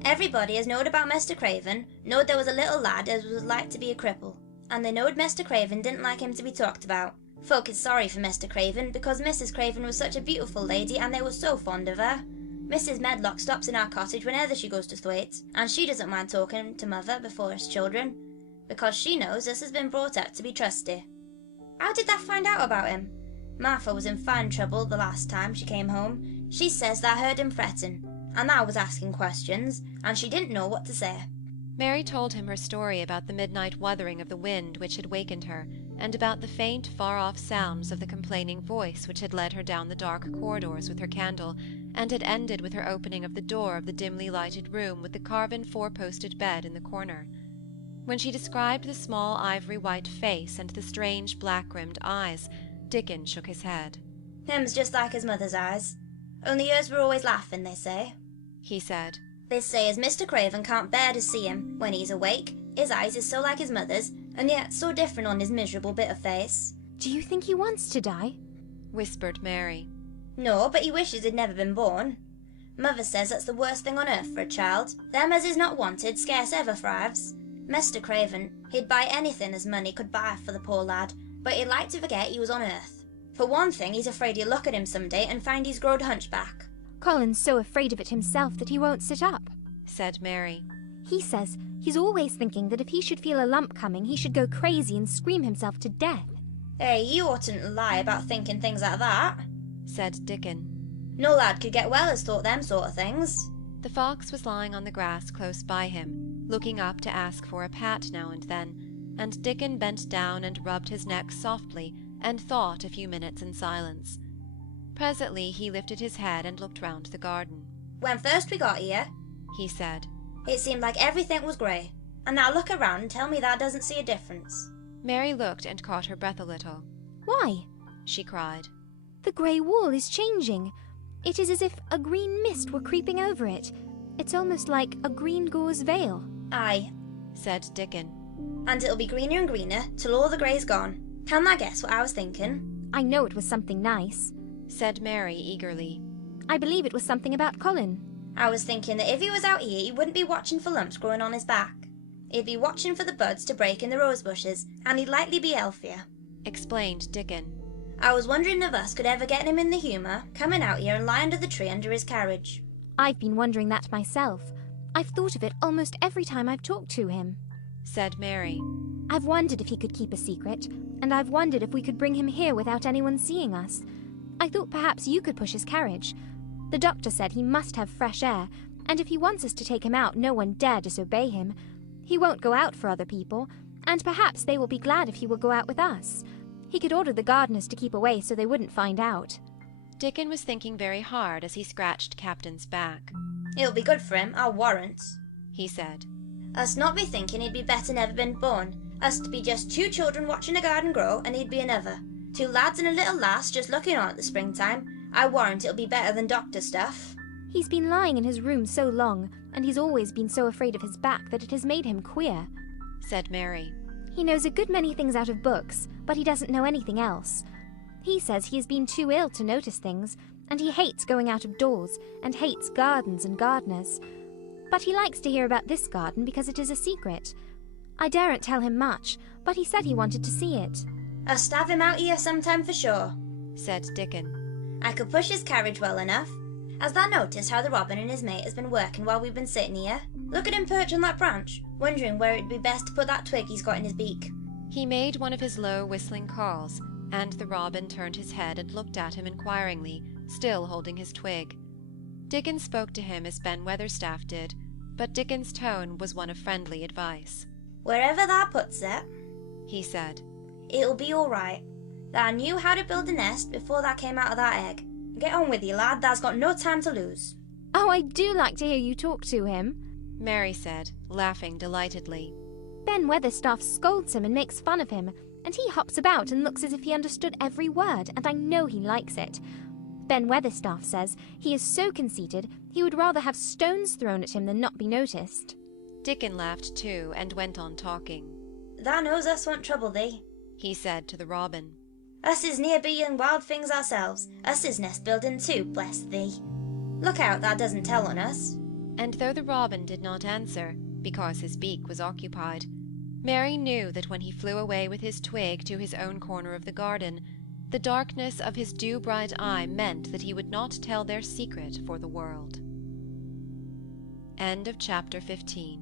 Everybody as knowed about Mr. Craven knowed there was a little lad as was like to be a cripple, and they knowed Mr. Craven didn't like him to be talked about. Folk is sorry for Mr. Craven because Mrs. Craven was such a beautiful lady and they were so fond of her. Mrs. Medlock stops in our cottage whenever she goes to Thwaite, and she doesn't mind talking to Mother before us children, because she knows us has been brought up to be trusty. How did thou find out about him? Martha was in fine trouble the last time she came home. She says thou heard him fretting, and thou was asking questions, and she didn't know what to say. Mary told him her story about the midnight wuthering of the wind which had wakened her, and about the faint, far-off sounds of the complaining voice which had led her down the dark corridors with her candle, and had ended with her opening of the door of the dimly lighted room with the carven four-posted bed in the corner. When she described the small ivory-white face and the strange black-rimmed eyes, Dickon shook his head. Him's just like his mother's eyes. Only yours were always laughing, they say, he said. They say as Mr. Craven can't bear to see him when he's awake. His eyes is so like his mother's, and yet so different on his miserable bit of face. Do you think he wants to die? Whispered Mary. No, but he wishes he'd never been born. Mother says that's the worst thing on earth for a child. Them as is not wanted scarce ever thrives. Mr. Craven, he'd buy anything as money could buy for the poor lad, but he'd like to forget he was on earth. For one thing, he's afraid he'll look at him some day and find he's growed hunchback. Colin's so afraid of it himself that he won't sit up, said Mary. He says he's always thinking that if he should feel a lump coming, he should go crazy and scream himself to death. Hey, you oughtn't to lie about thinking things like that, said Dickon. No lad could get well as thought them sort of things. The fox was lying on the grass close by him, looking up to ask for a pat now and then, and Dickon bent down and rubbed his neck softly and thought a few minutes in silence. Presently he lifted his head and looked round the garden. When first we got here, he said, it seemed like everything was grey. And now look around and tell me that doesn't see a difference. Mary looked and caught her breath a little. Why? She cried. The grey wall is changing. It is as if a green mist were creeping over it. It's almost like a green gauze veil. Aye, said Dickon. And it'll be greener and greener till all the grey's gone. Can thou guess what I was thinking? I know it was something nice, said Mary eagerly. I believe it was something about Colin. I was thinking that if he was out here, he wouldn't be watching for lumps growing on his back. He'd be watching for the buds to break in the rose bushes, and he'd likely be healthier, explained Dickon. I was wondering if us could ever get him in the humour, coming out here and lie under the tree under his carriage. I've been wondering that myself. I've thought of it almost every time I've talked to him, said Mary. I've wondered if he could keep a secret, and I've wondered if we could bring him here without anyone seeing us. I thought perhaps you could push his carriage. The doctor said he must have fresh air, and if he wants us to take him out, no one dare disobey him. He won't go out for other people, and perhaps they will be glad if he will go out with us. He could order the gardeners to keep away so they wouldn't find out. Dickon was thinking very hard as he scratched Captain's back. It'll be good for him, I'll warrant, he said. Us not be thinking he'd be better never been born. Us to be just 2 children watching a garden grow, and he'd be another. 2 lads and a little lass just looking on at the springtime. I warrant it'll be better than doctor stuff. He's been lying in his room so long, and he's always been so afraid of his back that it has made him queer, said Mary. He knows a good many things out of books, but he doesn't know anything else. He says he has been too ill to notice things, and he hates going out of doors, and hates gardens and gardeners. But he likes to hear about this garden because it is a secret. I daren't tell him much, but he said he wanted to see it. Us have him out here sometime for sure, said Dickon. I could push his carriage well enough. Has thou noticed how the robin and his mate has been working while we've been sitting here? Look at him perch on that branch, wondering where it'd be best to put that twig he's got in his beak. He made one of his low whistling calls, and the robin turned his head and looked at him inquiringly, still holding his twig. Dickon spoke to him as Ben Weatherstaff did, but Dickon's tone was one of friendly advice. Wherever thou puts it, he said, it'll be all right. Thou knew how to build a nest before thou came out of that egg. Get on with you, lad, thou's got no time to lose. Oh, I do like to hear you talk to him, Mary said, laughing delightedly. Ben Weatherstaff scolds him and makes fun of him, and he hops about and looks as if he understood every word, and I know he likes it. Ben Weatherstaff says he is so conceited he would rather have stones thrown at him than not be noticed. Dickon laughed too, and went on talking. Thou knows us won't trouble thee, he said to the robin. Us is near being wild things ourselves. Us is nest building too, bless thee. Look out thou doesn't tell on us. And though the robin did not answer, because his beak was occupied, Mary knew that when he flew away with his twig to his own corner of the garden, the darkness of his dew-bright eye meant that he would not tell their secret for the world. End of chapter 15.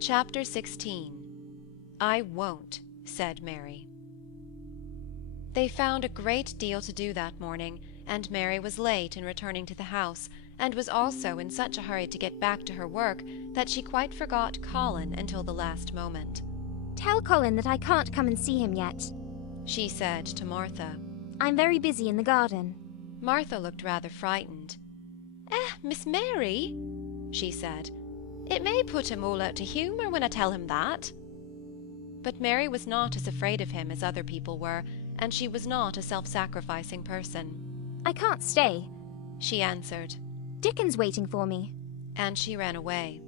Chapter 16. I won't, said Mary. They found a great deal to do that morning, and Mary was late in returning to the house, and was also in such a hurry to get back to her work that she quite forgot Colin until the last moment. Tell Colin that I can't come and see him yet, she said to Martha. I'm very busy in the garden. Martha looked rather frightened. Miss Mary, she said. It may put him all out to humour when I tell him that. But Mary was not as afraid of him as other people were, and she was not a self-sacrificing person. I can't stay, she answered. Dickon's waiting for me. And she ran away.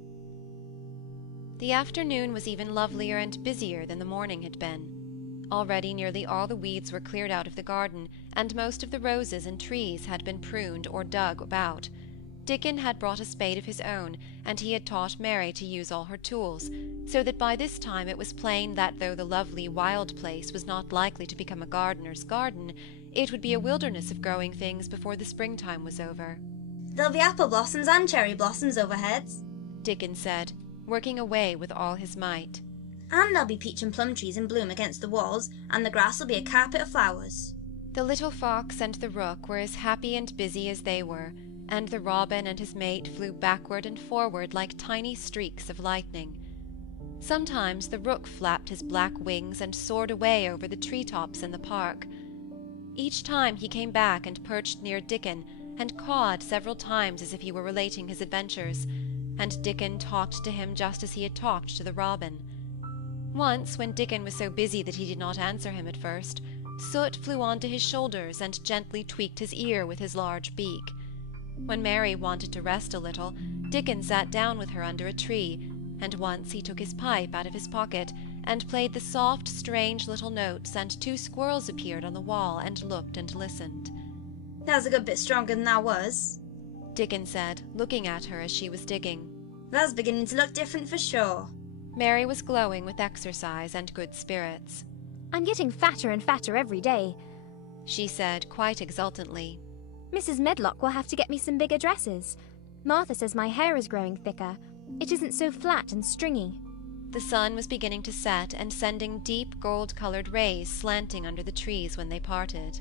The afternoon was even lovelier and busier than the morning had been. Already nearly all the weeds were cleared out of the garden, and most of the roses and trees had been pruned or dug about. Dickon had brought a spade of his own, and he had taught Mary to use all her tools, so that by this time it was plain that though the lovely wild place was not likely to become a gardener's garden, it would be a wilderness of growing things before the springtime was over. There'll be apple blossoms and cherry blossoms overhead, Dickon said, working away with all his might. And there'll be peach and plum trees in bloom against the walls, and the grass will be a carpet of flowers. The little fox and the rook were as happy and busy as they were, and the robin and his mate flew backward and forward like tiny streaks of lightning. Sometimes the rook flapped his black wings and soared away over the tree-tops in the park. Each time he came back and perched near Dickon and cawed several times as if he were relating his adventures, and Dickon talked to him just as he had talked to the robin. Once, when Dickon was so busy that he did not answer him at first, Soot flew onto his shoulders and gently tweaked his ear with his large beak. When Mary wanted to rest a little, Dickon sat down with her under a tree, and once he took his pipe out of his pocket and played the soft, strange little notes, and 2 squirrels appeared on the wall and looked and listened. That was a good bit stronger than I was, Dickon said, looking at her as she was digging. That's beginning to look different for sure. Mary was glowing with exercise and good spirits. I'm getting fatter and fatter every day, she said quite exultantly. Mrs. Medlock will have to get me some bigger dresses. Martha says my hair is growing thicker. It isn't so flat and stringy. The sun was beginning to set and sending deep gold-coloured rays slanting under the trees when they parted.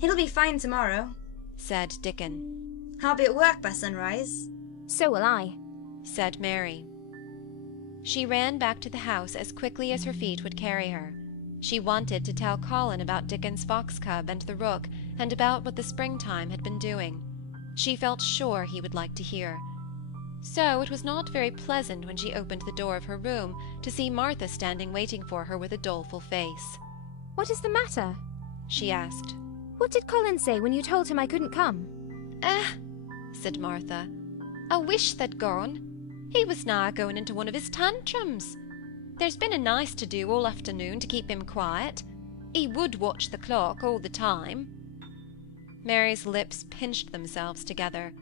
It'll be fine tomorrow, said Dickon. I'll be at work by sunrise. So will I, said Mary. She ran back to the house as quickly as her feet would carry her. She wanted to tell Colin about Dickon's fox cub and the rook, and about what the springtime had been doing. She felt sure he would like to hear. So it was not very pleasant when she opened the door of her room to see Martha standing waiting for her with a doleful face. What is the matter? She asked. What did Colin say when you told him I couldn't come? Said Martha. I wish they'd gone. He was now going into one of his tantrums. There's been a nice to-do all afternoon to keep him quiet. He would watch the clock all the time. Mary's lips pinched themselves together.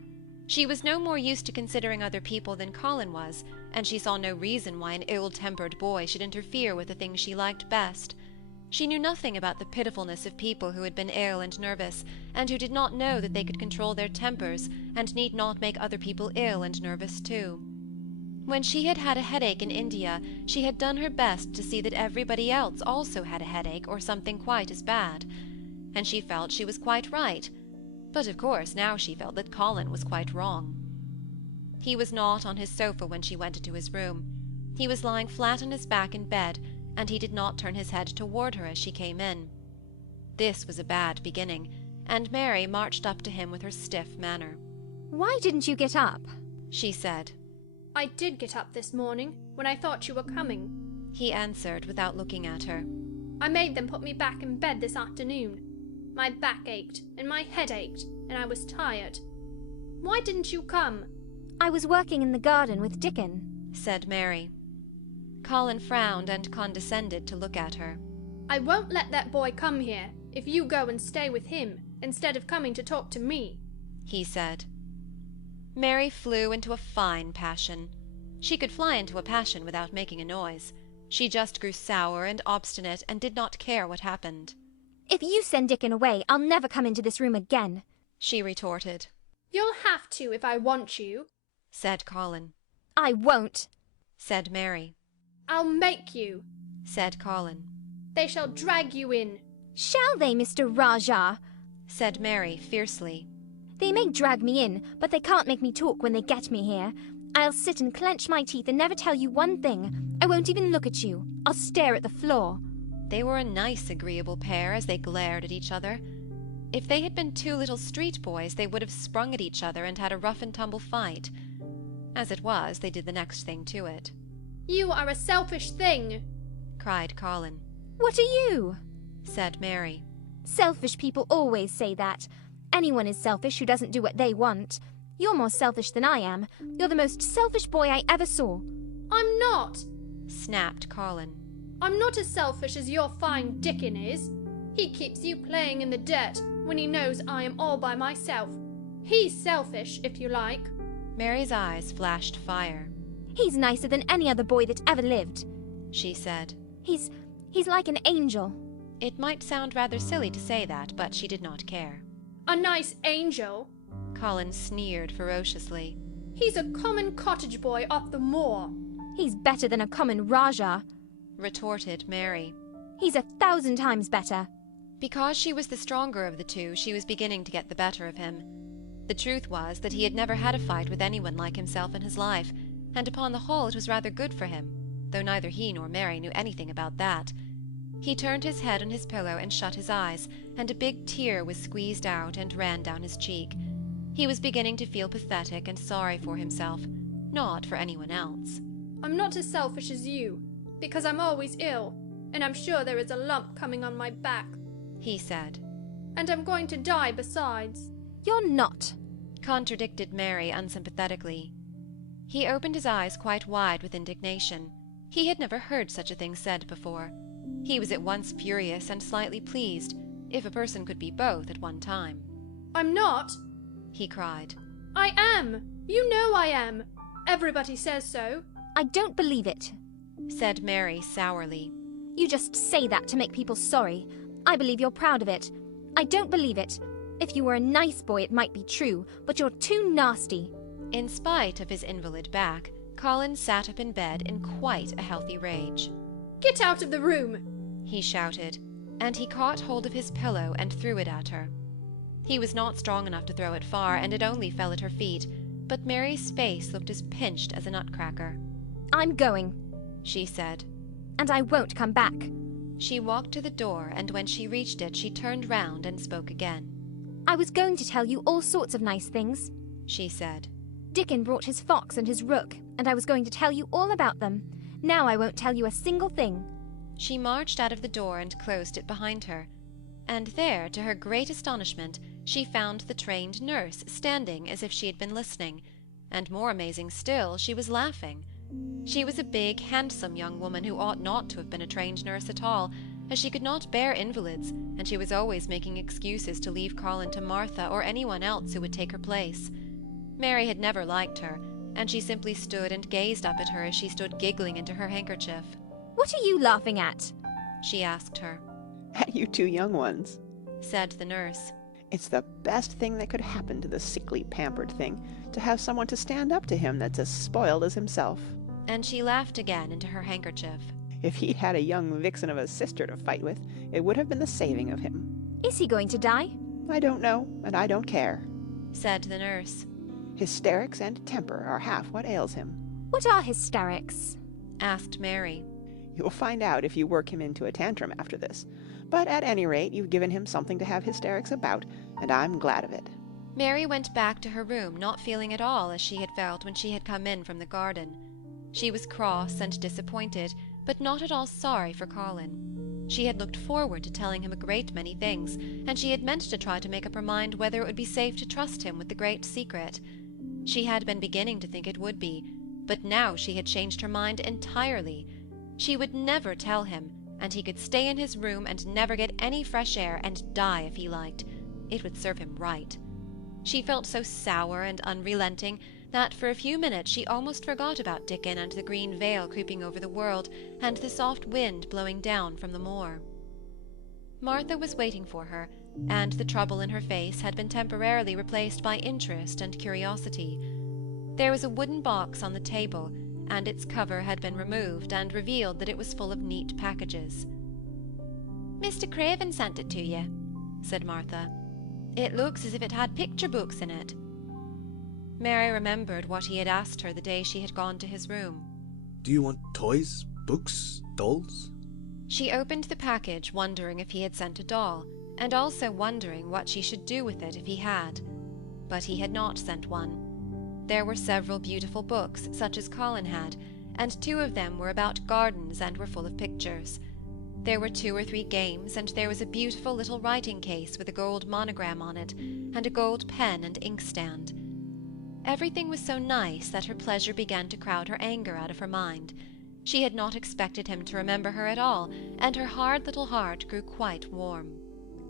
She was no more used to considering other people than Colin was, and she saw no reason why an ill-tempered boy should interfere with the things she liked best. She knew nothing about the pitifulness of people who had been ill and nervous, and who did not know that they could control their tempers and need not make other people ill and nervous too. When she had had a headache in India, she had done her best to see that everybody else also had a headache or something quite as bad, and she felt she was quite right. But of course now she felt that Colin was quite wrong. He was not on his sofa when she went into his room. He was lying flat on his back in bed, and he did not turn his head toward her as she came in. This was a bad beginning, and Mary marched up to him with her stiff manner. Why didn't you get up? She said. I did get up this morning, when I thought you were coming, he answered without looking at her. I made them put me back in bed this afternoon. My back ached, and my head ached, and I was tired. Why didn't you come? I was working in the garden with Dickon, said Mary. Colin frowned and condescended to look at her. I won't let that boy come here if you go and stay with him instead of coming to talk to me, he said. Mary flew into a fine passion. She could fly into a passion without making a noise. She just grew sour and obstinate and did not care what happened. If you send Dickon away, I'll never come into this room again, she retorted. You'll have to if I want you, said Colin. I won't, said Mary. I'll make you, said Colin. They shall drag you in. Shall they, Mr. Rajah? said Mary fiercely. They may drag me in, but they can't make me talk when they get me here. I'll sit and clench my teeth and never tell you one thing. I won't even look at you. I'll stare at the floor. They were a nice, agreeable pair as they glared at each other. If they had been 2 little street boys, they would have sprung at each other and had a rough-and-tumble fight. As it was, they did the next thing to it. You are a selfish thing, cried Colin. What are you? said Mary. Selfish people always say that. Anyone is selfish who doesn't do what they want. You're more selfish than I am. You're the most selfish boy I ever saw. I'm not, snapped Colin. I'm not as selfish as your fine Dickon is. He keeps you playing in the dirt when he knows I am all by myself. He's selfish, if you like. Mary's eyes flashed fire. He's nicer than any other boy that ever lived, she said. He's like an angel. It might sound rather silly to say that, but she did not care. A nice angel? Colin sneered ferociously. He's a common cottage boy off the moor. He's better than a common Rajah, retorted Mary. He's 1,000 times better. Because she was the stronger of the two, she was beginning to get the better of him. The truth was that he had never had a fight with anyone like himself in his life, and upon the whole it was rather good for him, though neither he nor Mary knew anything about that. He turned his head on his pillow and shut his eyes, and a big tear was squeezed out and ran down his cheek. He was beginning to feel pathetic and sorry for himself, not for anyone else. I'm not as selfish as you, because I'm always ill, and I'm sure there is a lump coming on my back, he said. And I'm going to die besides. You're not, contradicted Mary unsympathetically. He opened his eyes quite wide with indignation. He had never heard such a thing said before. He was at once furious and slightly pleased, if a person could be both at one time. I'm not, he cried. I am. You know I am. Everybody says so. I don't believe it, said Mary sourly. You just say that to make people sorry. I believe you're proud of it. I don't believe it. If you were a nice boy, it might be true, but you're too nasty. In spite of his invalid back, Colin sat up in bed in quite a healthy rage. Get out of the room, he shouted, and he caught hold of his pillow and threw it at her. He was not strong enough to throw it far, and it only fell at her feet, but Mary's face looked as pinched as a nutcracker. I'm going, she said. And I won't come back. She walked to the door, and when she reached it, she turned round and spoke again. I was going to tell you all sorts of nice things, she said. Dickon brought his fox and his rook, and I was going to tell you all about them. Now I won't tell you a single thing. She marched out of the door and closed it behind her. And there, to her great astonishment, she found the trained nurse standing as if she had been listening, and more amazing still, she was laughing. She was a big, handsome young woman who ought not to have been a trained nurse at all, as she could not bear invalids, and she was always making excuses to leave Colin to Martha or anyone else who would take her place. Mary had never liked her, and she simply stood and gazed up at her as she stood giggling into her handkerchief. What are you laughing at? She asked her. At you two young ones, said the nurse. It's the best thing that could happen to the sickly, pampered thing, to have someone to stand up to him that's as spoiled as himself. And she laughed again into her handkerchief. If he'd had a young vixen of a sister to fight with, it would have been the saving of him. Is he going to die? I don't know, and I don't care, said the nurse. Hysterics and temper are half what ails him. What are hysterics? asked Mary. You'll find out if you work him into a tantrum after this. But at any rate, you've given him something to have hysterics about, and I'm glad of it. Mary went back to her room, not feeling at all as she had felt when she had come in from the garden. She was cross and disappointed, but not at all sorry for Colin. She had looked forward to telling him a great many things, and she had meant to try to make up her mind whether it would be safe to trust him with the great secret. She had been beginning to think it would be, but now she had changed her mind entirely. She would never tell him, and he could stay in his room and never get any fresh air and die if he liked. It would serve him right. She felt so sour and unrelenting that for a few minutes she almost forgot about Dickon and the green veil creeping over the world and the soft wind blowing down from the moor. Martha was waiting for her, and the trouble in her face had been temporarily replaced by interest and curiosity. There was a wooden box on the table, and its cover had been removed and revealed that it was full of neat packages. "Mr. Craven sent it to you," said Martha. "It looks as if it had picture books in it." Mary remembered what he had asked her the day she had gone to his room. Do you want toys, books, dolls? She opened the package, wondering if he had sent a doll, and also wondering what she should do with it if he had. But he had not sent one. There were several beautiful books, such as Colin had, and 2 of them were about gardens and were full of pictures. There were 2 or 3 games, and there was a beautiful little writing case with a gold monogram on it, and a gold pen and inkstand. Everything was so nice that her pleasure began to crowd her anger out of her mind. She had not expected him to remember her at all, and her hard little heart grew quite warm.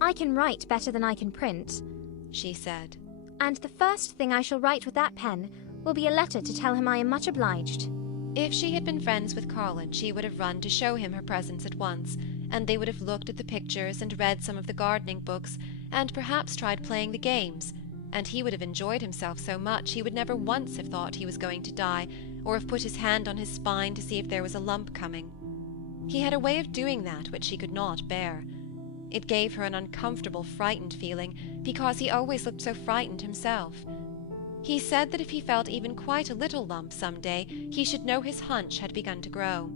"I can write better than I can print," she said. "And the first thing I shall write with that pen will be a letter to tell him I am much obliged." If she had been friends with Colin, she would have run to show him her presents at once, and they would have looked at the pictures and read some of the gardening books, and perhaps tried playing the games, and he would have enjoyed himself so much he would never once have thought he was going to die, or have put his hand on his spine to see if there was a lump coming. He had a way of doing that which she could not bear. It gave her an uncomfortable, frightened feeling, because he always looked so frightened himself. He said that if he felt even quite a little lump some day, he should know his hunch had begun to grow.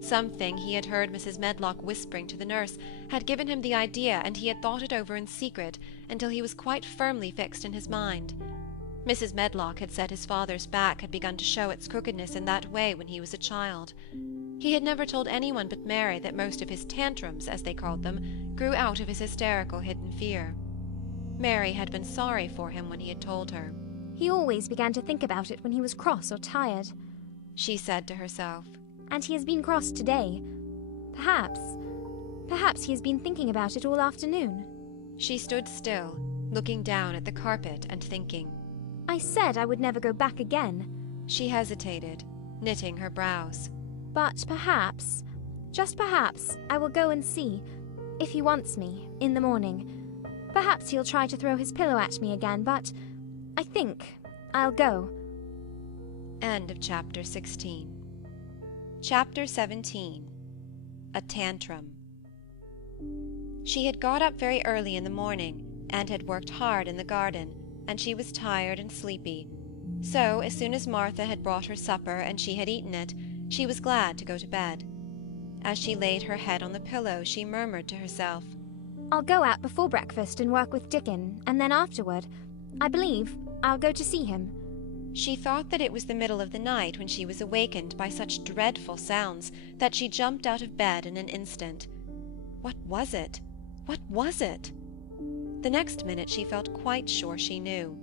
Something he had heard Mrs. Medlock whispering to the nurse had given him the idea, and he had thought it over in secret until he was quite firmly fixed in his mind. Mrs. Medlock had said his father's back had begun to show its crookedness in that way when he was a child. He had never told anyone but Mary that most of his tantrums, as they called them, grew out of his hysterical hidden fear. Mary had been sorry for him when he had told her. He always began to think about it when he was cross or tired, she said to herself. And he has been cross today. Perhaps he has been thinking about it all afternoon. She stood still, looking down at the carpet and thinking. I said I would never go back again. She hesitated, knitting her brows. But perhaps, just perhaps, I will go and see, if he wants me, in the morning. Perhaps he'll try to throw his pillow at me again, but I think I'll go. End of chapter 16. Chapter 17. A Tantrum. She had got up very early in the morning, and had worked hard in the garden, and she was tired and sleepy. So, as soon as Martha had brought her supper and she had eaten it, she was glad to go to bed. As she laid her head on the pillow, she murmured to herself, I'll go out before breakfast and work with Dickon, and then afterward, I believe, I'll go to see him. She thought that it was the middle of the night when she was awakened by such dreadful sounds that she jumped out of bed in an instant. What was it? What was it? The next minute she felt quite sure she knew.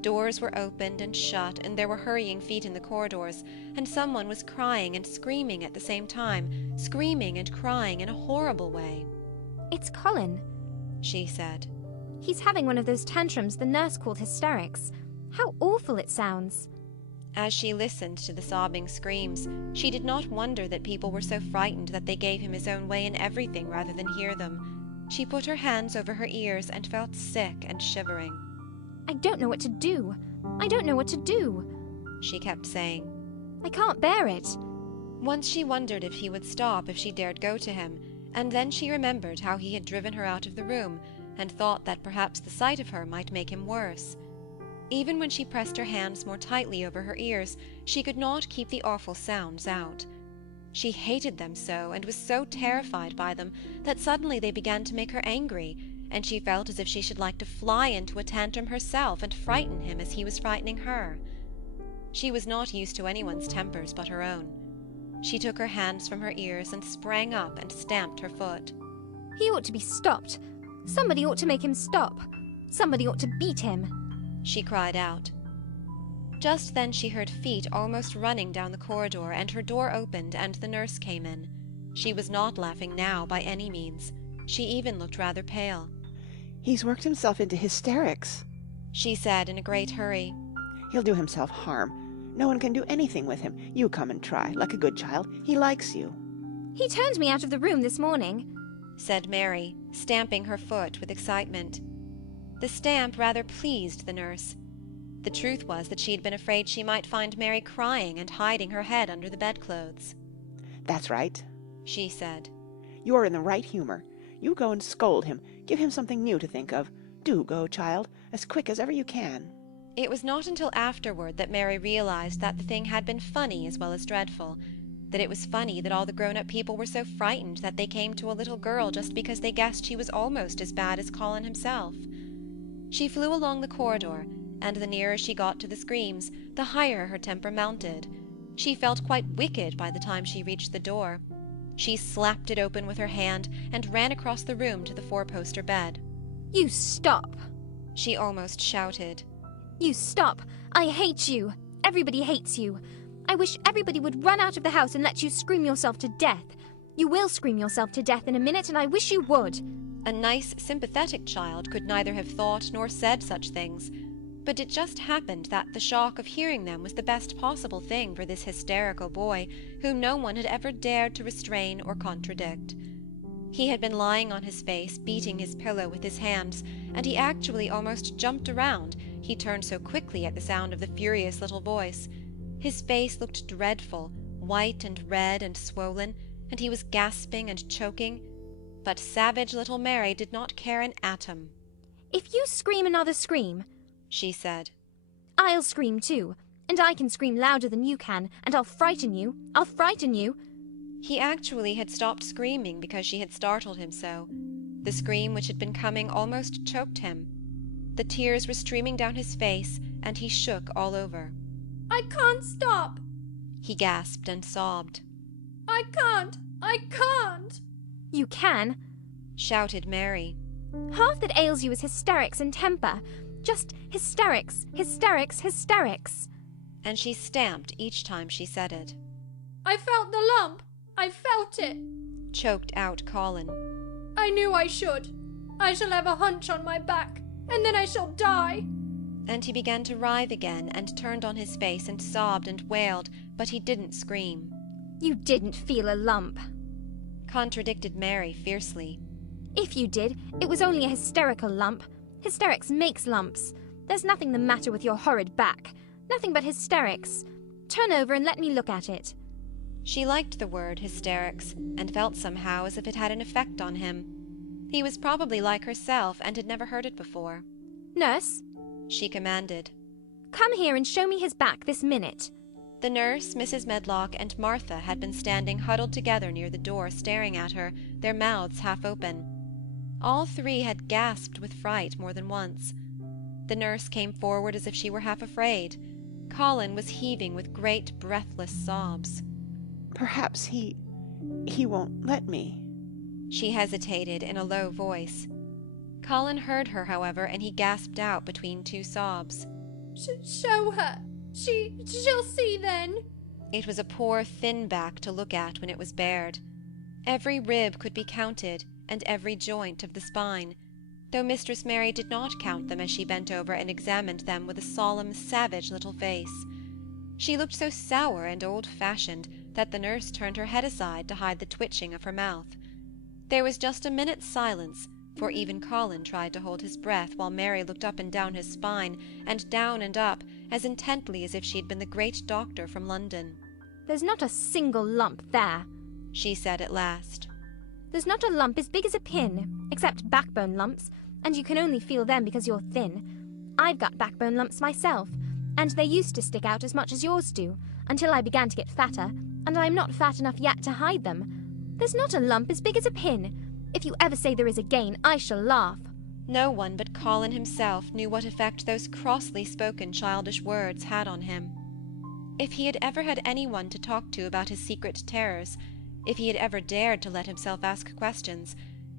Doors were opened and shut, and there were hurrying feet in the corridors, and someone was crying and screaming at the same time, screaming and crying in a horrible way. It's Colin, she said. He's having one of those tantrums the nurse called hysterics. How awful it sounds. As she listened to the sobbing screams, she did not wonder that people were so frightened that they gave him his own way in everything rather than hear them. She put her hands over her ears and felt sick and shivering. I don't know what to do. I don't know what to do, she kept saying. I can't bear it. Once she wondered if he would stop if she dared go to him, and then she remembered how he had driven her out of the room, and thought that perhaps the sight of her might make him worse. Even when she pressed her hands more tightly over her ears, she could not keep the awful sounds out. She hated them so, and was so terrified by them, that suddenly they began to make her angry, and she felt as if she should like to fly into a tantrum herself and frighten him as he was frightening her. She was not used to anyone's tempers but her own. She took her hands from her ears and sprang up and stamped her foot. He ought to be stopped. Somebody ought to make him stop. Somebody ought to beat him, she cried out. Just then she heard feet almost running down the corridor, and her door opened and the nurse came in. She was not laughing now by any means. She even looked rather pale. He's worked himself into hysterics, she said in a great hurry. He'll do himself harm. No one can do anything with him. You come and try, like a good child. He likes you. He turned me out of the room this morning, said Mary, stamping her foot with excitement. The stamp rather pleased the nurse. The truth was that she had been afraid she might find Mary crying and hiding her head under the bedclothes. That's right, she said. You're in the right humour. You go and scold him. Give him something new to think of. Do go, child, as quick as ever you can. It was not until afterward that Mary realized that the thing had been funny as well as dreadful, that it was funny that all the grown-up people were so frightened that they came to a little girl just because they guessed she was almost as bad as Colin himself. She flew along the corridor, and the nearer she got to the screams, the higher her temper mounted. She felt quite wicked by the time she reached the door. She slapped it open with her hand and ran across the room to the four-poster bed. You stop, she almost shouted. You stop. I hate you. Everybody hates you. I wish everybody would run out of the house and let you scream yourself to death. You will scream yourself to death in a minute, and I wish you would. A nice, sympathetic child could neither have thought nor said such things, but it just happened that the shock of hearing them was the best possible thing for this hysterical boy, whom no one had ever dared to restrain or contradict. He had been lying on his face, beating his pillow with his hands, and he actually almost jumped around, he turned so quickly at the sound of the furious little voice. His face looked dreadful, white and red and swollen, and he was gasping and choking. But savage little Mary did not care an atom. If you scream another scream, she said, I'll scream too, and I can scream louder than you can, and I'll frighten you. I'll frighten you. He actually had stopped screaming because she had startled him so. The scream which had been coming almost choked him. The tears were streaming down his face, and he shook all over. I can't stop, he gasped and sobbed. I can't! I can't! You can, shouted Mary. Half that ails you is hysterics and temper. Just hysterics, hysterics, hysterics. And she stamped each time she said it. I felt the lump. I felt it, choked out Colin. I knew I should. I shall have a hunch on my back, and then I shall die. And he began to writhe again, and turned on his face and sobbed and wailed, but he didn't scream. You didn't feel a lump, contradicted Mary fiercely. If you did, it was only a hysterical lump. Hysterics makes lumps. There's nothing the matter with your horrid back. Nothing but hysterics. Turn over and let me look at it. She liked the word hysterics, and felt somehow as if it had an effect on him. He was probably like herself, and had never heard it before. Nurse, she commanded. Come here and show me his back this minute. The nurse, Mrs. Medlock, and Martha had been standing huddled together near the door, staring at her, their mouths half open. All three had gasped with fright more than once. The nurse came forward as if she were half afraid. Colin was heaving with great breathless sobs. Perhaps he won't let me. She hesitated in a low voice. Colin heard her, however, and he gasped out between two sobs. Show her. She'll see then. It was a poor thin back to look at when it was bared. Every rib could be counted, and every joint of the spine, though Mistress Mary did not count them as she bent over and examined them with a solemn, savage little face. She looked so sour and old-fashioned that the nurse turned her head aside to hide the twitching of her mouth. There was just a minute's silence, for even Colin tried to hold his breath while Mary looked up and down his spine, and down and up, as intently as if she had been the great doctor from London. There's not a single lump there, she said at last. There's not a lump as big as a pin, except backbone lumps, and you can only feel them because you're thin. I've got backbone lumps myself, and they used to stick out as much as yours do, until I began to get fatter, and I'm not fat enough yet to hide them. There's not a lump as big as a pin. If you ever say there is again, I shall laugh. No one but Colin himself knew what effect those crossly spoken childish words had on him. If he had ever had anyone to talk to about his secret terrors, if he had ever dared to let himself ask questions,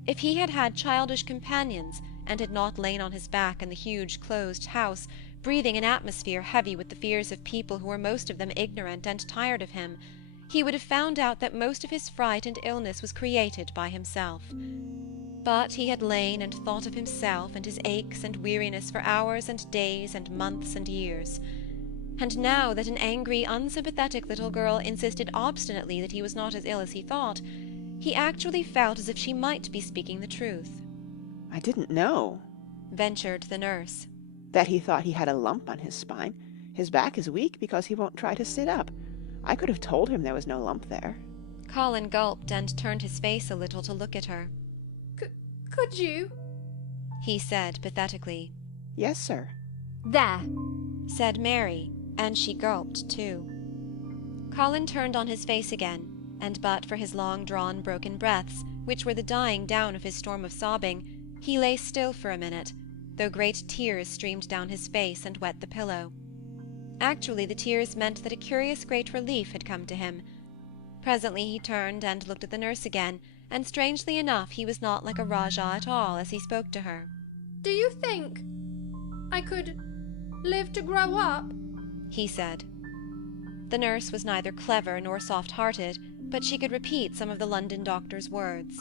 if he had had childish companions, and had not lain on his back in the huge closed house, breathing an atmosphere heavy with the fears of people who were most of them ignorant and tired of him, he would have found out that most of his fright and illness was created by himself. But he had lain and thought of himself and his aches and weariness for hours and days and months and years. And now that an angry, unsympathetic little girl insisted obstinately that he was not as ill as he thought, he actually felt as if she might be speaking the truth. I didn't know, ventured the nurse. That he thought he had a lump on his spine. His back is weak because he won't try to sit up. I could have told him there was no lump there. Colin gulped and turned his face a little to look at her. Could you? He said pathetically. Yes, sir. There, said Mary, and she gulped too. Colin turned on his face again, and but for his long-drawn broken breaths, which were the dying down of his storm of sobbing, he lay still for a minute, though great tears streamed down his face and wet the pillow. Actually, the tears meant that a curious great relief had come to him. Presently he turned and looked at the nurse again, and strangely enough he was not like a Rajah at all as he spoke to her. Do you think I could live to grow up? He said. The nurse was neither clever nor soft-hearted, but she could repeat some of the London doctor's words.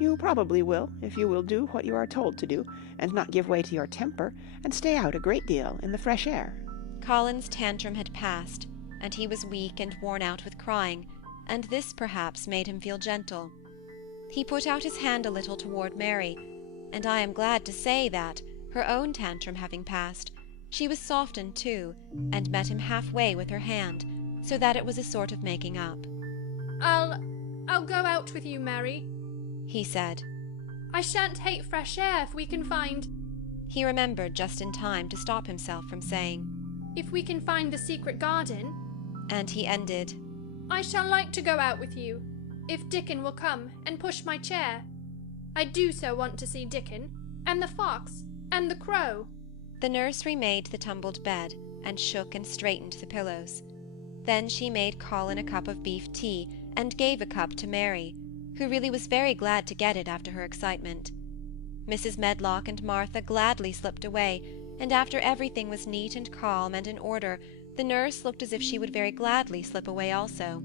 You probably will, if you will do what you are told to do, and not give way to your temper, and stay out a great deal in the fresh air. Colin's tantrum had passed, and he was weak and worn out with crying, and this perhaps made him feel gentle. He put out his hand a little toward Mary, and I am glad to say that, her own tantrum having passed, she was softened too, and met him halfway with her hand, so that it was a sort of making up. I'll go out with you, Mary, he said. I shan't hate fresh air if we can find... He remembered just in time to stop himself from saying, if we can find the secret garden. And he ended, I shall like to go out with you, if Dickon will come and push my chair. I do so want to see Dickon, and the fox, and the crow. The nurse remade the tumbled bed, and shook and straightened the pillows. Then she made Colin a cup of beef tea, and gave a cup to Mary, who really was very glad to get it after her excitement. Mrs. Medlock and Martha gladly slipped away, and after everything was neat and calm and in order, the nurse looked as if she would very gladly slip away also.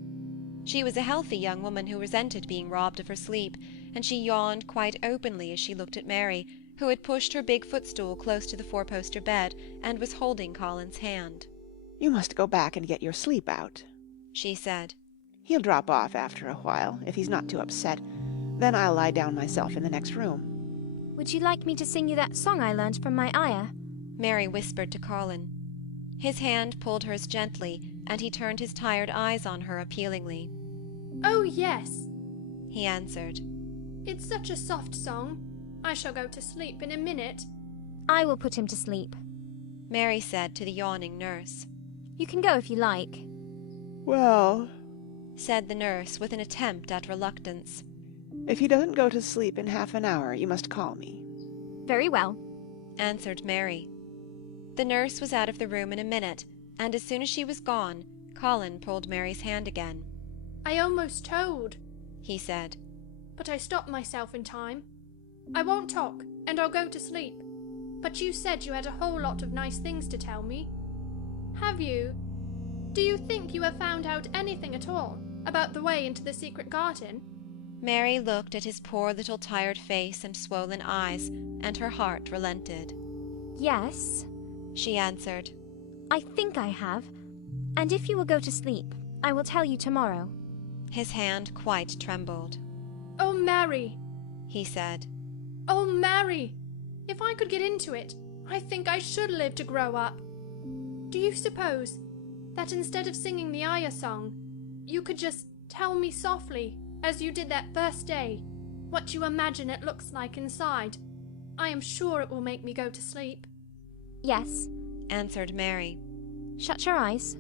She was a healthy young woman who resented being robbed of her sleep, and she yawned quite openly as she looked at Mary, who had pushed her big footstool close to the four-poster bed and was holding Colin's hand. You must go back and get your sleep out, she said. He'll drop off after a while, if he's not too upset. Then I'll lie down myself in the next room. Would you like me to sing you that song I learned from my ayah? Mary whispered to Colin. His hand pulled hers gently, and he turned his tired eyes on her appealingly. Oh, yes, he answered. It's such a soft song. I shall go to sleep in a minute. I will put him to sleep, Mary said to the yawning nurse. You can go if you like. Well, said the nurse with an attempt at reluctance. If he doesn't go to sleep in half an hour, you must call me. Very well, answered Mary. The nurse was out of the room in a minute, and as soon as she was gone, Colin pulled Mary's hand again. I almost told, he said. But I stopped myself in time. I won't talk, and I'll go to sleep. But you said you had a whole lot of nice things to tell me. Have you? Do you think you have found out anything at all about the way into the secret garden? Mary looked at his poor little tired face and swollen eyes, and her heart relented. Yes, she answered. I think I have, and if you will go to sleep, I will tell you tomorrow. His hand quite trembled. Oh, Mary, he said. Oh, Mary, if I could get into it, I think I should live to grow up. Do you suppose that instead of singing the ayah song, you could just tell me softly, as you did that first day, what you imagine it looks like inside? I am sure it will make me go to sleep. Yes, answered Mary. Shut your eyes.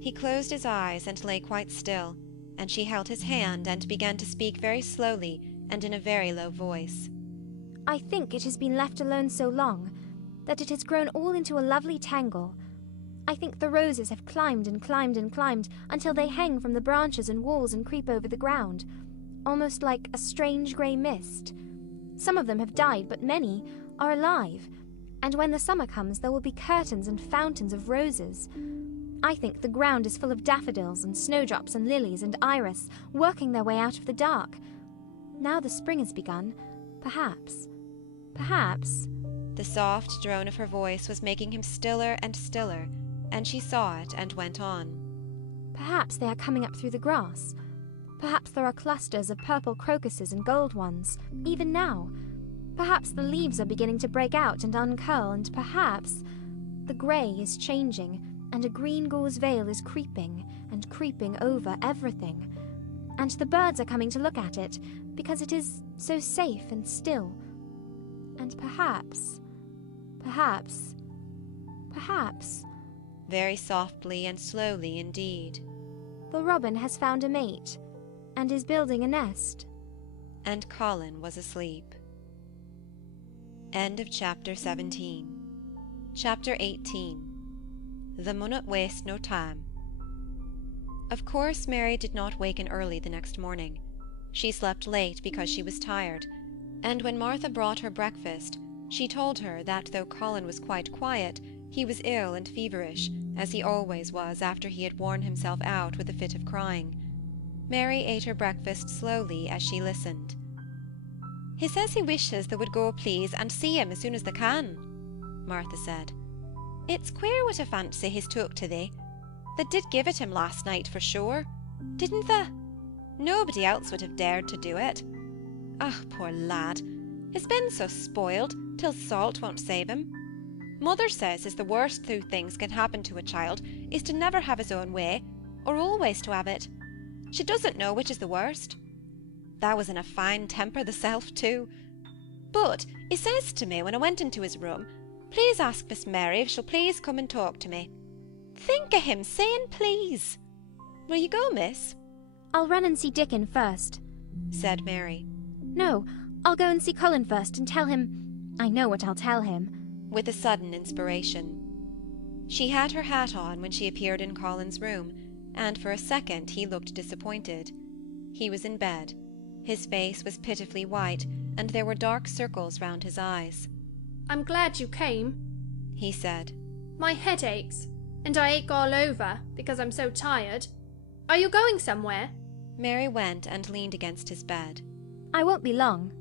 He closed his eyes and lay quite still, and she held his hand and began to speak very slowly and in a very low voice. I think it has been left alone so long that it has grown all into a lovely tangle. I think the roses have climbed and climbed and climbed until they hang from the branches and walls and creep over the ground, almost like a strange grey mist. Some of them have died, but many are alive, and when the summer comes there will be curtains and fountains of roses. I think the ground is full of daffodils and snowdrops and lilies and iris working their way out of the dark. Now the spring has begun, perhaps. The soft drone of her voice was making him stiller and stiller, and she saw it and went on. Perhaps they are coming up through the grass. Perhaps there are clusters of purple crocuses and gold ones, even now. Perhaps the leaves are beginning to break out and uncurl, and perhaps the grey is changing, and a green gauze veil is creeping and creeping over everything. And the birds are coming to look at it, because it is so safe and still. And perhaps... Very softly and slowly indeed. The robin has found a mate, and is building a nest. And Colin was asleep. End of chapter 17. Chapter 18. The Munnot waste no time. Of course Mary did not waken early the next morning. She slept late because she was tired, and when Martha brought her breakfast, she told her that though Colin was quite quiet, he was ill and feverish, as he always was after he had worn himself out with a fit of crying. Mary ate her breakfast slowly as she listened. "He says he wishes they would go, please, and see him as soon as they can," Martha said. "It's queer what a fancy he's took to thee. They did give it him last night for sure, didn't they? Nobody else would have dared to do it. Ah, poor lad, he's been so spoiled till salt won't save him. Mother says is the worst two things can happen to a child is to never have his own way, or always to have it. She doesn't know which is the worst. thou was in a fine temper thyself too. But he says to me when I went into his room, please ask Miss Mary if she'll please come and talk to me. Think o' him saying please. Will you go, miss? I'll run and see Dickon first, said Mary. No, I'll go and see Colin first and tell him. I know what I'll tell him. With a sudden inspiration. She had her hat on when she appeared in Colin's room, and for a second he looked disappointed. He was in bed. His face was pitifully white, and there were dark circles round his eyes. I'm glad you came, he said. My head aches, and I ache all over because I'm so tired. Are you going somewhere? Mary went and leaned against his bed. I won't be long,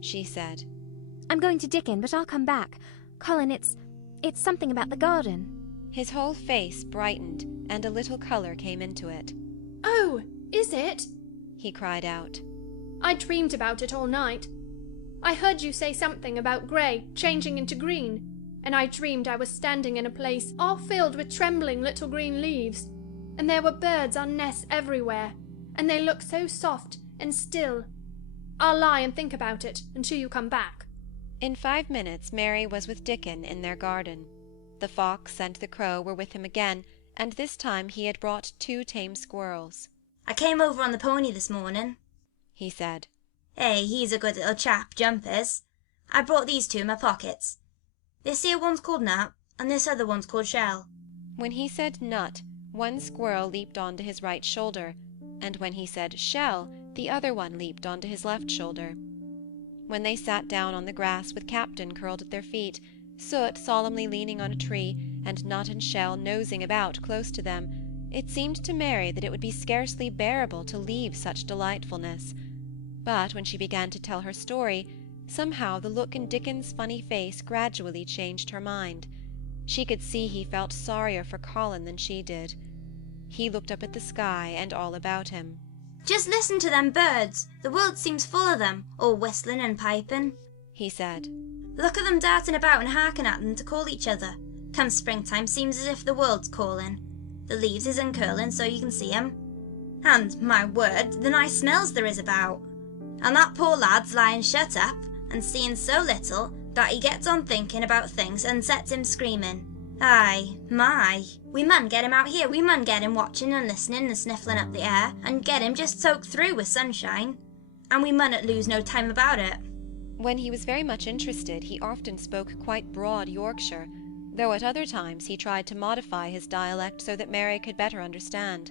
she said. I'm going to Dickon, but I'll come back. Colin, it's something about the garden. His whole face brightened, and a little colour came into it. Oh, is it? He cried out. I dreamed about it all night. I heard you say something about grey changing into green, and I dreamed I was standing in a place all filled with trembling little green leaves, and there were birds on nests everywhere, and they looked so soft and still. I'll lie and think about it until you come back. In 5 minutes Mary was with Dickon in their garden. The fox and the crow were with him again, and this time he had brought 2 tame squirrels. I came over on the pony this morning, he said. Hey, he's a good little chap, Jump is. I brought these 2 in my pockets. This here one's called Nut, and this other one's called Shell. When he said Nut, one squirrel leaped onto his right shoulder, and when he said Shell, the other one leaped onto his left shoulder. When they sat down on the grass with Captain curled at their feet, Soot solemnly leaning on a tree, and Nut and Shell nosing about close to them, it seemed to Mary that it would be scarcely bearable to leave such delightfulness. But when she began to tell her story, somehow the look in Dickon's funny face gradually changed her mind. She could see he felt sorrier for Colin than she did. He looked up at the sky and all about him. Just listen to them birds. The world seems full of them, all whistling and piping, he said. Look at them darting about and harking at them to call each other. Come springtime seems as if the world's calling. The leaves is uncurling so you can see 'em. And, my word, the nice smells there is about. And that poor lad's lying shut up and seeing so little that he gets on thinking about things and sets him screaming. Aye, my, we mun get him out here, we mun get him watching and listening and sniffling up the air, and get him just soaked through with sunshine. And we munnot lose no time about it. When he was very much interested, he often spoke quite broad Yorkshire, though at other times he tried to modify his dialect so that Mary could better understand.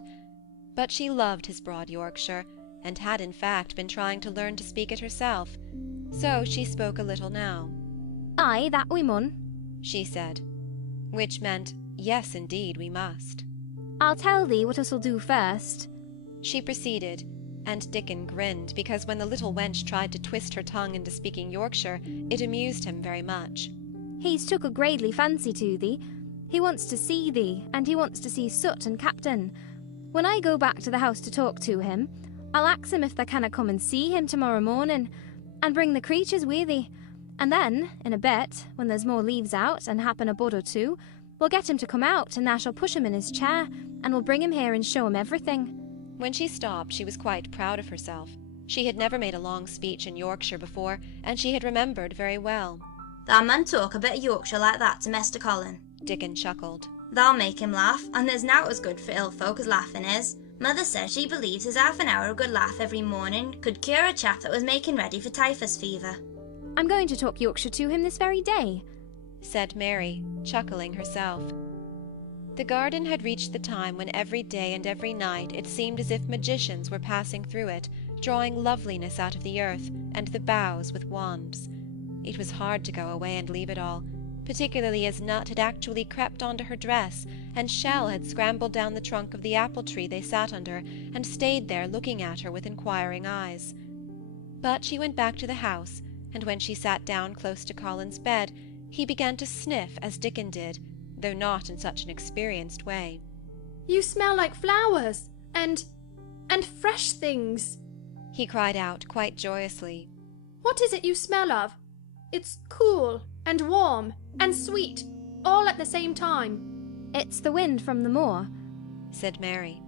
But she loved his broad Yorkshire, and had in fact been trying to learn to speak it herself, so she spoke a little now. Aye, that we mun, she said, which meant, yes, indeed, we must. I'll tell thee what us'll do first. She proceeded, and Dickon grinned, because when the little wench tried to twist her tongue into speaking Yorkshire, it amused him very much. He's took a greatly fancy to thee. He wants to see thee, and he wants to see Soot and Captain. When I go back to the house to talk to him, I'll ax him if they canna come and see him tomorrow morning, and bring the creatures with thee. And then, in a bit, when there's more leaves out, and happen a bud or 2, we'll get him to come out, and I shall push him in his chair, and we'll bring him here and show him everything. When she stopped, she was quite proud of herself. She had never made a long speech in Yorkshire before, and she had remembered very well. Thou mun talk a bit of Yorkshire like that to Mester Colin, Dickon chuckled. Thou'll make him laugh, and there's nowt as good for ill folk as laughing is. Mother says she believes as half an hour of good laugh every morning could cure a chap that was making ready for typhus fever. I'm going to talk Yorkshire to him this very day, said Mary, chuckling herself. The garden had reached the time when every day and every night it seemed as if magicians were passing through it, drawing loveliness out of the earth and the boughs with wands. It was hard to go away and leave it all, particularly as Nut had actually crept onto her dress, and Shell had scrambled down the trunk of the apple tree they sat under, and stayed there looking at her with inquiring eyes. But she went back to the house, and when she sat down close to Colin's bed, he began to sniff as Dickon did, though not in such an experienced way. You smell like flowers, and fresh things, he cried out quite joyously. What is it you smell of? It's cool and warm and sweet, all at the same time. It's the wind from the moor, said Mary.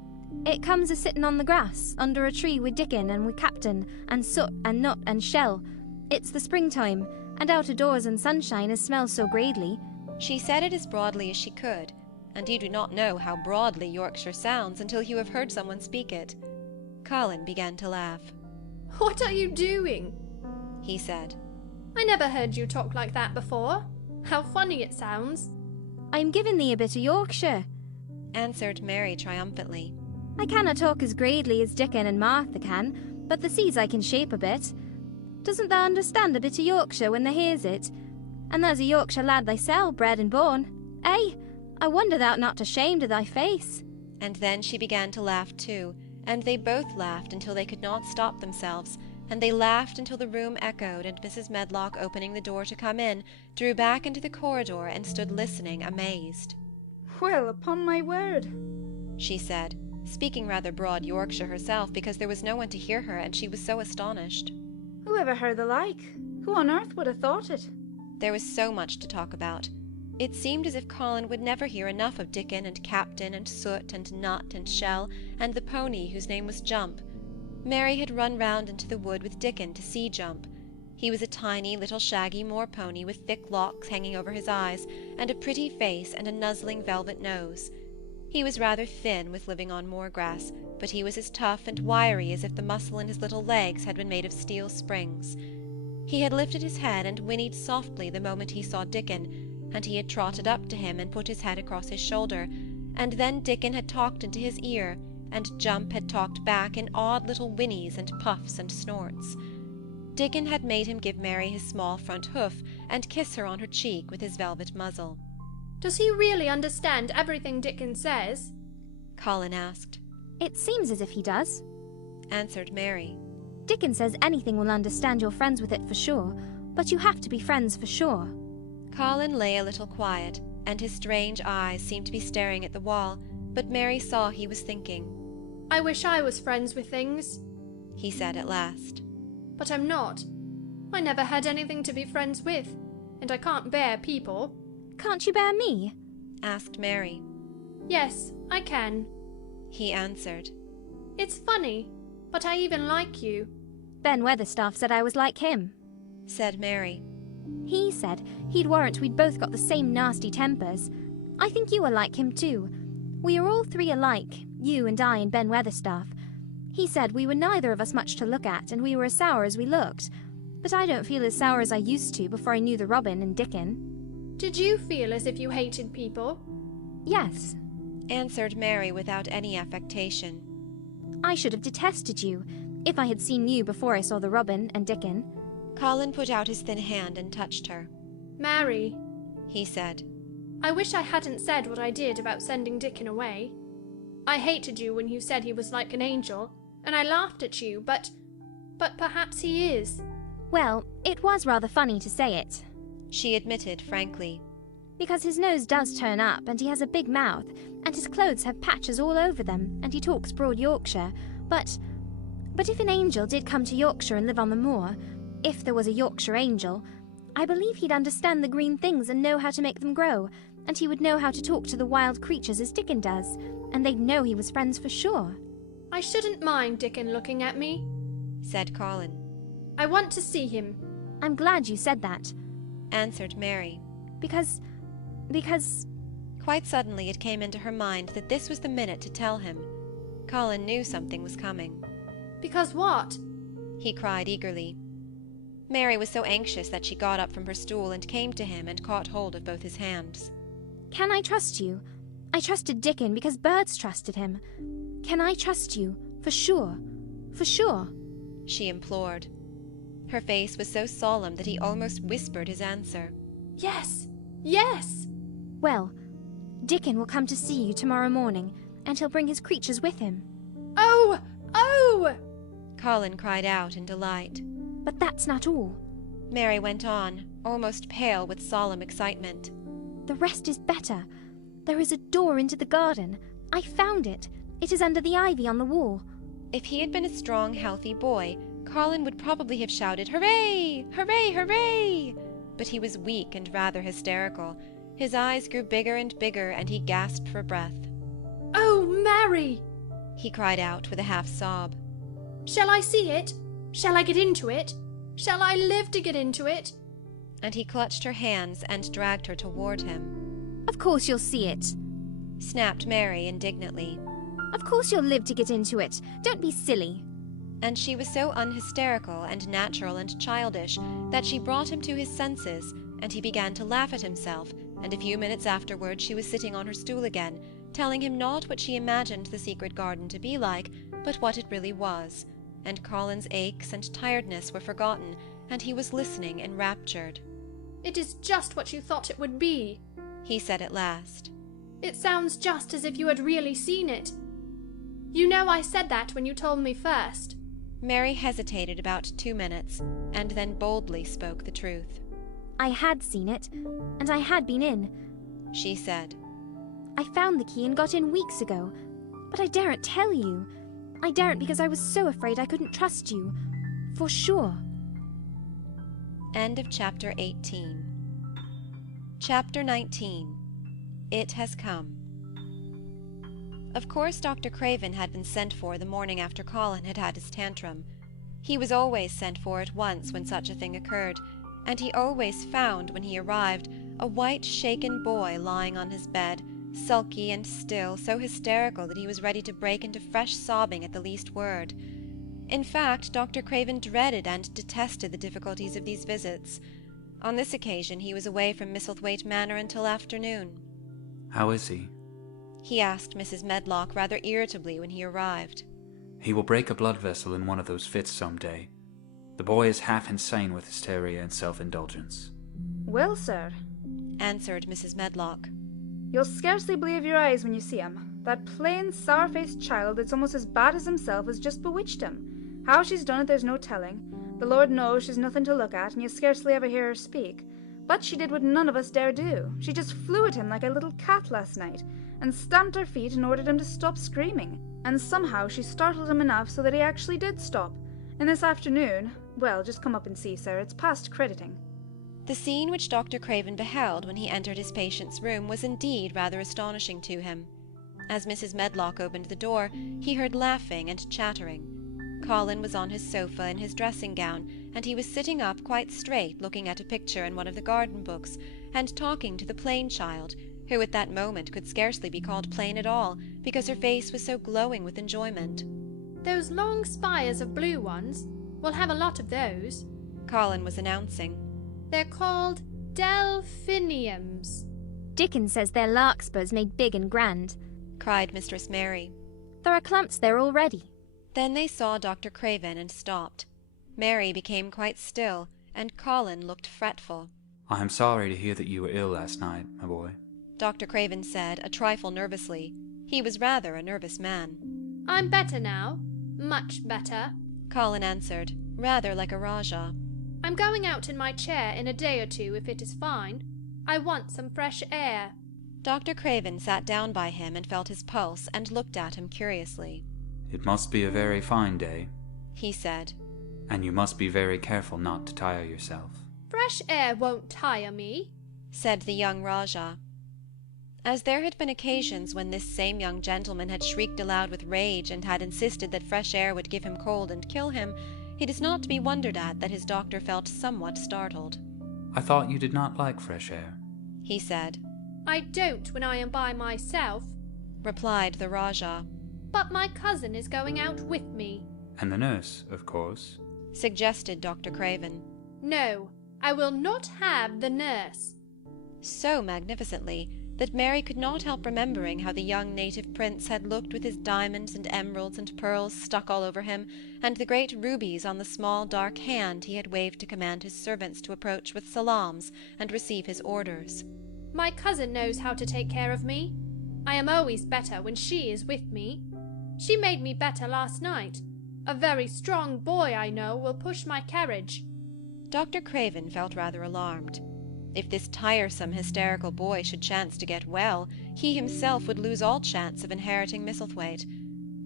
It comes a sitting on the grass, under a tree with Dickon and with Captain, and Soot and Nut and Shell. It's the springtime, and out of doors and sunshine as smells so gradely. She said it as broadly as she could, and you do not know how broadly Yorkshire sounds until you have heard someone speak it. Colin began to laugh. What are you doing? He said. I never heard you talk like that before. How funny it sounds. I'm giving thee a bit of Yorkshire, answered Mary triumphantly. I cannot talk as gradely as Dickon and Martha can, but the seas I can shape a bit. Doesn't thou understand a bit of Yorkshire when thou hears it? And there's a Yorkshire lad thyself, bred and born. Eh? I wonder thou'rt not ashamed of thy face. And then she began to laugh too, and they both laughed until they could not stop themselves, and they laughed until the room echoed, and Mrs. Medlock, opening the door to come in, drew back into the corridor and stood listening, amazed. Well, upon my word, she said, speaking rather broad Yorkshire herself, because there was no one to hear her, and she was so astonished. Who ever heard the like? Who on earth would have thought it? There was so much to talk about. It seemed as if Colin would never hear enough of Dickon and Captain and Soot and Nut and Shell and the pony whose name was Jump. Mary had run round into the wood with Dickon to see Jump. He was a tiny little shaggy moor pony with thick locks hanging over his eyes, and a pretty face and a nuzzling velvet nose. He was rather thin with living on moor grass, but he was as tough and wiry as if the muscle in his little legs had been made of steel springs. He had lifted his head and whinnied softly the moment he saw Dickon, and he had trotted up to him and put his head across his shoulder, and then Dickon had talked into his ear, and Jump had talked back in odd little whinnies and puffs and snorts. Dickon had made him give Mary his small front hoof and kiss her on her cheek with his velvet muzzle. Does he really understand everything Dickon says? Colin asked. It seems as if he does, answered Mary. Dickon says anything will understand you're friends with it for sure, but you have to be friends for sure. Colin lay a little quiet, and his strange eyes seemed to be staring at the wall, but Mary saw he was thinking. I wish I was friends with things, he said at last. But I'm not. I never had anything to be friends with, and I can't bear people. Can't you bear me? asked Mary. Yes, I can, he answered. It's funny, but I even like you. Ben Weatherstaff said I was like him, said Mary. He said he'd warrant we'd both got the same nasty tempers. I think you are like him too. We are all three alike, you and I and Ben Weatherstaff. He said we were neither of us much to look at, and we were as sour as we looked. But I don't feel as sour as I used to before I knew the Robin and Dickon. Did you feel as if you hated people? Yes, answered Mary without any affectation. I should have detested you, if I had seen you before I saw the Robin and Dickon. Colin put out his thin hand and touched her. Mary, he said, I wish I hadn't said what I did about sending Dickon away. I hated you when you said he was like an angel, and I laughed at you, but perhaps he is. Well, it was rather funny to say it, she admitted frankly. Because his nose does turn up, and he has a big mouth, and his clothes have patches all over them, and he talks broad Yorkshire, but if an angel did come to Yorkshire and live on the moor, if there was a Yorkshire angel, I believe he'd understand the green things and know how to make them grow, and he would know how to talk to the wild creatures as Dickon does, and they'd know he was friends for sure. I shouldn't mind Dickon looking at me, said Colin. I want to see him. I'm glad you said that, answered Mary. Because... Quite suddenly it came into her mind that this was the minute to tell him. Colin knew something was coming. Because what? He cried eagerly. Mary was so anxious that she got up from her stool and came to him and caught hold of both his hands. Can I trust you? I trusted Dickon because birds trusted him. Can I trust you? For sure. For sure. She implored. Her face was so solemn that he almost whispered his answer. Yes! Yes! Well, Dickon will come to see you tomorrow morning, and he'll bring his creatures with him. Oh! Oh! Colin cried out in delight. But that's not all, Mary went on, almost pale with solemn excitement. The rest is better. There is a door into the garden. I found it. It is under the ivy on the wall. If he had been a strong, healthy boy, Colin would probably have shouted, "Hooray! Hooray! Hooray!" But he was weak and rather hysterical. His eyes grew bigger and bigger, and he gasped for breath. Oh, Mary! he cried out with a half-sob. "Shall I see it? Shall I get into it? Shall I live to get into it?" And he clutched her hands and dragged her toward him. Of course you'll see it. Snapped Mary indignantly. Of course you'll live to get into it. Don't be silly. And she was so unhysterical and natural and childish that she brought him to his senses, and he began to laugh at himself, and a few minutes afterwards she was sitting on her stool again, telling him not what she imagined the secret garden to be like, but what it really was, and Colin's aches and tiredness were forgotten, and he was listening enraptured. "It is just what you thought it would be," he said at last. "It sounds just as if you had really seen it. You know I said that when you told me first." Mary hesitated about 2 minutes, and then boldly spoke the truth. I had seen it, and I had been in, she said. I found the key and got in weeks ago, but I daren't tell you. I daren't because I was so afraid I couldn't trust you. For sure. End of chapter 18. Chapter 19. It Has Come. Of course Dr. Craven had been sent for the morning after Colin had had his tantrum. He was always sent for at once when such a thing occurred, and he always found, when he arrived, a white shaken boy lying on his bed, sulky and still, so hysterical that he was ready to break into fresh sobbing at the least word. In fact, Dr. Craven dreaded and detested the difficulties of these visits. On this occasion he was away from Misselthwaite Manor until afternoon. "How is he?" he asked Mrs. Medlock rather irritably when he arrived. "He will break a blood vessel in one of those fits some day. The boy is half insane with hysteria and self-indulgence." "Well, sir," answered Mrs. Medlock, "you'll scarcely believe your eyes when you see him. That plain, sour-faced child that's almost as bad as himself has just bewitched him. How she's done it there's no telling. The Lord knows she's nothing to look at, and you scarcely ever hear her speak. But she did what none of us dare do. She just flew at him like a little cat last night, and stamped her feet and ordered him to stop screaming. And somehow she startled him enough so that he actually did stop. And this afternoon, well, just come up and see, sir, it's past crediting." The scene which Dr. Craven beheld when he entered his patient's room was indeed rather astonishing to him. As Mrs. Medlock opened the door, he heard laughing and chattering. Colin was on his sofa in his dressing-gown, and he was sitting up quite straight looking at a picture in one of the garden books, and talking to the plain child, who at that moment could scarcely be called plain at all, because her face was so glowing with enjoyment. "Those long spires of blue ones, we'll have a lot of those," Colin was announcing. "They're called delphiniums." Dickon says they're larkspurs made big and grand, cried Mistress Mary. There are clumps there already. Then they saw Dr. Craven and stopped. Mary became quite still, and Colin looked fretful. "I am sorry to hear that you were ill last night, my boy," Dr. Craven said, a trifle nervously. He was rather a nervous man. "I'm better now, much better," Colin answered, rather like a Rajah. "I'm going out in my chair in a day or two, if it is fine. I want some fresh air." Dr. Craven sat down by him and felt his pulse and looked at him curiously. "It must be a very fine day," he said, "and you must be very careful not to tire yourself." "Fresh air won't tire me," said the young Rajah. As there had been occasions when this same young gentleman had shrieked aloud with rage and had insisted that fresh air would give him cold and kill him, it is not to be wondered at that his doctor felt somewhat startled. "I thought you did not like fresh air," he said. "I don't when I am by myself," replied the Rajah. "But my cousin is going out with me." "And the nurse, of course," suggested Dr. Craven. "No, I will not have the nurse." So magnificently that Mary could not help remembering how the young native prince had looked with his diamonds and emeralds and pearls stuck all over him, and the great rubies on the small dark hand he had waved to command his servants to approach with salams and receive his orders. "My cousin knows how to take care of me. I am always better when she is with me. She made me better last night. A very strong boy, I know, will push my carriage." Dr. Craven felt rather alarmed. If this tiresome, hysterical boy should chance to get well, he himself would lose all chance of inheriting Misselthwaite.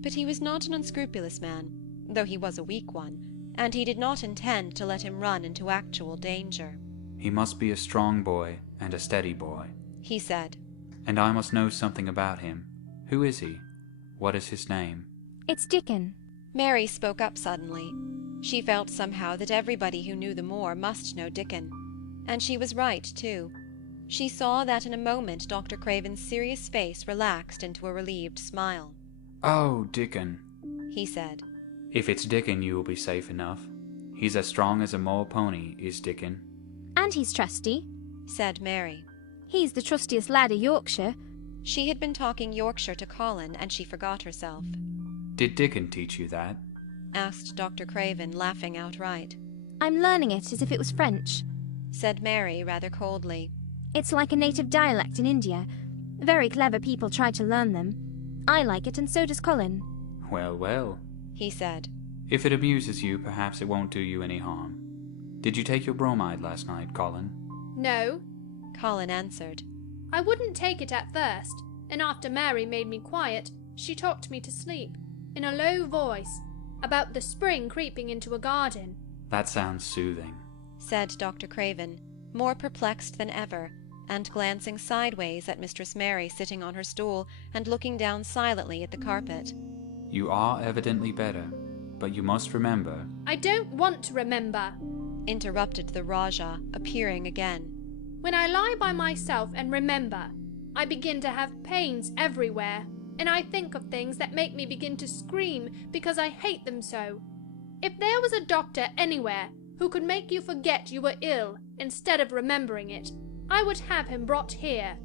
But he was not an unscrupulous man, though he was a weak one, and he did not intend to let him run into actual danger. "He must be a strong boy and a steady boy," he said. "and I must know something about him. Who is he? What is his name?" It's Dickon. Mary spoke up suddenly. She felt somehow that everybody who knew the Moor must know Dickon. And she was right, too. She saw that in a moment Dr. Craven's serious face relaxed into a relieved smile. "Oh, Dickon," he said. "If it's Dickon, you will be safe enough. He's as strong as a Moor pony, is Dickon." And he's trusty, said Mary. He's the trustiest lad of Yorkshire. She had been talking Yorkshire to Colin, and she forgot herself. "Did Dickon teach you that?" asked Dr. Craven, laughing outright. I'm learning it as if it was French, said Mary rather coldly. It's like a native dialect in India. Very clever people try to learn them. I like it, and so does Colin. "Well, well," he said. "If it amuses you, perhaps it won't do you any harm. Did you take your bromide last night, Colin?" No, Colin answered. I wouldn't take it at first, and after Mary made me quiet, she talked me to sleep, in a low voice, about the spring creeping into a garden. "That sounds soothing," said Dr. Craven, more perplexed than ever, and glancing sideways at Mistress Mary sitting on her stool and looking down silently at the carpet. "You are evidently better, but you must remember—" I don't want to remember, interrupted the Rajah, appearing again. When I lie by myself and remember, I begin to have pains everywhere, and I think of things that make me begin to scream because I hate them so. If there was a doctor anywhere who could make you forget you were ill instead of remembering it, I would have him brought here."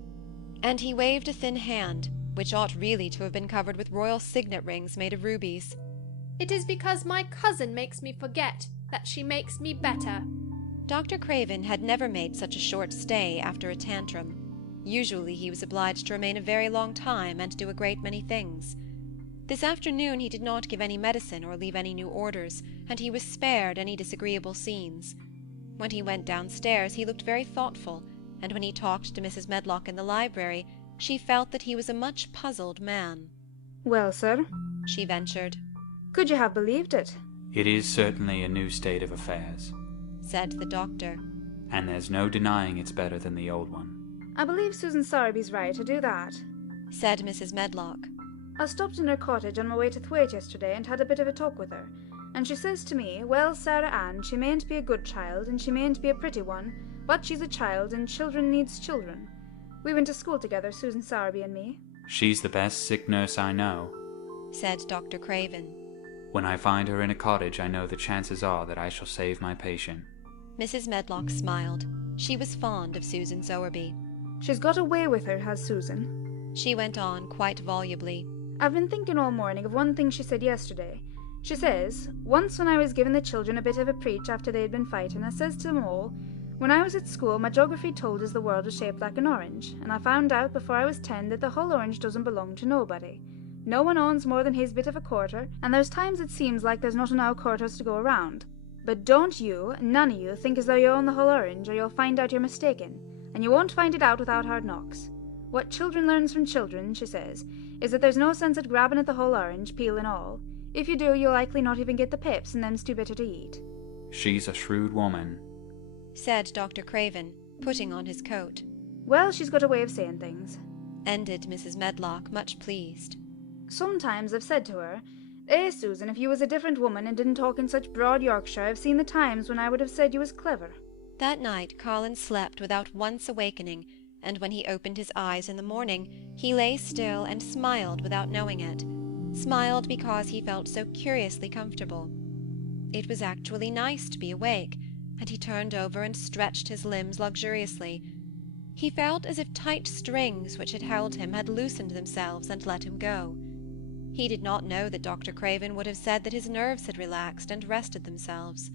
And he waved a thin hand, which ought really to have been covered with royal signet rings made of rubies. "It is because my cousin makes me forget that she makes me better." Dr. Craven had never made such a short stay after a tantrum. Usually he was obliged to remain a very long time and do a great many things. This afternoon he did not give any medicine or leave any new orders, and he was spared any disagreeable scenes. When he went downstairs he looked very thoughtful, and when he talked to Mrs. Medlock in the library, she felt that he was a much puzzled man. "Well, sir," she ventured. "could you have believed it?" "It is certainly a new state of affairs," said the doctor. "and there's no denying it's better than the old one." "I believe Susan Sowerby's right to do that," said Mrs. Medlock. "I stopped in her cottage on my way to Thwaite yesterday and had a bit of a talk with her, and she says to me, well, Sarah Ann, she mayn't be a good child, and she mayn't be a pretty one, but she's a child, and children needs children. We went to school together, Susan Sowerby and me." "She's the best sick nurse I know," said Dr. Craven. "When I find her in a cottage, I know the chances are that I shall save my patient." Mrs. Medlock smiled. She was fond of Susan Sowerby. "She's got a way with her, has Susan," she went on quite volubly. "I've been thinking all morning of one thing she said yesterday. She says, once when I was giving the children a bit of a preach after they'd been fighting, I says to them all, when I was at school my geography told us the world was shaped like an orange, and I found out before I was 10 that the whole orange doesn't belong to nobody. No one owns more than his bit of a quarter, and there's times it seems like there's not enough quarters to go around. But don't you, none of you, think as though you own the whole orange, or you'll find out you're mistaken, and you won't find it out without hard knocks. What children learns from children, she says, is that there's no sense at grabbing at the whole orange, peel and all. If you do, you'll likely not even get the pips, and them's too bitter to eat." "She's a shrewd woman," said Dr. Craven, putting on his coat. "Well, she's got a way of saying things," ended Mrs. Medlock, much pleased. "Sometimes I've said to her, Susan, if you was a different woman and didn't talk in such broad Yorkshire, I've seen the times when I would have said you was clever." That night Colin slept without once awakening, and when he opened his eyes in the morning, he lay still and smiled without knowing it. Smiled because he felt so curiously comfortable. It was actually nice to be awake, and he turned over and stretched his limbs luxuriously. He felt as if tight strings which had held him had loosened themselves and let him go. He did not know that Dr. Craven would have said that his nerves had relaxed and rested themselves.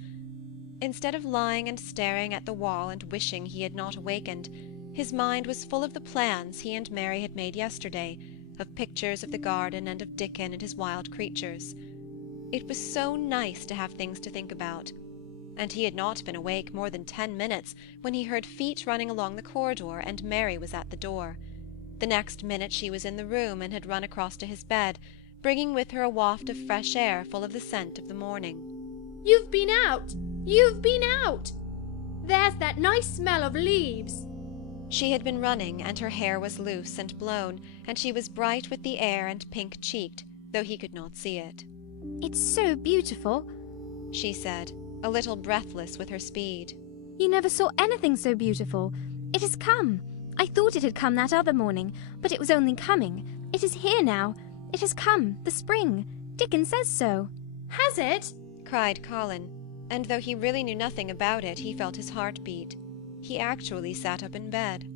Instead of lying and staring at the wall and wishing he had not awakened, his mind was full of the plans he and Mary had made yesterday, of pictures of the garden and of Dickon and his wild creatures. It was so nice to have things to think about, and he had not been awake more than 10 minutes when he heard feet running along the corridor, and Mary was at the door. The next minute she was in the room and had run across to his bed, bringing with her a waft of fresh air full of the scent of the morning. "You've been out! You've been out! There's that nice smell of leaves!" She had been running, and her hair was loose and blown, and she was bright with the air and pink-cheeked, though he could not see it. It's so beautiful, she said, a little breathless with her speed. You never saw anything so beautiful. It has come. I thought it had come that other morning, but it was only coming. It is here now. It has come, the spring. Dickon says so. Has it? Cried Colin, and though he really knew nothing about it, he felt his heart beat. He actually sat up in bed.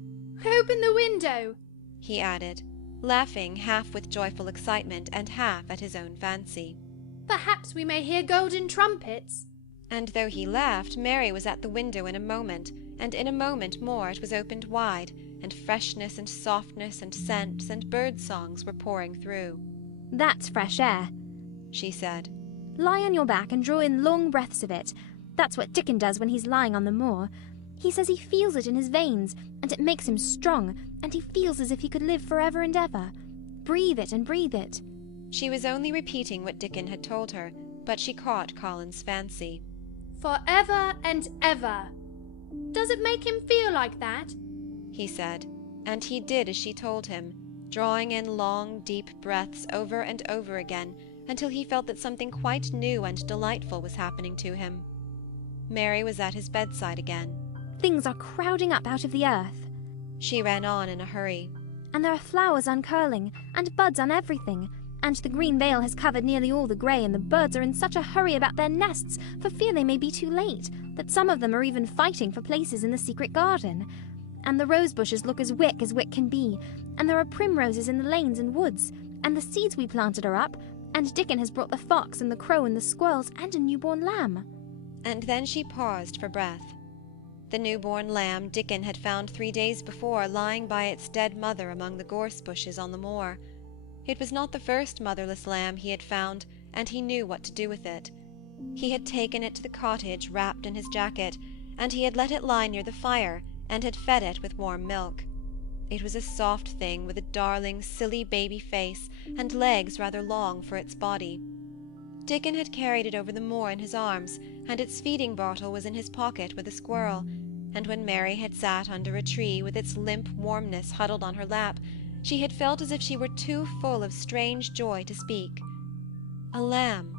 Open the window, he added, laughing half with joyful excitement and half at his own fancy. Perhaps we may hear golden trumpets. And though he laughed, Mary was at the window in a moment, and in a moment more it was opened wide, and freshness and softness and scents and bird-songs were pouring through. That's fresh air, she said. Lie on your back and draw in long breaths of it. That's what Dickon does when he's lying on the moor. He says he feels it in his veins, and it makes him strong, and he feels as if he could live forever and ever. Breathe it and breathe it. She was only repeating what Dickon had told her, but she caught Colin's fancy. Forever and ever. Does it make him feel like that? He said, and he did as she told him, drawing in long, deep breaths over and over again, until he felt that something quite new and delightful was happening to him. Mary was at his bedside again. Things are crowding up out of the earth, she ran on in a hurry. And there are flowers uncurling, and buds on everything, and the green veil has covered nearly all the grey, and the birds are in such a hurry about their nests, for fear they may be too late, that some of them are even fighting for places in the secret garden. And the rose bushes look as wick can be, and there are primroses in the lanes and woods, and the seeds we planted are up, and Dickon has brought the fox and the crow and the squirrels and a newborn lamb. And then she paused for breath. The newborn lamb Dickon had found 3 days before lying by its dead mother among the gorse bushes on the moor. It was not the first motherless lamb he had found, and he knew what to do with it. He had taken it to the cottage wrapped in his jacket, and he had let it lie near the fire, and had fed it with warm milk. It was a soft thing with a darling, silly baby face, and legs rather long for its body. Dickon had carried it over the moor in his arms, and its feeding bottle was in his pocket with a squirrel, and when Mary had sat under a tree with its limp warmness huddled on her lap, she had felt as if she were too full of strange joy to speak. A lamb,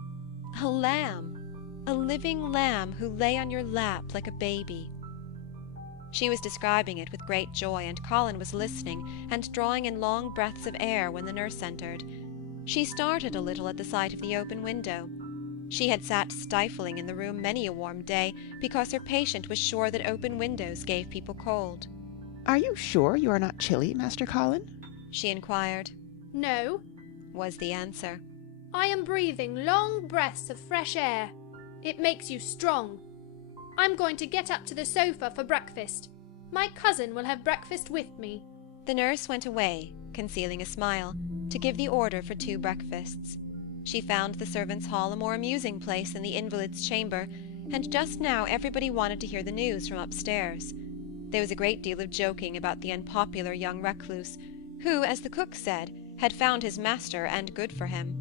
a lamb, a living lamb who lay on your lap like a baby. She was describing it with great joy, and Colin was listening and drawing in long breaths of air when the nurse entered. She started a little at the sight of the open window. She had sat stifling in the room many a warm day, because her patient was sure that open windows gave people cold. Are you sure you are not chilly, Master Colin? She inquired. No, was the answer. I am breathing long breaths of fresh air. It makes you strong. I'm going to get up to the sofa for breakfast. My cousin will have breakfast with me. The nurse went away, concealing a smile, to give the order for 2 breakfasts. She found the servants' hall a more amusing place than the invalid's chamber, and just now everybody wanted to hear the news from upstairs. There was a great deal of joking about the unpopular young recluse, who, as the cook said, had found his master and good for him.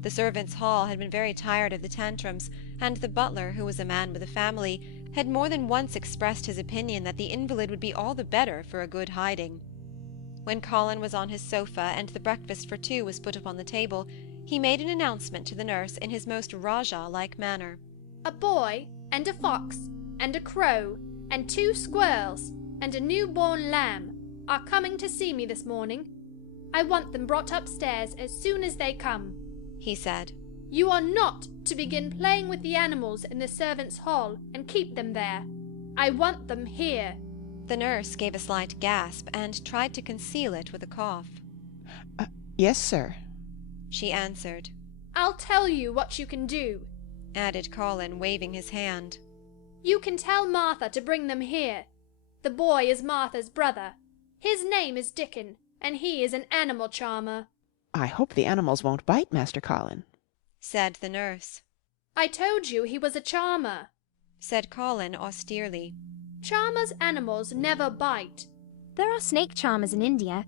The servants' hall had been very tired of the Tantrums, and the butler, who was a man with a family, had more than once expressed his opinion that the invalid would be all the better for a good hiding. When Colin was on his sofa and the breakfast for 2 was put upon the table, he made an announcement to the nurse in his most Rajah-like manner. A boy, and a fox, and a crow, and 2 squirrels, and a newborn lamb are coming to see me this morning. I want them brought upstairs as soon as they come, he said. You are not to begin playing with the animals in the servants' hall and keep them there. I want them here. The nurse gave a slight gasp and tried to conceal it with a cough. Yes, sir, she answered. I'll tell you what you can do, added Colin, waving his hand. You can tell Martha to bring them here. The boy is Martha's brother. His name is Dickon, and he is an animal charmer. I hope the animals won't bite, Master Colin, said the nurse. I told you he was a charmer, said Colin austerely. Charmers' animals never bite. There are snake charmers in India,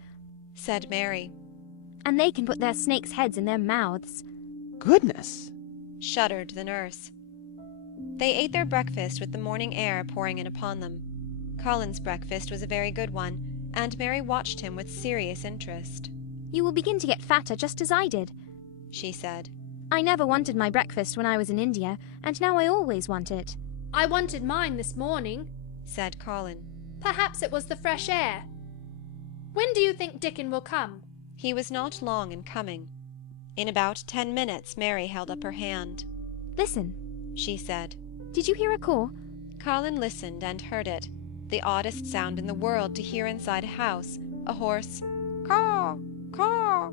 said Mary. And they can put their snakes' heads in their mouths. Goodness, shuddered the nurse. They ate their breakfast with the morning air pouring in upon them. Colin's breakfast was a very good one, and Mary watched him with serious interest. You will begin to get fatter just as I did, she said. I never wanted my breakfast when I was in India, and now I always want it. I wanted mine this morning, said Colin. Perhaps it was the fresh air. When do you think Dickon will come? He was not long in coming. In about 10 minutes Mary held up her hand. Listen, she said. Did you hear a caw? Colin listened and heard it. The oddest sound in the world to hear inside a house. A hoarse caw, caw.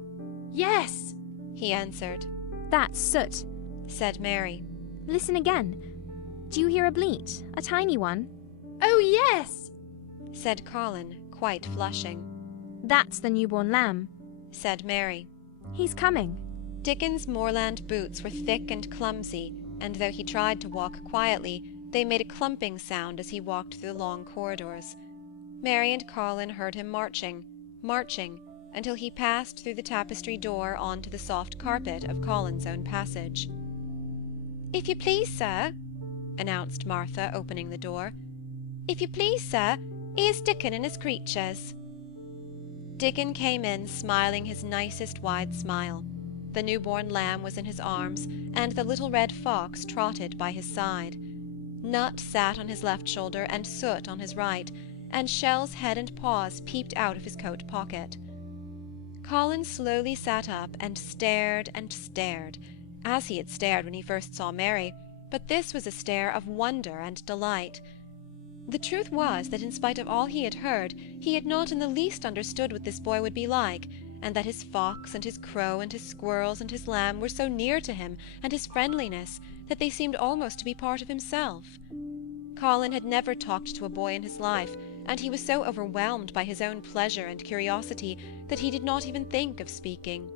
Yes, he answered. That's soot, said Mary. Listen again. Do you hear a bleat? A tiny one? Oh, yes, said Colin, quite flushing. That's the newborn lamb, said Mary. He's coming. Dickon's moorland boots were thick and clumsy, and though he tried to walk quietly, they made a clumping sound as he walked through the long corridors. Mary and Colin heard him marching, until he passed through the tapestry door on to the soft carpet of Colin's own passage. "If you please, sir," announced Martha, opening the door. "If you please, sir, here's Dickon and his creatures." Dickon came in smiling his nicest wide smile. The newborn lamb was in his arms, and the little red fox trotted by his side. Nut sat on his left shoulder and Soot on his right, and Shell's head and paws peeped out of his coat pocket. Colin slowly sat up and stared, as he had stared when he first saw Mary, but this was a stare of wonder and delight. The truth was that in spite of all he had heard, he had not in the least understood what this boy would be like, and that his fox and his crow and his squirrels and his lamb were so near to him, and his friendliness, that they seemed almost to be part of himself. Colin had never talked to a boy in his life, and he was so overwhelmed by his own pleasure and curiosity that he did not even think of speaking.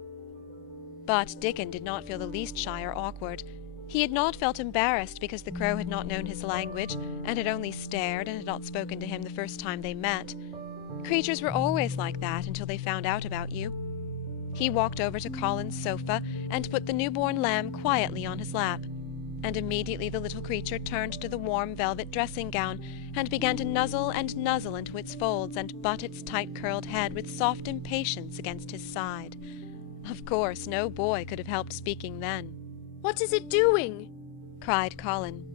But Dickon did not feel the least shy or awkward. He had not felt embarrassed because the crow had not known his language, and had only stared and had not spoken to him the first time they met. Creatures were always like that until they found out about you. He walked over to Colin's sofa and put the newborn lamb quietly on his lap, and immediately the little creature turned to the warm velvet dressing-gown and began to nuzzle into its folds and butt its tight-curled head with soft impatience against his side. Of course, no boy could have helped speaking then. "What is it doing?" cried Colin.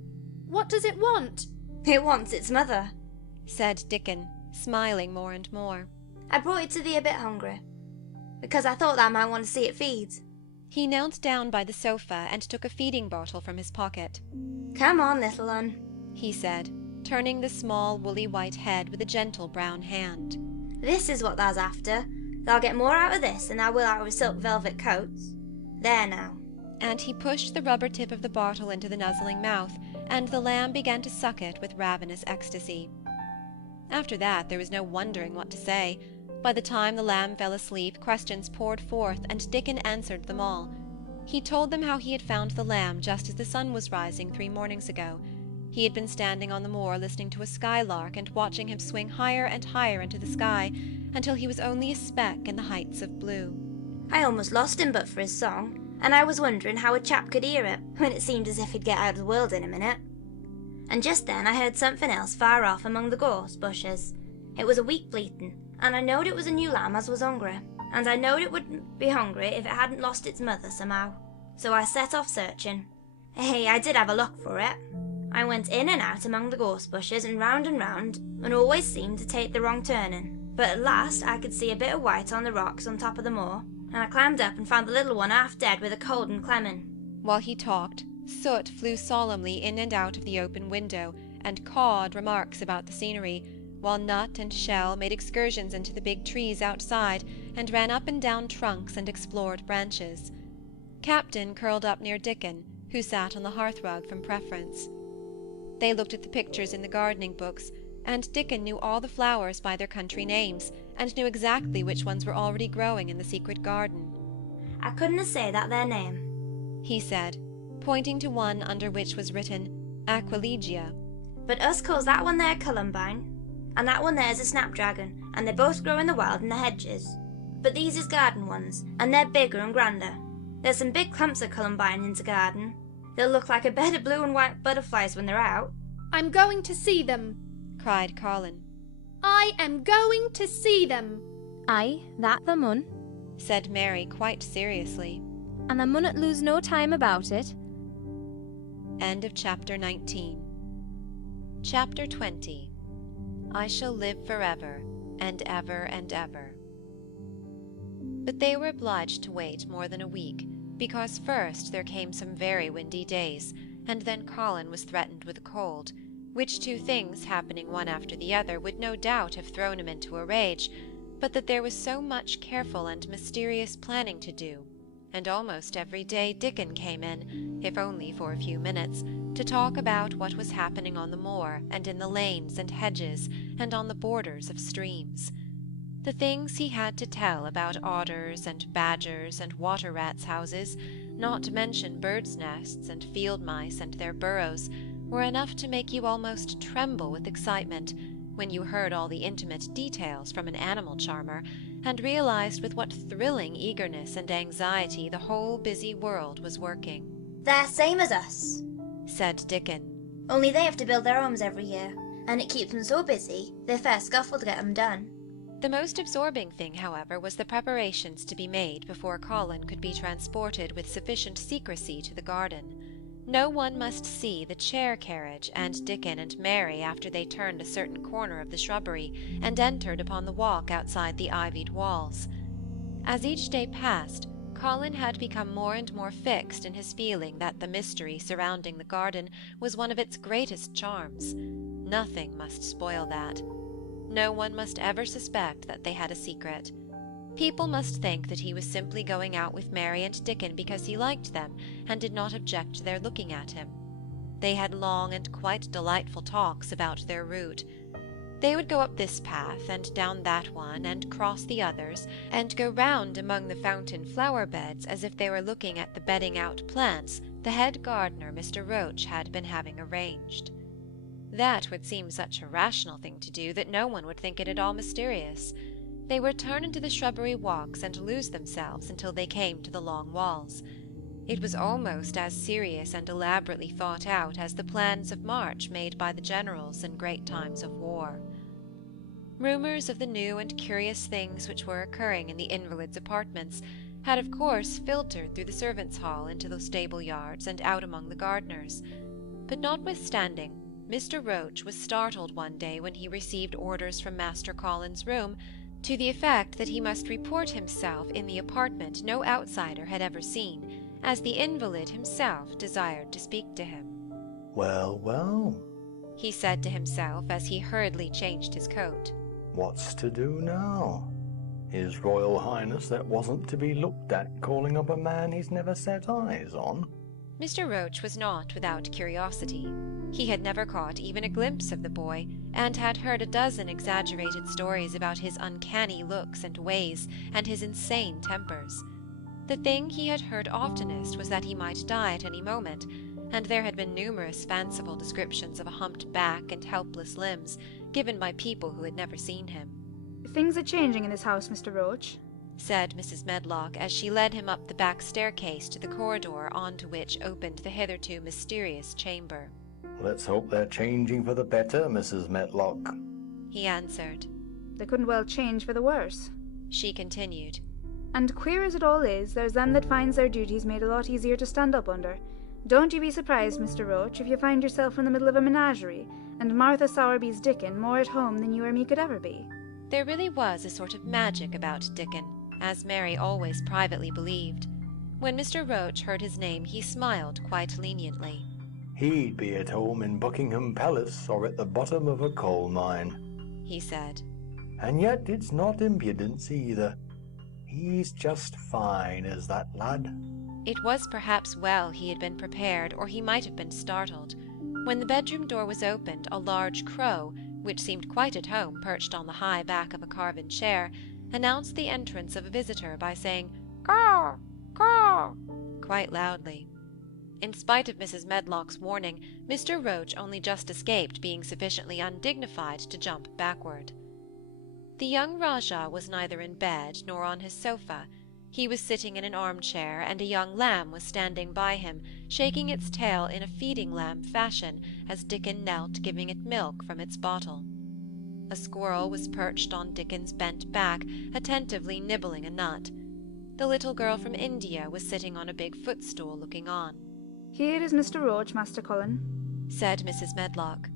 "What does it want?" "It wants its mother," said Dickon, smiling more and more. "I brought it to thee a bit hungry, because I thought thou might want to see it feed." He knelt down by the sofa and took a feeding bottle from his pocket. "Come on, little un," he said, turning the small woolly white head with a gentle brown hand. "This is what thou's after. Thou'll get more out of this than thou will out of a silk velvet coat. There now." And he pushed the rubber tip of the bottle into the nuzzling mouth, and the lamb began to suck it with ravenous ecstasy. After that there was no wondering what to say. By the time the lamb fell asleep, questions poured forth, and Dickon answered them all. He told them how he had found the lamb just as the sun was rising 3 mornings ago. He had been standing on the moor listening to a skylark and watching him swing higher and higher into the sky until he was only a speck in the heights of blue. "I almost lost him but for his song, and I was wondering how a chap could hear it, when it seemed as if he'd get out of the world in a minute. And just then I heard something else far off among the gorse bushes. It was a weak bleating, and I knowed it was a new lamb as was hungry, and I knowed it wouldn't be hungry if it hadn't lost its mother somehow. So I set off searching. Hey, I did have a look for it. I went in and out among the gorse bushes and round, and always seemed to take the wrong turning. But at last I could see a bit of white on the rocks on top of the moor, and I climbed up and found the little one half dead with a cold and clemming." While he talked, Soot flew solemnly in and out of the open window, and cawed remarks about the scenery, while Nut and Shell made excursions into the big trees outside, and ran up and down trunks and explored branches. Captain curled up near Dickon, who sat on the hearthrug from preference. They looked at the pictures in the gardening books, and Dickon knew all the flowers by their country names, and knew exactly which ones were already growing in the secret garden. "I couldn't say that their name," he said, pointing to one under which was written Aquilegia. "But us calls that one there Columbine, and that one there's a snapdragon, and they both grow in the wild in the hedges. But these is garden ones, and they're bigger and grander. There's some big clumps of Columbine in the garden. They'll look like a bed of blue and white butterflies when they're out." "I'm going to see them," cried Colin. "I am going to see them." "Aye, that the mun," said Mary quite seriously. and I munnot lose no time about it. End of chapter 19. Chapter 20. I shall live forever, and ever and ever. But they were obliged to wait more than a week, because first there came some very windy days, and then Colin was threatened with a cold, which two things happening one after the other would no doubt have thrown him into a rage, but that there was so much careful and mysterious planning to do, and almost every day Dickon came in, if only for a few minutes, to talk about what was happening on the moor and in the lanes and hedges and on the borders of streams. The things he had to tell about otters and badgers and water-rats' houses, not to mention birds' nests and field mice and their burrows, were enough to make you almost tremble with excitement when you heard all the intimate details from an animal charmer, and realized with what thrilling eagerness and anxiety the whole busy world was working. "They're same as us," said Dickon. "only they have to build their homes every year, and it keeps them so busy they fair scuffle to get them done." The most absorbing thing, however, was the preparations to be made before Colin could be transported with sufficient secrecy to the garden. No one must see the chair-carriage and Dickon and Mary after they turned a certain corner of the shrubbery and entered upon the walk outside the ivied walls. As each day passed, Colin had become more and more fixed in his feeling that the mystery surrounding the garden was one of its greatest charms. Nothing must spoil that. No one must ever suspect that they had a secret. People must think that he was simply going out with Mary and Dickon because he liked them and did not object to their looking at him. They had long and quite delightful talks about their route. They would go up this path and down that one and cross the others and go round among the fountain flower beds as if they were looking at the bedding out plants the head gardener, Mr. Roach, had been having arranged. That would seem such a rational thing to do that no one would think it at all mysterious. They would turn into the shrubbery walks and lose themselves until they came to the long walls. It was almost as serious and elaborately thought out as the plans of march made by the generals in great times of war. Rumours of the new and curious things which were occurring in the invalids' apartments had of course filtered through the servants' hall into the stable yards and out among the gardeners. But notwithstanding, Mr. Roach was startled one day when he received orders from Master Colin's room to the effect that he must report himself in the apartment no outsider had ever seen, as the invalid himself desired to speak to him. "Well, well," he said to himself as he hurriedly changed his coat. "What's to do now? His Royal Highness that wasn't to be looked at calling up a man he's never set eyes on?" Mr. Roach was not without curiosity. He had never caught even a glimpse of the boy, and had heard a dozen exaggerated stories about his uncanny looks and ways and his insane tempers. The thing he had heard oftenest was that he might die at any moment, and there had been numerous fanciful descriptions of a humped back and helpless limbs, given by people who had never seen him. "Things are changing in this house, Mr. Roach," said Mrs. Medlock as she led him up the back staircase to the corridor on to which opened the hitherto mysterious chamber. "Let's hope they're changing for the better, Mrs. Medlock," he answered. "They couldn't well change for the worse," she continued. "And queer as it all is, there's them that finds their duties made a lot easier to stand up under. Don't you be surprised, Mr. Roach, if you find yourself in the middle of a menagerie, and Martha Sowerby's Dickon more at home than you or me could ever be." There really was a sort of magic about Dickon, as Mary always privately believed. When Mr. Roach heard his name he smiled quite leniently. "He'd be at home in Buckingham Palace or at the bottom of a coal mine," he said. "And yet it's not impudence either. He's just fine, is that lad." It was perhaps well he had been prepared, or he might have been startled. When the bedroom door was opened, a large crow, which seemed quite at home perched on the high back of a carven chair, announced the entrance of a visitor by saying "Caw! Caw!" quite loudly. In spite of Mrs. Medlock's warning, Mr. Roach only just escaped being sufficiently undignified to jump backward. The young Rajah was neither in bed nor on his sofa. He was sitting in an armchair, and a young lamb was standing by him, shaking its tail in a feeding-lamb fashion as Dickon knelt giving it milk from its bottle. A squirrel was perched on Dickon's bent back, attentively nibbling a nut. The little girl from India was sitting on a big footstool looking on. Here is Mr. Roach, Master Colin, said Mrs. Medlock.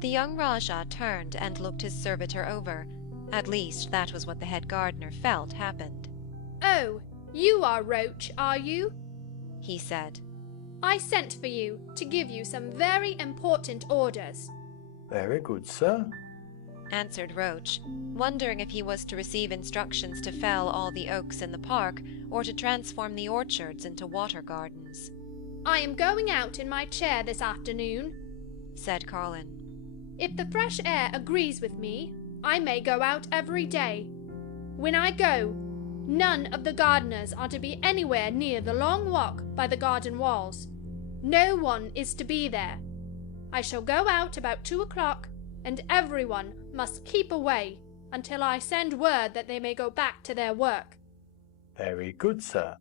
The young Rajah turned and looked his servitor over. At least that was what the head gardener felt happened. "Oh, you are Roach, are you?" he said. "I sent for you to give you some very important orders." Very good, sir, answered Roach, wondering if he was to receive instructions to fell all the oaks in the park or to transform the orchards into water gardens. "I am going out in my chair this afternoon," said Colin. "If the fresh air agrees with me, I may go out every day. When I go, none of the gardeners are to be anywhere near the long walk by the garden walls. No one is to be there. I shall go out about 2 o'clock, and everyone must keep away until I send word that they may go back to their work." very good, sir,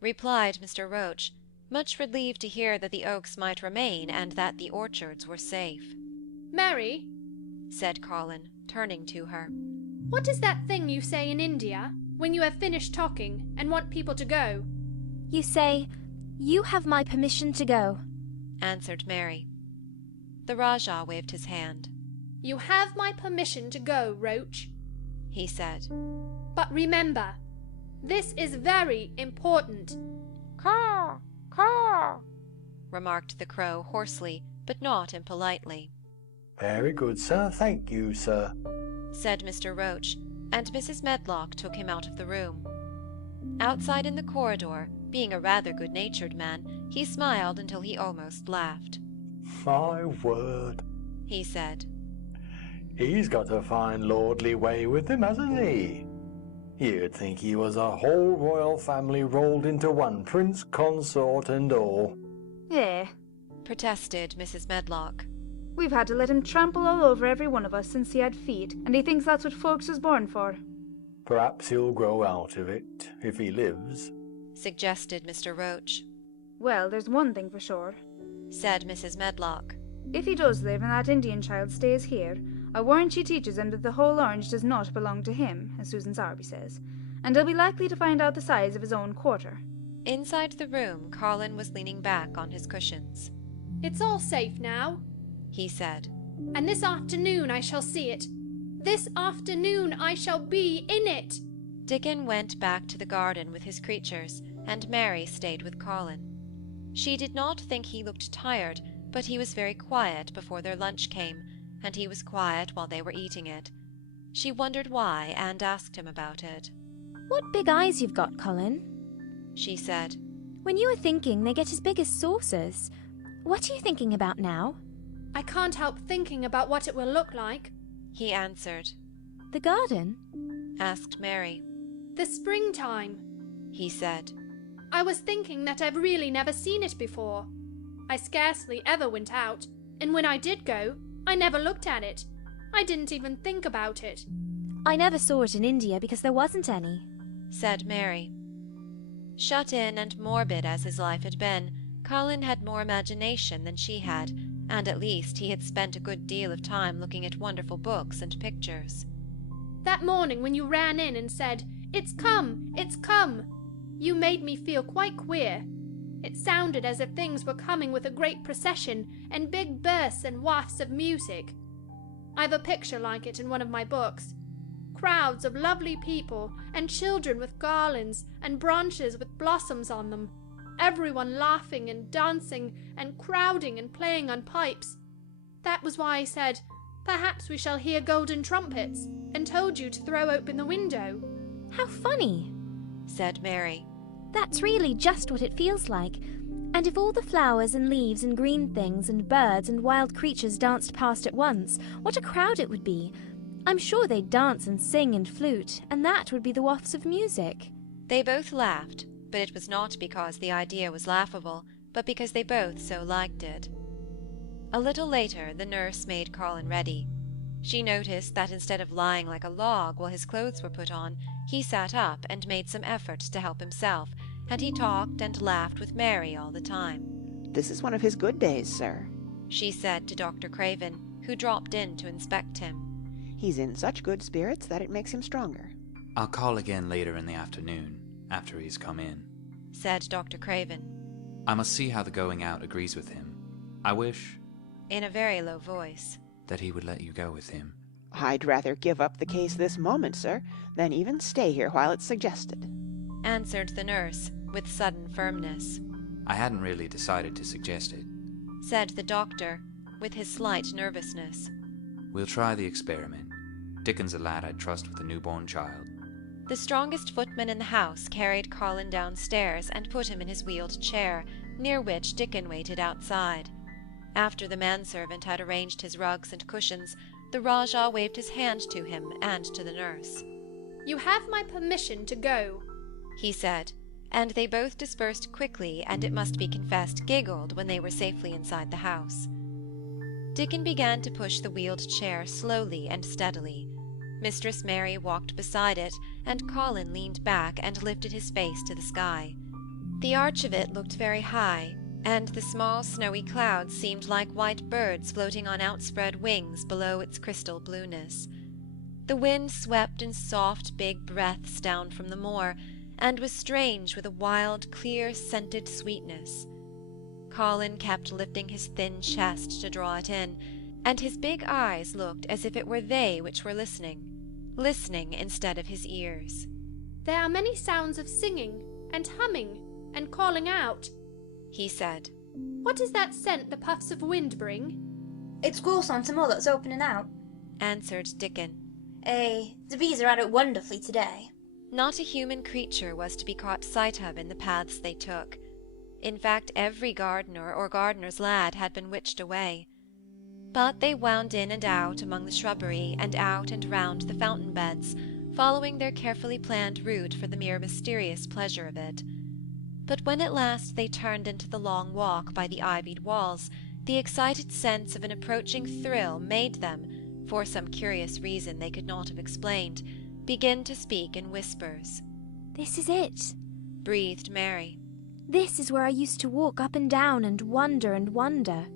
replied Mr. Roach, much relieved to hear that the oaks might remain and that the orchards were safe. "Mary," said Colin, turning to her, "what is that thing you say in India when you have finished talking and want people to go?" You say, "You have my permission to go," answered Mary. The Rajah waved his hand. "You have my permission to go, Roach," he said. "But remember, this is very important." "Caw, caw," remarked the crow hoarsely, but not impolitely. very good, sir, thank you, sir, said Mr. Roach, and Mrs. Medlock took him out of the room. Outside in the corridor, being a rather good-natured man, he smiled until he almost laughed. my word, he said. He's got a fine lordly way with him, hasn't he? You'd think he was a whole royal family rolled into one, prince consort and all. Yeah, protested Mrs. Medlock. We've had to let him trample all over every one of us since he had feet, and he thinks that's what folks was born for. Perhaps he'll grow out of it, if he lives, suggested Mr. Roach. Well, there's one thing for sure, said Mrs. Medlock. If he does live and that Indian child stays here, I warrant she teaches him that the whole orange does not belong to him, as Susan Sowerby says, and he'll be likely to find out the size of his own quarter. Inside the room, Colin was leaning back on his cushions. "It's all safe now," he said. "And this afternoon I shall see it. This afternoon I shall be in it." Dickon went back to the garden with his creatures, and Mary stayed with Colin. She did not think he looked tired, but he was very quiet before their lunch came, and he was quiet while they were eating it. She wondered why, and asked him about it. "What big eyes you've got, Colin," she said. "When you are thinking, they get as big as saucers. What are you thinking about now?" "I can't help thinking about what it will look like," he answered. "The garden?" asked Mary. "The springtime," he said. "I was thinking that I've really never seen it before. I scarcely ever went out, and when I did go, I never looked at it. I didn't even think about it." "I never saw it in India because there wasn't any," said Mary. Shut in and morbid as his life had been, Colin had more imagination than she had, and at least he had spent a good deal of time looking at wonderful books and pictures. "That morning when you ran in and said, 'It's come, it's come,' you made me feel quite queer. It sounded as if things were coming with a great procession and big bursts and wafts of music. I've a picture like it in one of my books. Crowds of lovely people and children with garlands and branches with blossoms on them. Everyone laughing and dancing and crowding and playing on pipes. That was why I said, 'Perhaps we shall hear golden trumpets,' and told you to throw open the window." "How funny," said Mary. "That's really just what it feels like. And if all the flowers and leaves and green things and birds and wild creatures danced past at once, what a crowd it would be. I'm sure they'd dance and sing and flute, and that would be the wafts of music." They both laughed, but it was not because the idea was laughable, but because they both so liked it. A little later, the nurse made Colin ready. She noticed that instead of lying like a log while his clothes were put on, he sat up and made some effort to help himself, and he talked and laughed with Mary all the time. "This is one of his good days, sir," she said to Dr. Craven, who dropped in to inspect him. "He's in such good spirits that it makes him stronger." I'll call again later in the afternoon, after he's come in," said Dr. Craven. "I must see how the going out agrees with him. I wish," in a very low voice, "that he would let you go with him." "I'd rather give up the case this moment, sir, than even stay here while it's suggested," answered the nurse, with sudden firmness. "I hadn't really decided to suggest it," said the doctor, with his slight nervousness. "We'll try the experiment. Dickon's a lad I'd trust with a newborn child." The strongest footman in the house carried Colin downstairs and put him in his wheeled chair, near which Dickon waited outside. After the manservant had arranged his rugs and cushions, the Rajah waved his hand to him and to the nurse. "You have my permission to go," he said, and they both dispersed quickly, and it must be confessed giggled when they were safely inside the house. Dickon began to push the wheeled chair slowly and steadily. Mistress Mary walked beside it, and Colin leaned back and lifted his face to the sky. The arch of it looked very high, and the small snowy clouds seemed like white birds floating on outspread wings below its crystal blueness. The wind swept in soft big breaths down from the moor, and was strange with a wild, clear, scented sweetness. Colin kept lifting his thin chest to draw it in, and his big eyes looked as if it were they which were listening instead of his ears. "There are many sounds of singing, and humming, and calling out," he said. "What is that scent the puffs of wind bring?" "It's gorse on to Munnot's opening out," answered Dickon. The bees are at it wonderfully today." Not a human creature was to be caught sight of in the paths they took. In fact, every gardener or gardener's lad had been witched away. But they wound in and out among the shrubbery, and out and round the fountain beds, following their carefully planned route for the mere mysterious pleasure of it. But when at last they turned into the long walk by the ivied walls, the excited sense of an approaching thrill made them, for some curious reason they could not have explained, begin to speak in whispers. "This is it," breathed Mary. "This is where I used to walk up and down and wonder and wonder."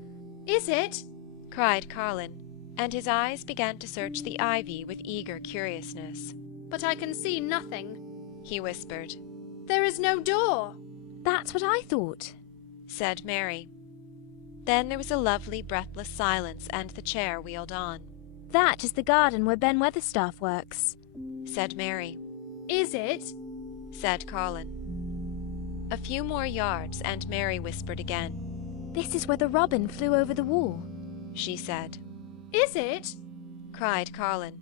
"Is it?" cried Colin, and his eyes began to search the ivy with eager curiousness. "But I can see nothing," he whispered. "There is no door." "That's what I thought," said Mary. Then there was a lovely breathless silence, and the chair wheeled on. "That is the garden where Ben Weatherstaff works," said Mary. "Is it?" said Colin. A few more yards, and Mary whispered again. "This is where the robin flew over the wall," she said. "Is it?" cried Colin.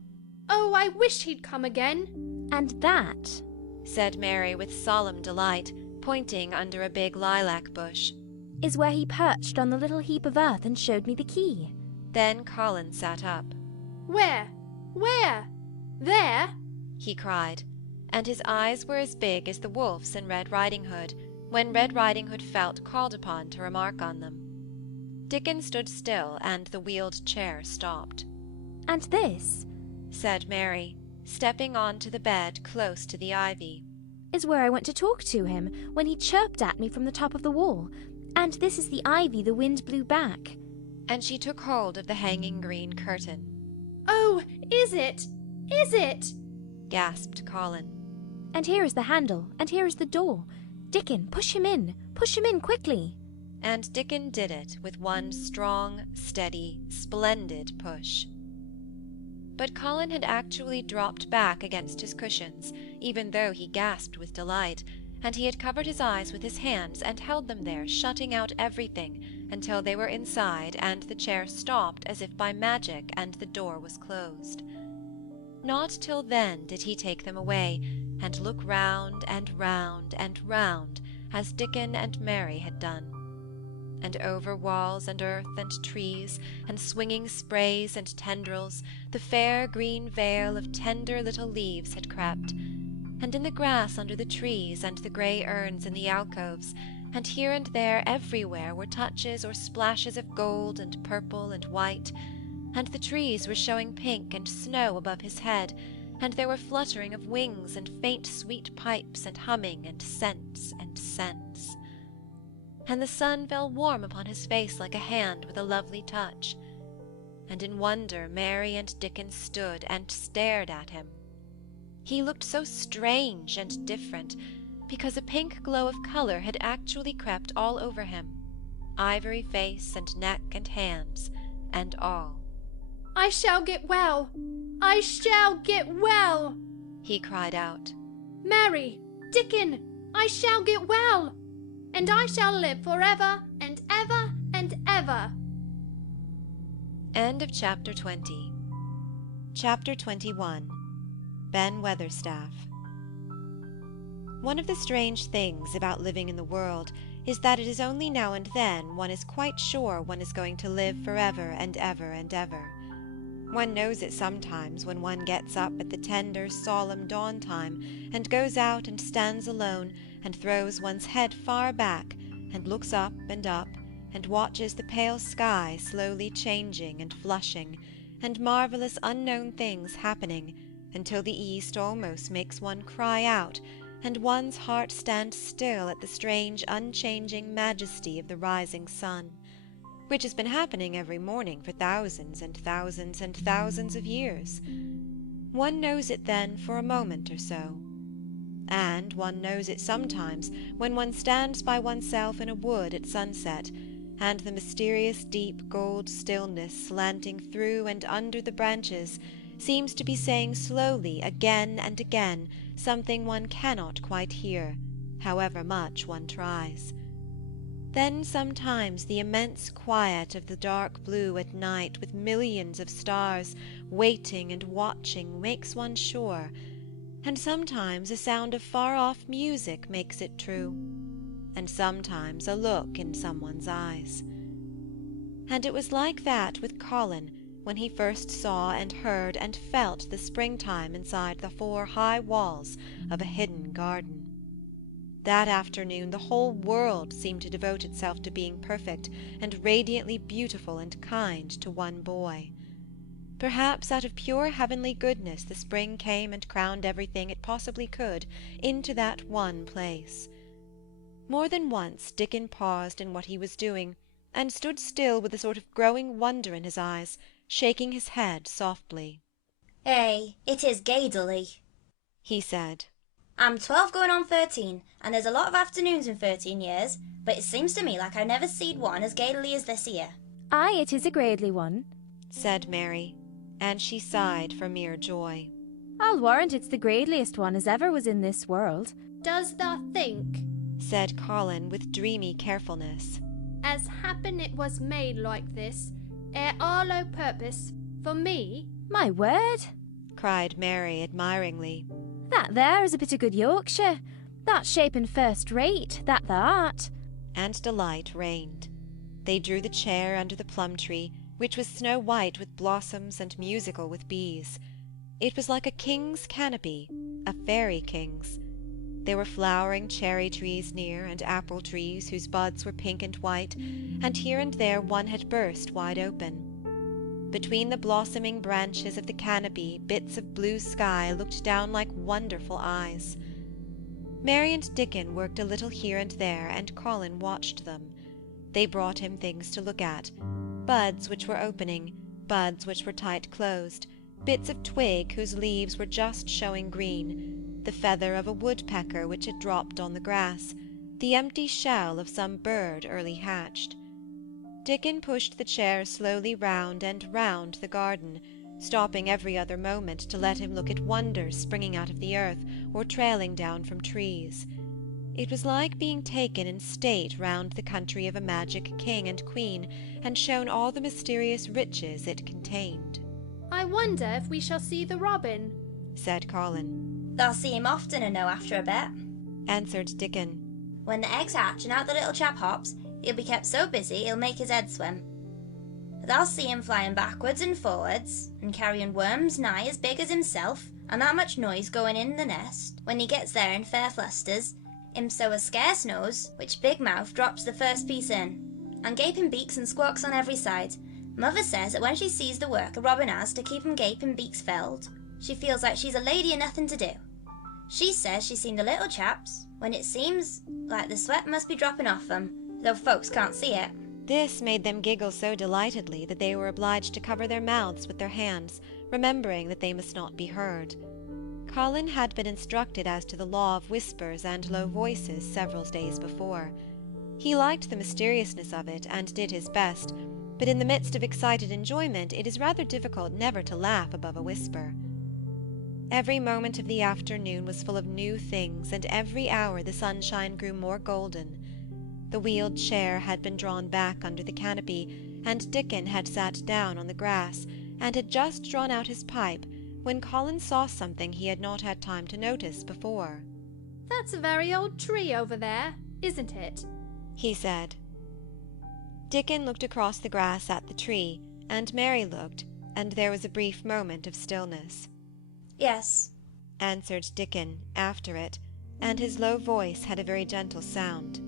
"Oh, I wish he'd come again." "And that," said Mary with solemn delight, pointing under a big lilac bush, "is where he perched on the little heap of earth and showed me the key." Then Colin sat up. "Where? Where? There?" he cried, and his eyes were as big as the wolf's in Red Riding Hood, when Red Riding Hood felt called upon to remark on them. Dickon stood still, and the wheeled chair stopped. "And this," said Mary, stepping on to the bed close to the ivy, "is where I went to talk to him when he chirped at me from the top of the wall. And this is the ivy the wind blew back." And she took hold of the hanging green curtain. "Oh, is it? Is it?" gasped Colin. "And here is the handle, and here is the door. Dickon, push him in quickly." And Dickon did it with one strong, steady, splendid push. But Colin had actually dropped back against his cushions, even though he gasped with delight, and he had covered his eyes with his hands and held them there, shutting out everything, until they were inside, and the chair stopped as if by magic, and the door was closed. Not till then did he take them away, and look round and round and round, as Dickon and Mary had done. And over walls and earth and trees, and swinging sprays and tendrils, the fair green veil of tender little leaves had crept, and in the grass under the trees, and the grey urns in the alcoves, and here and there everywhere were touches or splashes of gold and purple and white, and the trees were showing pink and snow above his head, and there were fluttering of wings and faint sweet pipes and humming and scents and scents. And the sun fell warm upon his face like a hand with a lovely touch, and in wonder Mary and Dickon stood and stared at him. He looked so strange and different, because a pink glow of colour had actually crept all over him, ivory face and neck and hands and all. "I shall get well! I shall get well!" he cried out. "Mary, Dickon, I shall get well! And I shall live forever and ever and ever!" End of Chapter 20. Chapter 21. Ben Weatherstaff. One of the strange things about living in the world is that it is only now and then one is quite sure one is going to live forever and ever and ever. One knows it sometimes when one gets up at the tender, solemn dawn time and goes out and stands alone and throws one's head far back and looks up and watches the pale sky slowly changing and flushing, and marvellous unknown things happening, until the east almost makes one cry out, and one's heart stands still at the strange unchanging majesty of the rising sun, which has been happening every morning for thousands and thousands and thousands of years. One knows it then for a moment or so. And one knows it sometimes when one stands by oneself in a wood at sunset, and the mysterious deep gold stillness slanting through and under the branches seems to be saying slowly again and again something one cannot quite hear, however much one tries. Then sometimes the immense quiet of the dark blue at night with millions of stars waiting and watching makes one sure, and sometimes a sound of far-off music makes it true, and sometimes a look in someone's eyes. And it was like that with Colin when he first saw and heard and felt the springtime inside the 4 high walls of a hidden garden. That afternoon the whole world seemed to devote itself to being perfect and radiantly beautiful and kind to one boy. Perhaps out of pure heavenly goodness the spring came and crowned everything it possibly could into that one place. More than once Dickon paused in what he was doing, and stood still with a sort of growing wonder in his eyes, shaking his head softly. It is gaidily," he said. "I'm 12 going on 13, and there's a lot of afternoons in 13 years, but it seems to me like I never seed one as gaidily as this year." "Aye, it is a gradely one," said Mary, and she sighed for mere joy. "I'll warrant it's the gradeliest one as ever was in this world." "Does thou think," said Colin with dreamy carefulness, "as happen it was made like this, all o' purpose, for me?" "My word," cried Mary admiringly. "That there is a bit of good Yorkshire. That's shapen first rate, that thou art." And delight reigned. They drew the chair under the plum tree, which was snow white with blossoms and musical with bees. It was like a king's canopy, a fairy king's. There were flowering cherry trees near, and apple trees whose buds were pink and white, and here and there one had burst wide open. Between the blossoming branches of the canopy bits of blue sky looked down like wonderful eyes. Mary and Dickon worked a little here and there, and Colin watched them. They brought him things to look at, buds which were opening, buds which were tight closed, bits of twig whose leaves were just showing green, the feather of a woodpecker which had dropped on the grass, the empty shell of some bird early hatched. Dickon pushed the chair slowly round and round the garden, stopping every other moment to let him look at wonders springing out of the earth or trailing down from trees. It was like being taken in state round the country of a magic king and queen, and shown all the mysterious riches it contained. "I wonder if we shall see the robin," said Colin. "They'll see him often enow after a bit," answered Dickon. "When the eggs hatch and out the little chap hops, he'll be kept so busy he'll make his head swim. They'll see him flying backwards and forwards, and carrying worms nigh as big as himself, and that much noise going in the nest, when he gets there in fair flusters, him so as scarce knows which big mouth drops the first piece in, and gaping beaks and squawks on every side. Mother says that when she sees the work a robin has to keep him gaping beaks filled, she feels like she's a lady and nothing to do. She says she's seen the little chaps, when it seems like the sweat must be dropping off them, though folks can't see it." This made them giggle so delightedly that they were obliged to cover their mouths with their hands, remembering that they must not be heard. Colin had been instructed as to the law of whispers and low voices several days before. He liked the mysteriousness of it, and did his best, but in the midst of excited enjoyment it is rather difficult never to laugh above a whisper. Every moment of the afternoon was full of new things, and every hour the sunshine grew more golden. The wheeled chair had been drawn back under the canopy, and Dickon had sat down on the grass, and had just drawn out his pipe, when Colin saw something he had not had time to notice before. "That's a very old tree over there, isn't it?" he said. Dickon looked across the grass at the tree, and Mary looked, and there was a brief moment of stillness. "Yes," answered Dickon after it, and his low voice had a very gentle sound.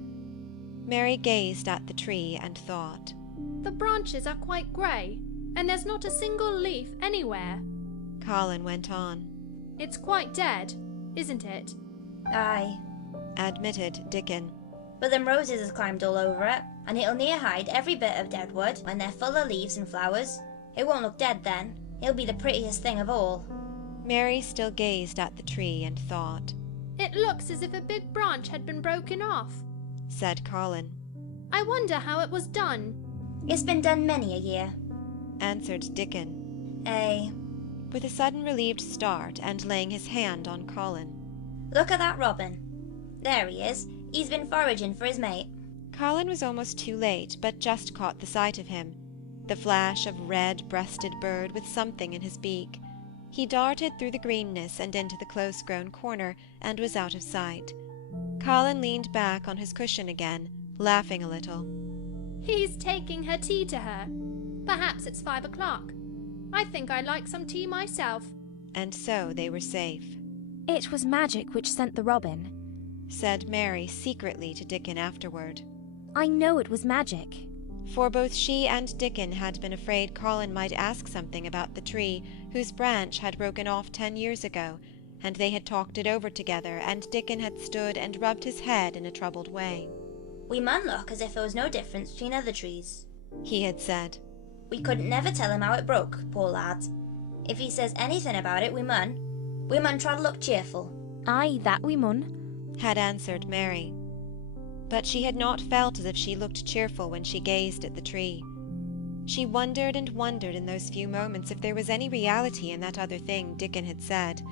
Mary gazed at the tree and thought. "The branches are quite grey, and there's not a single leaf anywhere." Colin went on. "It's quite dead, isn't it?" "Aye," admitted Dickon. "but them roses has climbed all over it, and it'll near hide every bit of dead wood when they're full of leaves and flowers. It won't look dead then. It'll be the prettiest thing of all." Mary still gazed at the tree and thought. "It looks as if a big branch had been broken off," said Colin. "I wonder how it was done." "It's been done many a year," answered Dickon. "Aye," with a sudden relieved start, and laying his hand on Colin. "Look at that robin. There he is. He's been foraging for his mate." Colin was almost too late, but just caught the sight of him, the flash of red-breasted bird with something in his beak. He darted through the greenness and into the close-grown corner, and was out of sight. Colin leaned back on his cushion again, laughing a little. "He's taking her tea to her. Perhaps it's 5 o'clock. I think I'd like some tea myself." And so they were safe. "It was magic which sent the robin," said Mary secretly to Dickon afterward. "I know it was magic." For both she and Dickon had been afraid Colin might ask something about the tree whose branch had broken off 10 years ago, and they had talked it over together, and Dickon had stood and rubbed his head in a troubled way. "We mun look as if there was no difference between other trees," he had said. "We couldn't never tell him how it broke, poor lad. If he says anything about it, we mun try to look cheerful." "Aye, that we mun," had answered Mary. But she had not felt as if she looked cheerful when she gazed at the tree. She wondered and wondered in those few moments if there was any reality in that other thing Dickon had said.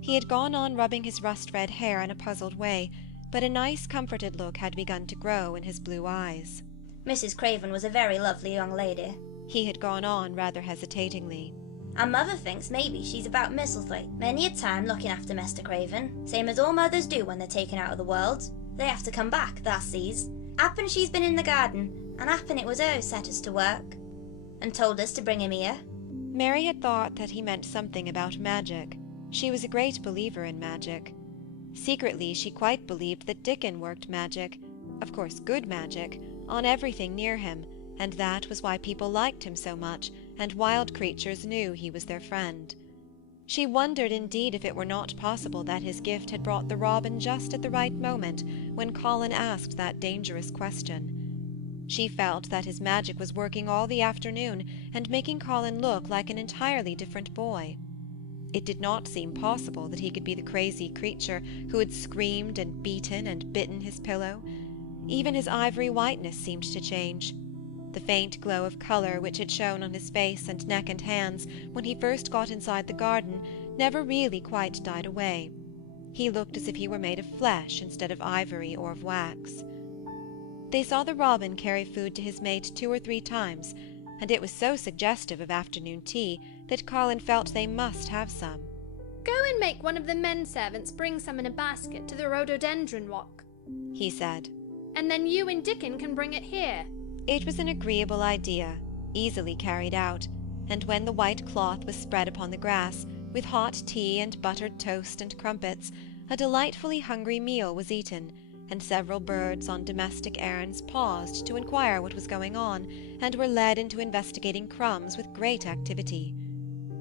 He had gone on rubbing his rust-red hair in a puzzled way, but a nice comforted look had begun to grow in his blue eyes. "Mrs. Craven was a very lovely young lady," he had gone on rather hesitatingly. "And mother thinks maybe she's about Misselthwaite many a time looking after Mr. Craven, same as all mothers do when they're taken out of the world. They have to come back, thou sees. Happen she's been in the garden, and happen it was her who set us to work, and told us to bring him here." Mary had thought that he meant something about magic. She was a great believer in magic. Secretly, she quite believed that Dickon worked magic, of course good magic, on everything near him, and that was why people liked him so much, and wild creatures knew he was their friend. She wondered indeed if it were not possible that his gift had brought the robin just at the right moment when Colin asked that dangerous question. She felt that his magic was working all the afternoon and making Colin look like an entirely different boy. It did not seem possible that he could be the crazy creature who had screamed and beaten and bitten his pillow. Even his ivory whiteness seemed to change. The faint glow of colour which had shown on his face and neck and hands when he first got inside the garden never really quite died away. He looked as if he were made of flesh instead of ivory or of wax. They saw the robin carry food to his mate 2 or 3 times, and it was so suggestive of afternoon tea that Colin felt they must have some. "Go and make one of the men servants bring some in a basket to the rhododendron walk," he said. "And then you and Dickon can bring it here." It was an agreeable idea, easily carried out, and when the white cloth was spread upon the grass, with hot tea and buttered toast and crumpets, a delightfully hungry meal was eaten, and several birds on domestic errands paused to inquire what was going on, and were led into investigating crumbs with great activity.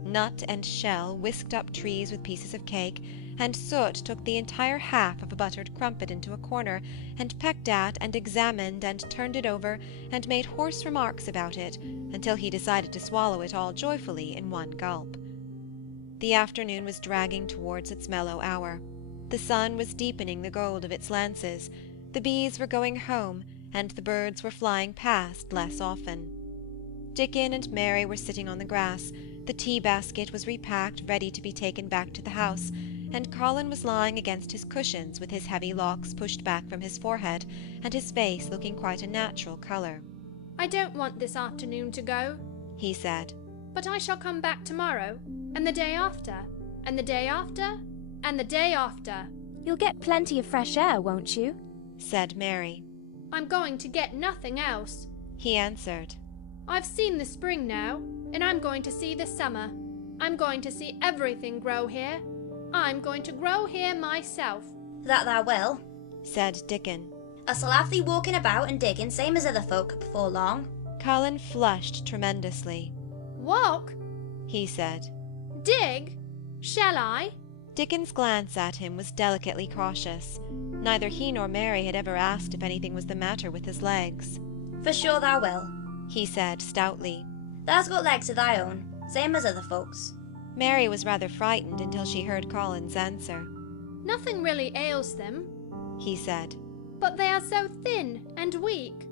Nut and Shell whisked up trees with pieces of cake, and Soot took the entire half of a buttered crumpet into a corner, and pecked at and examined and turned it over, and made hoarse remarks about it, until he decided to swallow it all joyfully in one gulp. The afternoon was dragging towards its mellow hour. The sun was deepening the gold of its lances, the bees were going home, and the birds were flying past less often. Dickon and Mary were sitting on the grass, the tea-basket was repacked ready to be taken back to the house, and Colin was lying against his cushions with his heavy locks pushed back from his forehead, and his face looking quite a natural colour. "I don't want this afternoon to go," he said. "But I shall come back tomorrow, and the day after, and the day after, and the day after." "You'll get plenty of fresh air, won't you?" said Mary. "I'm going to get nothing else," he answered. "I've seen the spring now, and I'm going to see the summer. I'm going to see everything grow here. I'm going to grow here myself." "That thou will," said Dickon. "Us'll have thee walking about and digging same as other folk before long." Colin flushed tremendously. "Walk?" he said. "Dig? Shall I?" Dickon's glance at him was delicately cautious. Neither he nor Mary had ever asked if anything was the matter with his legs. "For sure thou will," he said stoutly. "Thou's got legs of thy own, same as other folks." Mary was rather frightened until she heard Colin's answer. "Nothing really ails them," he said. "But they are so thin and weak.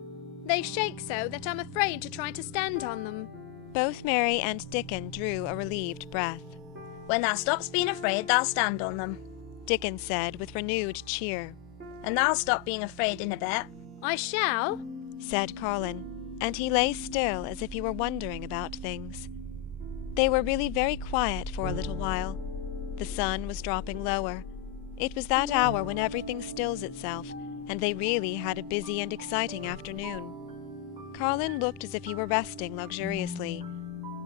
They shake so that I'm afraid to try to stand on them." Both Mary and Dickon drew a relieved breath. "When thou stops being afraid, thou'll stand on them," Dickon said with renewed cheer. "And thou'll stop being afraid in a bit." "I shall," said Colin, and he lay still as if he were wondering about things. They were really very quiet for a little while. The sun was dropping lower. It was that hour when everything stills itself, and they really had a busy and exciting afternoon. Colin looked as if he were resting luxuriously.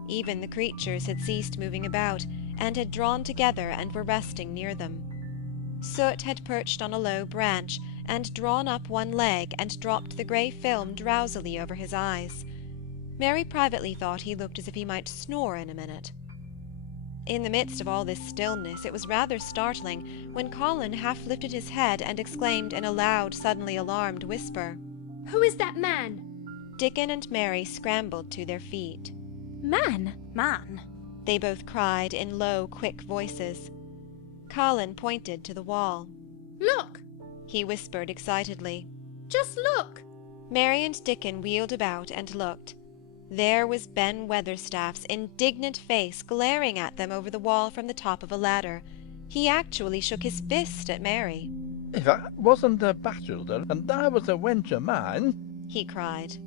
Even the creatures had ceased moving about, and had drawn together and were resting near them. Soot had perched on a low branch, and drawn up one leg and dropped the grey film drowsily over his eyes. Mary privately thought he looked as if he might snore in a minute. In the midst of all this stillness, it was rather startling when Colin half lifted his head and exclaimed in a loud, suddenly alarmed whisper, "Who is that man?" Dickon and Mary scrambled to their feet. "Man? "Man?" they both cried in low, quick voices. Colin pointed to the wall. "Look!" he whispered excitedly. "Just look!" Mary and Dickon wheeled about and looked. There was Ben Weatherstaff's indignant face glaring at them over the wall from the top of a ladder. He actually shook his fist at Mary. "If I wasn't a bachelor, and thou was a wench of mine," he cried,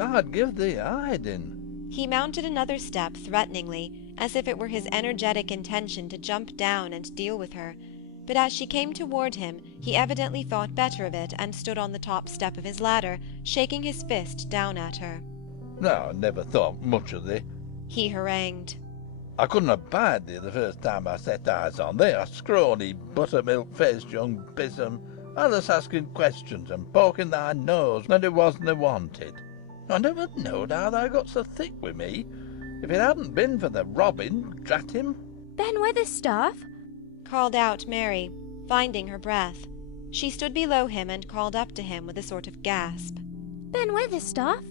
"I'd give thee a hiding." He mounted another step threateningly, as if it were his energetic intention to jump down and deal with her, but as she came toward him, he evidently thought better of it and stood on the top step of his ladder, shaking his fist down at her. "No, I never thought much of thee," he harangued. "I couldn't abide thee the first time I set eyes on thee, a scrawny, buttermilk-faced young besom, allus asking questions and poking thy nose when it wasn't wanted. I never knowed how thou got so thick with me. If it hadn't been for the robin, drat him." "Ben Weatherstaff?" called out Mary, finding her breath. She stood below him and called up to him with a sort of gasp. "Ben Weatherstaff?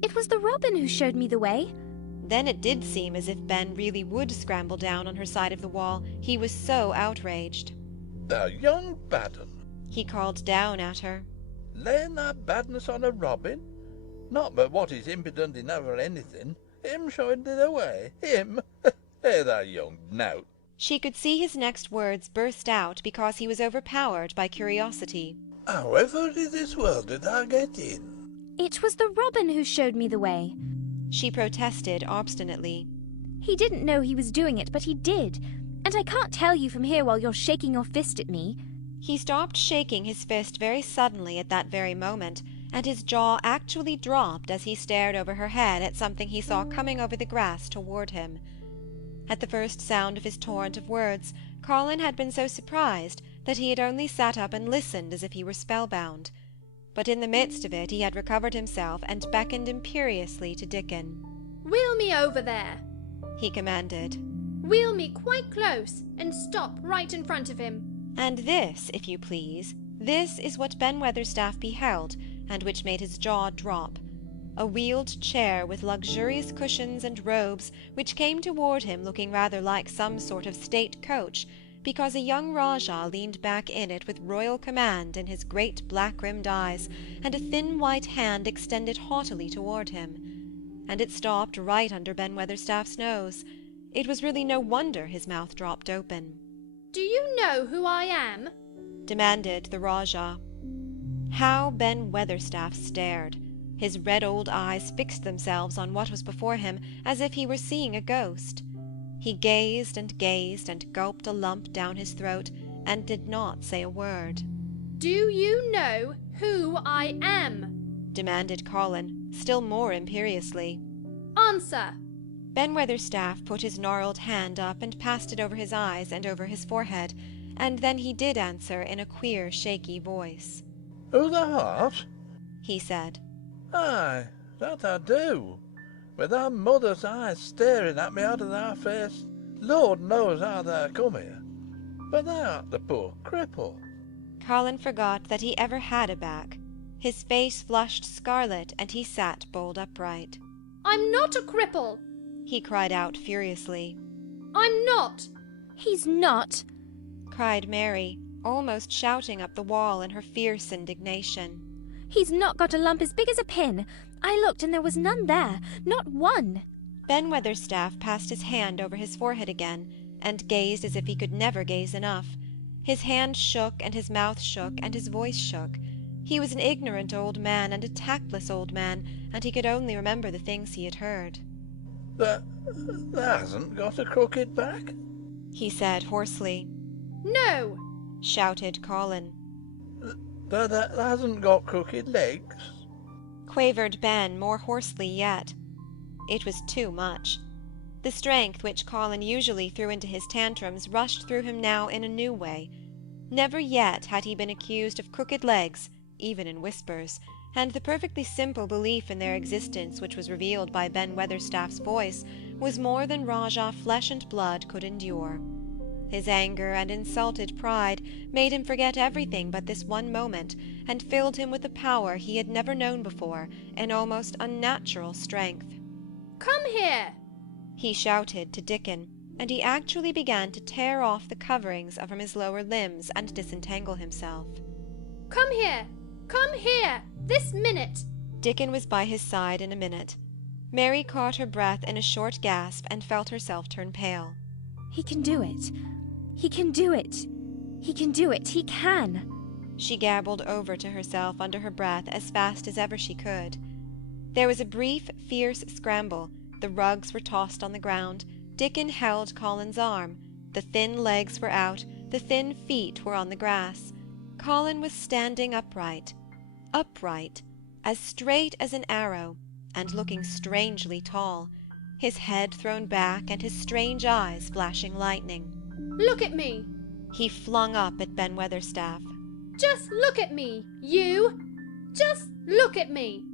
It was the robin who showed me the way." Then it did seem as if Ben really would scramble down on her side of the wall, he was so outraged. "Thou young bad un," he called down at her. "Laying thy badness on a robin? Not but what he's impudent enough for anything. Him showing thee the way? Him? Hey, thou young knout." She could see his next words burst out because he was overpowered by curiosity. "However in this world did thou get in?" "It was the robin who showed me the way," she protested obstinately. "He didn't know he was doing it, but he did. And I can't tell you from here while you're shaking your fist at me." He stopped shaking his fist very suddenly at that very moment, and his jaw actually dropped as he stared over her head at something he saw coming over the grass toward him. At the first sound of his torrent of words, Colin had been so surprised that he had only sat up and listened as if he were spellbound. But in the midst of it he had recovered himself and beckoned imperiously to Dickon. "Wheel me over there," he commanded. "Wheel me quite close, and stop right in front of him." And this, if you please, this is what Ben Weatherstaff beheld, and which made his jaw drop. a wheeled chair with luxurious cushions and robes, which came toward him looking rather like some sort of state coach, because a young Rajah leaned back in it with royal command in his great black-rimmed eyes, and a thin white hand extended haughtily toward him. And it stopped right under Ben Weatherstaff's nose. It was really no wonder his mouth dropped open. "Do you know who I am?" demanded the Rajah. How Ben Weatherstaff stared! His red old eyes fixed themselves on what was before him as if he were seeing a ghost. He gazed and gulped a lump down his throat, and did not say a word. "Do you know who I am?" demanded Colin, still more imperiously. "Answer!" Ben Weatherstaff put his gnarled hand up and passed it over his eyes and over his forehead, and then he did answer in a queer, shaky voice. "Who thou art?" he said. "Aye, that I do. With thy mother's eyes staring at me out of thy face, Lord knows how thou come here. But thou art the poor cripple." Colin forgot that he ever had a back. His face flushed scarlet, and he sat bolt upright. "I'm not a cripple!" he cried out furiously. "I'm not!" "He's not!" cried Mary, almost shouting up the wall in her fierce indignation. "He's not got a lump as big as a pin. I looked and there was none there, not one." Ben Weatherstaff passed his hand over his forehead again, and gazed as if he could never gaze enough. His hand shook, and his mouth shook, and his voice shook. He was an ignorant old man, and a tactless old man, and he could only remember the things he had heard. Thou hasn't got a crooked back?" he said hoarsely. "No!" shouted Colin. "Thou hasn't got crooked legs?" quavered Ben more hoarsely yet. It was too much. The strength which Colin usually threw into his tantrums rushed through him now in a new way. Never yet had he been accused of crooked legs, even in whispers, and the perfectly simple belief in their existence which was revealed by Ben Weatherstaff's voice was more than Rajah flesh and blood could endure. His anger and insulted pride made him forget everything but this one moment, and filled him with a power he had never known before, an almost unnatural strength. "Come here!" he shouted to Dickon, and he actually began to tear off the coverings from his lower limbs and disentangle himself. "Come here! Come here! This minute!" Dickon was by his side in a minute. Mary caught her breath in a short gasp and felt herself turn pale. "He can do it! He can do it! He can do it! He can!" she gabbled over to herself under her breath as fast as ever she could. There was a brief, fierce scramble, the rugs were tossed on the ground, Dickon held Colin's arm, the thin legs were out, the thin feet were on the grass. Colin was standing upright, as straight as an arrow, and looking strangely tall, his head thrown back and his strange eyes flashing lightning. "Look at me!" he flung up at Ben Weatherstaff. "Just look at me, you! Just look at me!"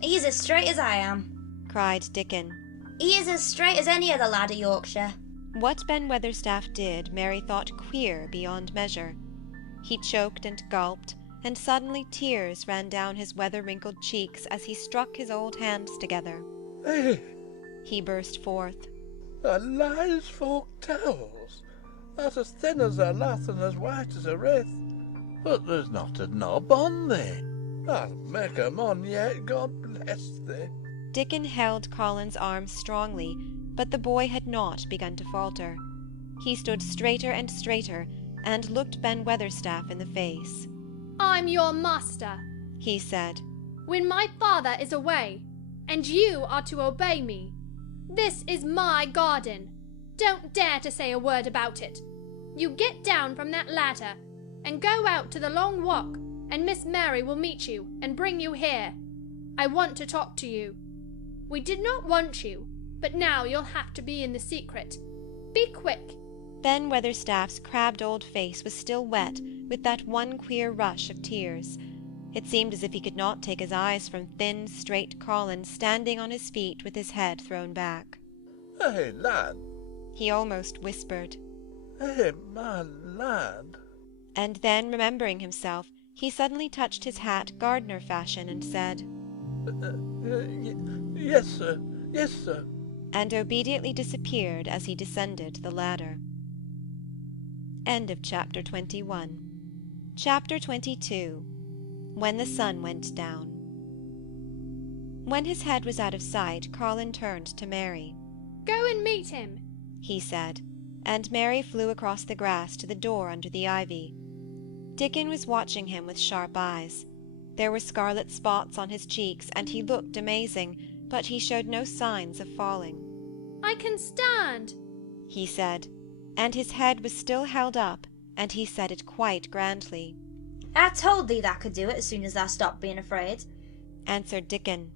"He's as straight as I am," cried Dickon. "He is as straight as any other lad of Yorkshire." What Ben Weatherstaff did Mary thought queer beyond measure. He choked and gulped, and suddenly tears ran down his weather-wrinkled cheeks as he struck his old hands together. "Hey!" he burst forth. "The lies folk tells. That's as thin as a lath and as white as a wraith. But there's not a knob on thee. I'll make 'em on yet, God bless thee." Dickon held Colin's arm strongly, but the boy had not begun to falter. He stood straighter and straighter, and looked Ben Weatherstaff in the face. "I'm your master," he said, "when my father is away, and you are to obey me. This is my garden. Don't dare to say a word about it. You get down from that ladder, and go out to the long walk, and Miss Mary will meet you and bring you here. I want to talk to you. We did not want you, but now you'll have to be in the secret. Be quick." Ben Weatherstaff's crabbed old face was still wet with that one queer rush of tears. It seemed as if he could not take his eyes from thin, straight Colin standing on his feet with his head thrown back. "Hey, lad!" he almost whispered. "Hey, my lad!" And then, remembering himself, he suddenly touched his hat gardener fashion and said, Yes, sir. Yes, sir. And obediently disappeared as he descended the ladder. End of chapter 21. Chapter 22. When the sun went down. When his head was out of sight, Colin turned to Mary. "Go and meet him," he said, and Mary flew across the grass to the door under the ivy. Dickon was watching him with sharp eyes. There were scarlet spots on his cheeks, and he looked amazing, but he showed no signs of falling. "I can stand," he said, and his head was still held up, and he said it quite grandly. "I told thee thou could do it as soon as thou stopped being afraid," answered Dickon.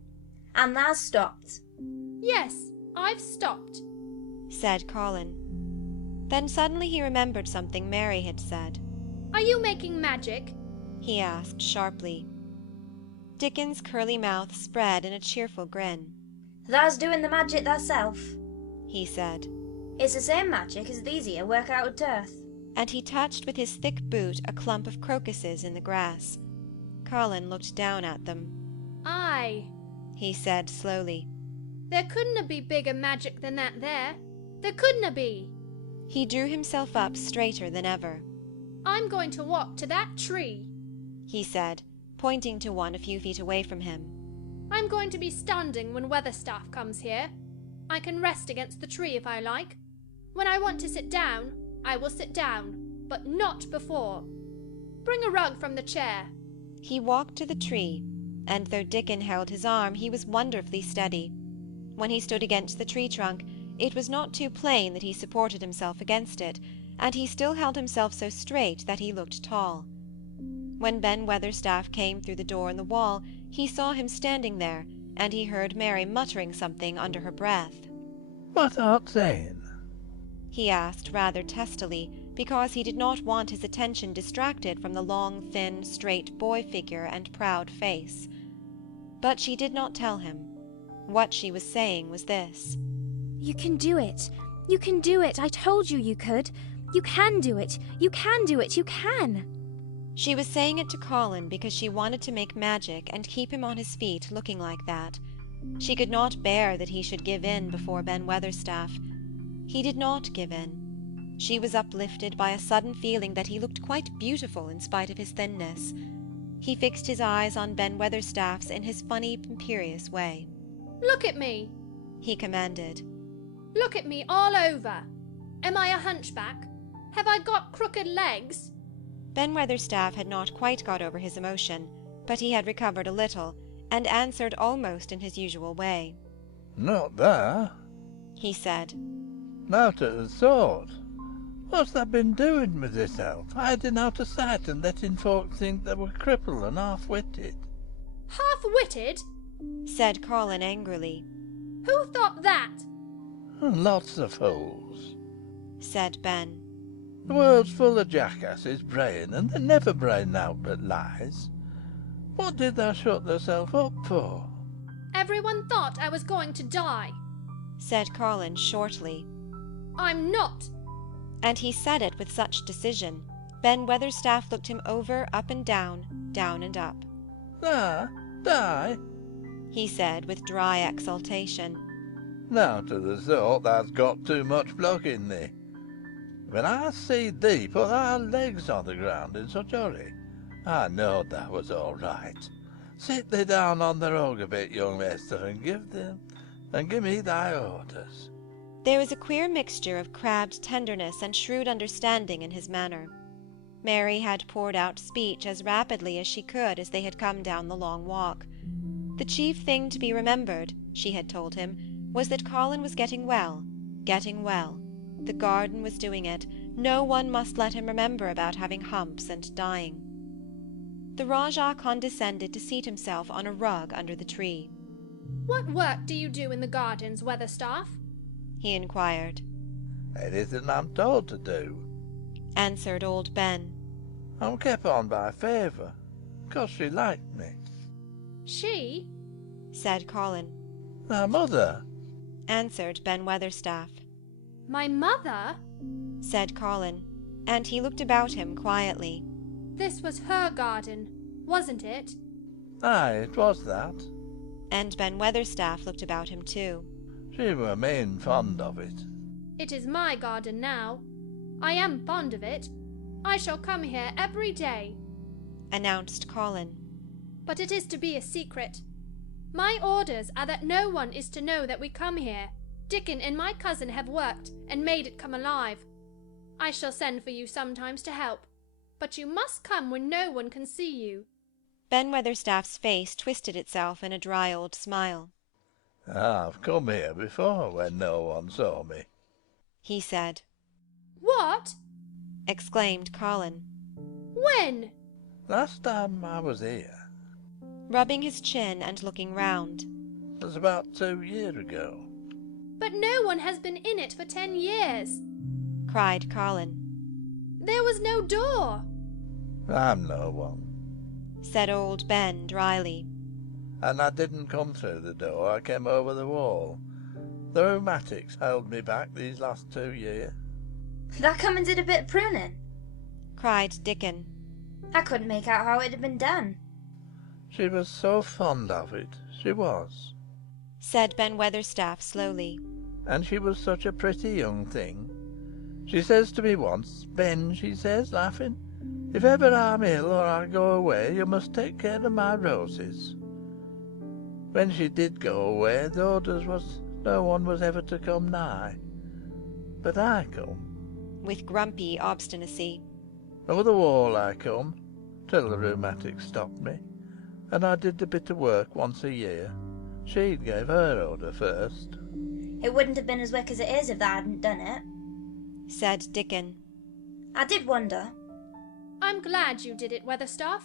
"And thou stopped." "Yes, I've stopped," said Colin. Then suddenly he remembered something Mary had said. "Are you making magic?" he asked sharply. Dickon's curly mouth spread in a cheerful grin. "Thou's doing the magic thyself," he said. "It's the same magic as these here work out of turf." And he touched with his thick boot a clump of crocuses in the grass. Colin looked down at them. "Aye," he said slowly. "There couldna be bigger magic than that there. There couldna be." He drew himself up straighter than ever. "I'm going to walk to that tree," he said, pointing to one a few feet away from him. "I'm going to be standing when Weatherstaff comes here. I can rest against the tree if I like. When I want to sit down, I will sit down, but not before. Bring a rug from the chair." He walked to the tree, and though Dickon held his arm, he was wonderfully steady. When he stood against the tree trunk, it was not too plain that he supported himself against it, and he still held himself so straight that he looked tall. When Ben Weatherstaff came through the door in the wall, he saw him standing there, and he heard Mary muttering something under her breath. "What art saying?" he asked rather testily, because he did not want his attention distracted from the long, thin, straight boy figure and proud face. But she did not tell him. What she was saying was this. "You can do it. You can do it. I told you you could. You can do it. You can do it. You can." She was saying it to Colin because she wanted to make magic and keep him on his feet looking like that. She could not bear that he should give in before Ben Weatherstaff. He did not give in. She was uplifted by a sudden feeling that he looked quite beautiful in spite of his thinness. He fixed his eyes on Ben Weatherstaff's in his funny, imperious way. "Look at me," he commanded. "Look at me all over. Am I a hunchback? Have I got crooked legs?" Ben Weatherstaff had not quite got over his emotion, but he had recovered a little, and answered almost in his usual way. "Not that," he said. "Not at the thought. What's thou been doing with thyself, hiding out of sight and letting folk think they were crippled and half-witted?" "Half-witted?" said Colin angrily. "Who thought that?" "Lots of fools," said Ben. "The world's full of jackasses braying, and they never brain out but lies. What did thou shut thyself up for?" "Everyone thought I was going to die," said Colin shortly. "I'm not." And he said it with such decision. Ben Weatherstaff looked him over, up and down and up. Die?" he said with dry exultation. "Now to the thought thou's got too much pluck in thee. When I see thee put thy legs on the ground in such a hurry, I knowed that was all right. Sit thee down on the rug a bit, young Esther, and give me thy orders." There was a queer mixture of crabbed tenderness and shrewd understanding in his manner. Mary had poured out speech as rapidly as she could as they had come down the long walk. The chief thing to be remembered, she had told him, was that Colin was getting well, getting well. The garden was doing it. No one must let him remember about having humps and dying. The Rajah condescended to seat himself on a rug under the tree. "What work do you do in the gardens, Weatherstaff?" he inquired. "Anything I'm told to do," answered old Ben. "I'm kept on by favour, 'cause she liked me." "She?" said Colin. "Thy mother," answered Ben Weatherstaff. "My mother?" said Colin, and he looked about him quietly. "This was her garden, wasn't it?" "Aye, it was that," and Ben Weatherstaff looked about him too. She were main fond of it. It is my garden now. I am fond of it. I shall come here every day, announced Colin. But it is to be a secret. My orders are that no one is to know that we come here. Dickon and my cousin have worked and made it come alive. I shall send for you sometimes to help, but you must come when no one can see you. Ben Weatherstaff's face twisted itself in a dry old smile. I've come here before when no one saw me, he said. What? Exclaimed Colin. When? Last time I was here. Rubbing his chin and looking round. It was about 2 years ago. But no one has been in it for 10 years, cried Colin. There was no door. I'm no one, said old Ben dryly. And I didn't come through the door, I came over the wall. The rheumatics held me back these last 2 years. That come and did a bit of pruning, cried Dickon. I couldn't make out how it had been done. She was so fond of it, she was, said Ben Weatherstaff slowly. And she was such a pretty young thing. She says to me once, Ben, she says, laughing, if ever I'm ill or I go away, you must take care of my roses. When she did go away, the orders was no one was ever to come nigh. But I come. With grumpy obstinacy. Over the wall I come, till the rheumatics stopped me, and I did a bit of work once a year. She gave her order first. It wouldn't have been as wick as it is if thou hadn't done it, said Dickon. I did wonder. I'm glad you did it, Weatherstaff,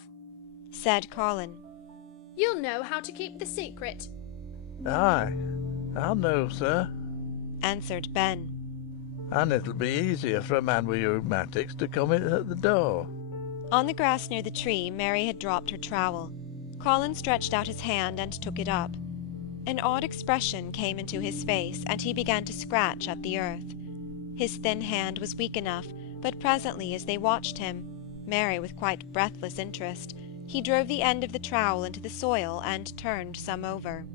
said Colin. You'll know how to keep the secret. Aye, I'll know, sir, answered Ben. And it'll be easier for a man with rheumatics to come in at the door. On the grass near the tree, Mary had dropped her trowel. Colin stretched out his hand and took it up. An odd expression came into his face, and he began to scratch at the earth. His thin hand was weak enough, but presently, as they watched him, Mary with quite breathless interest, he drove the end of the trowel into the soil and turned some over.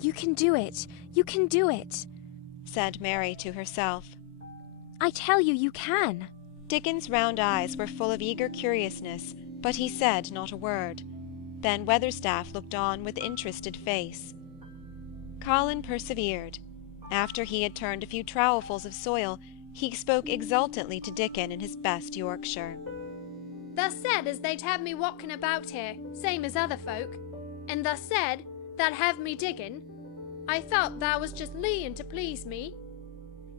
You can do it. You can do it, said Mary to herself. I tell you, you can. Dickon's round eyes were full of eager curiousness, but he said not a word. Then Weatherstaff looked on with interested face. Colin persevered. After he had turned a few trowelfuls of soil, he spoke exultantly to Dickon in his best Yorkshire. Thus said as they'd have me walking about here, same as other folk, and thus said that have me digging. I thought thou was just leeing to please me.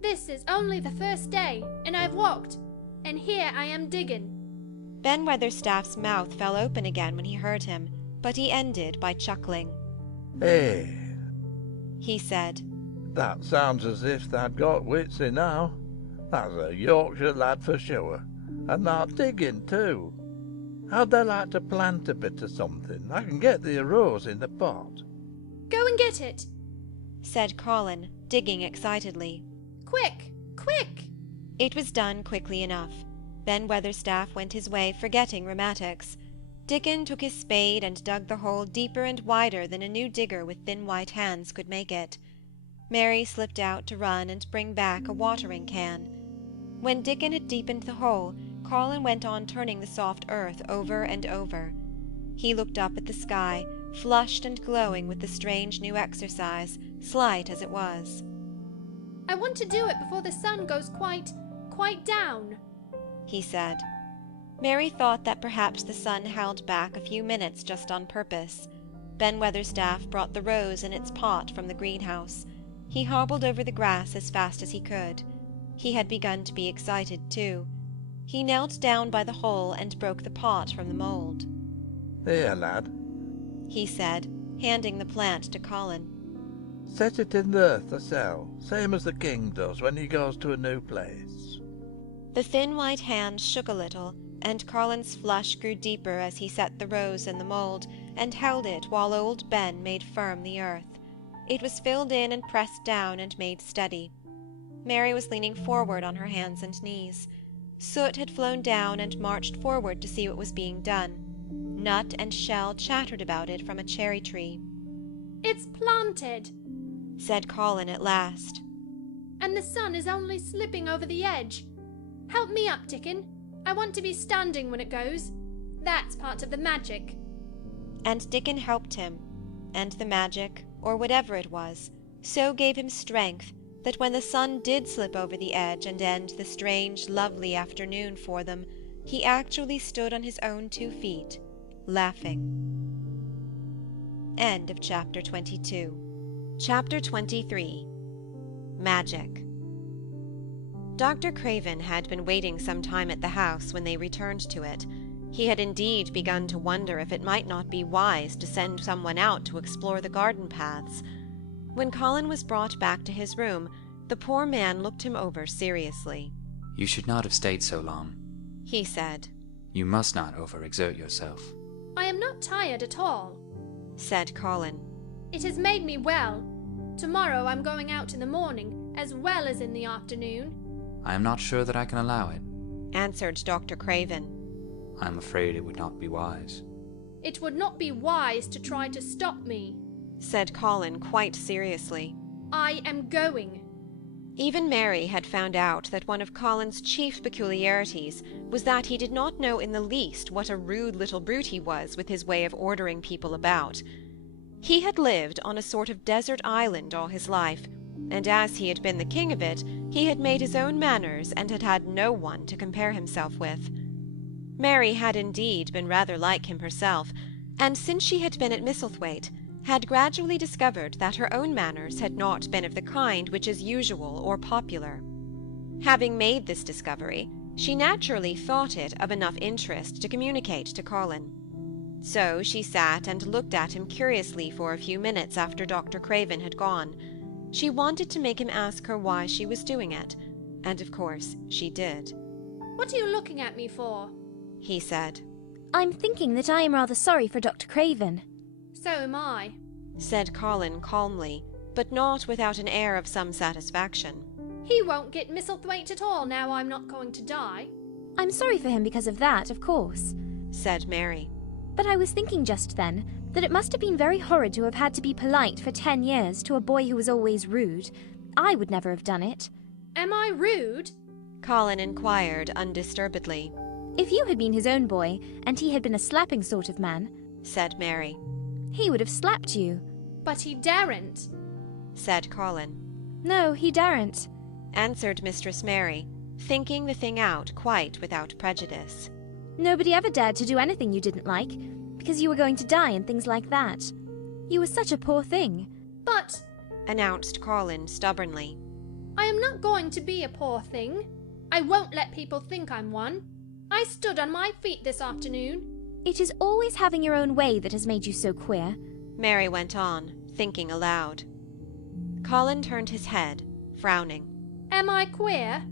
This is only the first day, and I've walked, and here I am digging. Ben Weatherstaff's mouth fell open again when he heard him, but he ended by chuckling. Hey, he said. That sounds as if tha'd got wits enow. That's a Yorkshire lad for sure, and thou'rt digging too. How'd they like to plant a bit of something? I can get the rose in the pot. Go and get it, said Colin, digging excitedly. Quick, quick! It was done quickly enough. Ben Weatherstaff went his way, forgetting rheumatics. Dickon took his spade and dug the hole deeper and wider than a new digger with thin white hands could make it. Mary slipped out to run and bring back a watering can. When Dickon had deepened the hole, Colin went on turning the soft earth over and over. He looked up at the sky, flushed and glowing with the strange new exercise, slight as it was. I want to do it before the sun goes quite down, he said. Mary thought that perhaps the sun held back a few minutes just on purpose. Ben Weatherstaff brought the rose in its pot from the greenhouse. He hobbled over the grass as fast as he could. He had begun to be excited too. He knelt down by the hole and broke the pot from the mould. Here, lad, he said, handing the plant to Colin. Set it in the earth a cell, same as the king does when he goes to a new place. The thin white hand shook a little, and Colin's flush grew deeper as he set the rose in the mould, and held it while old Ben made firm the earth. It was filled in and pressed down and made steady. Mary was leaning forward on her hands and knees. Soot had flown down and marched forward to see what was being done. Nut and shell chattered about it from a cherry tree. It's planted, said Colin at last. and the sun is only slipping over the edge. Help me up, Dickon. I want to be standing when it goes. That's part of the magic. And Dickon helped him, and the magic, or whatever it was, so gave him strength that when the sun did slip over the edge and end the strange, lovely afternoon for them, he actually stood on his own 2 feet, laughing. End of chapter 22. Chapter 23. Magic. Dr. Craven had been waiting some time at the house when they returned to it. He had indeed begun to wonder if it might not be wise to send someone out to explore the garden paths. When Colin was brought back to his room, the poor man looked him over seriously. You should not have stayed so long, he said. You must not overexert yourself. I am not tired at all, said Colin. It has made me well. Tomorrow I'm going out in the morning, as well as in the afternoon. I am not sure that I can allow it, answered Dr. Craven. I am afraid it would not be wise. It would not be wise to try to stop me, said Colin quite seriously. I am going. Even Mary had found out that one of Colin's chief peculiarities was that he did not know in the least what a rude little brute he was with his way of ordering people about. He had lived on a sort of desert island all his life, and as he had been the king of it, he had made his own manners and had had no one to compare himself with. Mary had indeed been rather like him herself, and since she had been at Misselthwaite, had gradually discovered that her own manners had not been of the kind which is usual or popular. Having made this discovery, she naturally thought it of enough interest to communicate to Colin. So she sat and looked at him curiously for a few minutes after Dr. Craven had gone. She wanted to make him ask her why she was doing it, and of course she did. What are you looking at me for? He said. I'm thinking that I am rather sorry for Dr. Craven. So am I, said Colin calmly, but not without an air of some satisfaction. He won't get Misselthwaite at all now I'm not going to die. I'm sorry for him because of that, of course, said Mary. But I was thinking just then that it must have been very horrid to have had to be polite for 10 years to a boy who was always rude. I would never have done it. Am I rude? Colin inquired undisturbedly. If you had been his own boy, and he had been a slapping sort of man, said Mary, he would have slapped you. But he daren't, said Colin. No, he daren't, answered Mistress Mary, thinking the thing out quite without prejudice. Nobody ever dared to do anything you didn't like, because you were going to die and things like that. You were such a poor thing. But, announced Colin stubbornly, I am not going to be a poor thing. I won't let people think I'm one. I stood on my feet this afternoon. It is always having your own way that has made you so queer, Mary went on, thinking aloud. Colin turned his head, frowning. Am I queer?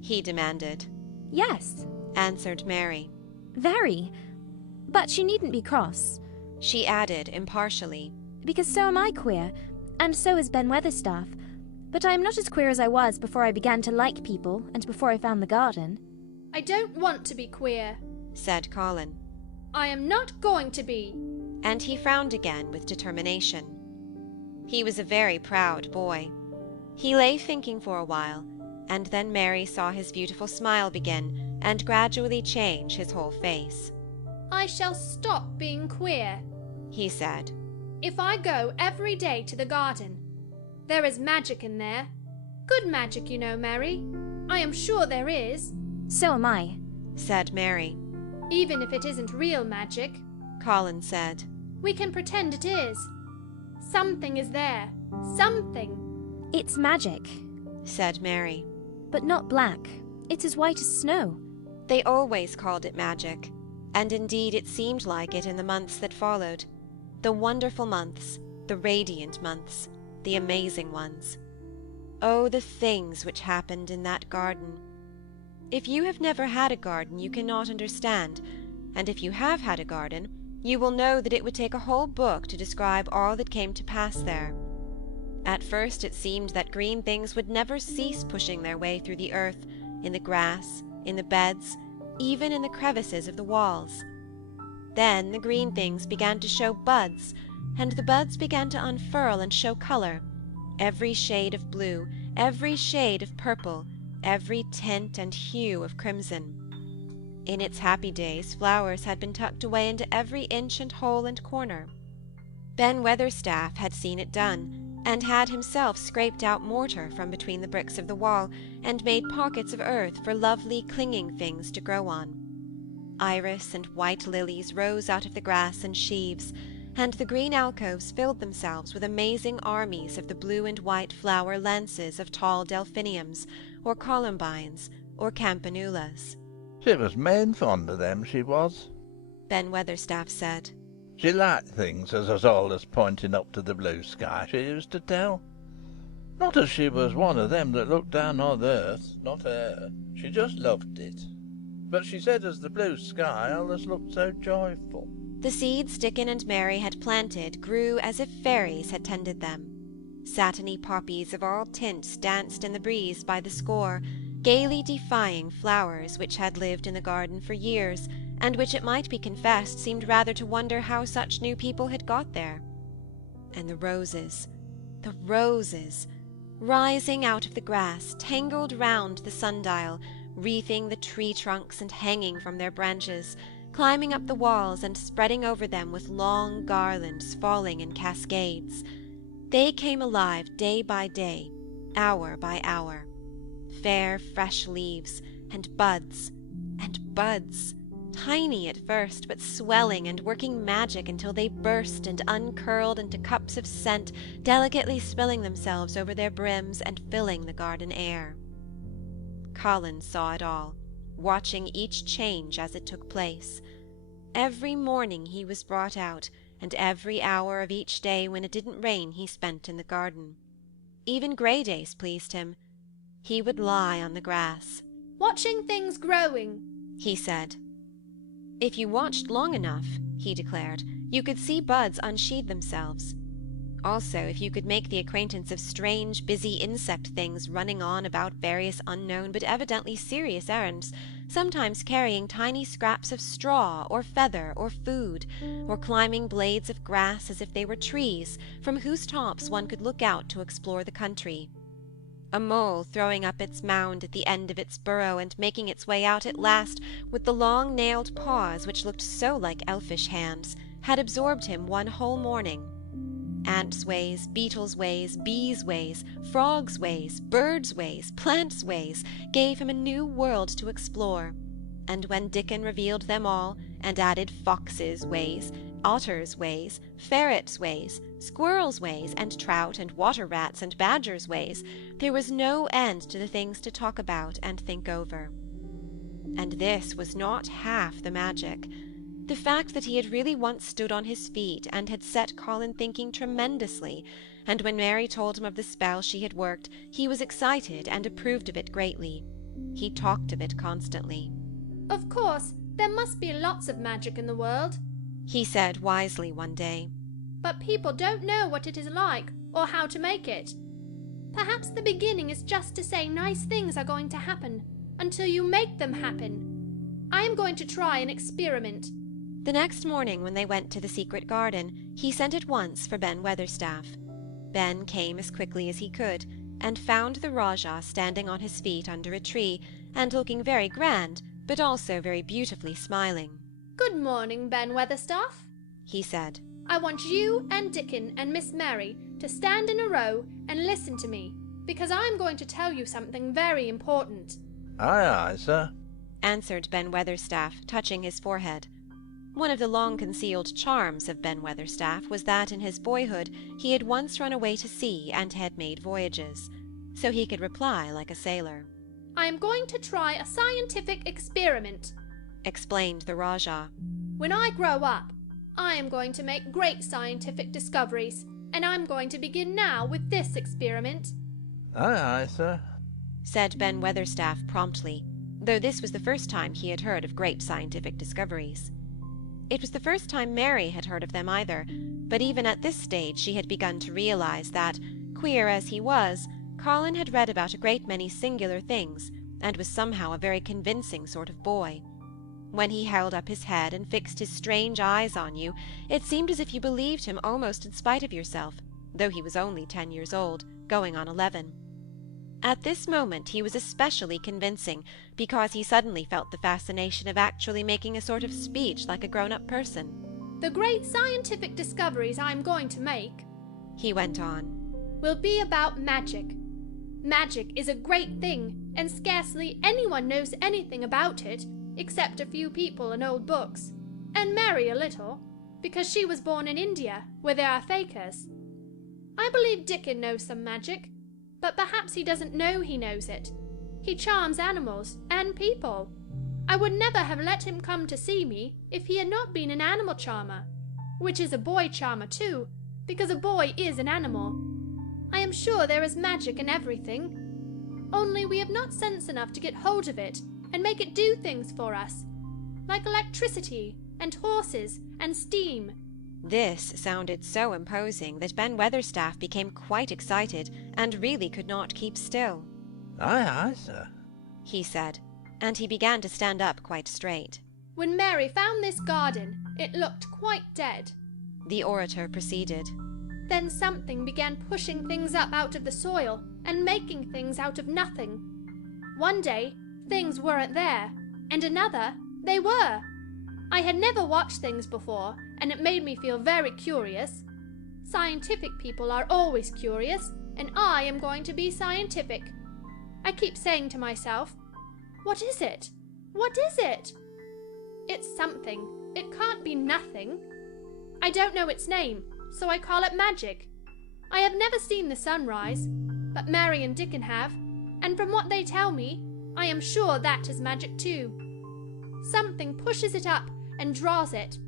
He demanded. Yes, answered Mary. Very. But you needn't be cross, she added impartially. Because so am I queer, and so is Ben Weatherstaff. But I am not as queer as I was before I began to like people and before I found the garden. I don't want to be queer, said Colin. I am not going to be. And he frowned again with determination. He was a very proud boy. He lay thinking for a while, and then Mary saw his beautiful smile begin and gradually change his whole face. I shall stop being queer, he said, if I go every day to the garden. There is magic in there. Good magic, you know, Mary. I am sure there is. So am I, said Mary. Even if it isn't real magic, Colin said, we can pretend it is. Something is there. Something. It's magic, said Mary. But not black. It's as white as snow. They always called it magic, and indeed it seemed like it in the months that followed. The wonderful months, the radiant months, the amazing ones. Oh, the things which happened in that garden! If you have never had a garden, you cannot understand, and if you have had a garden, you will know that it would take a whole book to describe all that came to pass there. At first it seemed that green things would never cease pushing their way through the earth, in the grass, in the beds, even in the crevices of the walls. Then the green things began to show buds, and the buds began to unfurl and show colour, every shade of blue, every shade of purple, every tint and hue of crimson. In its happy days flowers had been tucked away into every inch and hole and corner. Ben Weatherstaff had seen it done, and had himself scraped out mortar from between the bricks of the wall, and made pockets of earth for lovely clinging things to grow on. Iris and white lilies rose out of the grass in sheaves, and the green alcoves filled themselves with amazing armies of the blue and white flower lances of tall delphiniums, or columbines, or campanulas. She was main fond of them, she was, Ben Weatherstaff said. She liked things as was allus pointing up to the blue sky, she used to tell. Not as she was one of them that looked down on earth, not her. She just loved it. But she said as the blue sky allus looked so joyful. The seeds Dickon and Mary had planted grew as if fairies had tended them. Satiny poppies of all tints danced in the breeze by the score, gaily defying flowers which had lived in the garden for years, and which, it might be confessed, seemed rather to wonder how such new people had got there. And the roses, rising out of the grass, tangled round the sundial, wreathing the tree trunks and hanging from their branches, climbing up the walls and spreading over them with long garlands falling in cascades. They came alive day by day, hour by hour. Fair fresh leaves, and buds, tiny at first, but swelling and working magic until they burst and uncurled into cups of scent, delicately spilling themselves over their brims and filling the garden air. Colin saw it all, watching each change as it took place. Every morning he was brought out, and every hour of each day when it didn't rain he spent in the garden. Even grey days pleased him. He would lie on the grass. "Watching things growing," he said. If you watched long enough, he declared, you could see buds unsheathe themselves. Also, if you could make the acquaintance of strange, busy insect things running on about various unknown but evidently serious errands, sometimes carrying tiny scraps of straw or feather or food, or climbing blades of grass as if they were trees, from whose tops one could look out to explore the country. A mole throwing up its mound at the end of its burrow and making its way out at last with the long nailed paws which looked so like elfish hands, had absorbed him one whole morning. Ants' ways, beetles' ways, bees' ways, frogs' ways, birds' ways, plants' ways, gave him a new world to explore, and when Dickon revealed them all, and added foxes' ways, otters' ways, ferrets' ways, squirrels' ways, and trout and water rats and badgers' ways, there was no end to the things to talk about and think over. And this was not half the magic. The fact that he had really once stood on his feet and had set Colin thinking tremendously, and when Mary told him of the spell she had worked, he was excited and approved of it greatly. He talked of it constantly. "Of course, there must be lots of magic in the world," he said wisely one day. "But people don't know what it is like, or how to make it. Perhaps the beginning is just to say nice things are going to happen, until you make them happen. I am going to try an experiment." The next morning, when they went to the secret garden, he sent at once for Ben Weatherstaff. Ben came as quickly as he could, and found the Rajah standing on his feet under a tree, and looking very grand, but also very beautifully smiling. "Good morning, Ben Weatherstaff," he said. "I want you and Dickon and Miss Mary to stand in a row and listen to me, because I'm going to tell you something very important." "Aye, aye, sir," answered Ben Weatherstaff, touching his forehead. One of the long-concealed charms of Ben Weatherstaff was that in his boyhood he had once run away to sea and had made voyages, so he could reply like a sailor. "I am going to try a scientific experiment," explained the Rajah. "When I grow up, I am going to make great scientific discoveries, and I'm going to begin now with this experiment." "Aye, aye, sir," said Ben Weatherstaff promptly, though this was the first time he had heard of great scientific discoveries. It was the first time Mary had heard of them either, but even at this stage she had begun to realize that, queer as he was, Colin had read about a great many singular things, and was somehow a very convincing sort of boy. When he held up his head and fixed his strange eyes on you, it seemed as if you believed him almost in spite of yourself, though he was only 10 years old, going on 11. At this moment he was especially convincing, because he suddenly felt the fascination of actually making a sort of speech like a grown-up person. "The great scientific discoveries I am going to make," he went on, "will be about magic. Magic is a great thing, and scarcely anyone knows anything about it, except a few people in old books, and Mary a little, because she was born in India, where there are fakirs. I believe Dickon knows some magic, but perhaps he doesn't know he knows it. He charms animals and people. I would never have let him come to see me if he had not been an animal charmer, which is a boy charmer too, because a boy is an animal. I am sure there is magic in everything, only we have not sense enough to get hold of it and make it do things for us, like electricity and horses and steam." This sounded so imposing that Ben Weatherstaff became quite excited and really could not keep still. "Aye, sir," he said, and he began to stand up quite straight. "When Mary found this garden, it looked quite dead," the orator proceeded. "Then something began pushing things up out of the soil and making things out of nothing. One day, things weren't there, and another, they were. I had never watched things before, and it made me feel very curious. Scientific people are always curious, and I am going to be scientific. I keep saying to myself, 'What is it? What is it?' It's something. It can't be nothing. I don't know its name, so I call it magic. I have never seen the sun rise, but Mary and Dickon have, and from what they tell me, I am sure that is magic too. Something pushes it up and draws it.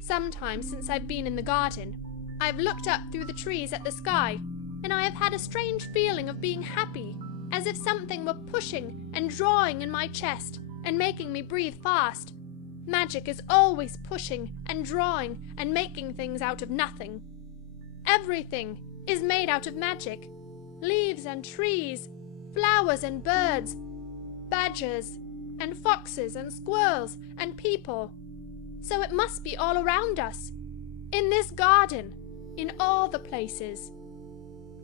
Sometimes since I've been in the garden, I've looked up through the trees at the sky, and I have had a strange feeling of being happy, as if something were pushing and drawing in my chest and making me breathe fast. Magic is always pushing and drawing and making things out of nothing. Everything is made out of magic. Leaves and trees, flowers and birds, badgers and foxes and squirrels and people. So it must be all around us, in this garden, in all the places.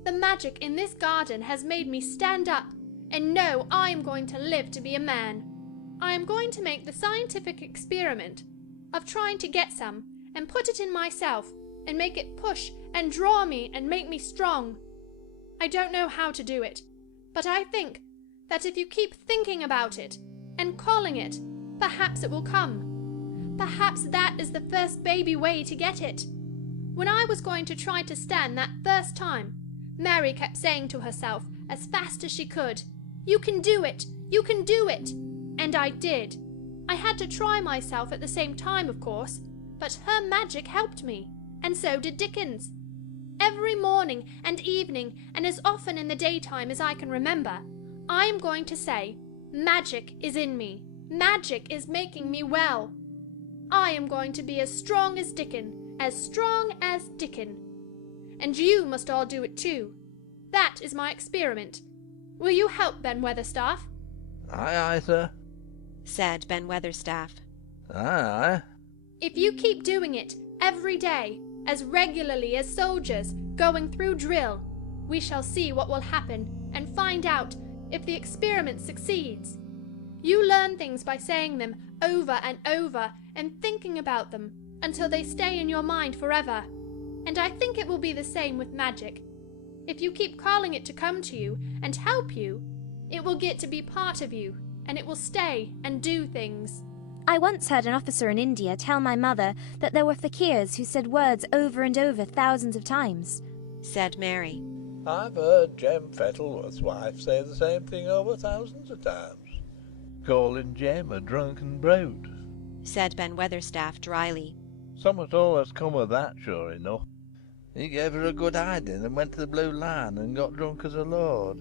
The magic in this garden has made me stand up and know I am going to live to be a man. I am going to make the scientific experiment of trying to get some and put it in myself and make it push and draw me and make me strong. I don't know how to do it, but I think that if you keep thinking about it and calling it, perhaps it will come. Perhaps that is the first baby way to get it. When I was going to try to stand that first time, Mary kept saying to herself as fast as she could, 'You can do it! You can do it!' And I did. I had to try myself at the same time, of course, but her magic helped me, and so did Dickon's. Every morning and evening, and as often in the daytime as I can remember, I am going to say, 'Magic is in me. Magic is making me well.' I am going to be as strong as Dickon, as strong as Dickon. And you must all do it too. That is my experiment. Will you help, Ben Weatherstaff?" "Aye, sir," said Ben Weatherstaff. "Aye." "If you keep doing it every day, as regularly as soldiers going through drill, we shall see what will happen and find out if the experiment succeeds. You learn things by saying them over and over and thinking about them until they stay in your mind forever. And I think it will be the same with magic. If you keep calling it to come to you and help you, it will get to be part of you, and it will stay and do things." I once heard an officer in India tell my mother that there were fakirs who said words over and over thousands of times, said Mary. "I've heard Jem Fettleworth's wife say the same thing over thousands of times, calling Jem a drunken brute," said Ben Weatherstaff dryly. "Somewhat all has come of that, sure enough. He gave her a good hiding and went to the Blue Line and got drunk as a lord."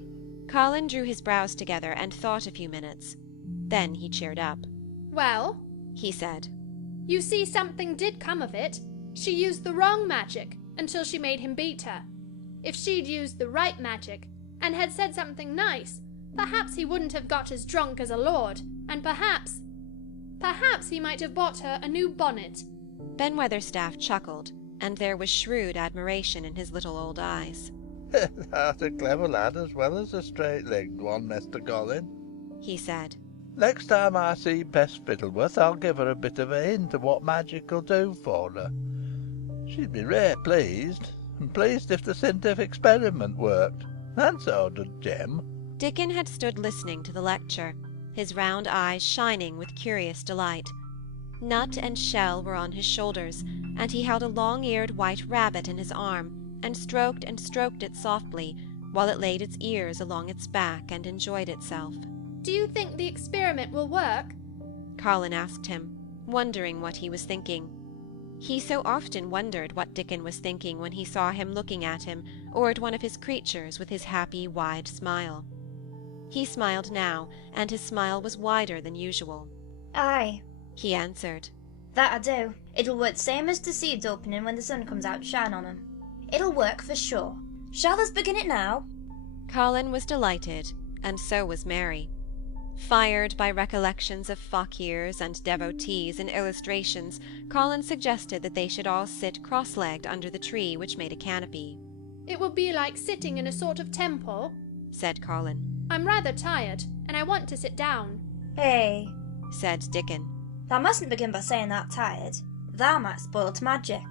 Colin drew his brows together and thought a few minutes. Then he cheered up. "Well," he said, "you see something did come of it. She used the wrong magic until she made him beat her. If she'd used the right magic and had said something nice, perhaps he wouldn't have got as drunk as a lord, and perhaps—" Perhaps he might have bought her a new bonnet. Ben Weatherstaff chuckled, and there was shrewd admiration in his little old eyes. Thou'rt a clever lad as well as a straight-legged one, Mr. Colin, he said. Next time I see Bess Fiddleworth, I'll give her a bit of a hint of what magic'll do for her. She'd be rare pleased, and pleased if the scientific experiment worked, and so did Jem. Dickon had stood listening to the lecture, his round eyes shining with curious delight. Nut and Shell were on his shoulders, and he held a long-eared white rabbit in his arm, and stroked it softly, while it laid its ears along its back and enjoyed itself. Do you think the experiment will work? Colin asked him, wondering what he was thinking. He so often wondered what Dickon was thinking when he saw him looking at him, or at one of his creatures with his happy, wide smile. He smiled now, and his smile was wider than usual. Aye, he answered. That I do. It'll work same as the seeds opening when the sun comes out to shine on 'em. It'll work for sure. Shall us begin it now? Colin was delighted, and so was Mary. Fired by recollections of fakirs and devotees and illustrations, Colin suggested that they should all sit cross-legged under the tree which made a canopy. It will be like sitting in a sort of temple, said Colin. I'm rather tired, and I want to sit down. Hey, said Dickon. Thou mustn't begin by saying that tired. Thou might spoil t' magic.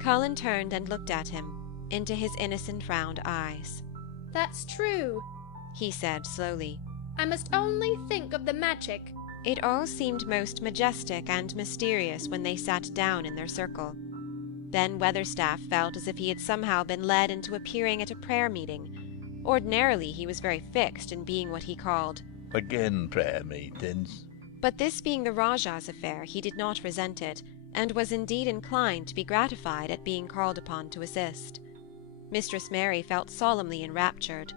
Colin turned and looked at him, into his innocent round eyes. That's true, he said slowly. I must only think of the magic. It all seemed most majestic and mysterious when they sat down in their circle. Ben Weatherstaff felt as if he had somehow been led into appearing at a prayer meeting. Ordinarily he was very fixed in being what he called again prayer meetings. But this being the Rajah's affair, he did not resent it, and was indeed inclined to be gratified at being called upon to assist. Mistress Mary felt solemnly enraptured.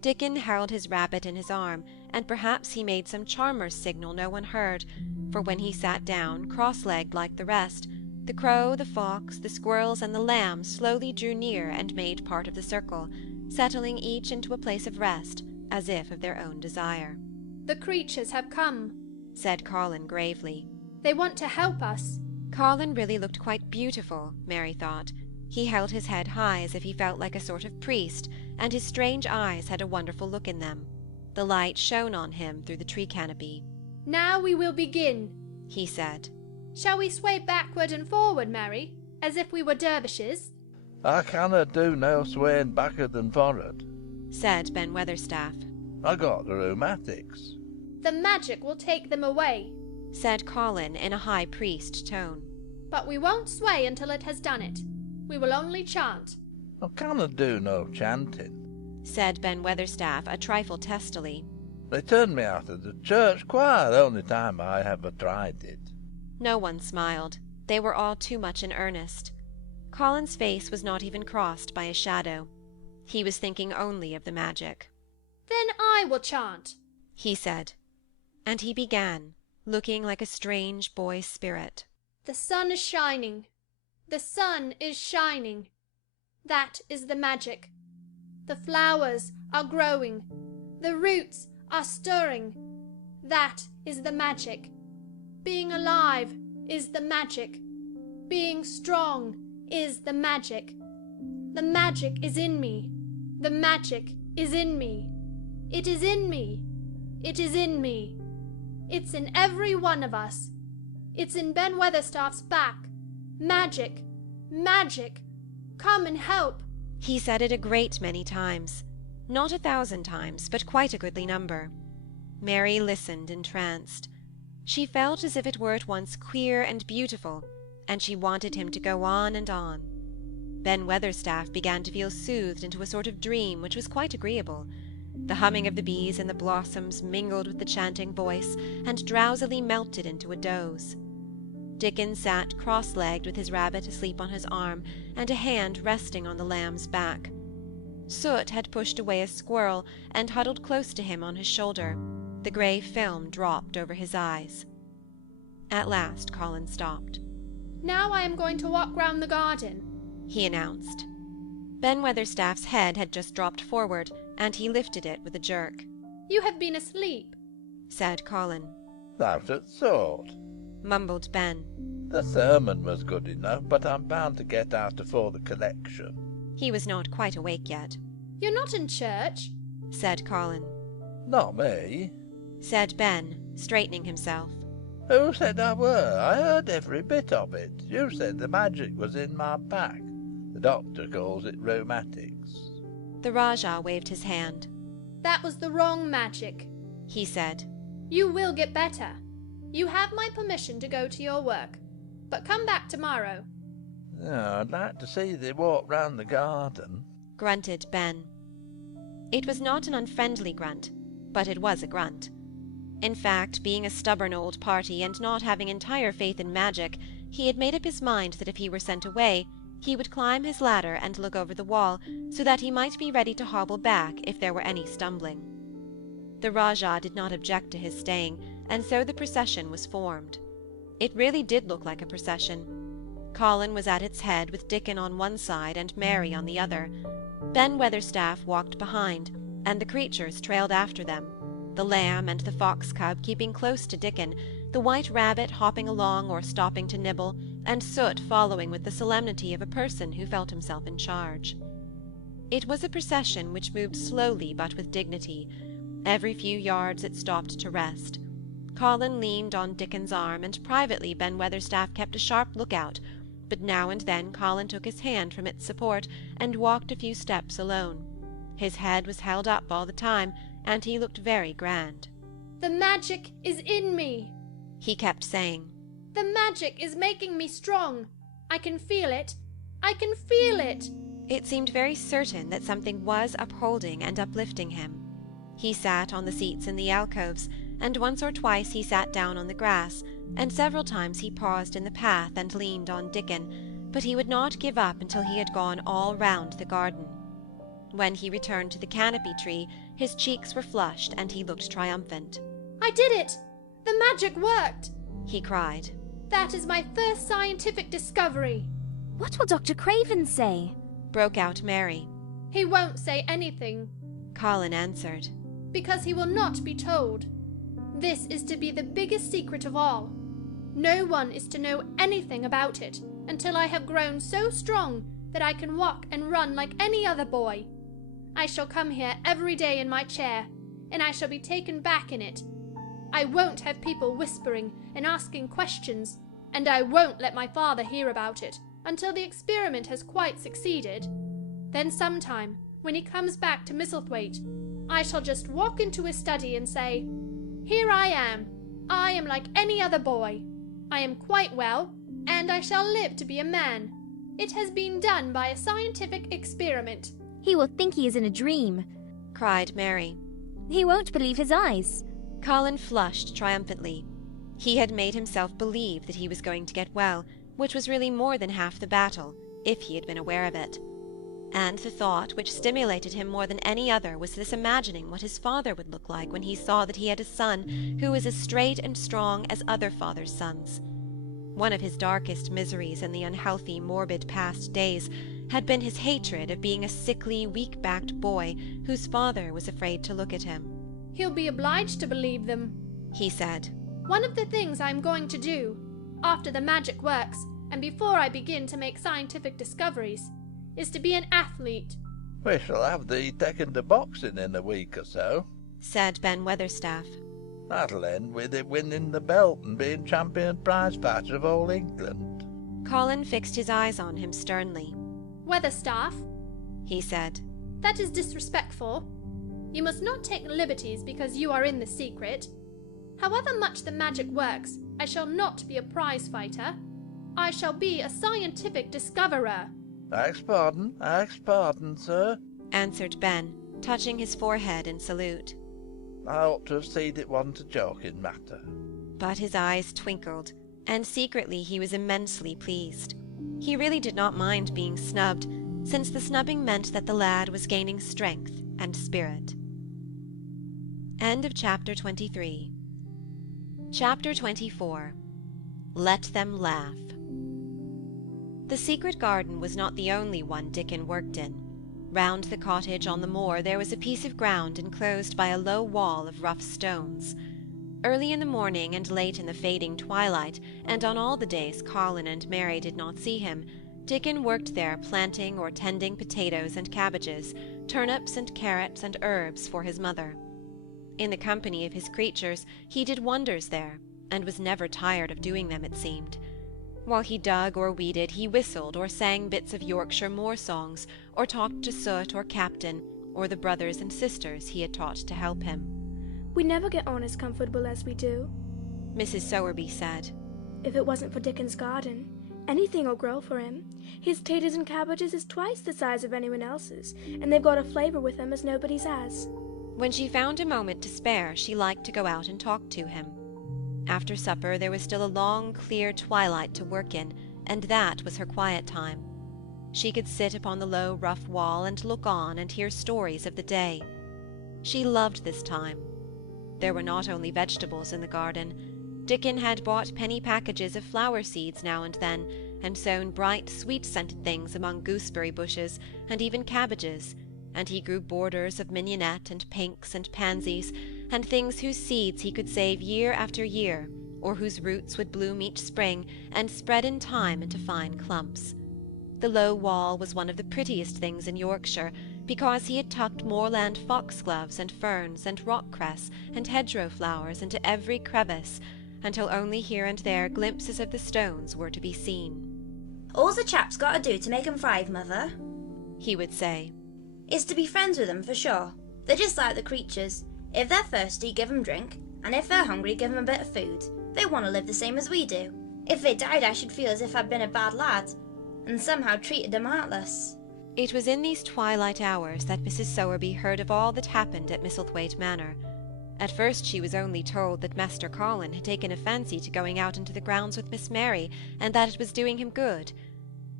Dickon held his rabbit in his arm, and perhaps he made some charmer's signal no one heard, for when he sat down, cross-legged like the rest, the crow, the fox, the squirrels, and the lamb slowly drew near and made part of the circle, settling each into a place of rest, as if of their own desire. The creatures have come, said Colin gravely. They want to help us. Colin really looked quite beautiful, Mary thought. He held his head high as if he felt like a sort of priest, and his strange eyes had a wonderful look in them. The light shone on him through the tree canopy. Now we will begin, he said. Shall we sway backward and forward, Mary, as if we were dervishes? I cannot do no swaying backward and forward, said Ben Weatherstaff. I got the rheumatics. The magic will take them away, said Colin in a high priest tone. But we won't sway until it has done it. We will only chant. I cannot do no chanting, said Ben Weatherstaff a trifle testily. They turned me out of the church choir the only time I ever tried it. No one smiled. They were all too much in earnest. Colin's face was not even crossed by a shadow. He was thinking only of the magic. Then I will chant, he said. And he began, looking like a strange boy spirit. The sun is shining. The sun is shining. That is the magic. The flowers are growing. The roots are stirring. That is the magic. Being alive is the magic. Being strong is the magic. The magic is in me. The magic is in me. It is in me. It is in me. It's in every one of us. It's in Ben Weatherstaff's back. Magic. Magic. Come and help. He said it a great many times. Not 1,000 times, but quite a goodly number. Mary listened entranced. She felt as if it were at once queer and beautiful, and she wanted him to go on and on. Ben Weatherstaff began to feel soothed into a sort of dream which was quite agreeable. The humming of the bees in the blossoms mingled with the chanting voice, and drowsily melted into a doze. Dickon sat cross-legged with his rabbit asleep on his arm, and a hand resting on the lamb's back. Soot had pushed away a squirrel, and huddled close to him on his shoulder. The grey film dropped over his eyes. At last Colin stopped. Now I am going to walk round the garden, he announced. Ben Weatherstaff's head had just dropped forward, and he lifted it with a jerk. You have been asleep, said Colin. Thou'rt at thought, mumbled Ben. The sermon was good enough, but I'm bound to get out afore the collection. He was not quite awake yet. You're not in church, said Colin. Not me, said Ben, straightening himself. Who said I were? I heard every bit of it. You said the magic was in my back. The doctor calls it rheumatics. The Rajah waved his hand. That was the wrong magic, he said. You will get better. You have my permission to go to your work, but come back tomorrow. Oh, I'd like to see thee walk round the garden, grunted Ben. It was not an unfriendly grunt, but it was a grunt. In fact, being a stubborn old party and not having entire faith in magic, he had made up his mind that if he were sent away, he would climb his ladder and look over the wall, so that he might be ready to hobble back if there were any stumbling. The Rajah did not object to his staying, and so the procession was formed. It really did look like a procession. Colin was at its head, with Dickon on one side and Mary on the other. Ben Weatherstaff walked behind, and the creatures trailed after them, the lamb and the fox-cub keeping close to Dickon, the white rabbit hopping along or stopping to nibble, and Soot following with the solemnity of a person who felt himself in charge. It was a procession which moved slowly but with dignity. Every few yards it stopped to rest. Colin leaned on Dickon's arm, and privately Ben Weatherstaff kept a sharp lookout, but now and then Colin took his hand from its support and walked a few steps alone. His head was held up all the time, and he looked very grand. The magic is in me, he kept saying. The magic is making me strong. I can feel it. I can feel it. It seemed very certain that something was upholding and uplifting him. He sat on the seats in the alcoves, and once or twice he sat down on the grass, and several times he paused in the path and leaned on Dickon, but he would not give up until he had gone all round the garden. When he returned to the canopy tree, his cheeks were flushed and he looked triumphant. I did it! The magic worked! He cried. That is my first scientific discovery. What will Dr. Craven say? Broke out Mary. He won't say anything, Colin answered. Because he will not be told. This is to be the biggest secret of all. No one is to know anything about it until I have grown so strong that I can walk and run like any other boy. I shall come here every day in my chair, and I shall be taken back in it. I won't have people whispering and asking questions, and I won't let my father hear about it until the experiment has quite succeeded. Then sometime, when he comes back to Misselthwaite, I shall just walk into his study and say, Here I am like any other boy. I am quite well, and I shall live to be a man. It has been done by a scientific experiment. He will think he is in a dream, cried Mary. He won't believe his eyes. Colin flushed triumphantly. He had made himself believe that he was going to get well, which was really more than half the battle, if he had been aware of it. And the thought which stimulated him more than any other was this imagining what his father would look like when he saw that he had a son who was as straight and strong as other fathers' sons. One of his darkest miseries in the unhealthy, morbid past days had been his hatred of being a sickly, weak-backed boy whose father was afraid to look at him. He'll be obliged to believe them, he said. One of the things I'm going to do, after the magic works, and before I begin to make scientific discoveries, is to be an athlete. We shall have thee taken to boxing in a week or so, said Ben Weatherstaff. That'll end with it winning the belt and being champion prize fighter of all England. Colin fixed his eyes on him sternly. Weatherstaff, he said. That is disrespectful. You must not take liberties because you are in the secret. However much the magic works, I shall not be a prize fighter. I shall be a scientific discoverer. I ask pardon, sir, answered Ben, touching his forehead in salute. I ought to have seed it wasn't a joking matter. But his eyes twinkled, and secretly he was immensely pleased. He really did not mind being snubbed, since the snubbing meant that the lad was gaining strength and spirit. End of Chapter 23. Chapter 24. Let Them Laugh. The secret garden was not the only one Dickon worked in. Round the cottage on the moor there was a piece of ground enclosed by a low wall of rough stones. Early in the morning and late in the fading twilight, and on all the days Colin and Mary did not see him, Dickon worked there planting or tending potatoes and cabbages, turnips and carrots and herbs for his mother. In the company of his creatures he did wonders there, and was never tired of doing them, it seemed. While he dug or weeded, he whistled or sang bits of Yorkshire moor songs, or talked to Soot or Captain, or the brothers and sisters he had taught to help him. We never get on as comfortable as we do, Mrs. Sowerby said. If it wasn't for Dickon's garden, anything'll grow for him. His taters and cabbages is twice the size of anyone else's, and they've got a flavour with them as nobody's has. When she found a moment to spare, she liked to go out and talk to him. After supper there was still a long, clear twilight to work in, and that was her quiet time. She could sit upon the low, rough wall and look on and hear stories of the day. She loved this time. There were not only vegetables in the garden. Dickon had bought penny packages of flower seeds now and then, and sown bright, sweet-scented things among gooseberry bushes, and even cabbages, and he grew borders of mignonette and pinks and pansies, and things whose seeds he could save year after year, or whose roots would bloom each spring and spread in time into fine clumps. The low wall was one of the prettiest things in Yorkshire, because he had tucked moorland foxgloves and ferns and rock-cress and hedgerow flowers into every crevice, until only here and there glimpses of the stones were to be seen. "All's a chap's got to do to make 'em thrive, mother," he would say, "is to be friends with 'em for sure. They're just like the creatures. If they're thirsty, give 'em drink, and if they're hungry, give 'em a bit of food. They want to live the same as we do. If they died, I should feel as if I'd been a bad lad, and somehow treated them heartless." It was in these twilight hours that Mrs. Sowerby heard of all that happened at Misselthwaite Manor. At first she was only told that Master Colin had taken a fancy to going out into the grounds with Miss Mary, and that it was doing him good.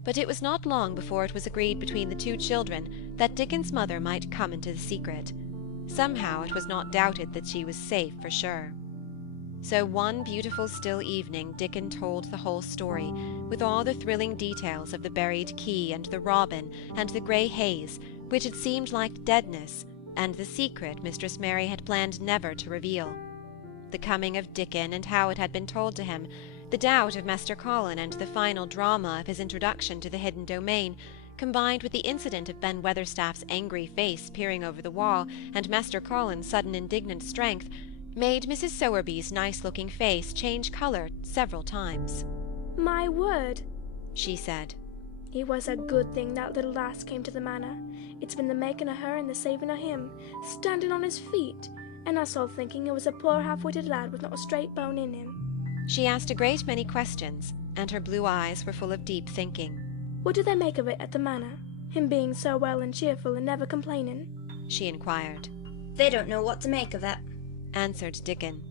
But it was not long before it was agreed between the two children that Dickon's mother might come into the secret. Somehow it was not doubted that she was safe for sure. So one beautiful still evening Dickon told the whole story, with all the thrilling details of the buried key and the robin and the grey haze, which had seemed like deadness, and the secret Mistress Mary had planned never to reveal. The coming of Dickon and how it had been told to him, the doubt of Master Colin and the final drama of his introduction to the hidden domain, combined with the incident of Ben Weatherstaff's angry face peering over the wall and Master Colin's sudden indignant strength, made Mrs. Sowerby's nice-looking face change colour several times. "My word," she said. "It was a good thing that little lass came to the manor. It's been the making of her and the saving of him, standing on his feet, and us all thinking it was a poor half-witted lad with not a straight bone in him." She asked a great many questions, and her blue eyes were full of deep thinking. "What do they make of it at the manor, him being so well and cheerful and never complaining?" she inquired. "They don't know what to make of it," answered Dickon.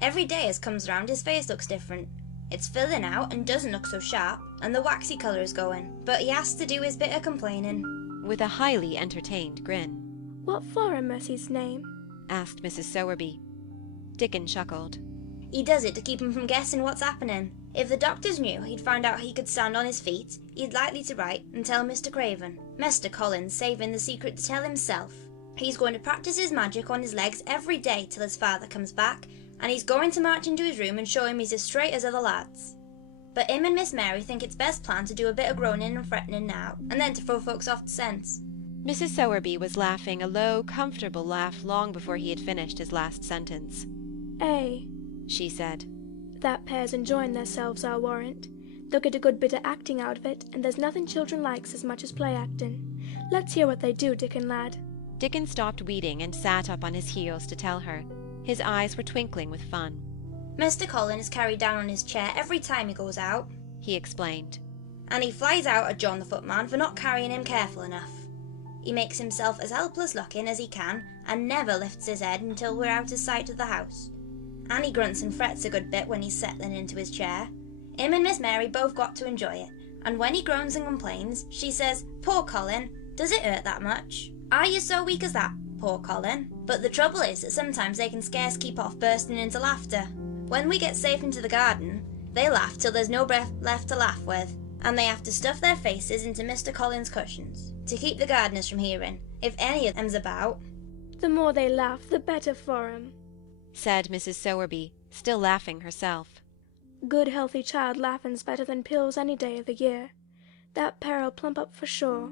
"Every day as comes round his face looks different. It's filling out and doesn't look so sharp, and the waxy colour is going, but he has to do his bit of complaining," with a highly entertained grin. "What for, in mercy's name?" asked Mrs. Sowerby. Dickon chuckled. "He does it to keep him from guessing what's happening. If the doctors knew he'd find out he could stand on his feet, he'd likely to write and tell Mr. Craven. Master Colin's saving the secret to tell himself. He's going to practice his magic on his legs every day till his father comes back, and he's going to march into his room and show him he's as straight as other lads. But him and Miss Mary think it's best plan to do a bit of groaning and fretting now, and then to throw folks off to sense." Mrs. Sowerby was laughing a low, comfortable laugh long before he had finished his last sentence. "Eh," she said. "That pair's enjoying theirselves, I'll warrant. They'll get a good bit of acting out of it, and there's nothing children likes as much as play-acting. Let's hear what they do, Dickon lad." Dickon stopped weeding and sat up on his heels to tell her. His eyes were twinkling with fun. "Mr. Colin is carried down on his chair every time he goes out," he explained. "and he flies out at John the footman for not carrying him careful enough. He makes himself as helpless looking as he can, and never lifts his head until we're out of sight of the house. And he grunts and frets a good bit when he's settling into his chair. Him and Miss Mary both got to enjoy it, and when he groans and complains, she says, 'Poor Colin, does it hurt that much? Are you so weak as that, poor Colin?' But the trouble is that sometimes they can scarce keep off bursting into laughter. When we get safe into the garden, they laugh till there's no breath left to laugh with, and they have to stuff their faces into Mr. Colin's cushions, to keep the gardeners from hearing, if any of them's about." "The more they laugh, the better for 'em," said Mrs. Sowerby, still laughing herself. Good healthy child laughing's better than pills any day of the year. That pair'll plump up for sure.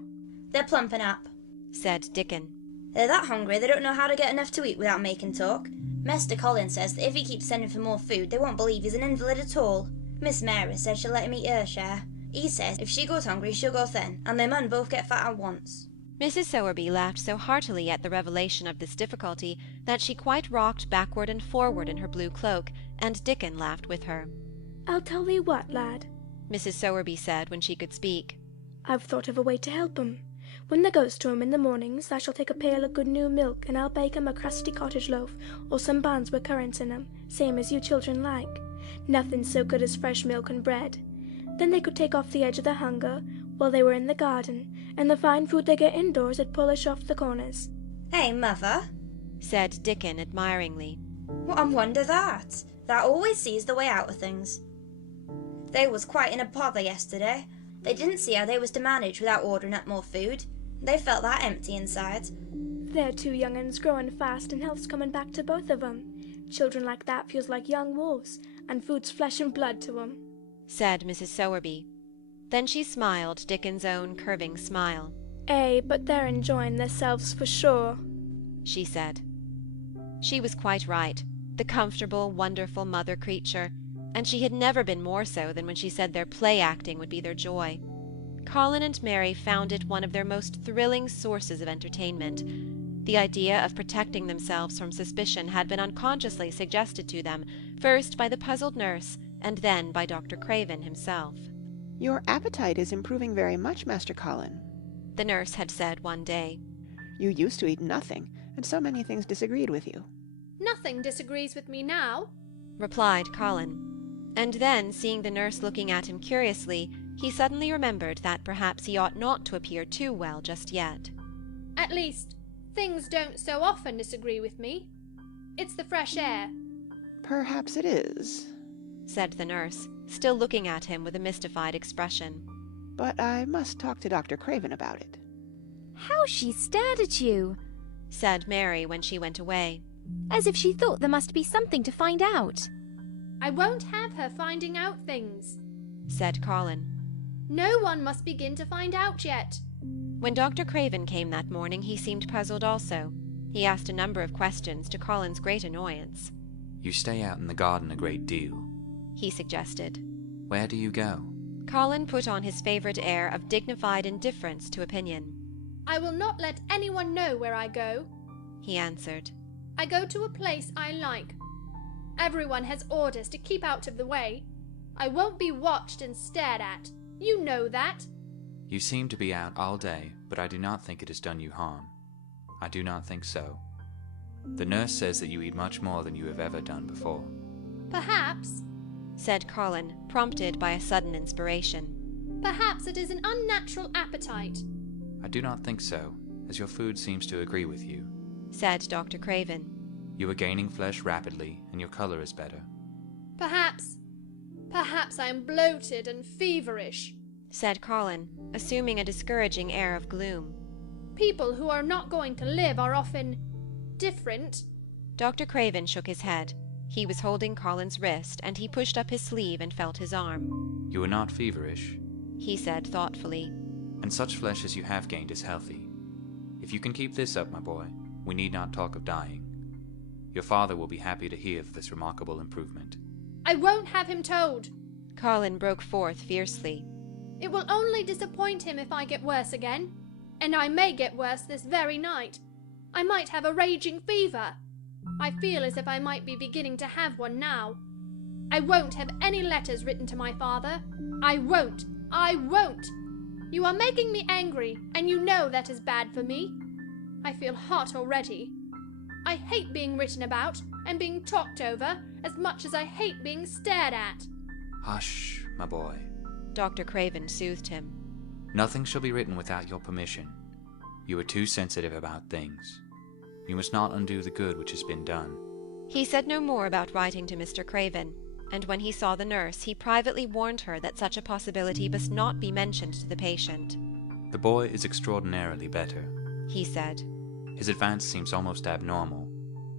They're plumping up, said Dickon. They're that hungry they don't know how to get enough to eat without making talk. Master Colin says that if he keeps sending for more food, they won't believe he's an invalid at all. Miss Mary says she'll let him eat her share. He says if she goes hungry, she'll go thin, and they mun both get fat at once. Mrs. Sowerby laughed so heartily at the revelation of this difficulty that she quite rocked backward and forward in her blue cloak, and Dickon laughed with her. I'll tell thee what, lad, Mrs. Sowerby said when she could speak. I've thought of a way to help 'em. When thou goes to 'em in the mornings, thou shalt take a pail of good new milk, and I'll bake 'em a crusty cottage loaf, or some buns with currants in 'em, same as you children like. Nothing's so good as fresh milk and bread. Then they could take off the edge of their hunger while they were in the garden, and the fine food they get indoors 'ud polish off the corners. Hey, mother, said Dickon admiringly. What a wonder that! Thou always sees the way out of things. They was quite in a pother yesterday. They didn't see how they was to manage without ordering up more food. They felt that empty inside. They're two young uns growing fast, and health's coming back to both of 'em. Children like that feels like young wolves, and food's flesh and blood to 'em, said Mrs. Sowerby. Then she smiled Dickon's own curving smile. Ay, but they're enjoying theirselves for sure, she said. She was quite right, the comfortable, wonderful mother creature, and she had never been more so than when she said their play-acting would be their joy. Colin and Mary found it one of their most thrilling sources of entertainment. The idea of protecting themselves from suspicion had been unconsciously suggested to them, first by the puzzled nurse, and then by Dr. Craven himself. Your appetite is improving very much, Master Colin, the nurse had said one day. You used to eat nothing, and so many things disagreed with you. Nothing disagrees with me now, replied Colin. And then, seeing the nurse looking at him curiously, he suddenly remembered that perhaps he ought not to appear too well just yet. At least, things don't so often disagree with me. It's the fresh air. Perhaps it is, said the nurse, still looking at him with a mystified expression. But I must talk to Dr. Craven about it. How she stared at you, said Mary when she went away. As if she thought there must be something to find out. I won't have her finding out things, said Colin. No one must begin to find out yet. When Dr. Craven came that morning, he seemed puzzled also. He asked a number of questions, to Colin's great annoyance. You stay out in the garden a great deal, he suggested. Where do you go? Colin put on his favourite air of dignified indifference to opinion. I will not let anyone know where I go, he answered. I go to a place I like. Everyone has orders to keep out of the way. I won't be watched and stared at. You know that. You seem to be out all day, but I do not think it has done you harm. I do not think so. The nurse says that you eat much more than you have ever done before. Perhaps, said Colin, prompted by a sudden inspiration. Perhaps it is an unnatural appetite. I do not think so, as your food seems to agree with you, said Dr. Craven. You are gaining flesh rapidly, and your colour is better. Perhaps I am bloated and feverish, said Colin, assuming a discouraging air of gloom. People who are not going to live are often different. Dr. Craven shook his head. He was holding Colin's wrist, and he pushed up his sleeve and felt his arm. You are not feverish, he said thoughtfully. And such flesh as you have gained is healthy. If you can keep this up, my boy, we need not talk of dying. Your father will be happy to hear of this remarkable improvement. I won't have him told, Colin broke forth fiercely. It will only disappoint him if I get worse again. And I may get worse this very night. I might have a raging fever. I feel as if I might be beginning to have one now. I won't have any letters written to my father. I won't. You are making me angry, and you know that is bad for me. I feel hot already. I hate being written about and being talked over as much as I hate being stared at. Hush, my boy, Dr. Craven soothed him. Nothing shall be written without your permission. You are too sensitive about things. You must not undo the good which has been done. He said no more about writing to Mr. Craven, and when he saw the nurse, he privately warned her that such a possibility must not be mentioned to the patient. The boy is extraordinarily better, he said. His advance seems almost abnormal.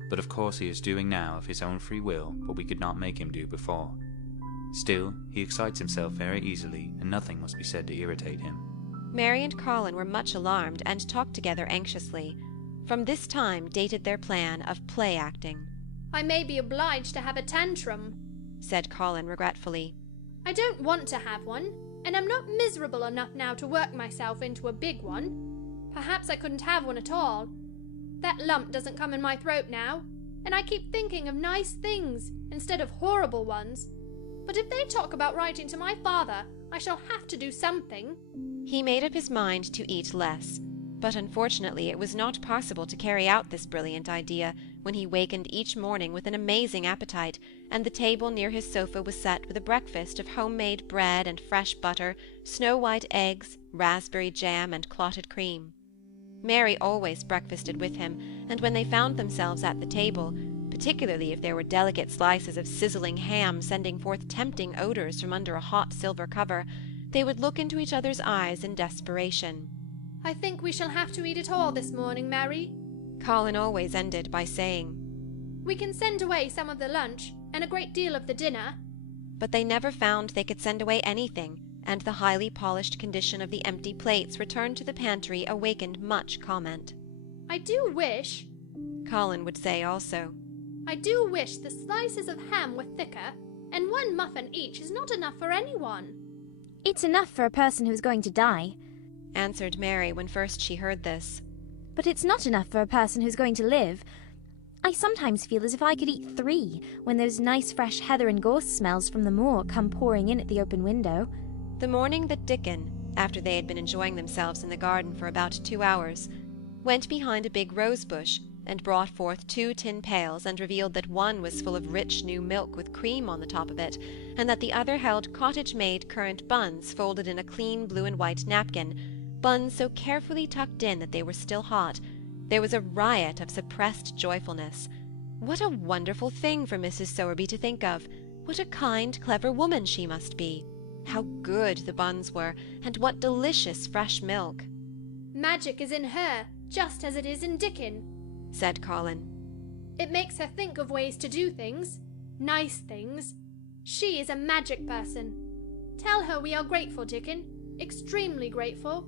But of course he is doing now of his own free will what we could not make him do before. Still, he excites himself very easily, and nothing must be said to irritate him. Mary and Colin were much alarmed and talked together anxiously. From this time dated their plan of play-acting. I may be obliged to have a tantrum, said Colin regretfully. I don't want to have one, and I'm not miserable enough now to work myself into a big one. Perhaps I couldn't have one at all. That lump doesn't come in my throat now, and I keep thinking of nice things instead of horrible ones. But if they talk about writing to my father, I shall have to do something. He made up his mind to eat less, but unfortunately it was not possible to carry out this brilliant idea when he wakened each morning with an amazing appetite, and the table near his sofa was set with a breakfast of home-made bread and fresh butter, snow-white eggs, raspberry jam, and clotted cream. Mary always breakfasted with him, and when they found themselves at the table, particularly if there were delicate slices of sizzling ham sending forth tempting odours from under a hot silver cover, they would look into each other's eyes in desperation. I think we shall have to eat it all this morning, Mary, Colin always ended by saying. We can send away some of the lunch, and a great deal of the dinner. But they never found they could send away anything, and the highly polished condition of the empty plates returned to the pantry awakened much comment. I do wish, Colin would say also, I do wish the slices of ham were thicker, and one muffin each is not enough for anyone. It's enough for a person who's going to die, answered Mary when first she heard this. But it's not enough for a person who's going to live. I sometimes feel as if I could eat 3 when those nice fresh heather and gorse smells from the moor come pouring in at the open window. The morning that Dickon, after they had been enjoying themselves in the garden for about 2 hours, went behind a big rose bush and brought forth 2 tin pails and revealed that one was full of rich new milk with cream on the top of it, and that the other held cottage-made currant buns folded in a clean blue and white napkin, buns so carefully tucked in that they were still hot, there was a riot of suppressed joyfulness. What a wonderful thing for Mrs. Sowerby to think of! What a kind, clever woman she must be! How good the buns were, and what delicious fresh milk! Magic is in her, just as it is in Dickon, said Colin. It makes her think of ways to do things, nice things. She is a magic person. Tell her we are grateful, Dickon, extremely grateful.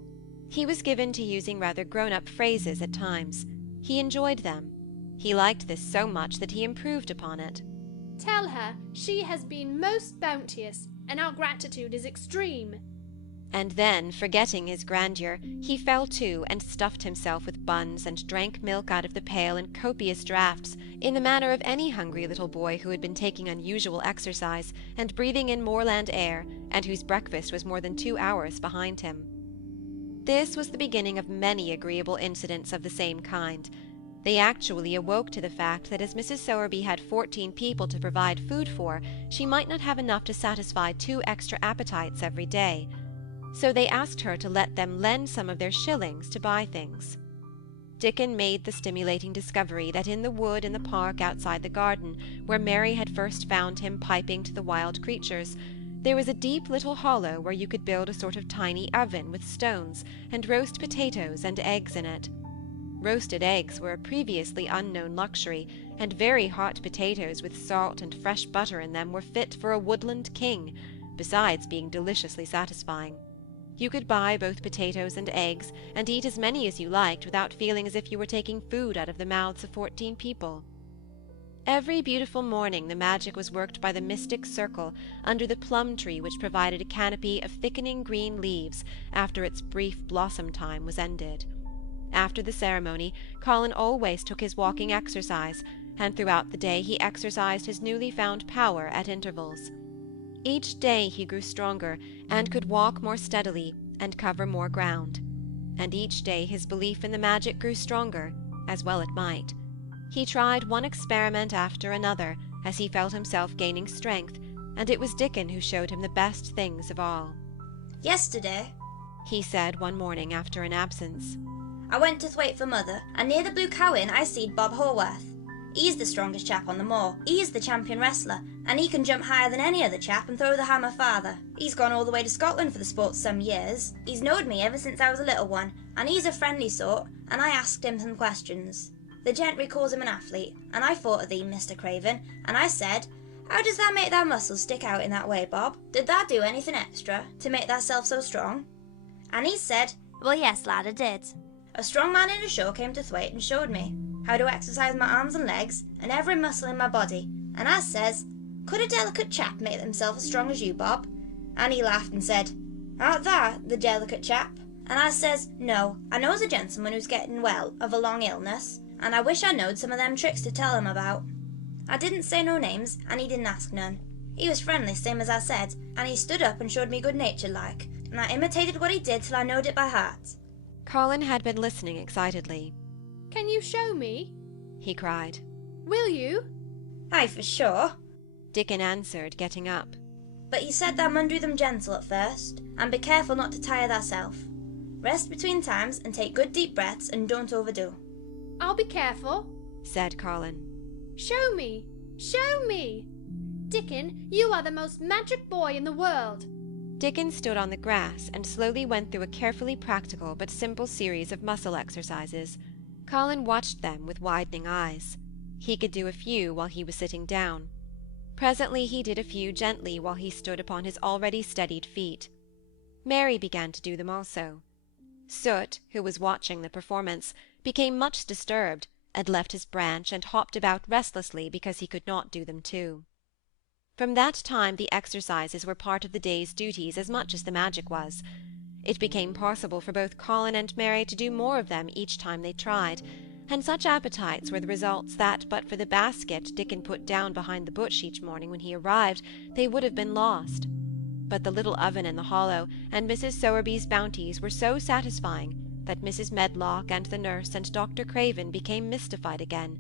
He was given to using rather grown-up phrases at times. He enjoyed them. He liked this so much that he improved upon it. Tell her she has been most bounteous, and our gratitude is extreme. And then, forgetting his grandeur, he fell to and stuffed himself with buns and drank milk out of the pail in copious draughts, in the manner of any hungry little boy who had been taking unusual exercise and breathing in moorland air, and whose breakfast was more than 2 hours behind him. This was the beginning of many agreeable incidents of the same kind. They actually awoke to the fact that as Mrs. Sowerby had 14 people to provide food for, she might not have enough to satisfy 2 extra appetites every day. So they asked her to let them lend some of their shillings to buy things. Dickon made the stimulating discovery that in the wood in the park outside the garden, where Mary had first found him piping to the wild creatures, there was a deep little hollow where you could build a sort of tiny oven with stones, and roast potatoes and eggs in it. Roasted eggs were a previously unknown luxury, and very hot potatoes with salt and fresh butter in them were fit for a woodland king, besides being deliciously satisfying. You could buy both potatoes and eggs, and eat as many as you liked without feeling as if you were taking food out of the mouths of 14 people. Every beautiful morning the magic was worked by the mystic circle under the plum-tree which provided a canopy of thickening green leaves after its brief blossom time was ended. After the ceremony, Colin always took his walking exercise, and throughout the day he exercised his newly found power at intervals. Each day he grew stronger, and could walk more steadily, and cover more ground. And each day his belief in the magic grew stronger, as well it might. He tried one experiment after another, as he felt himself gaining strength, and it was Dickon who showed him the best things of all. Yesterday, he said one morning after an absence, I went to thwaite for mother, and near the Blue Cow Inn I seed Bob Haworth. He's the strongest chap on the moor. He's the champion wrestler, and he can jump higher than any other chap and throw the hammer farther. He's gone all the way to Scotland for the sport some years. He's knowed me ever since I was a little one, and he's a friendly sort, and I asked him some questions. The gentry calls him an athlete, and I thought of thee, Mr. Craven, and I said, how does thou make thy muscles stick out in that way, Bob? Did thou do anything extra to make thyself so strong? And he said, well, yes, lad, I did. A strong man in a show came to Thwaite and showed me how to exercise my arms and legs and every muscle in my body, and I says, could a delicate chap make himself as strong as you, Bob? And he laughed and said, art thou the delicate chap? And I says, no, I knows a gentleman who's getting well of a long illness, and I wish I knowed some of them tricks to tell him about. I didn't say no names, and he didn't ask none. He was friendly, same as I said, and he stood up and showed me good-natured like, and I imitated what he did till I knowed it by heart. Colin had been listening excitedly. Can you show me? He cried. Will you? Aye, for sure, Dickon answered, getting up. But he said thou mun do them gentle at first, and be careful not to tire thyself. Rest between times and take good deep breaths and don't overdo. I'll be careful, said Colin. Show me! Show me! Dickon, you are the most magic boy in the world. Dickon stood on the grass and slowly went through a carefully practical but simple series of muscle exercises. Colin watched them with widening eyes. He could do a few while he was sitting down. Presently he did a few gently while he stood upon his already steadied feet. Mary began to do them also. Soot, who was watching the performance, became much disturbed, and left his branch and hopped about restlessly because he could not do them too. From that time the exercises were part of the day's duties as much as the magic was. It became possible for both Colin and Mary to do more of them each time they tried, and such appetites were the results that but for the basket Dickon put down behind the bush each morning when he arrived, they would have been lost. But the little oven in the hollow and Mrs. Sowerby's bounties were so satisfying that Mrs. Medlock and the nurse and Dr. Craven became mystified again.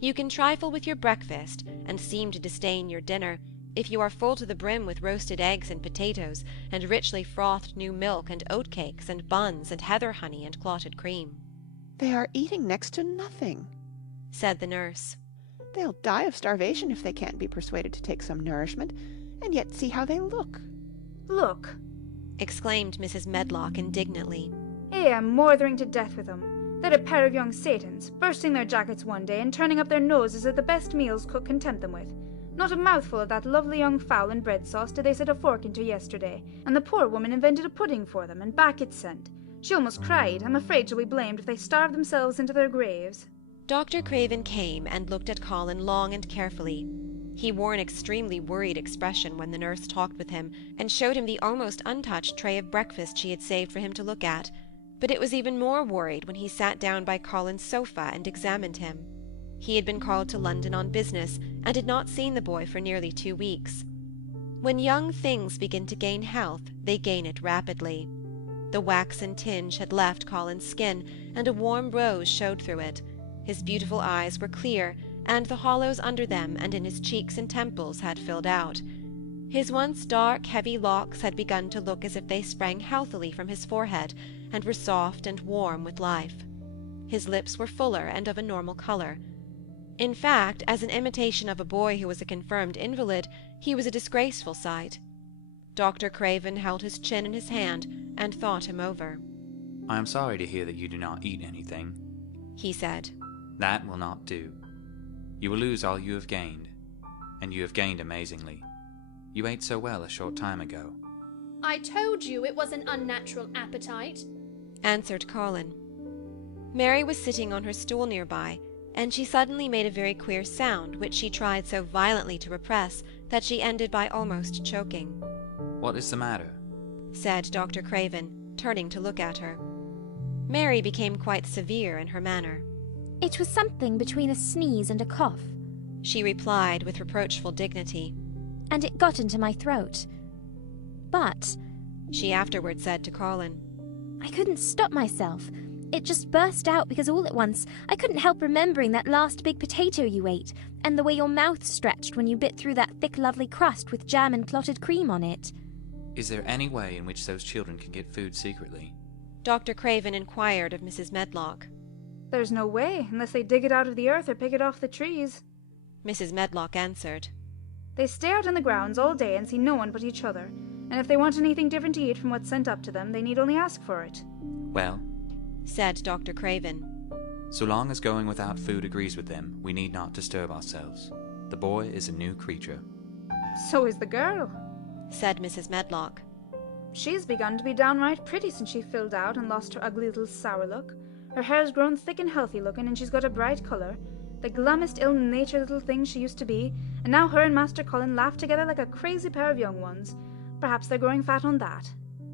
You can trifle with your breakfast and seem to disdain your dinner if you are full to the brim with roasted eggs and potatoes and richly frothed new milk and oatcakes and buns and heather honey and clotted cream. They are eating next to nothing, said the nurse. They'll die of starvation if they can't be persuaded to take some nourishment, and yet see how they look. Look, exclaimed Mrs. Medlock indignantly. I'm mothering to death with them. They're a pair of young Satans, bursting their jackets one day and turning up their noses at the best meals cook can tempt them with. Not a mouthful of that lovely young fowl and bread sauce did they set a fork into yesterday, and the poor woman invented a pudding for them, and back it sent. She almost cried. I'm afraid she'll be blamed if they starve themselves into their graves. Dr. Craven came and looked at Colin long and carefully. He wore an extremely worried expression when the nurse talked with him and showed him the almost untouched tray of breakfast she had saved for him to look at, but it was even more worried when he sat down by Colin's sofa and examined him. He had been called to London on business and had not seen the boy for nearly 2 weeks. When young things begin to gain health, they gain it rapidly. The waxen tinge had left Colin's skin, and a warm rose showed through it. His beautiful eyes were clear, and the hollows under them and in his cheeks and temples had filled out. His once dark, heavy locks had begun to look as if they sprang healthily from his forehead, and were soft and warm with life. His lips were fuller and of a normal colour. In fact, as an imitation of a boy who was a confirmed invalid, he was a disgraceful sight. Dr. Craven held his chin in his hand and thought him over. I am sorry to hear that you do not eat anything, he said. That will not do. You will lose all you have gained, and you have gained amazingly. You ate so well a short time ago. I told you it was an unnatural appetite, answered Colin. Mary was sitting on her stool nearby, and she suddenly made a very queer sound which she tried so violently to repress that she ended by almost choking. What is the matter? Said Dr. Craven, turning to look at her. Mary became quite severe in her manner. It was something between a sneeze and a cough, she replied with reproachful dignity. And it got into my throat. But, she afterward said to Colin, I couldn't stop myself. It just burst out because all at once I couldn't help remembering that last big potato you ate, and the way your mouth stretched when you bit through that thick lovely crust with jam and clotted cream on it. Is there any way in which those children can get food secretly? Dr. Craven inquired of Mrs. Medlock. There's no way, unless they dig it out of the earth or pick it off the trees, Mrs. Medlock answered. They stay out in the grounds all day and see no one but each other, and if they want anything different to eat from what's sent up to them, they need only ask for it. Well, said Dr. Craven, So long as going without food agrees with them, we need not disturb ourselves. The boy is a new creature. So is the girl, said Mrs. Medlock. She's begun to be downright pretty since she filled out and lost her ugly little sour look. Her hair's grown thick and healthy looking, and she's got a bright colour. The glummest, ill-natured little thing she used to be, and now her and Master Colin laugh together like a crazy pair of young ones. Perhaps they're growing fat on that.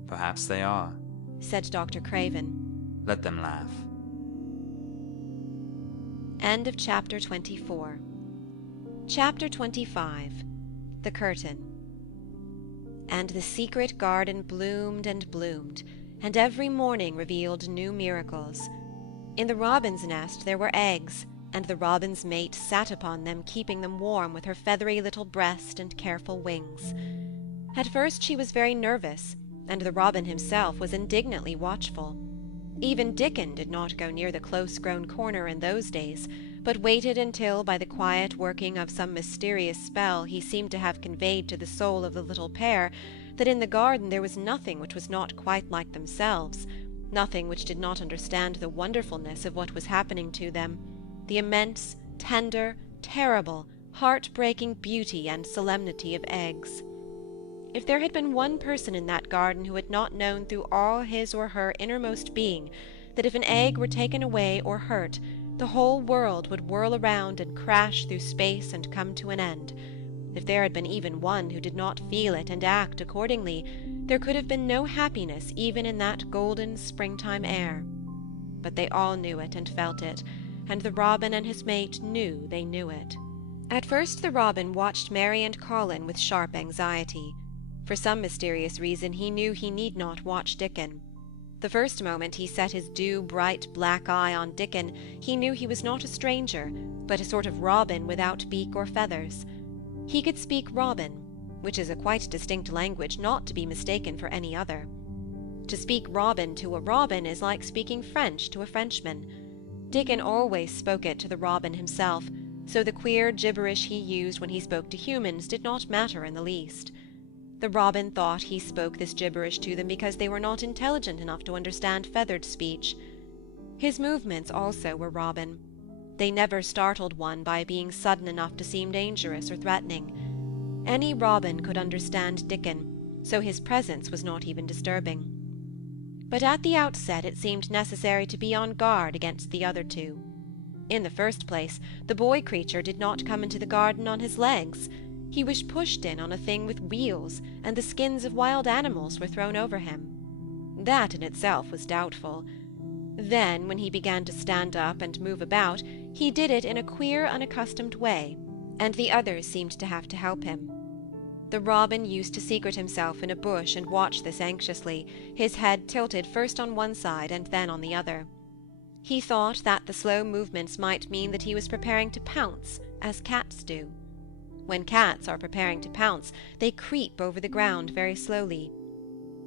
Perhaps they are, said Dr. Craven. Let them laugh. End of chapter 24. Chapter 25. The Curtain. And the secret garden bloomed and bloomed, and every morning revealed new miracles. In the robin's nest there were eggs, and the robin's mate sat upon them, keeping them warm with her feathery little breast and careful wings. At first she was very nervous, and the robin himself was indignantly watchful. Even Dickon did not go near the close-grown corner in those days, but waited until, by the quiet working of some mysterious spell, he seemed to have conveyed to the soul of the little pair that in the garden there was nothing which was not quite like themselves, nothing which did not understand the wonderfulness of what was happening to them, the immense, tender, terrible, heart-breaking beauty and solemnity of eggs. If there had been one person in that garden who had not known through all his or her innermost being that if an egg were taken away or hurt, the whole world would whirl around and crash through space and come to an end, if there had been even one who did not feel it and act accordingly, there could have been no happiness even in that golden springtime air. But they all knew it and felt it, and the robin and his mate knew they knew it. At first the robin watched Mary and Colin with sharp anxiety. For some mysterious reason he knew he need not watch Dickon. The first moment he set his dew-bright black eye on Dickon, he knew he was not a stranger, but a sort of robin without beak or feathers. He could speak robin, which is a quite distinct language not to be mistaken for any other. To speak robin to a robin is like speaking French to a Frenchman. Dickon always spoke it to the robin himself, so the queer gibberish he used when he spoke to humans did not matter in the least. The robin thought he spoke this gibberish to them because they were not intelligent enough to understand feathered speech. His movements also were robin. They never startled one by being sudden enough to seem dangerous or threatening. Any robin could understand Dickon, so his presence was not even disturbing. But at the outset it seemed necessary to be on guard against the other two. In the first place, the boy creature did not come into the garden on his legs. He was pushed in on a thing with wheels, and the skins of wild animals were thrown over him. That in itself was doubtful. Then, when he began to stand up and move about, he did it in a queer, unaccustomed way, and the others seemed to have to help him. The robin used to secret himself in a bush and watch this anxiously, his head tilted first on one side and then on the other. He thought that the slow movements might mean that he was preparing to pounce, as cats do. When cats are preparing to pounce, they creep over the ground very slowly.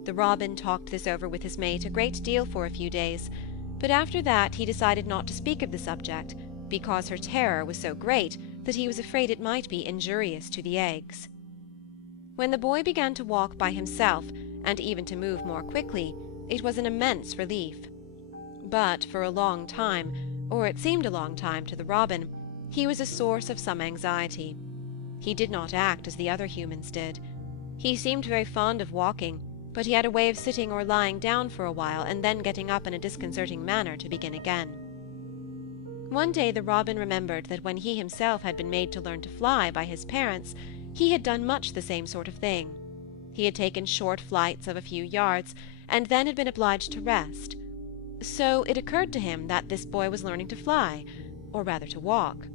The robin talked this over with his mate a great deal for a few days, but after that he decided not to speak of the subject, because her terror was so great that he was afraid it might be injurious to the eggs. When the boy began to walk by himself, and even to move more quickly, it was an immense relief. But for a long time, or it seemed a long time to the robin, he was a source of some anxiety. He did not act as the other humans did. He seemed very fond of walking, but he had a way of sitting or lying down for a while and then getting up in a disconcerting manner to begin again. One day the robin remembered that when he himself had been made to learn to fly by his parents, he had done much the same sort of thing. He had taken short flights of a few yards, and then had been obliged to rest. So it occurred to him that this boy was learning to fly, or rather to walk.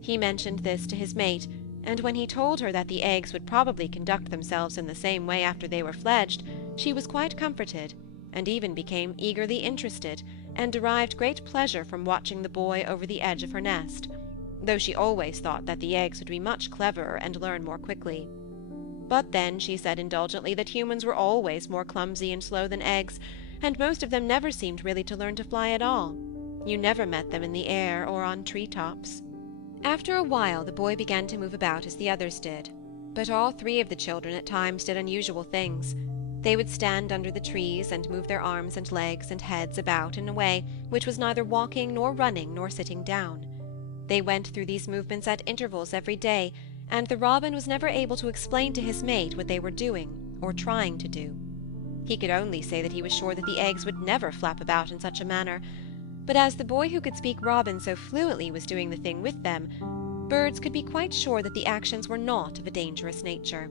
He mentioned this to his mate, and when he told her that the eggs would probably conduct themselves in the same way after they were fledged, she was quite comforted, and even became eagerly interested, and derived great pleasure from watching the boy over the edge of her nest, though she always thought that the eggs would be much cleverer and learn more quickly. But then she said indulgently that humans were always more clumsy and slow than eggs, and most of them never seemed really to learn to fly at all. You never met them in the air or on tree-tops. After a while the boy began to move about as the others did, but all three of the children at times did unusual things. They would stand under the trees and move their arms and legs and heads about in a way which was neither walking nor running nor sitting down. They went through these movements at intervals every day, and the robin was never able to explain to his mate what they were doing or trying to do. He could only say that he was sure that the eggs would never flap about in such a manner, but as the boy who could speak robin so fluently was doing the thing with them, birds could be quite sure that the actions were not of a dangerous nature.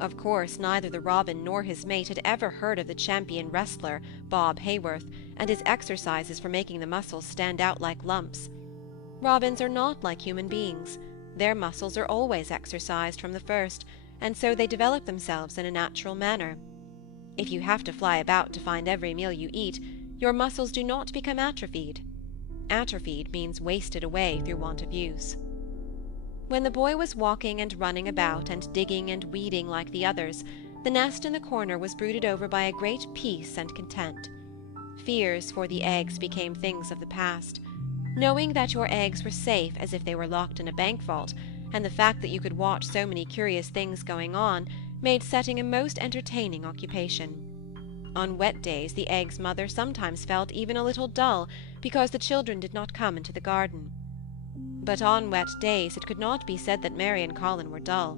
Of course, neither the robin nor his mate had ever heard of the champion wrestler, Bob Hayworth, and his exercises for making the muscles stand out like lumps. Robins are not like human beings. Their muscles are always exercised from the first, and so they develop themselves in a natural manner. If you have to fly about to find every meal you eat, your muscles do not become atrophied. Atrophied means wasted away through want of use. When the boy was walking and running about and digging and weeding like the others, the nest in the corner was brooded over by a great peace and content. Fears for the eggs became things of the past. Knowing that your eggs were safe as if they were locked in a bank vault, and the fact that you could watch so many curious things going on, made setting a most entertaining occupation. On wet days the eggs' mother sometimes felt even a little dull because the children did not come into the garden. But on wet days it could not be said that Mary and Colin were dull.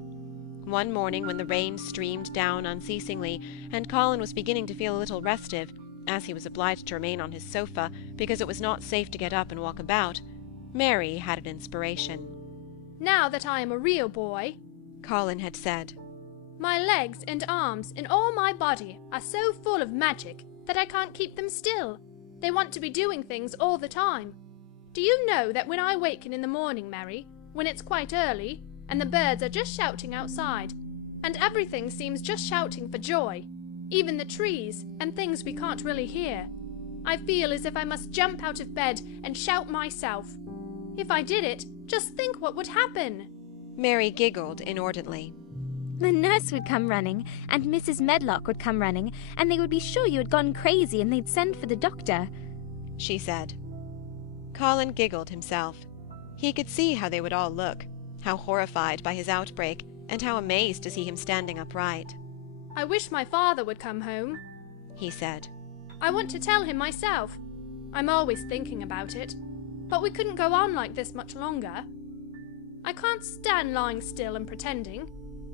One morning when the rain streamed down unceasingly, and Colin was beginning to feel a little restive, as he was obliged to remain on his sofa because it was not safe to get up and walk about, Mary had an inspiration. "Now that I am a real boy," Colin had said, "my legs and arms and all my body are so full of magic that I can't keep them still. They want to be doing things all the time. Do you know that when I waken in the morning, Mary, when it's quite early, and the birds are just shouting outside, and everything seems just shouting for joy, even the trees and things we can't really hear, I feel as if I must jump out of bed and shout myself. If I did it, just think what would happen." Mary giggled inordinately. The nurse would come running, and Mrs. Medlock would come running, and they would be sure you had gone crazy and they'd send for the doctor, she said. Colin giggled himself. He could see how they would all look, how horrified by his outbreak, and how amazed to see him standing upright. "I wish my father would come home," he said. "I want to tell him myself. I'm always thinking about it. But we couldn't go on like this much longer. I can't stand lying still and pretending.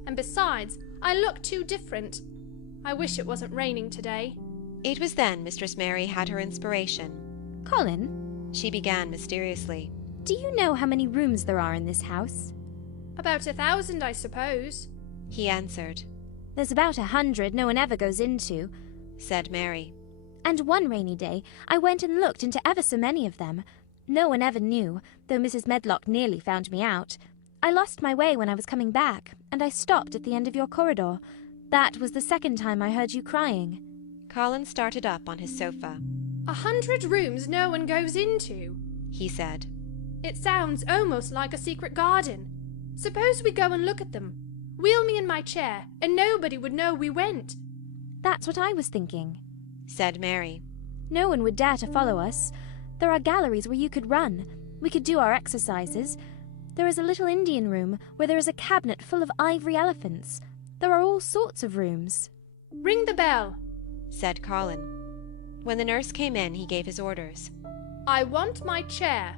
And besides, I look too different. I wish it wasn't raining today." It was then Mistress Mary had her inspiration. "Colin," she began mysteriously, "do you know how many rooms there are in this house?" "About 1,000, I suppose," he answered. "There's about 100 no one ever goes into," said Mary. "And one rainy day I went and looked into ever so many of them. No one ever knew, though Mrs. Medlock nearly found me out. I lost my way when I was coming back, and I stopped at the end of your corridor. That was the second time I heard you crying." Colin started up on his sofa. 100 rooms no one goes into, he said. "It sounds almost like a secret garden. Suppose we go and look at them. Wheel me in my chair, and nobody would know we went." "That's what I was thinking," said Mary. "No one would dare to follow us. There are galleries where you could run. We could do our exercises. There is a little Indian room where there is a cabinet full of ivory elephants. There are all sorts of rooms." "Ring the bell," said Colin. When the nurse came in, he gave his orders. "I want my chair,"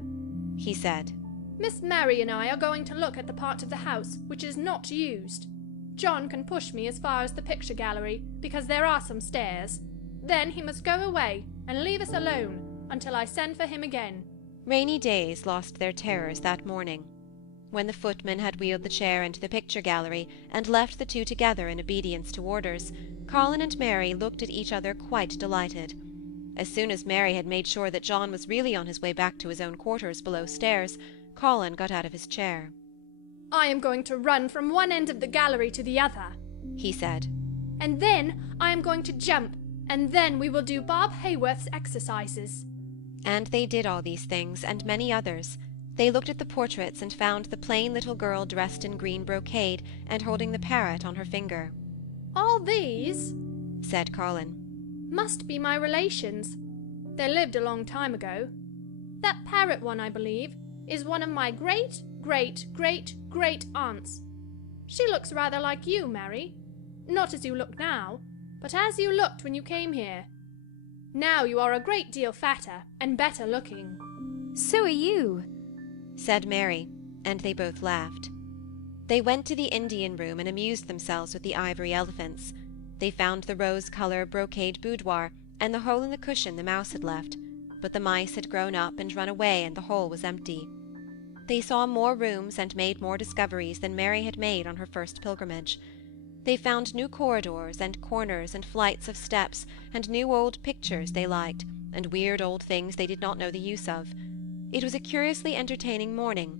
he said. "Miss Mary and I are going to look at the part of the house which is not used. John can push me as far as the picture gallery, because there are some stairs. Then he must go away and leave us alone until I send for him again." Rainy days lost their terrors that morning. When the footman had wheeled the chair into the picture gallery and left the two together in obedience to orders, Colin and Mary looked at each other quite delighted. As soon as Mary had made sure that John was really on his way back to his own quarters below stairs, Colin got out of his chair. "I am going to run from one end of the gallery to the other," he said. "And then I am going to jump, and then we will do Bob Hayworth's exercises." And they did all these things, and many others. They looked at the portraits and found the plain little girl dressed in green brocade and holding the parrot on her finger. "All these," said Colin, "must be my relations. They lived a long time ago. That parrot one, I believe, is one of my great-great-great-great aunts. She looks rather like you, Mary. Not as you look now, but as you looked when you came here. Now you are a great deal fatter and better looking. So are you, said Mary, and they both laughed. They went to the Indian room and amused themselves with the ivory elephants. They found the rose-colour brocade boudoir and the hole in the cushion the mouse had left, but the mice had grown up and run away and the hole was empty. They saw more rooms and made more discoveries than Mary had made on her first pilgrimage. They found new corridors and corners and flights of steps and new old pictures they liked, and weird old things they did not know the use of. It was a curiously entertaining morning,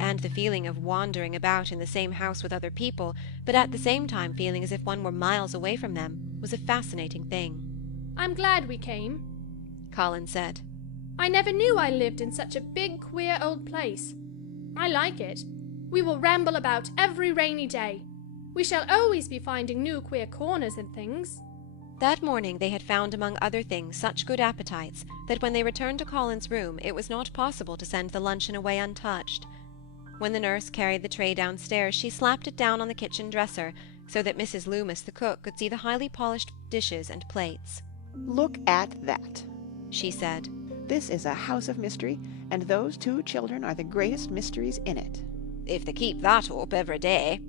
and the feeling of wandering about in the same house with other people, but at the same time feeling as if one were miles away from them, was a fascinating thing. I'm glad we came, Colin said. I never knew I lived in such a big, queer old place. I like it. We will ramble about every rainy day. We shall always be finding new queer corners and things. That morning they had found among other things such good appetites that when they returned to Colin's room it was not possible to send the luncheon away untouched. When the nurse carried the tray downstairs she slapped it down on the kitchen dresser so that Mrs. Loomis the cook could see the highly polished dishes and plates. Look at that, she said. This is a house of mystery, and those two children are the greatest mysteries in it. If they keep that up every day,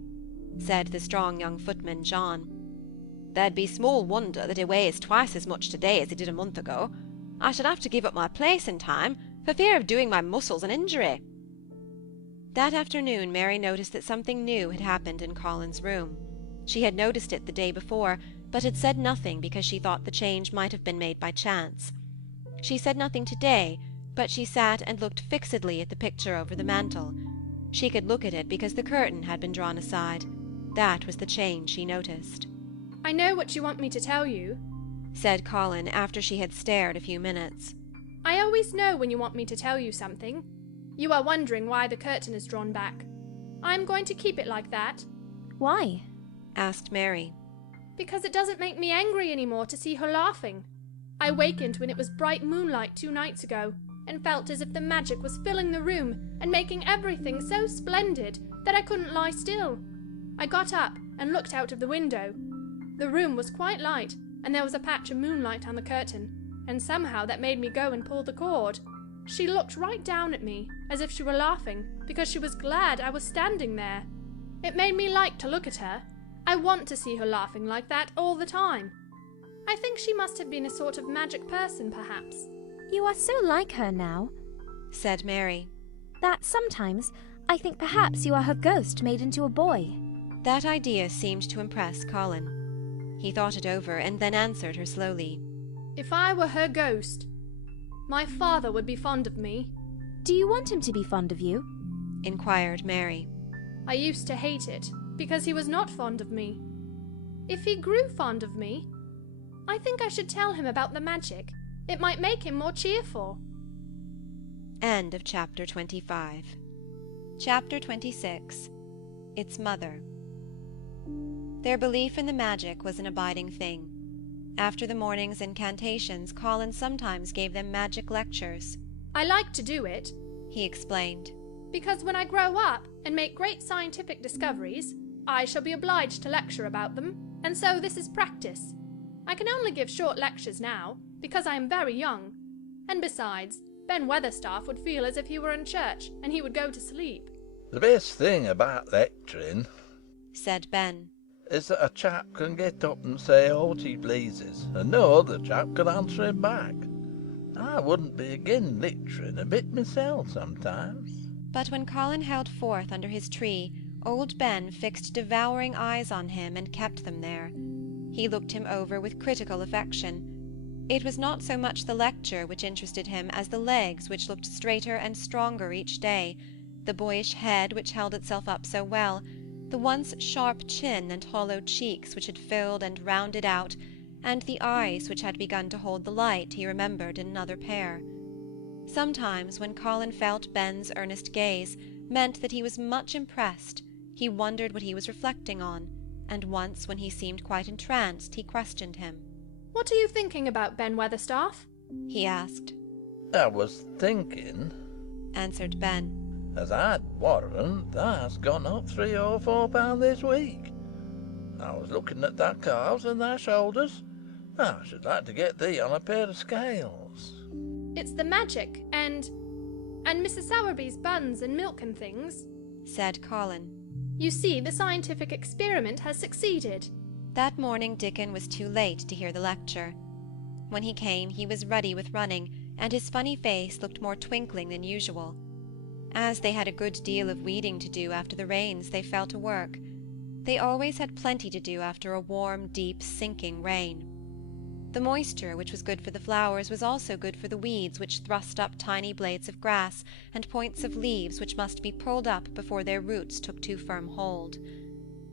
said the strong young footman John. There'd be small wonder that he weighs twice as much today as he did a month ago. I should have to give up my place in time, for fear of doing my muscles an injury. That afternoon Mary noticed that something new had happened in Colin's room. She had noticed it the day before, but had said nothing because she thought the change might have been made by chance. She said nothing today, but she sat and looked fixedly at the picture over the mantel. She could look at it because the curtain had been drawn aside. That was the change she noticed. I know what you want me to tell you, said Colin after she had stared a few minutes. I always know when you want me to tell you something. You are wondering why the curtain is drawn back. I'm going to keep it like that. Why? Asked Mary. Because it doesn't make me angry anymore to see her laughing. I wakened when it was bright moonlight 2 nights ago, and felt as if the magic was filling the room and making everything so splendid that I couldn't lie still. I got up and looked out of the window. The room was quite light, and there was a patch of moonlight on the curtain, and somehow that made me go and pull the cord. She looked right down at me, as if she were laughing, because she was glad I was standing there. It made me like to look at her. I want to see her laughing like that all the time. I think she must have been a sort of magic person, perhaps. You are so like her now, said Mary, that sometimes I think perhaps you are her ghost made into a boy. That idea seemed to impress Colin. He thought it over and then answered her slowly. If I were her ghost, my father would be fond of me. Do you want him to be fond of you? Inquired Mary. I used to hate it, because he was not fond of me. If he grew fond of me, I think I should tell him about the magic. It might make him more cheerful. End of chapter 25. Chapter 26. Its Mother. Their belief in the magic was an abiding thing. After the morning's incantations, Colin sometimes gave them magic lectures. I like to do it, he explained, because when I grow up and make great scientific discoveries, I shall be obliged to lecture about them, and so this is practice. I can only give short lectures now, because I am very young, and besides, Ben Weatherstaff would feel as if he were in church, and he would go to sleep. The best thing about lecturing, said Ben, is that a chap can get up and say aught he pleases, and no other chap can answer him back. I wouldn't be again lecturing a bit myself sometimes. But when Colin held forth under his tree, old Ben fixed devouring eyes on him and kept them there. He looked him over with critical affection. It was not so much the lecture which interested him as the legs which looked straighter and stronger each day, the boyish head which held itself up so well, the once sharp chin and hollow cheeks which had filled and rounded out, and the eyes which had begun to hold the light he remembered in another pair. Sometimes, when Colin felt Ben's earnest gaze meant that he was much impressed, he wondered what he was reflecting on, and once, when he seemed quite entranced, he questioned him. What are you thinking about, Ben Weatherstaff? He asked. I was thinking, answered Ben, as I'd warrant thou's gone up £3 or £4 this week. I was looking at thy calves and thy shoulders. I should like to get thee on a pair of scales. It's the magic, and Mrs. Sowerby's buns and milk and things, said Colin. You see, the scientific experiment has succeeded. That morning Dickon was too late to hear the lecture. When he came, he was ruddy with running, and his funny face looked more twinkling than usual. As they had a good deal of weeding to do after the rains, they fell to work. They always had plenty to do after a warm, deep, sinking rain. The moisture, which was good for the flowers, was also good for the weeds which thrust up tiny blades of grass and points of leaves which must be pulled up before their roots took too firm hold.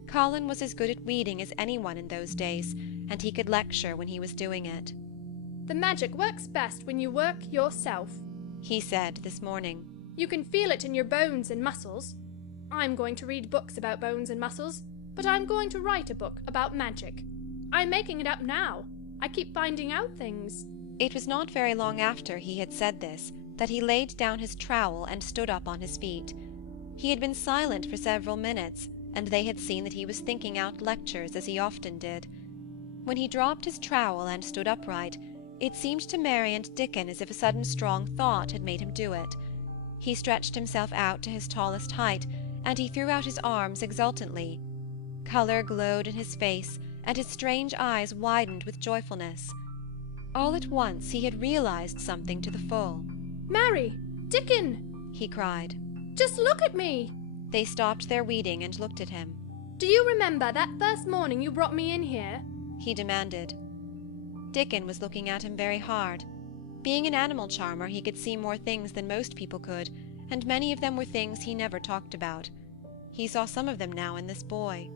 Colin was as good at weeding as anyone in those days, and he could lecture when he was doing it. The magic works best when you work yourself, he said this morning. You can feel it in your bones and muscles. I'm going to read books about bones and muscles, but I'm going to write a book about magic. I'm making it up now. I keep finding out things. It was not very long after he had said this that he laid down his trowel and stood up on his feet. He had been silent for several minutes, and they had seen that he was thinking out lectures as he often did. When he dropped his trowel and stood upright, it seemed to Mary and Dickon as if a sudden strong thought had made him do it. He stretched himself out to his tallest height, and he threw out his arms exultantly. Colour glowed in his face, and his strange eyes widened with joyfulness. All at once he had realized something to the full. Mary! Dickon! He cried. Just look at me! They stopped their weeding and looked at him. Do you remember that first morning you brought me in here? He demanded. Dickon was looking at him very hard. Being an animal charmer, he could see more things than most people could, and many of them were things he never talked about. He saw some of them now in this boy.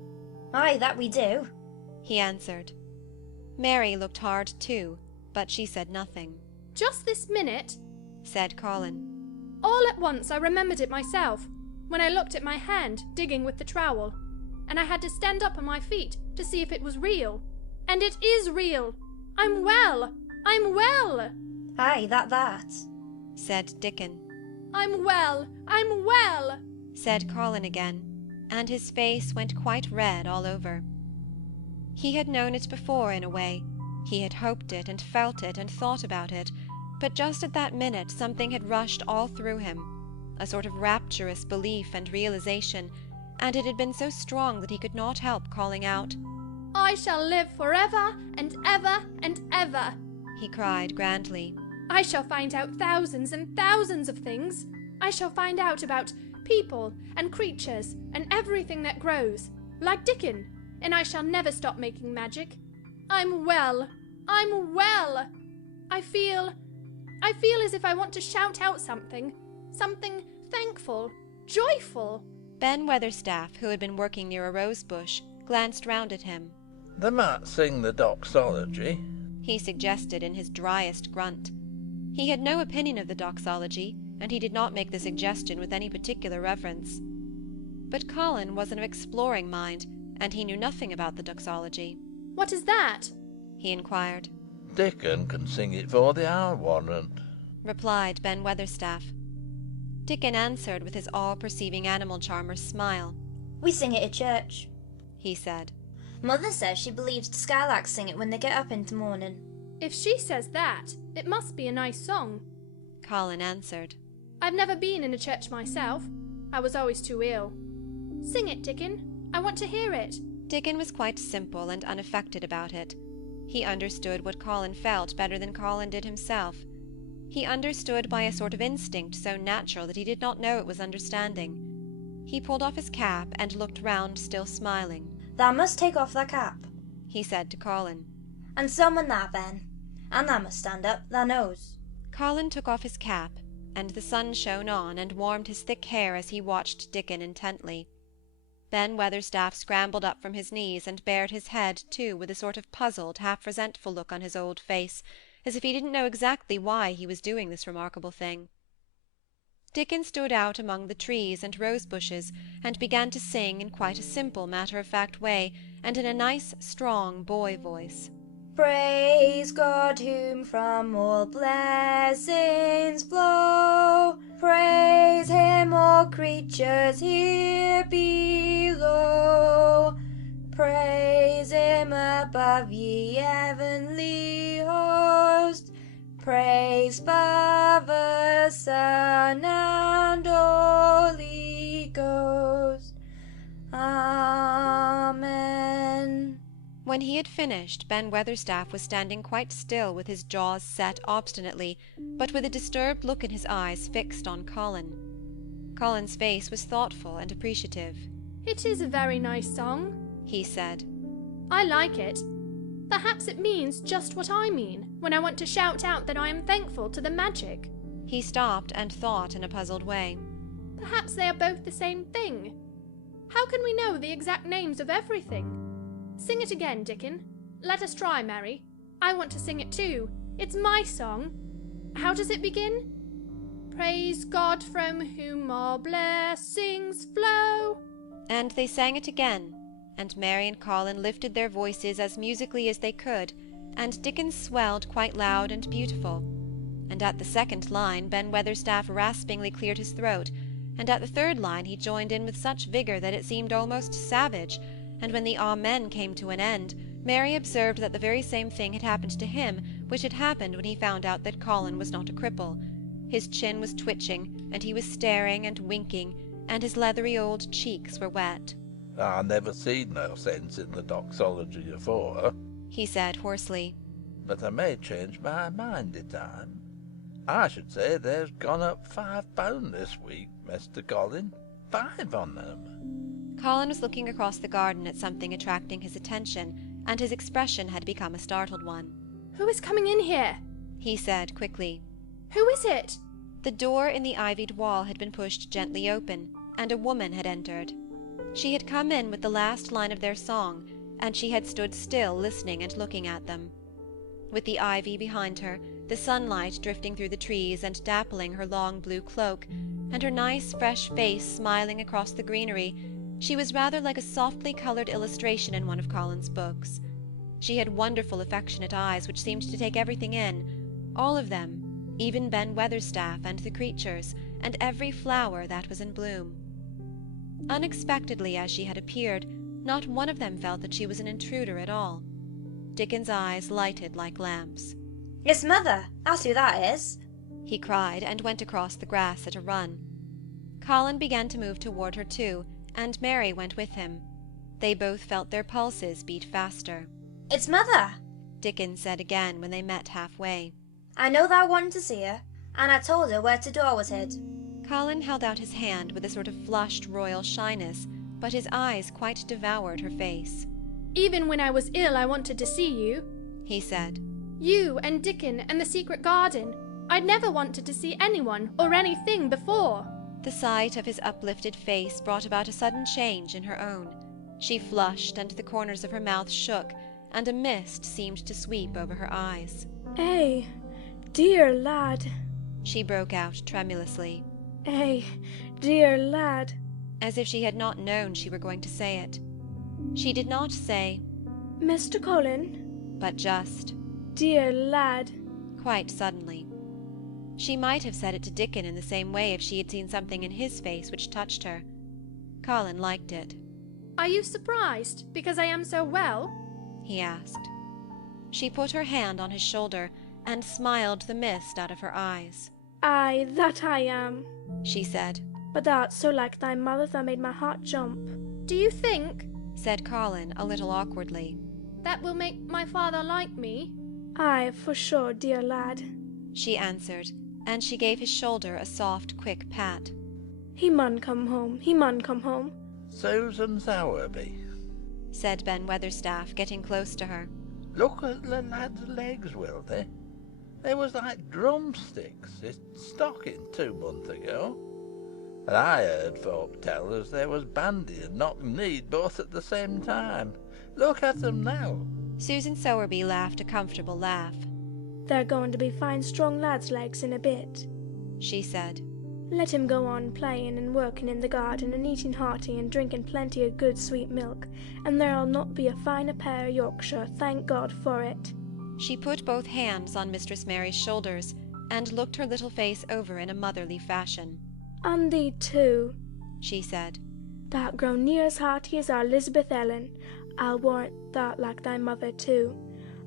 Aye, that we do, he answered. Mary looked hard too, but she said nothing. Just this minute, said Colin. All at once I remembered it myself, when I looked at my hand digging with the trowel, and I had to stand up on my feet to see if it was real. And it is real! I'm well! I'm well! Aye, that, said Dickon. I'm well! I'm well! said Colin again, and his face went quite red all over. He had known it before in a way. He had hoped it and felt it and thought about it, but just at that minute something had rushed all through him, a sort of rapturous belief and realization, and it had been so strong that he could not help calling out, I shall live forever and ever and ever, he cried grandly. I shall find out thousands and thousands of things. I shall find out about people and creatures and everything that grows, like Dickon, and I shall never stop making magic. I'm well. I'm well. I feel as if I want to shout out something thankful, joyful. Ben Weatherstaff, who had been working near a rose bush, glanced round at him. They might sing the doxology, he suggested in his driest grunt. He had no opinion of the doxology, and he did not make the suggestion with any particular reverence. But Colin was an exploring mind, and he knew nothing about the doxology. What is that? he inquired. Dickon can sing it for thee, I'll warrant, replied Ben Weatherstaff. Dickon answered with his all-perceiving animal charmer's smile. We sing it at church, he said. Mother says she believes the skylarks sing it when they get up into morning. If she says that, it must be a nice song, Colin answered. I've never been in a church myself. I was always too ill. Sing it, Dickon. I want to hear it. Dickon was quite simple and unaffected about it. He understood what Colin felt better than Colin did himself. He understood by a sort of instinct so natural that he did not know it was understanding. He pulled off his cap and looked round, still smiling. Thou must take off thy cap, he said to Colin. And so mun thou, Ben. And thou must stand up, thou knows. Colin took off his cap, and the sun shone on and warmed his thick hair as he watched Dickon intently. Ben Weatherstaff scrambled up from his knees and bared his head too, with a sort of puzzled, half-resentful look on his old face, as if he didn't know exactly why he was doing this remarkable thing. Dickon stood out among the trees and rose-bushes and began to sing in quite a simple, matter-of-fact way, and in a nice, strong boy voice. Praise God, whom from all blessings flow. Praise him, all creatures here below. Praise him above, ye heavenly host. Praise Father, Son, and Holy Ghost. Amen. When he had finished, Ben Weatherstaff was standing quite still with his jaws set obstinately, but with a disturbed look in his eyes fixed on Colin. Colin's face was thoughtful and appreciative. It is a very nice song, he said. I like it. Perhaps it means just what I mean when I want to shout out that I am thankful to the magic. He stopped and thought in a puzzled way. Perhaps they are both the same thing. How can we know the exact names of everything? Sing it again, Dickon. Let us try, Mary. I want to sing it too. It's my song. How does it begin? Praise God from whom all blessings flow. And they sang it again, and Mary and Colin lifted their voices as musically as they could, and Dickon swelled quite loud and beautiful. And at the second line Ben Weatherstaff raspingly cleared his throat, and at the third line he joined in with such vigour that it seemed almost savage, and when the Amen came to an end, Mary observed that the very same thing had happened to him which had happened when he found out that Colin was not a cripple. His chin was twitching, and he was staring and winking, and his leathery old cheeks were wet. I never seed no sense in the doxology afore, he said hoarsely. But I may change my mind i' time. I should say there's gone up £5 this week, Mr. Colin. 5 on them. Colin was looking across the garden at something attracting his attention, and his expression had become a startled one. Who is coming in here? he said quickly. Who is it? The door in the ivied wall had been pushed gently open, and a woman had entered. She had come in with the last line of their song, and she had stood still listening and looking at them. With the ivy behind her, the sunlight drifting through the trees and dappling her long blue cloak, and her nice fresh face smiling across the greenery, she was rather like a softly coloured illustration in one of Colin's books. She had wonderful affectionate eyes which seemed to take everything in, all of them, even Ben Weatherstaff and the creatures, and every flower that was in bloom. Unexpectedly as she had appeared, not one of them felt that she was an intruder at all. Dickon's eyes lighted like lamps. It's Mother, that's who that is, he cried, and went across the grass at a run. Colin began to move toward her too, and Mary went with him. They both felt their pulses beat faster. It's Mother, Dickon said again when they met halfway. I know that I wanted to see her, and I told her where the door was hid. Colin held out his hand with a sort of flushed royal shyness, but his eyes quite devoured her face. Even when I was ill I wanted to see you, he said. You and Dickon and the secret garden. I'd never wanted to see anyone or anything before. The sight of his uplifted face brought about a sudden change in her own. She flushed, and the corners of her mouth shook, and a mist seemed to sweep over her eyes. Eh, dear lad, she broke out tremulously. Eh, dear lad. As if she had not known she were going to say it. She did not say, Mr. Colin, but just, dear lad, quite suddenly. She might have said it to Dickon in the same way if she had seen something in his face which touched her. Colin liked it. Are you surprised because I am so well? he asked. She put her hand on his shoulder and smiled the mist out of her eyes. Aye, that I am, she said. But that's so like thy mother that made my heart jump. Do you think, said Colin a little awkwardly, that will make my father like me? Aye, for sure, dear lad, she answered, and she gave his shoulder a soft, quick pat. He mun come home, he mun come home. Susan Sowerby, said Ben Weatherstaff, getting close to her. Look at the lad's legs, will they? They was like drumsticks, his stocking 2 months ago. And I heard folk tell us there was bandy and knock-kneed both at the same time. Look at them now. Susan Sowerby laughed a comfortable laugh. They're going to be fine strong lads' legs in a bit, she said. Let him go on playing and working in the garden and eating hearty and drinking plenty of good sweet milk, and there'll not be a finer pair of Yorkshire, thank God for it. She put both hands on Mistress Mary's shoulders and looked her little face over in a motherly fashion. And thee too, she said. Thou'rt grown near as hearty as our Elizabeth Ellen. I'll warrant thou'rt like thy mother too.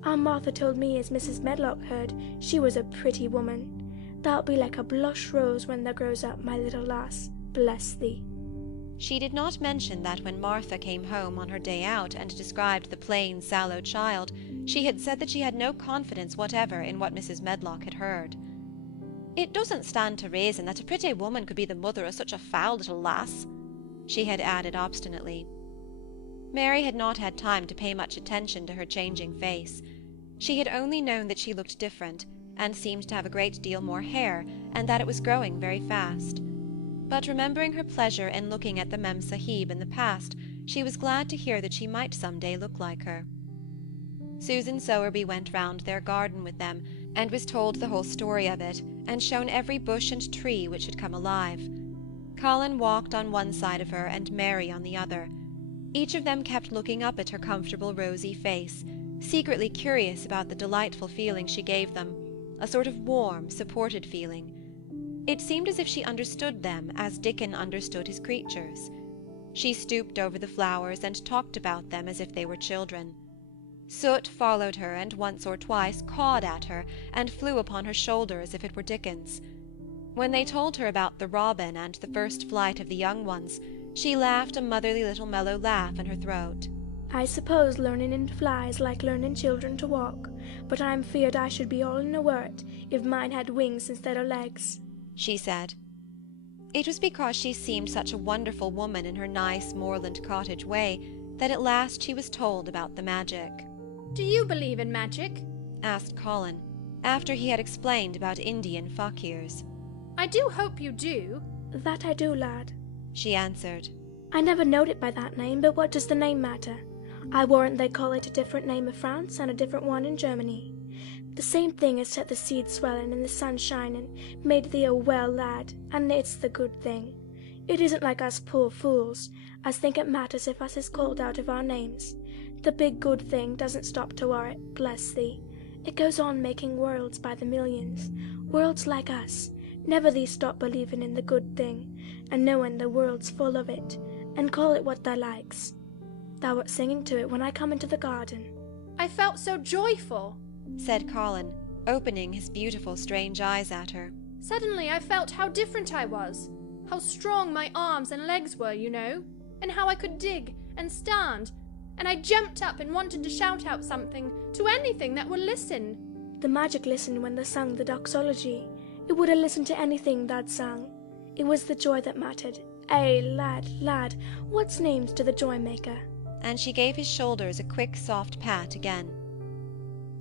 Our Martha told me as Mrs. Medlock heard she was a pretty woman. Thou'lt be like a blush rose when thou grows up, my little lass. Bless thee. She did not mention that when Martha came home on her day out and described the plain, sallow child, she had said that she had no confidence whatever in what Mrs. Medlock had heard. "It doesn't stand to reason that a pretty woman could be the mother of such a foul little lass," she had added obstinately. Mary had not had time to pay much attention to her changing face. She had only known that she looked different, and seemed to have a great deal more hair, and that it was growing very fast. But remembering her pleasure in looking at the Mem Sahib in the past, she was glad to hear that she might some day look like her. Susan Sowerby went round their garden with them, and was told the whole story of it, and shown every bush and tree which had come alive. Colin walked on one side of her, and Mary on the other. Each of them kept looking up at her comfortable rosy face, secretly curious about the delightful feeling she gave them, a sort of warm, supported feeling. It seemed as if she understood them as Dickon understood his creatures. She stooped over the flowers and talked about them as if they were children. Soot followed her, and once or twice cawed at her, and flew upon her shoulder as if it were Dickon's. When they told her about the robin and the first flight of the young ones, she laughed a motherly little mellow laugh in her throat. I suppose learning in fly is like learning children to walk, but I'm feared I should be all in a wort if mine had wings instead of legs, she said. It was because she seemed such a wonderful woman in her nice moorland cottage way that at last she was told about the magic. "Do you believe in magic?" asked Colin, after he had explained about Indian fakirs. "I do hope you do." "That I do, lad," she answered. "I never knowed it by that name, but what does the name matter? I warrant they call it a different name in France and a different one in Germany. The same thing has set the seed swelling and the sun shining, made thee a well lad, and it's the good thing. It isn't like us poor fools, as think it matters if us is called out of our names. The big good thing doesn't stop to worrit, bless thee. It goes on making worlds by the millions, worlds like us. Never thee stop believing in the good thing, and knowing the world's full of it, and call it what thou likes. Thou wert singing to it when I come into the garden." "I felt so joyful," said Colin, opening his beautiful strange eyes at her. "Suddenly I felt how different I was, how strong my arms and legs were, you know, and how I could dig and stand, and I jumped up and wanted to shout out something to anything that would listen." "The magic listened when they sung the doxology. It would have listened to anything they'd sung. It was the joy that mattered. Eh, lad, what's names to the joy-maker?" And she gave his shoulders a quick, soft pat again.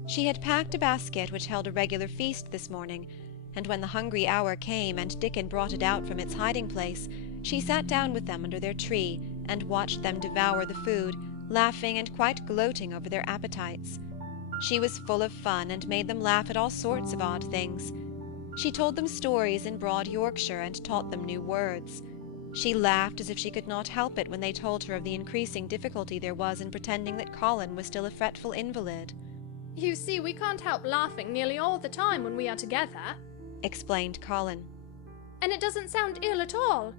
She had packed a basket which held a regular feast this morning, and when the hungry hour came and Dickon brought it out from its hiding-place, she sat down with them under their tree and watched them devour the food, laughing and quite gloating over their appetites. She was full of fun, and made them laugh at all sorts of odd things. She told them stories in broad Yorkshire, and taught them new words. She laughed as if she could not help it when they told her of the increasing difficulty there was in pretending that Colin was still a fretful invalid. "You see, we can't help laughing nearly all the time when we are together," explained Colin. "And it doesn't sound ill at all.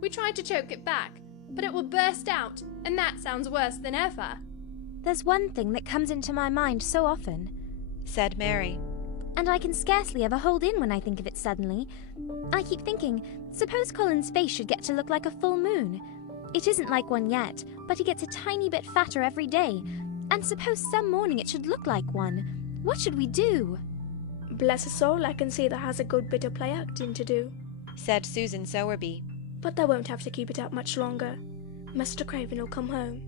We try to choke it back, but it will burst out, and that sounds worse than ever." "There's one thing that comes into my mind so often," said Mary, "and I can scarcely ever hold in when I think of it suddenly. I keep thinking, suppose Colin's face should get to look like a full moon. It isn't like one yet, but he gets a tiny bit fatter every day. And suppose some morning it should look like one. What should we do?" "Bless his soul, I can see thou has a good bit of play acting to do," said Susan Sowerby. "But thou won't have to keep it up much longer. Mr. Craven'll come home."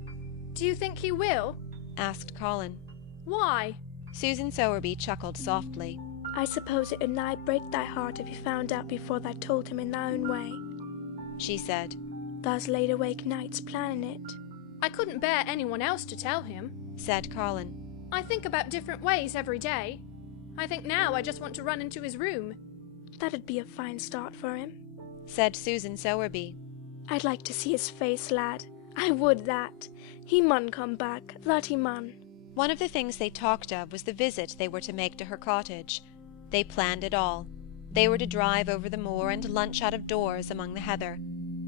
"Do you think he will?" asked Colin. "Why?" Susan Sowerby chuckled softly. "I suppose it would nigh break thy heart if he found out before thou told him in thy own way," she said. "Thou's laid awake nights planning it." "I couldn't bear anyone else to tell him," said Colin. "I think about different ways every day. I think now I just want to run into his room." "That'd be a fine start for him," said Susan Sowerby. "I'd like to see his face, lad. I would that. He mun come back, that he mun." One of the things they talked of was the visit they were to make to her cottage. They planned it all. They were to drive over the moor and lunch out of doors among the heather.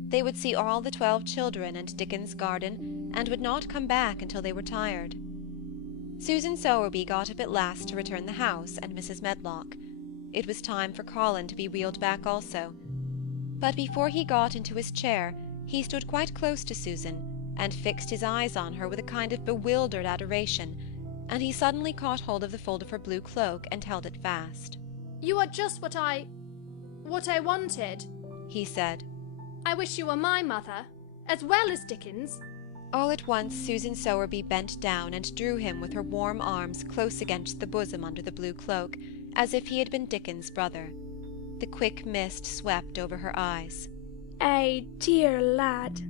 They would see all the 12 children and Dickon's garden, and would not come back until they were tired. Susan Sowerby got up at last to return the house and Mrs. Medlock. It was time for Colin to be wheeled back also. But before he got into his chair, he stood quite close to Susan, and fixed his eyes on her with a kind of bewildered adoration, and he suddenly caught hold of the fold of her blue cloak and held it fast. "You are just what I wanted," he said. "I wish you were my mother, as well as Dickon's." All at once Susan Sowerby bent down and drew him with her warm arms close against the bosom under the blue cloak, as if he had been Dickon's brother. The quick mist swept over her eyes. "Eh, dear lad,"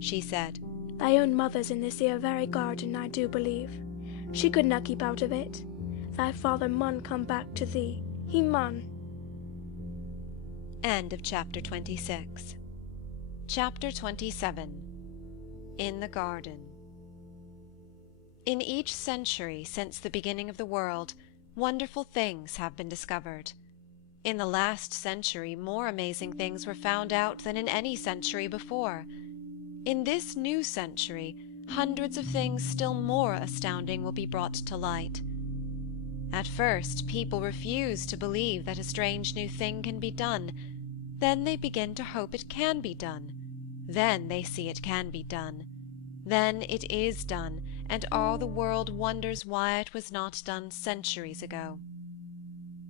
she said. "Thy own mother's in this here very garden, I do believe. She could not keep out of it. Thy father mun come back to thee. He mun." End of chapter 26. Chapter 27. In the Garden. In each century since the beginning of the world, wonderful things have been discovered. In the last century more amazing things were found out than in any century before. In this new century, hundreds of things still more astounding will be brought to light. At first, people refuse to believe that a strange new thing can be done. Then they begin to hope it can be done. Then they see it can be done. Then it is done, and all the world wonders why it was not done centuries ago.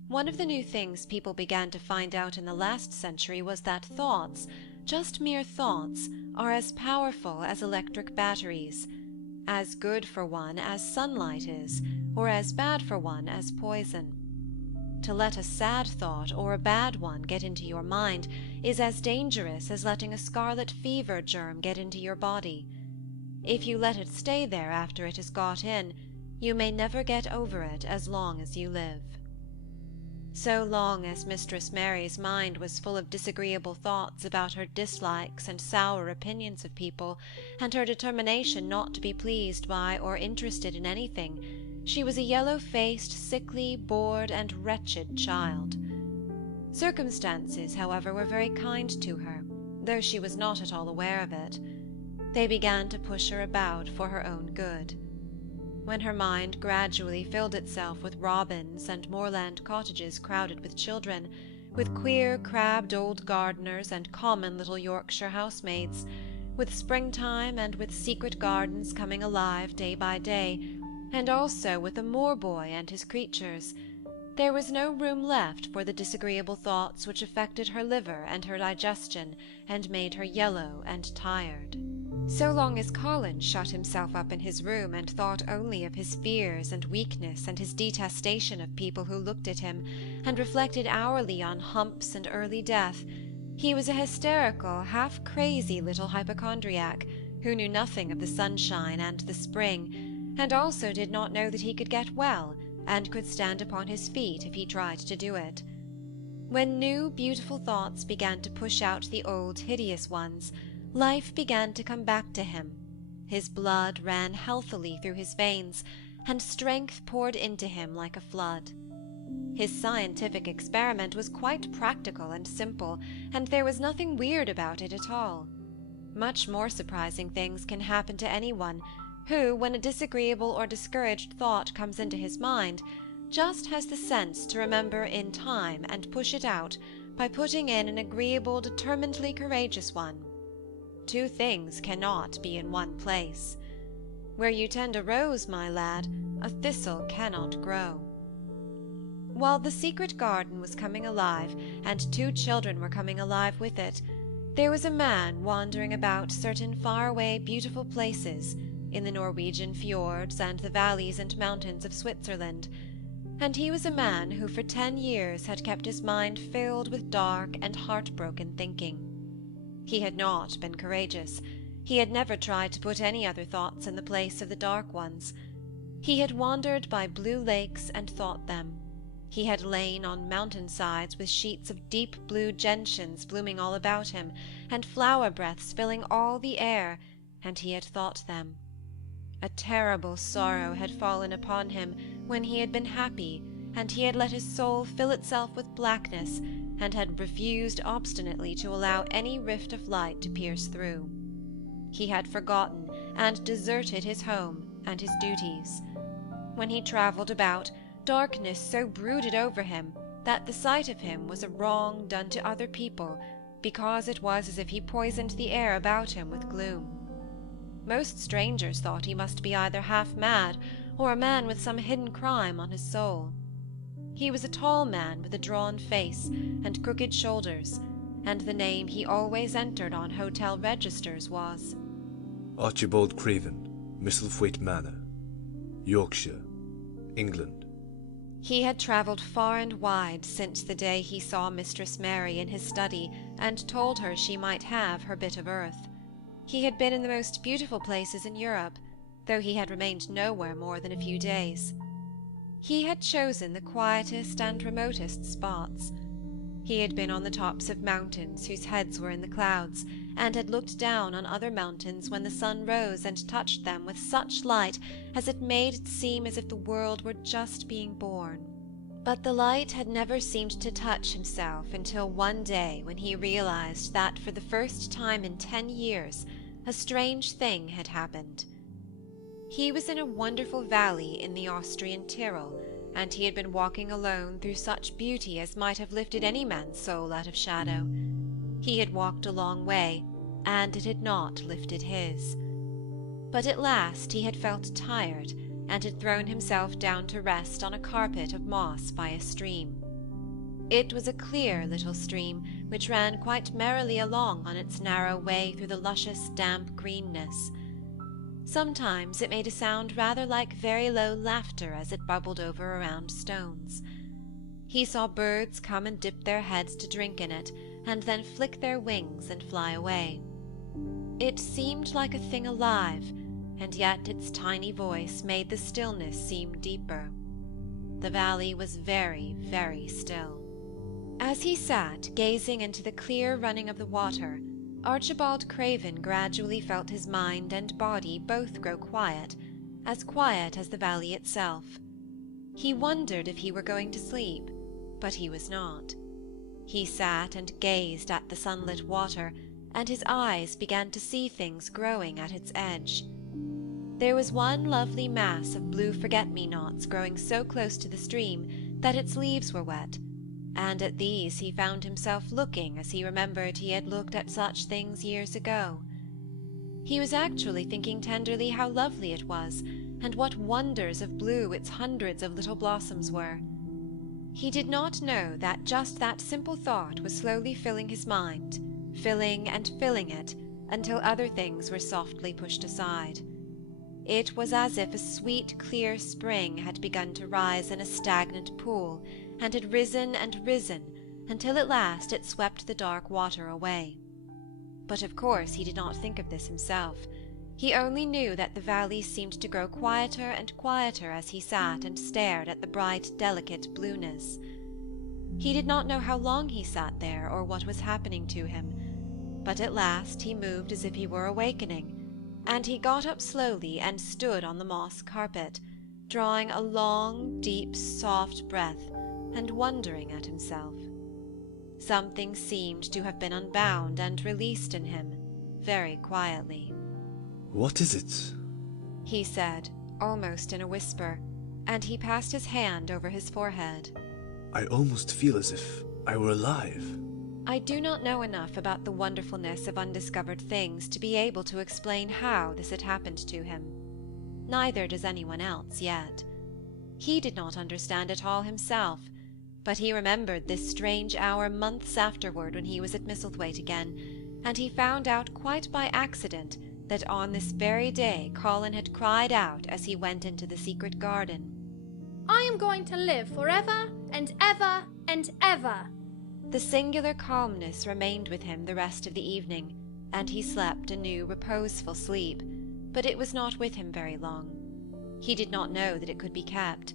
One of the new things people began to find out in the last century was that thoughts, just mere thoughts, are as powerful as electric batteries, as good for one as sunlight is, or as bad for one as poison. To let a sad thought or a bad one get into your mind is as dangerous as letting a scarlet fever germ get into your body. If you let it stay there after it has got in, you may never get over it as long as you live. So long as Mistress Mary's mind was full of disagreeable thoughts about her dislikes and sour opinions of people, and her determination not to be pleased by or interested in anything, she was a yellow-faced, sickly, bored, and wretched child. Circumstances, however, were very kind to her, though she was not at all aware of it. They began to push her about for her own good. When her mind gradually filled itself with robins and moorland cottages crowded with children, with queer, crabbed old gardeners and common little Yorkshire housemaids, with springtime and with secret gardens coming alive day by day, and also with a moor boy and his creatures, there was no room left for the disagreeable thoughts which affected her liver and her digestion and made her yellow and tired. So long as Colin shut himself up in his room and thought only of his fears and weakness and his detestation of people who looked at him, and reflected hourly on humps and early death, he was a hysterical, half-crazy little hypochondriac, who knew nothing of the sunshine and the spring, and also did not know that he could get well, and could stand upon his feet if he tried to do it. When new, beautiful thoughts began to push out the old, hideous ones, life began to come back to him. His blood ran healthily through his veins, and strength poured into him like a flood. His scientific experiment was quite practical and simple, and there was nothing weird about it at all. Much more surprising things can happen to anyone who, when a disagreeable or discouraged thought comes into his mind, just has the sense to remember in time and push it out by putting in an agreeable, determinedly courageous one. Two things cannot be in one place. Where you tend a rose, my lad, a thistle cannot grow. While the secret garden was coming alive, and 2 children were coming alive with it, there was a man wandering about certain far-away beautiful places in the Norwegian fjords and the valleys and mountains of Switzerland, and he was a man who for 10 years had kept his mind filled with dark and heartbroken thinking. He had not been courageous. He had never tried to put any other thoughts in the place of the dark ones. He had wandered by blue lakes and thought them. He had lain on mountain-sides with sheets of deep blue gentians blooming all about him, and flower-breaths filling all the air, and he had thought them. A terrible sorrow had fallen upon him when he had been happy, and he had let his soul fill itself with blackness, and had refused obstinately to allow any rift of light to pierce through. He had forgotten and deserted his home and his duties. When he travelled about, darkness so brooded over him that the sight of him was a wrong done to other people, because it was as if he poisoned the air about him with gloom. Most strangers thought he must be either half mad or a man with some hidden crime on his soul. He was a tall man with a drawn face and crooked shoulders, and the name he always entered on hotel registers was Archibald Craven, Misselthwaite Manor, Yorkshire, England. He had travelled far and wide since the day he saw Mistress Mary in his study and told her she might have her bit of earth. He had been in the most beautiful places in Europe, though he had remained nowhere more than a few days. He had chosen the quietest and remotest spots. He had been on the tops of mountains whose heads were in the clouds, and had looked down on other mountains when the sun rose and touched them with such light as it made it seem as if the world were just being born. But the light had never seemed to touch himself until one day when he realized that for the first time in 10 years a strange thing had happened. He was in a wonderful valley in the Austrian Tyrol, and he had been walking alone through such beauty as might have lifted any man's soul out of shadow. He had walked a long way, and it had not lifted his. But at last he had felt tired, and had thrown himself down to rest on a carpet of moss by a stream. It was a clear little stream, which ran quite merrily along on its narrow way through the luscious damp greenness. Sometimes it made a sound rather like very low laughter as it bubbled over around stones. He saw birds come and dip their heads to drink in it, and then flick their wings and fly away. It seemed like a thing alive, and yet its tiny voice made the stillness seem deeper. The valley was very, very still. As he sat gazing into the clear running of the water, Archibald Craven gradually felt his mind and body both grow quiet as the valley itself. He wondered if he were going to sleep, but he was not. He sat and gazed at the sunlit water, and his eyes began to see things growing at its edge. There was one lovely mass of blue forget-me-nots growing so close to the stream that its leaves were wet, and at these he found himself looking as he remembered he had looked at such things years ago. He was actually thinking tenderly how lovely it was, and what wonders of blue its hundreds of little blossoms were. He did not know that just that simple thought was slowly filling his mind, filling and filling it, until other things were softly pushed aside. It was as if a sweet, clear spring had begun to rise in a stagnant pool, and had risen and risen, until at last it swept the dark water away. But of course he did not think of this himself. He only knew that the valley seemed to grow quieter and quieter as he sat and stared at the bright, delicate blueness. He did not know how long he sat there or what was happening to him, but at last he moved as if he were awakening, and he got up slowly and stood on the moss carpet, drawing a long, deep, soft breath, and wondering at himself. Something seemed to have been unbound and released in him, very quietly. "What is it?" he said, almost in a whisper, and he passed his hand over his forehead. "I almost feel as if I were alive." I do not know enough about the wonderfulness of undiscovered things to be able to explain how this had happened to him. Neither does anyone else yet. He did not understand it all himself, but he remembered this strange hour months afterward when he was at Misselthwaite again, and he found out quite by accident that on this very day Colin had cried out as he went into the secret garden, "I am going to live forever and ever and ever." The singular calmness remained with him the rest of the evening, and he slept a new reposeful sleep, but it was not with him very long. He did not know that it could be kept.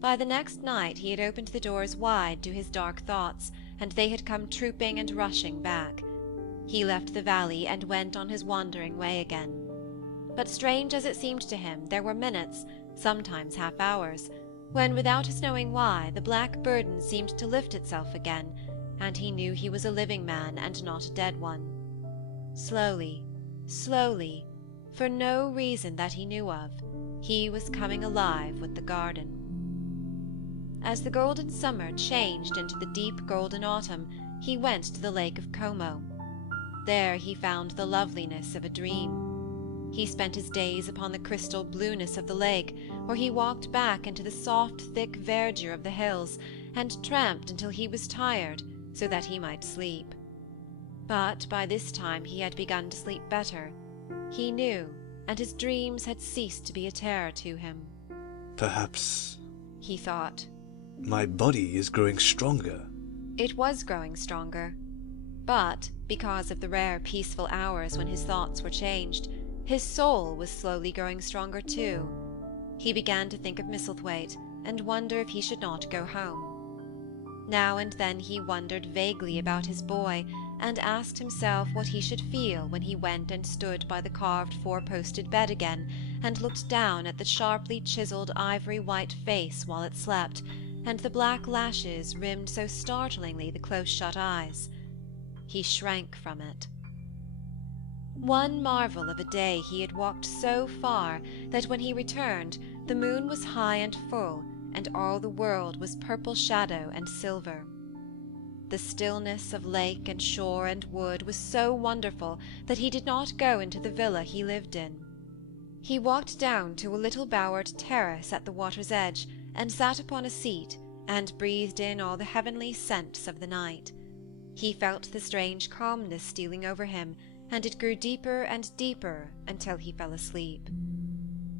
By the next night he had opened the doors wide to his dark thoughts, and they had come trooping and rushing back. He left the valley and went on his wandering way again. But strange as it seemed to him, there were minutes, sometimes half hours, when, without his knowing why, the black burden seemed to lift itself again, and he knew he was a living man and not a dead one. Slowly, slowly, for no reason that he knew of, he was coming alive with the garden. As the golden summer changed into the deep golden autumn, he went to the lake of Como. There he found the loveliness of a dream. He spent his days upon the crystal blueness of the lake, or he walked back into the soft, thick verdure of the hills, and tramped until he was tired, so that he might sleep. But by this time he had begun to sleep better. He knew, and his dreams had ceased to be a terror to him. Perhaps, he thought, my body is growing stronger. It was growing stronger, but because of the rare peaceful hours when his thoughts were changed, his soul was slowly growing stronger too. He began to think of Misselthwaite, and wonder if he should not go home. Now and then he wondered vaguely about his boy, and asked himself what he should feel when he went and stood by the carved four-posted bed again, and looked down at the sharply chiselled ivory-white face while it slept, and the black lashes rimmed so startlingly the close-shut eyes. He shrank from it. One marvel of a day he had walked so far that when he returned the moon was high and full, and all the world was purple shadow and silver. The stillness of lake and shore and wood was so wonderful that he did not go into the villa he lived in. He walked down to a little bowered terrace at the water's edge, and sat upon a seat, and breathed in all the heavenly scents of the night. He felt the strange calmness stealing over him, and it grew deeper and deeper until he fell asleep.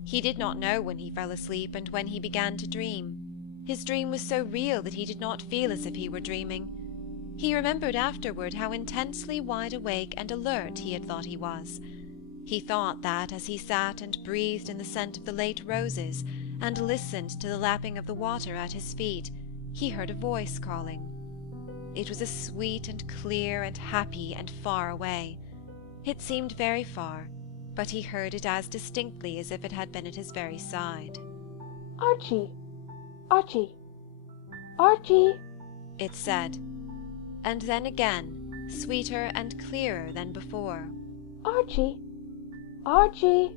He did not know when he fell asleep and when he began to dream. His dream was so real that he did not feel as if he were dreaming. He remembered afterward how intensely wide awake and alert he had thought he was. He thought that as he sat and breathed in the scent of the late roses, and listened to the lapping of the water at his feet, he heard a voice calling. It was a sweet and clear and happy and far away. It seemed very far, but he heard it as distinctly as if it had been at his very side. "Archie! Archie! Archie!" it said, and then again, sweeter and clearer than before. "Archie! Archie!"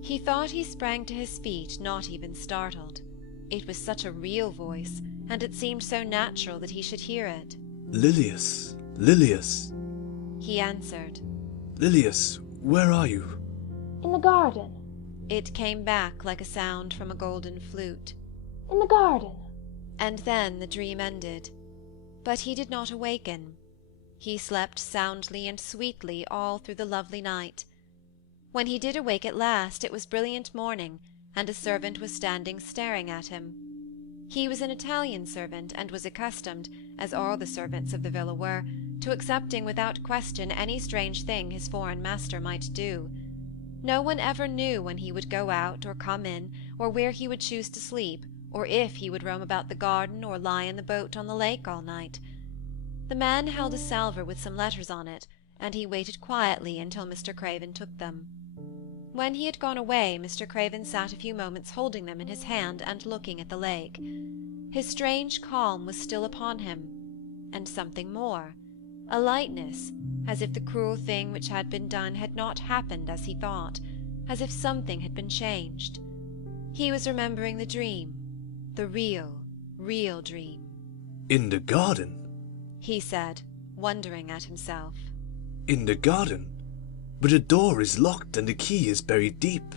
He thought he sprang to his feet, not even startled. It was such a real voice, and it seemed so natural that he should hear it. Lilias, Lilias, he answered. Lilias, where are you? "In the garden." It came back like a sound from a golden flute. "In the garden." And then the dream ended. But he did not awaken. He slept soundly and sweetly all through the lovely night. When he did awake at last, it was brilliant morning, and a servant was standing staring at him. He was an Italian servant, and was accustomed, as all the servants of the villa were, to accepting without question any strange thing his foreign master might do. No one ever knew when he would go out or come in, or where he would choose to sleep, or if he would roam about the garden or lie in the boat on the lake all night. The man held a salver with some letters on it, and he waited quietly until Mr. Craven took them. When he had gone away, Mr. Craven sat a few moments holding them in his hand and looking at the lake. His strange calm was still upon him, and something more, a lightness, as if the cruel thing which had been done had not happened as he thought, as if something had been changed. He was remembering the dream, the real, real dream. In the garden? He said, wondering at himself. In the garden? But the door is locked and the key is buried deep.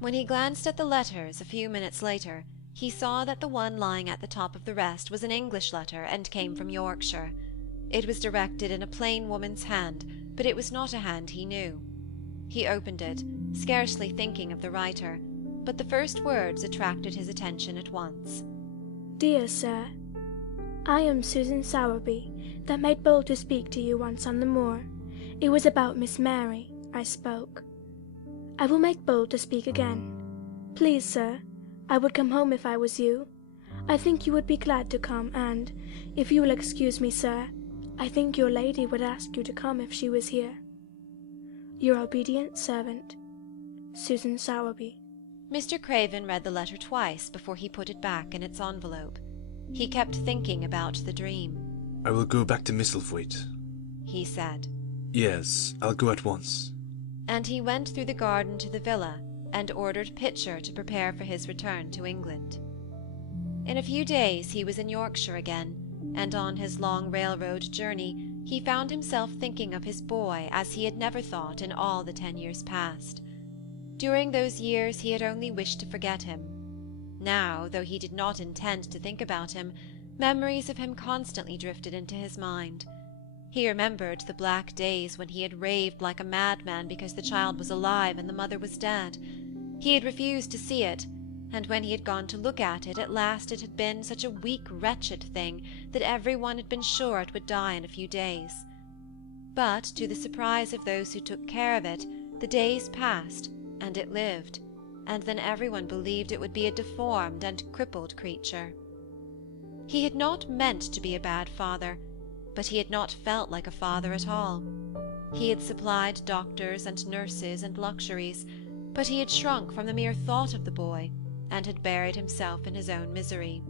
When he glanced at the letters a few minutes later, he saw that the one lying at the top of the rest was an English letter and came from Yorkshire. It was directed in a plain woman's hand, but it was not a hand he knew. He opened it, scarcely thinking of the writer, but the first words attracted his attention at once. "Dear Sir, I am Susan Sowerby, that made bold to speak to you once on the moor. It was about Miss Mary I spoke. I will make bold to speak again. Please, sir, I would come home if I was you. I think you would be glad to come, and, if you will excuse me, sir, I think your lady would ask you to come if she was here. Your obedient servant, Susan Sowerby." Mr. Craven read the letter twice before he put it back in its envelope. He kept thinking about the dream. I will go back to Misselthwaite, he said. Yes, I'll go at once. And he went through the garden to the villa and ordered Pitcher to prepare for his return to England. In a few days he was in Yorkshire again, and on his long railroad journey he found himself thinking of his boy as he had never thought in all the 10 years past. During those years he had only wished to forget him. Now, though he did not intend to think about him, memories of him constantly drifted into his mind. He remembered the black days when he had raved like a madman because the child was alive and the mother was dead. He had refused to see it, and when he had gone to look at it, at last it had been such a weak, wretched thing that everyone had been sure it would die in a few days. But, to the surprise of those who took care of it, the days passed, and it lived, and then everyone believed it would be a deformed and crippled creature. He had not meant to be a bad father, but he had not felt like a father at all. He had supplied doctors and nurses and luxuries, but he had shrunk from the mere thought of the boy, and had buried himself in his own misery.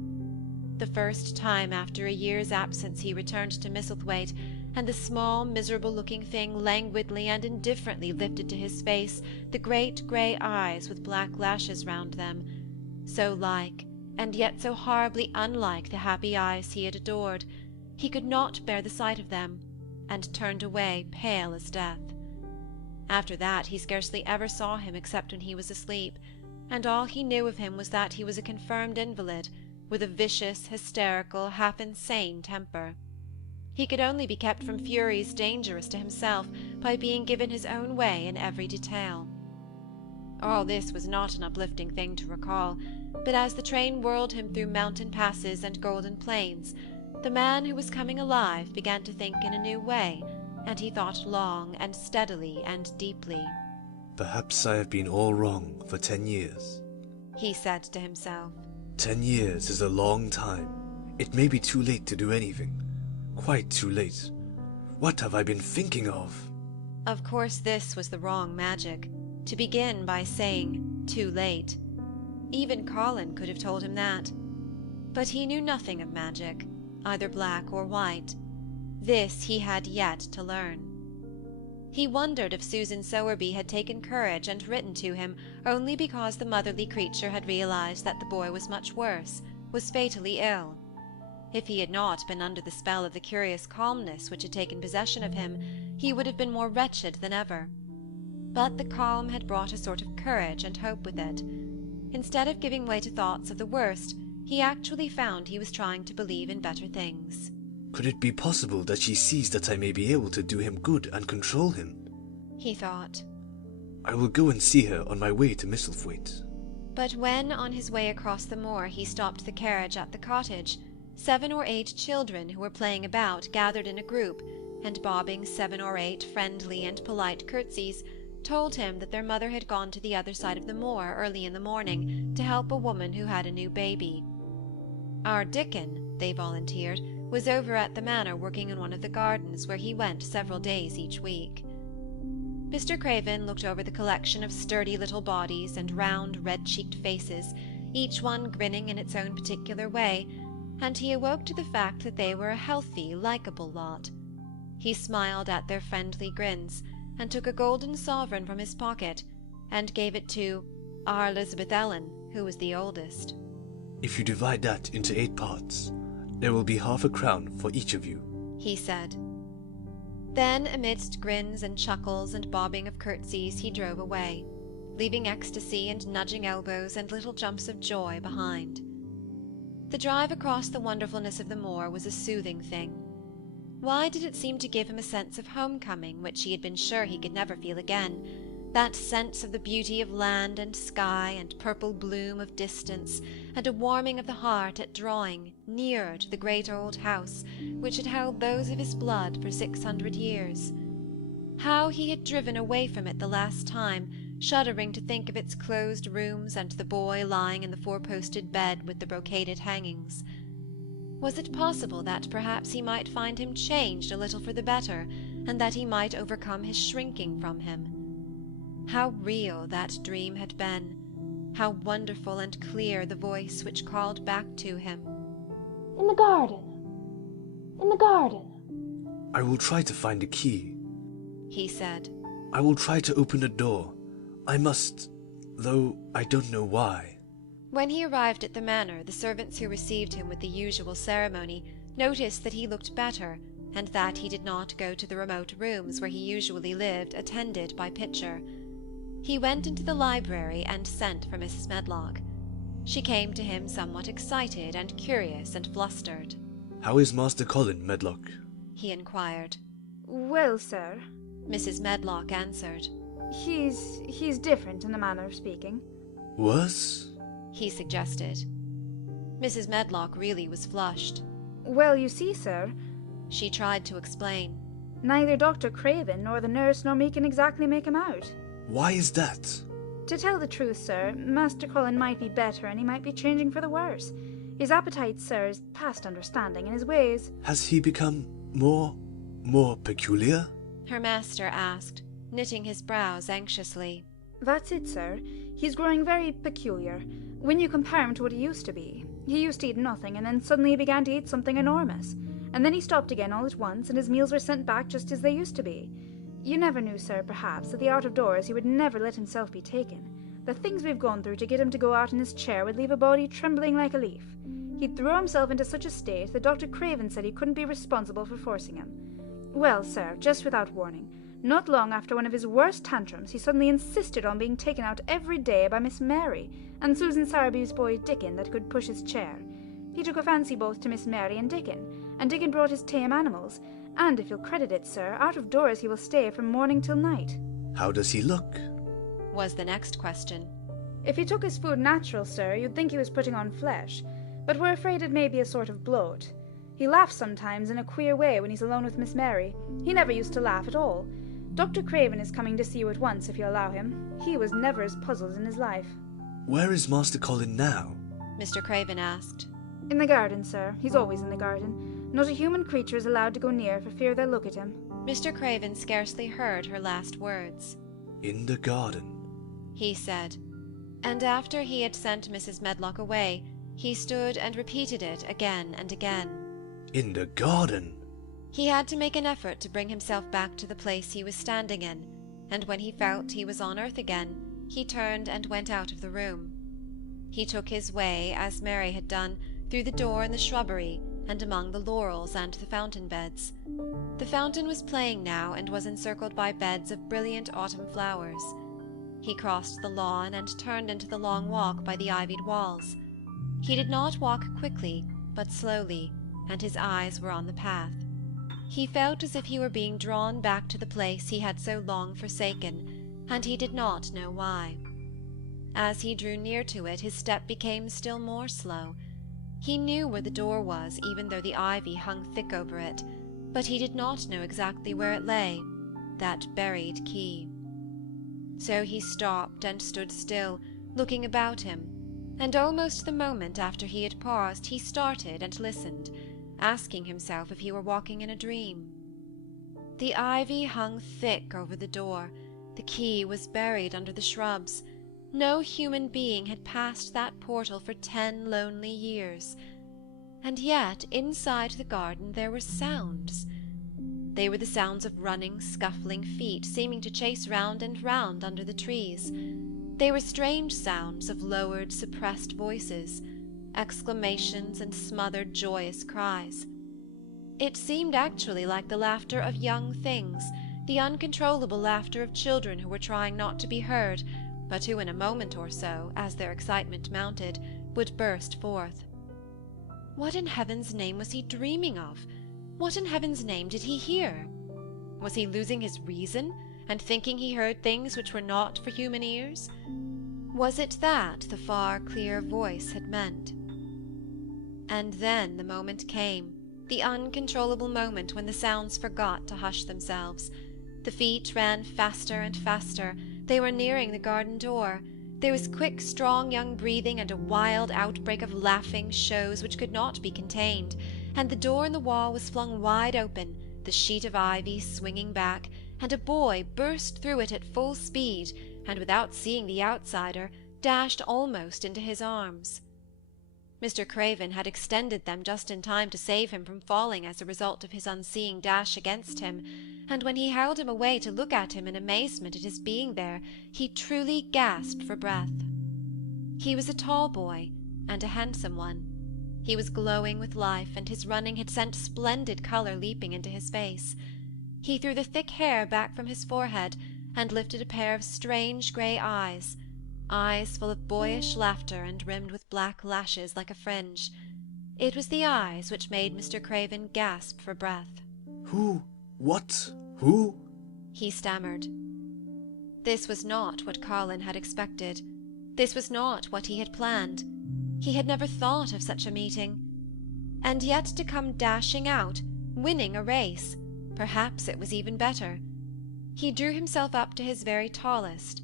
The first time after a year's absence he returned to Misselthwaite, and the small, miserable-looking thing languidly and indifferently lifted to his face the great grey eyes with black lashes round them, so like, and yet so horribly unlike the happy eyes he had adored. He could not bear the sight of them, and turned away pale as death. After that he scarcely ever saw him except when he was asleep, and all he knew of him was that he was a confirmed invalid, with a vicious, hysterical, half-insane temper. He could only be kept from furies dangerous to himself by being given his own way in every detail. All this was not an uplifting thing to recall, but as the train whirled him through mountain passes and golden plains, the man who was coming alive began to think in a new way, and he thought long and steadily and deeply. Perhaps I have been all wrong for 10 years, he said to himself. 10 years is a long time. It may be too late to do anything. Quite too late. What have I been thinking of? Of course this was the wrong magic, to begin by saying, too late. Even Colin could have told him that. But he knew nothing of magic, either black or white. This he had yet to learn. He wondered if Susan Sowerby had taken courage and written to him only because the motherly creature had realized that the boy was much worse, was fatally ill. If he had not been under the spell of the curious calmness which had taken possession of him, he would have been more wretched than ever. But the calm had brought a sort of courage and hope with it. Instead of giving way to thoughts of the worst, he actually found he was trying to believe in better things. Could it be possible that she sees that I may be able to do him good and control him? He thought. I will go and see her on my way to Misselthwaite. But when, on his way across the moor, he stopped the carriage at the cottage, 7 or 8 children who were playing about gathered in a group, and bobbing 7 or 8 friendly and polite curtsies, told him that their mother had gone to the other side of the moor early in the morning to help a woman who had a new baby. Our Dickon, they volunteered, was over at the manor working in one of the gardens where he went several days each week. Mr. Craven looked over the collection of sturdy little bodies and round, red-cheeked faces, each one grinning in its own particular way, and he awoke to the fact that they were a healthy, likeable lot. He smiled at their friendly grins, and took a golden sovereign from his pocket, and gave it to our Elizabeth Ellen, who was the oldest. If you divide that into 8 parts, there will be half a crown for each of you, he said. Then, amidst grins and chuckles and bobbing of curtsies, he drove away, leaving ecstasy and nudging elbows and little jumps of joy behind. The drive across the wonderfulness of the moor was a soothing thing. Why did it seem to give him a sense of homecoming which he had been sure he could never feel again, that sense of the beauty of land and sky and purple bloom of distance, and a warming of the heart at drawing nearer to the great old house which had held those of his blood for 600 years? How he had driven away from it the last time, shuddering to think of its closed rooms and the boy lying in the 4-posted bed with the brocaded hangings. Was it possible that perhaps he might find him changed a little for the better, and that he might overcome his shrinking from him? How real that dream had been! How wonderful and clear the voice which called back to him. In the garden. In the garden. I will try to find a key, he said. I will try to open a door. I must, though I don't know why. When he arrived at the manor, the servants who received him with the usual ceremony noticed that he looked better, and that he did not go to the remote rooms where he usually lived, attended by Pitcher. He went into the library and sent for Mrs. Medlock. She came to him somewhat excited and curious and flustered. How is Master Colin, Medlock? He inquired. Well, sir, Mrs. Medlock answered. He's different in a manner of speaking. Worse? He suggested. Mrs. Medlock really was flushed. Well, you see, sir, she tried to explain. Neither Dr. Craven nor the nurse nor me can exactly make him out. Why is that? To tell the truth, sir, Master Colin might be better and he might be changing for the worse. His appetite, sir, is past understanding, and his ways... Has he become more peculiar? Her master asked, knitting his brows anxiously. That's it, sir. He's growing very peculiar. When you compare him to what he used to be. He used to eat nothing, and then suddenly he began to eat something enormous. And then he stopped again all at once, and his meals were sent back just as they used to be. You never knew, sir, perhaps, that the out of doors he would never let himself be taken. The things we've gone through to get him to go out in his chair would leave a body trembling like a leaf. He'd throw himself into such a state that Dr. Craven said he couldn't be responsible for forcing him. Well, sir, just without warning, not long after one of his worst tantrums, he suddenly insisted on being taken out every day by Miss Mary and Susan Sowerby's boy Dickon that could push his chair. He took a fancy both to Miss Mary and Dickon brought his tame animals, and if you'll credit it, sir, out of doors he will stay from morning till night. How does he look? Was the next question. If he took his food natural, sir, you'd think he was putting on flesh, but we're afraid it may be a sort of bloat. He laughs sometimes in a queer way when he's alone with Miss Mary. He never used to laugh at all. Dr. Craven is coming to see you at once, if you allow him. He was never as puzzled in his life. Where is Master Colin now? Mr. Craven asked. In the garden, sir. He's always in the garden. Not a human creature is allowed to go near for fear they'll look at him. Mr. Craven scarcely heard her last words. In the garden, he said. And after he had sent Mrs. Medlock away, he stood and repeated it again and again. In the garden! He had to make an effort to bring himself back to the place he was standing in, and when he felt he was on earth again, he turned and went out of the room. He took his way, as Mary had done, through the door in the shrubbery, and among the laurels and the fountain beds. The fountain was playing now, and was encircled by beds of brilliant autumn flowers. He crossed the lawn and turned into the long walk by the ivied walls. He did not walk quickly, but slowly, and his eyes were on the path. He felt as if he were being drawn back to the place he had so long forsaken, and he did not know why. As he drew near to it, his step became still more slow. He knew where the door was, even though the ivy hung thick over it, but he did not know exactly where it lay, that buried key. So he stopped and stood still, looking about him, and almost the moment after he had paused, he started and listened, asking himself if he were walking in a dream. The ivy hung thick over the door, the key was buried under the shrubs. No human being had passed that portal for 10 lonely years. And yet, inside the garden there were sounds. They were the sounds of running, scuffling feet, seeming to chase round and round under the trees. They were strange sounds of lowered, suppressed voices, exclamations and smothered, joyous cries. It seemed actually like the laughter of young things, the uncontrollable laughter of children who were trying not to be heard, but who in a moment or so, as their excitement mounted, would burst forth. What in heaven's name was he dreaming of? What in heaven's name did he hear? Was he losing his reason, and thinking he heard things which were not for human ears? Was it that the far, clear voice had meant? And then the moment came, the uncontrollable moment when the sounds forgot to hush themselves. The feet ran faster and faster. They were nearing the garden door. There was quick, strong young breathing and a wild outbreak of laughing shows which could not be contained, and the door in the wall was flung wide open, the sheet of ivy swinging back, and a boy burst through it at full speed, and without seeing the outsider, dashed almost into his arms. Mr. Craven had extended them just in time to save him from falling as a result of his unseeing dash against him, and when he held him away to look at him in amazement at his being there, he truly gasped for breath. He was a tall boy, and a handsome one. He was glowing with life, and his running had sent splendid colour leaping into his face. He threw the thick hair back from his forehead, and lifted a pair of strange grey eyes full of boyish laughter and rimmed with black lashes like a fringe. It was the eyes which made Mr. Craven gasp for breath. Who? What? Who? He stammered. This was not what Colin had expected. This was not what he had planned. He had never thought of such a meeting. And yet to come dashing out, winning a race, perhaps it was even better. He drew himself up to his very tallest.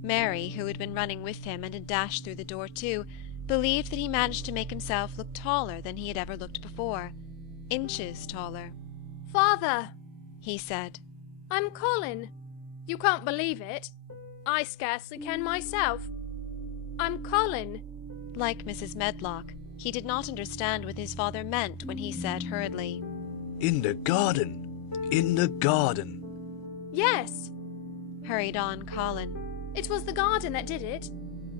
Mary, who had been running with him and had dashed through the door too, believed that he managed to make himself look taller than he had ever looked before, inches taller. "Father," he said, "I'm Colin. You can't believe it. I scarcely can myself. I'm Colin." Like Mrs. Medlock, he did not understand what his father meant when he said hurriedly, "In the garden! In the garden!" "Yes," hurried on Colin. "it was the garden that did it,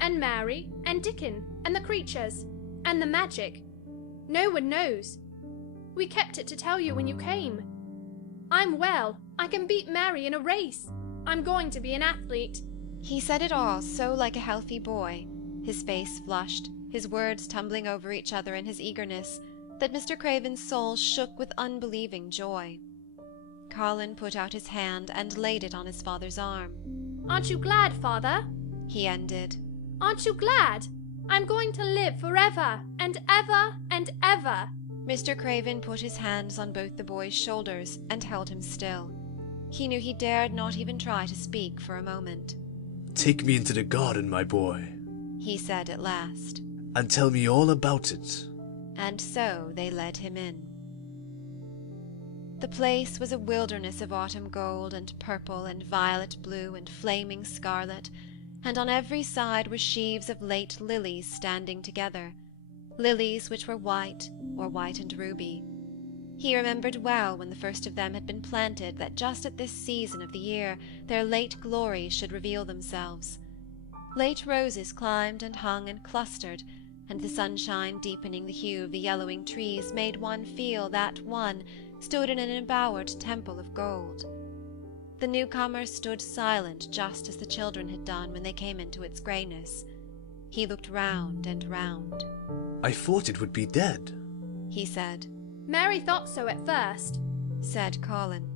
and Mary, and Dickon, and the creatures, and the magic. No one knows. We kept it to tell you when you came. I'm well. I can beat Mary in a race. I'm going to be an athlete." He said it all so like a healthy boy, his face flushed, his words tumbling over each other in his eagerness, that Mr. Craven's soul shook with unbelieving joy. Colin put out his hand and laid it on his father's arm. "Aren't you glad, Father?" he ended. "Aren't you glad? I'm going to live forever and ever and ever." Mr. Craven put his hands on both the boy's shoulders and held him still. He knew he dared not even try to speak for a moment. "Take me into the garden, my boy," he said at last, "and tell me all about it." And so they led him in. The place was a wilderness of autumn gold and purple and violet blue and flaming scarlet, and on every side were sheaves of late lilies standing together, lilies which were white or white and ruby. He remembered well when the first of them had been planted that just at this season of the year their late glories should reveal themselves. Late roses climbed and hung and clustered, and the sunshine deepening the hue of the yellowing trees made one feel that one stood in an embowered temple of gold. The newcomer stood silent just as the children had done when they came into its greyness. He looked round and round. "I thought it would be dead," he said. "Mary thought so at first," said Colin.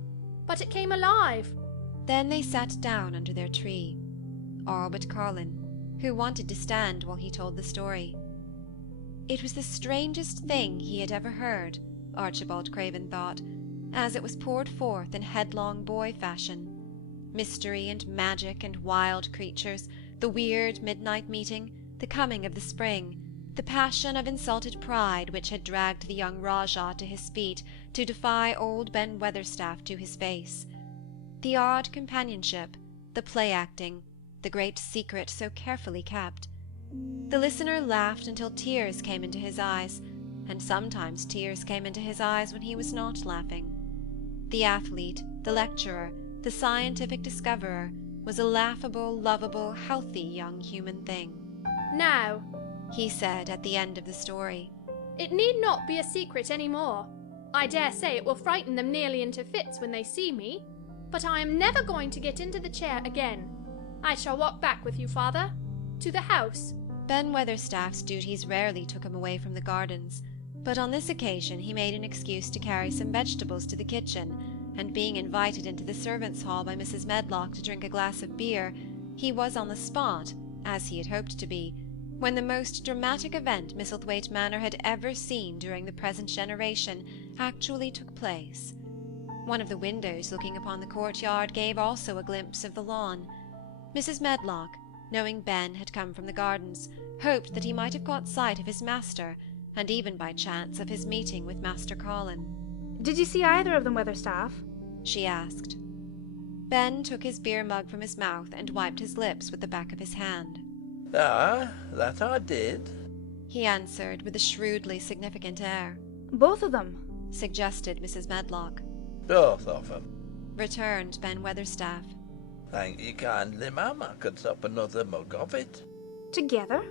"but it came alive." Then they sat down under their tree, all but Colin, who wanted to stand while he told the story. It was the strangest thing he had ever heard, Archibald Craven thought, as it was poured forth in headlong boy fashion. Mystery and magic and wild creatures, the weird midnight meeting, the coming of the spring, the passion of insulted pride which had dragged the young Rajah to his feet to defy old Ben Weatherstaff to his face, the odd companionship, the play-acting, the great secret so carefully kept. The listener laughed until tears came into his eyes, and sometimes tears came into his eyes when he was not laughing. The athlete, the lecturer, the scientific discoverer, was a laughable, lovable, healthy young human thing. "Now," he said at the end of the story, "it need not be a secret any more. I dare say it will frighten them nearly into fits when they see me, but I am never going to get into the chair again. I shall walk back with you, Father, to the house." Ben Weatherstaff's duties rarely took him away from the gardens, but on this occasion he made an excuse to carry some vegetables to the kitchen, and being invited into the servants' hall by Mrs. Medlock to drink a glass of beer, he was on the spot, as he had hoped to be, when the most dramatic event Misselthwaite Manor had ever seen during the present generation actually took place. One of the windows looking upon the courtyard gave also a glimpse of the lawn. Mrs. Medlock, knowing Ben had come from the gardens, hoped that he might have caught sight of his master, and even by chance of his meeting with Master Colin. "Did you see either of them, Weatherstaff?" she asked. Ben took his beer mug from his mouth and wiped his lips with the back of his hand. Ah, that I did, he answered with a shrewdly significant air. Both of them, suggested Mrs. Medlock. both of 'em. Returned Ben Weatherstaff. Thank ye kindly, ma'am. I could sup another mug of it. together?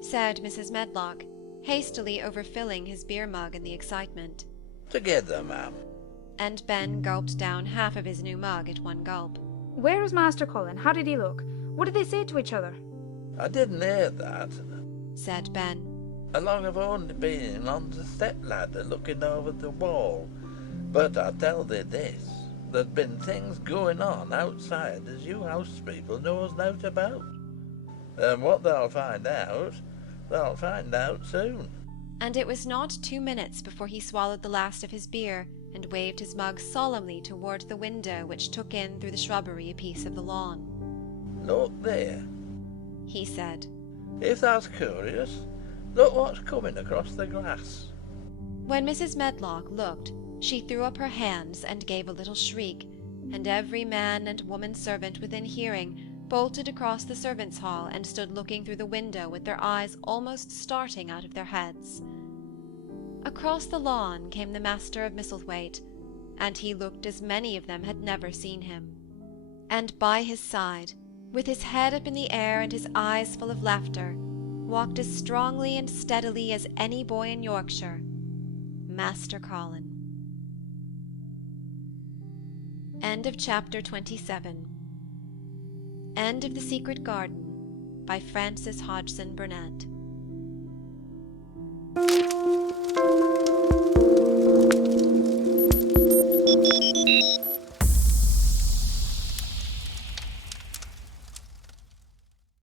Said Mrs. Medlock, hastily overfilling his beer mug in the excitement. Together, ma'am. And Ben gulped down half of his new mug at one gulp. Where is Master Colin? How did he look? What did they say to each other? I didn't hear that. Said Ben. Along I've only been on the step ladder looking over the wall. But I tell thee this, there's been things going on outside as you house people knows nought about. And what they'll find out soon. And it was not 2 minutes before he swallowed the last of his beer and waved his mug solemnly toward the window which took in through the shrubbery a piece of the lawn. Look there, he said. If that's curious, look what's coming across the grass. When Mrs. Medlock looked, she threw up her hands and gave a little shriek, and every man and woman servant within hearing bolted across the servants' hall and stood looking through the window with their eyes almost starting out of their heads. Across the lawn came the master of Misselthwaite, and he looked as many of them had never seen him. And by his side, with his head up in the air and his eyes full of laughter, walked as strongly and steadily as any boy in Yorkshire, Master Colin. End of chapter 27. End of The Secret Garden by Frances Hodgson Burnett.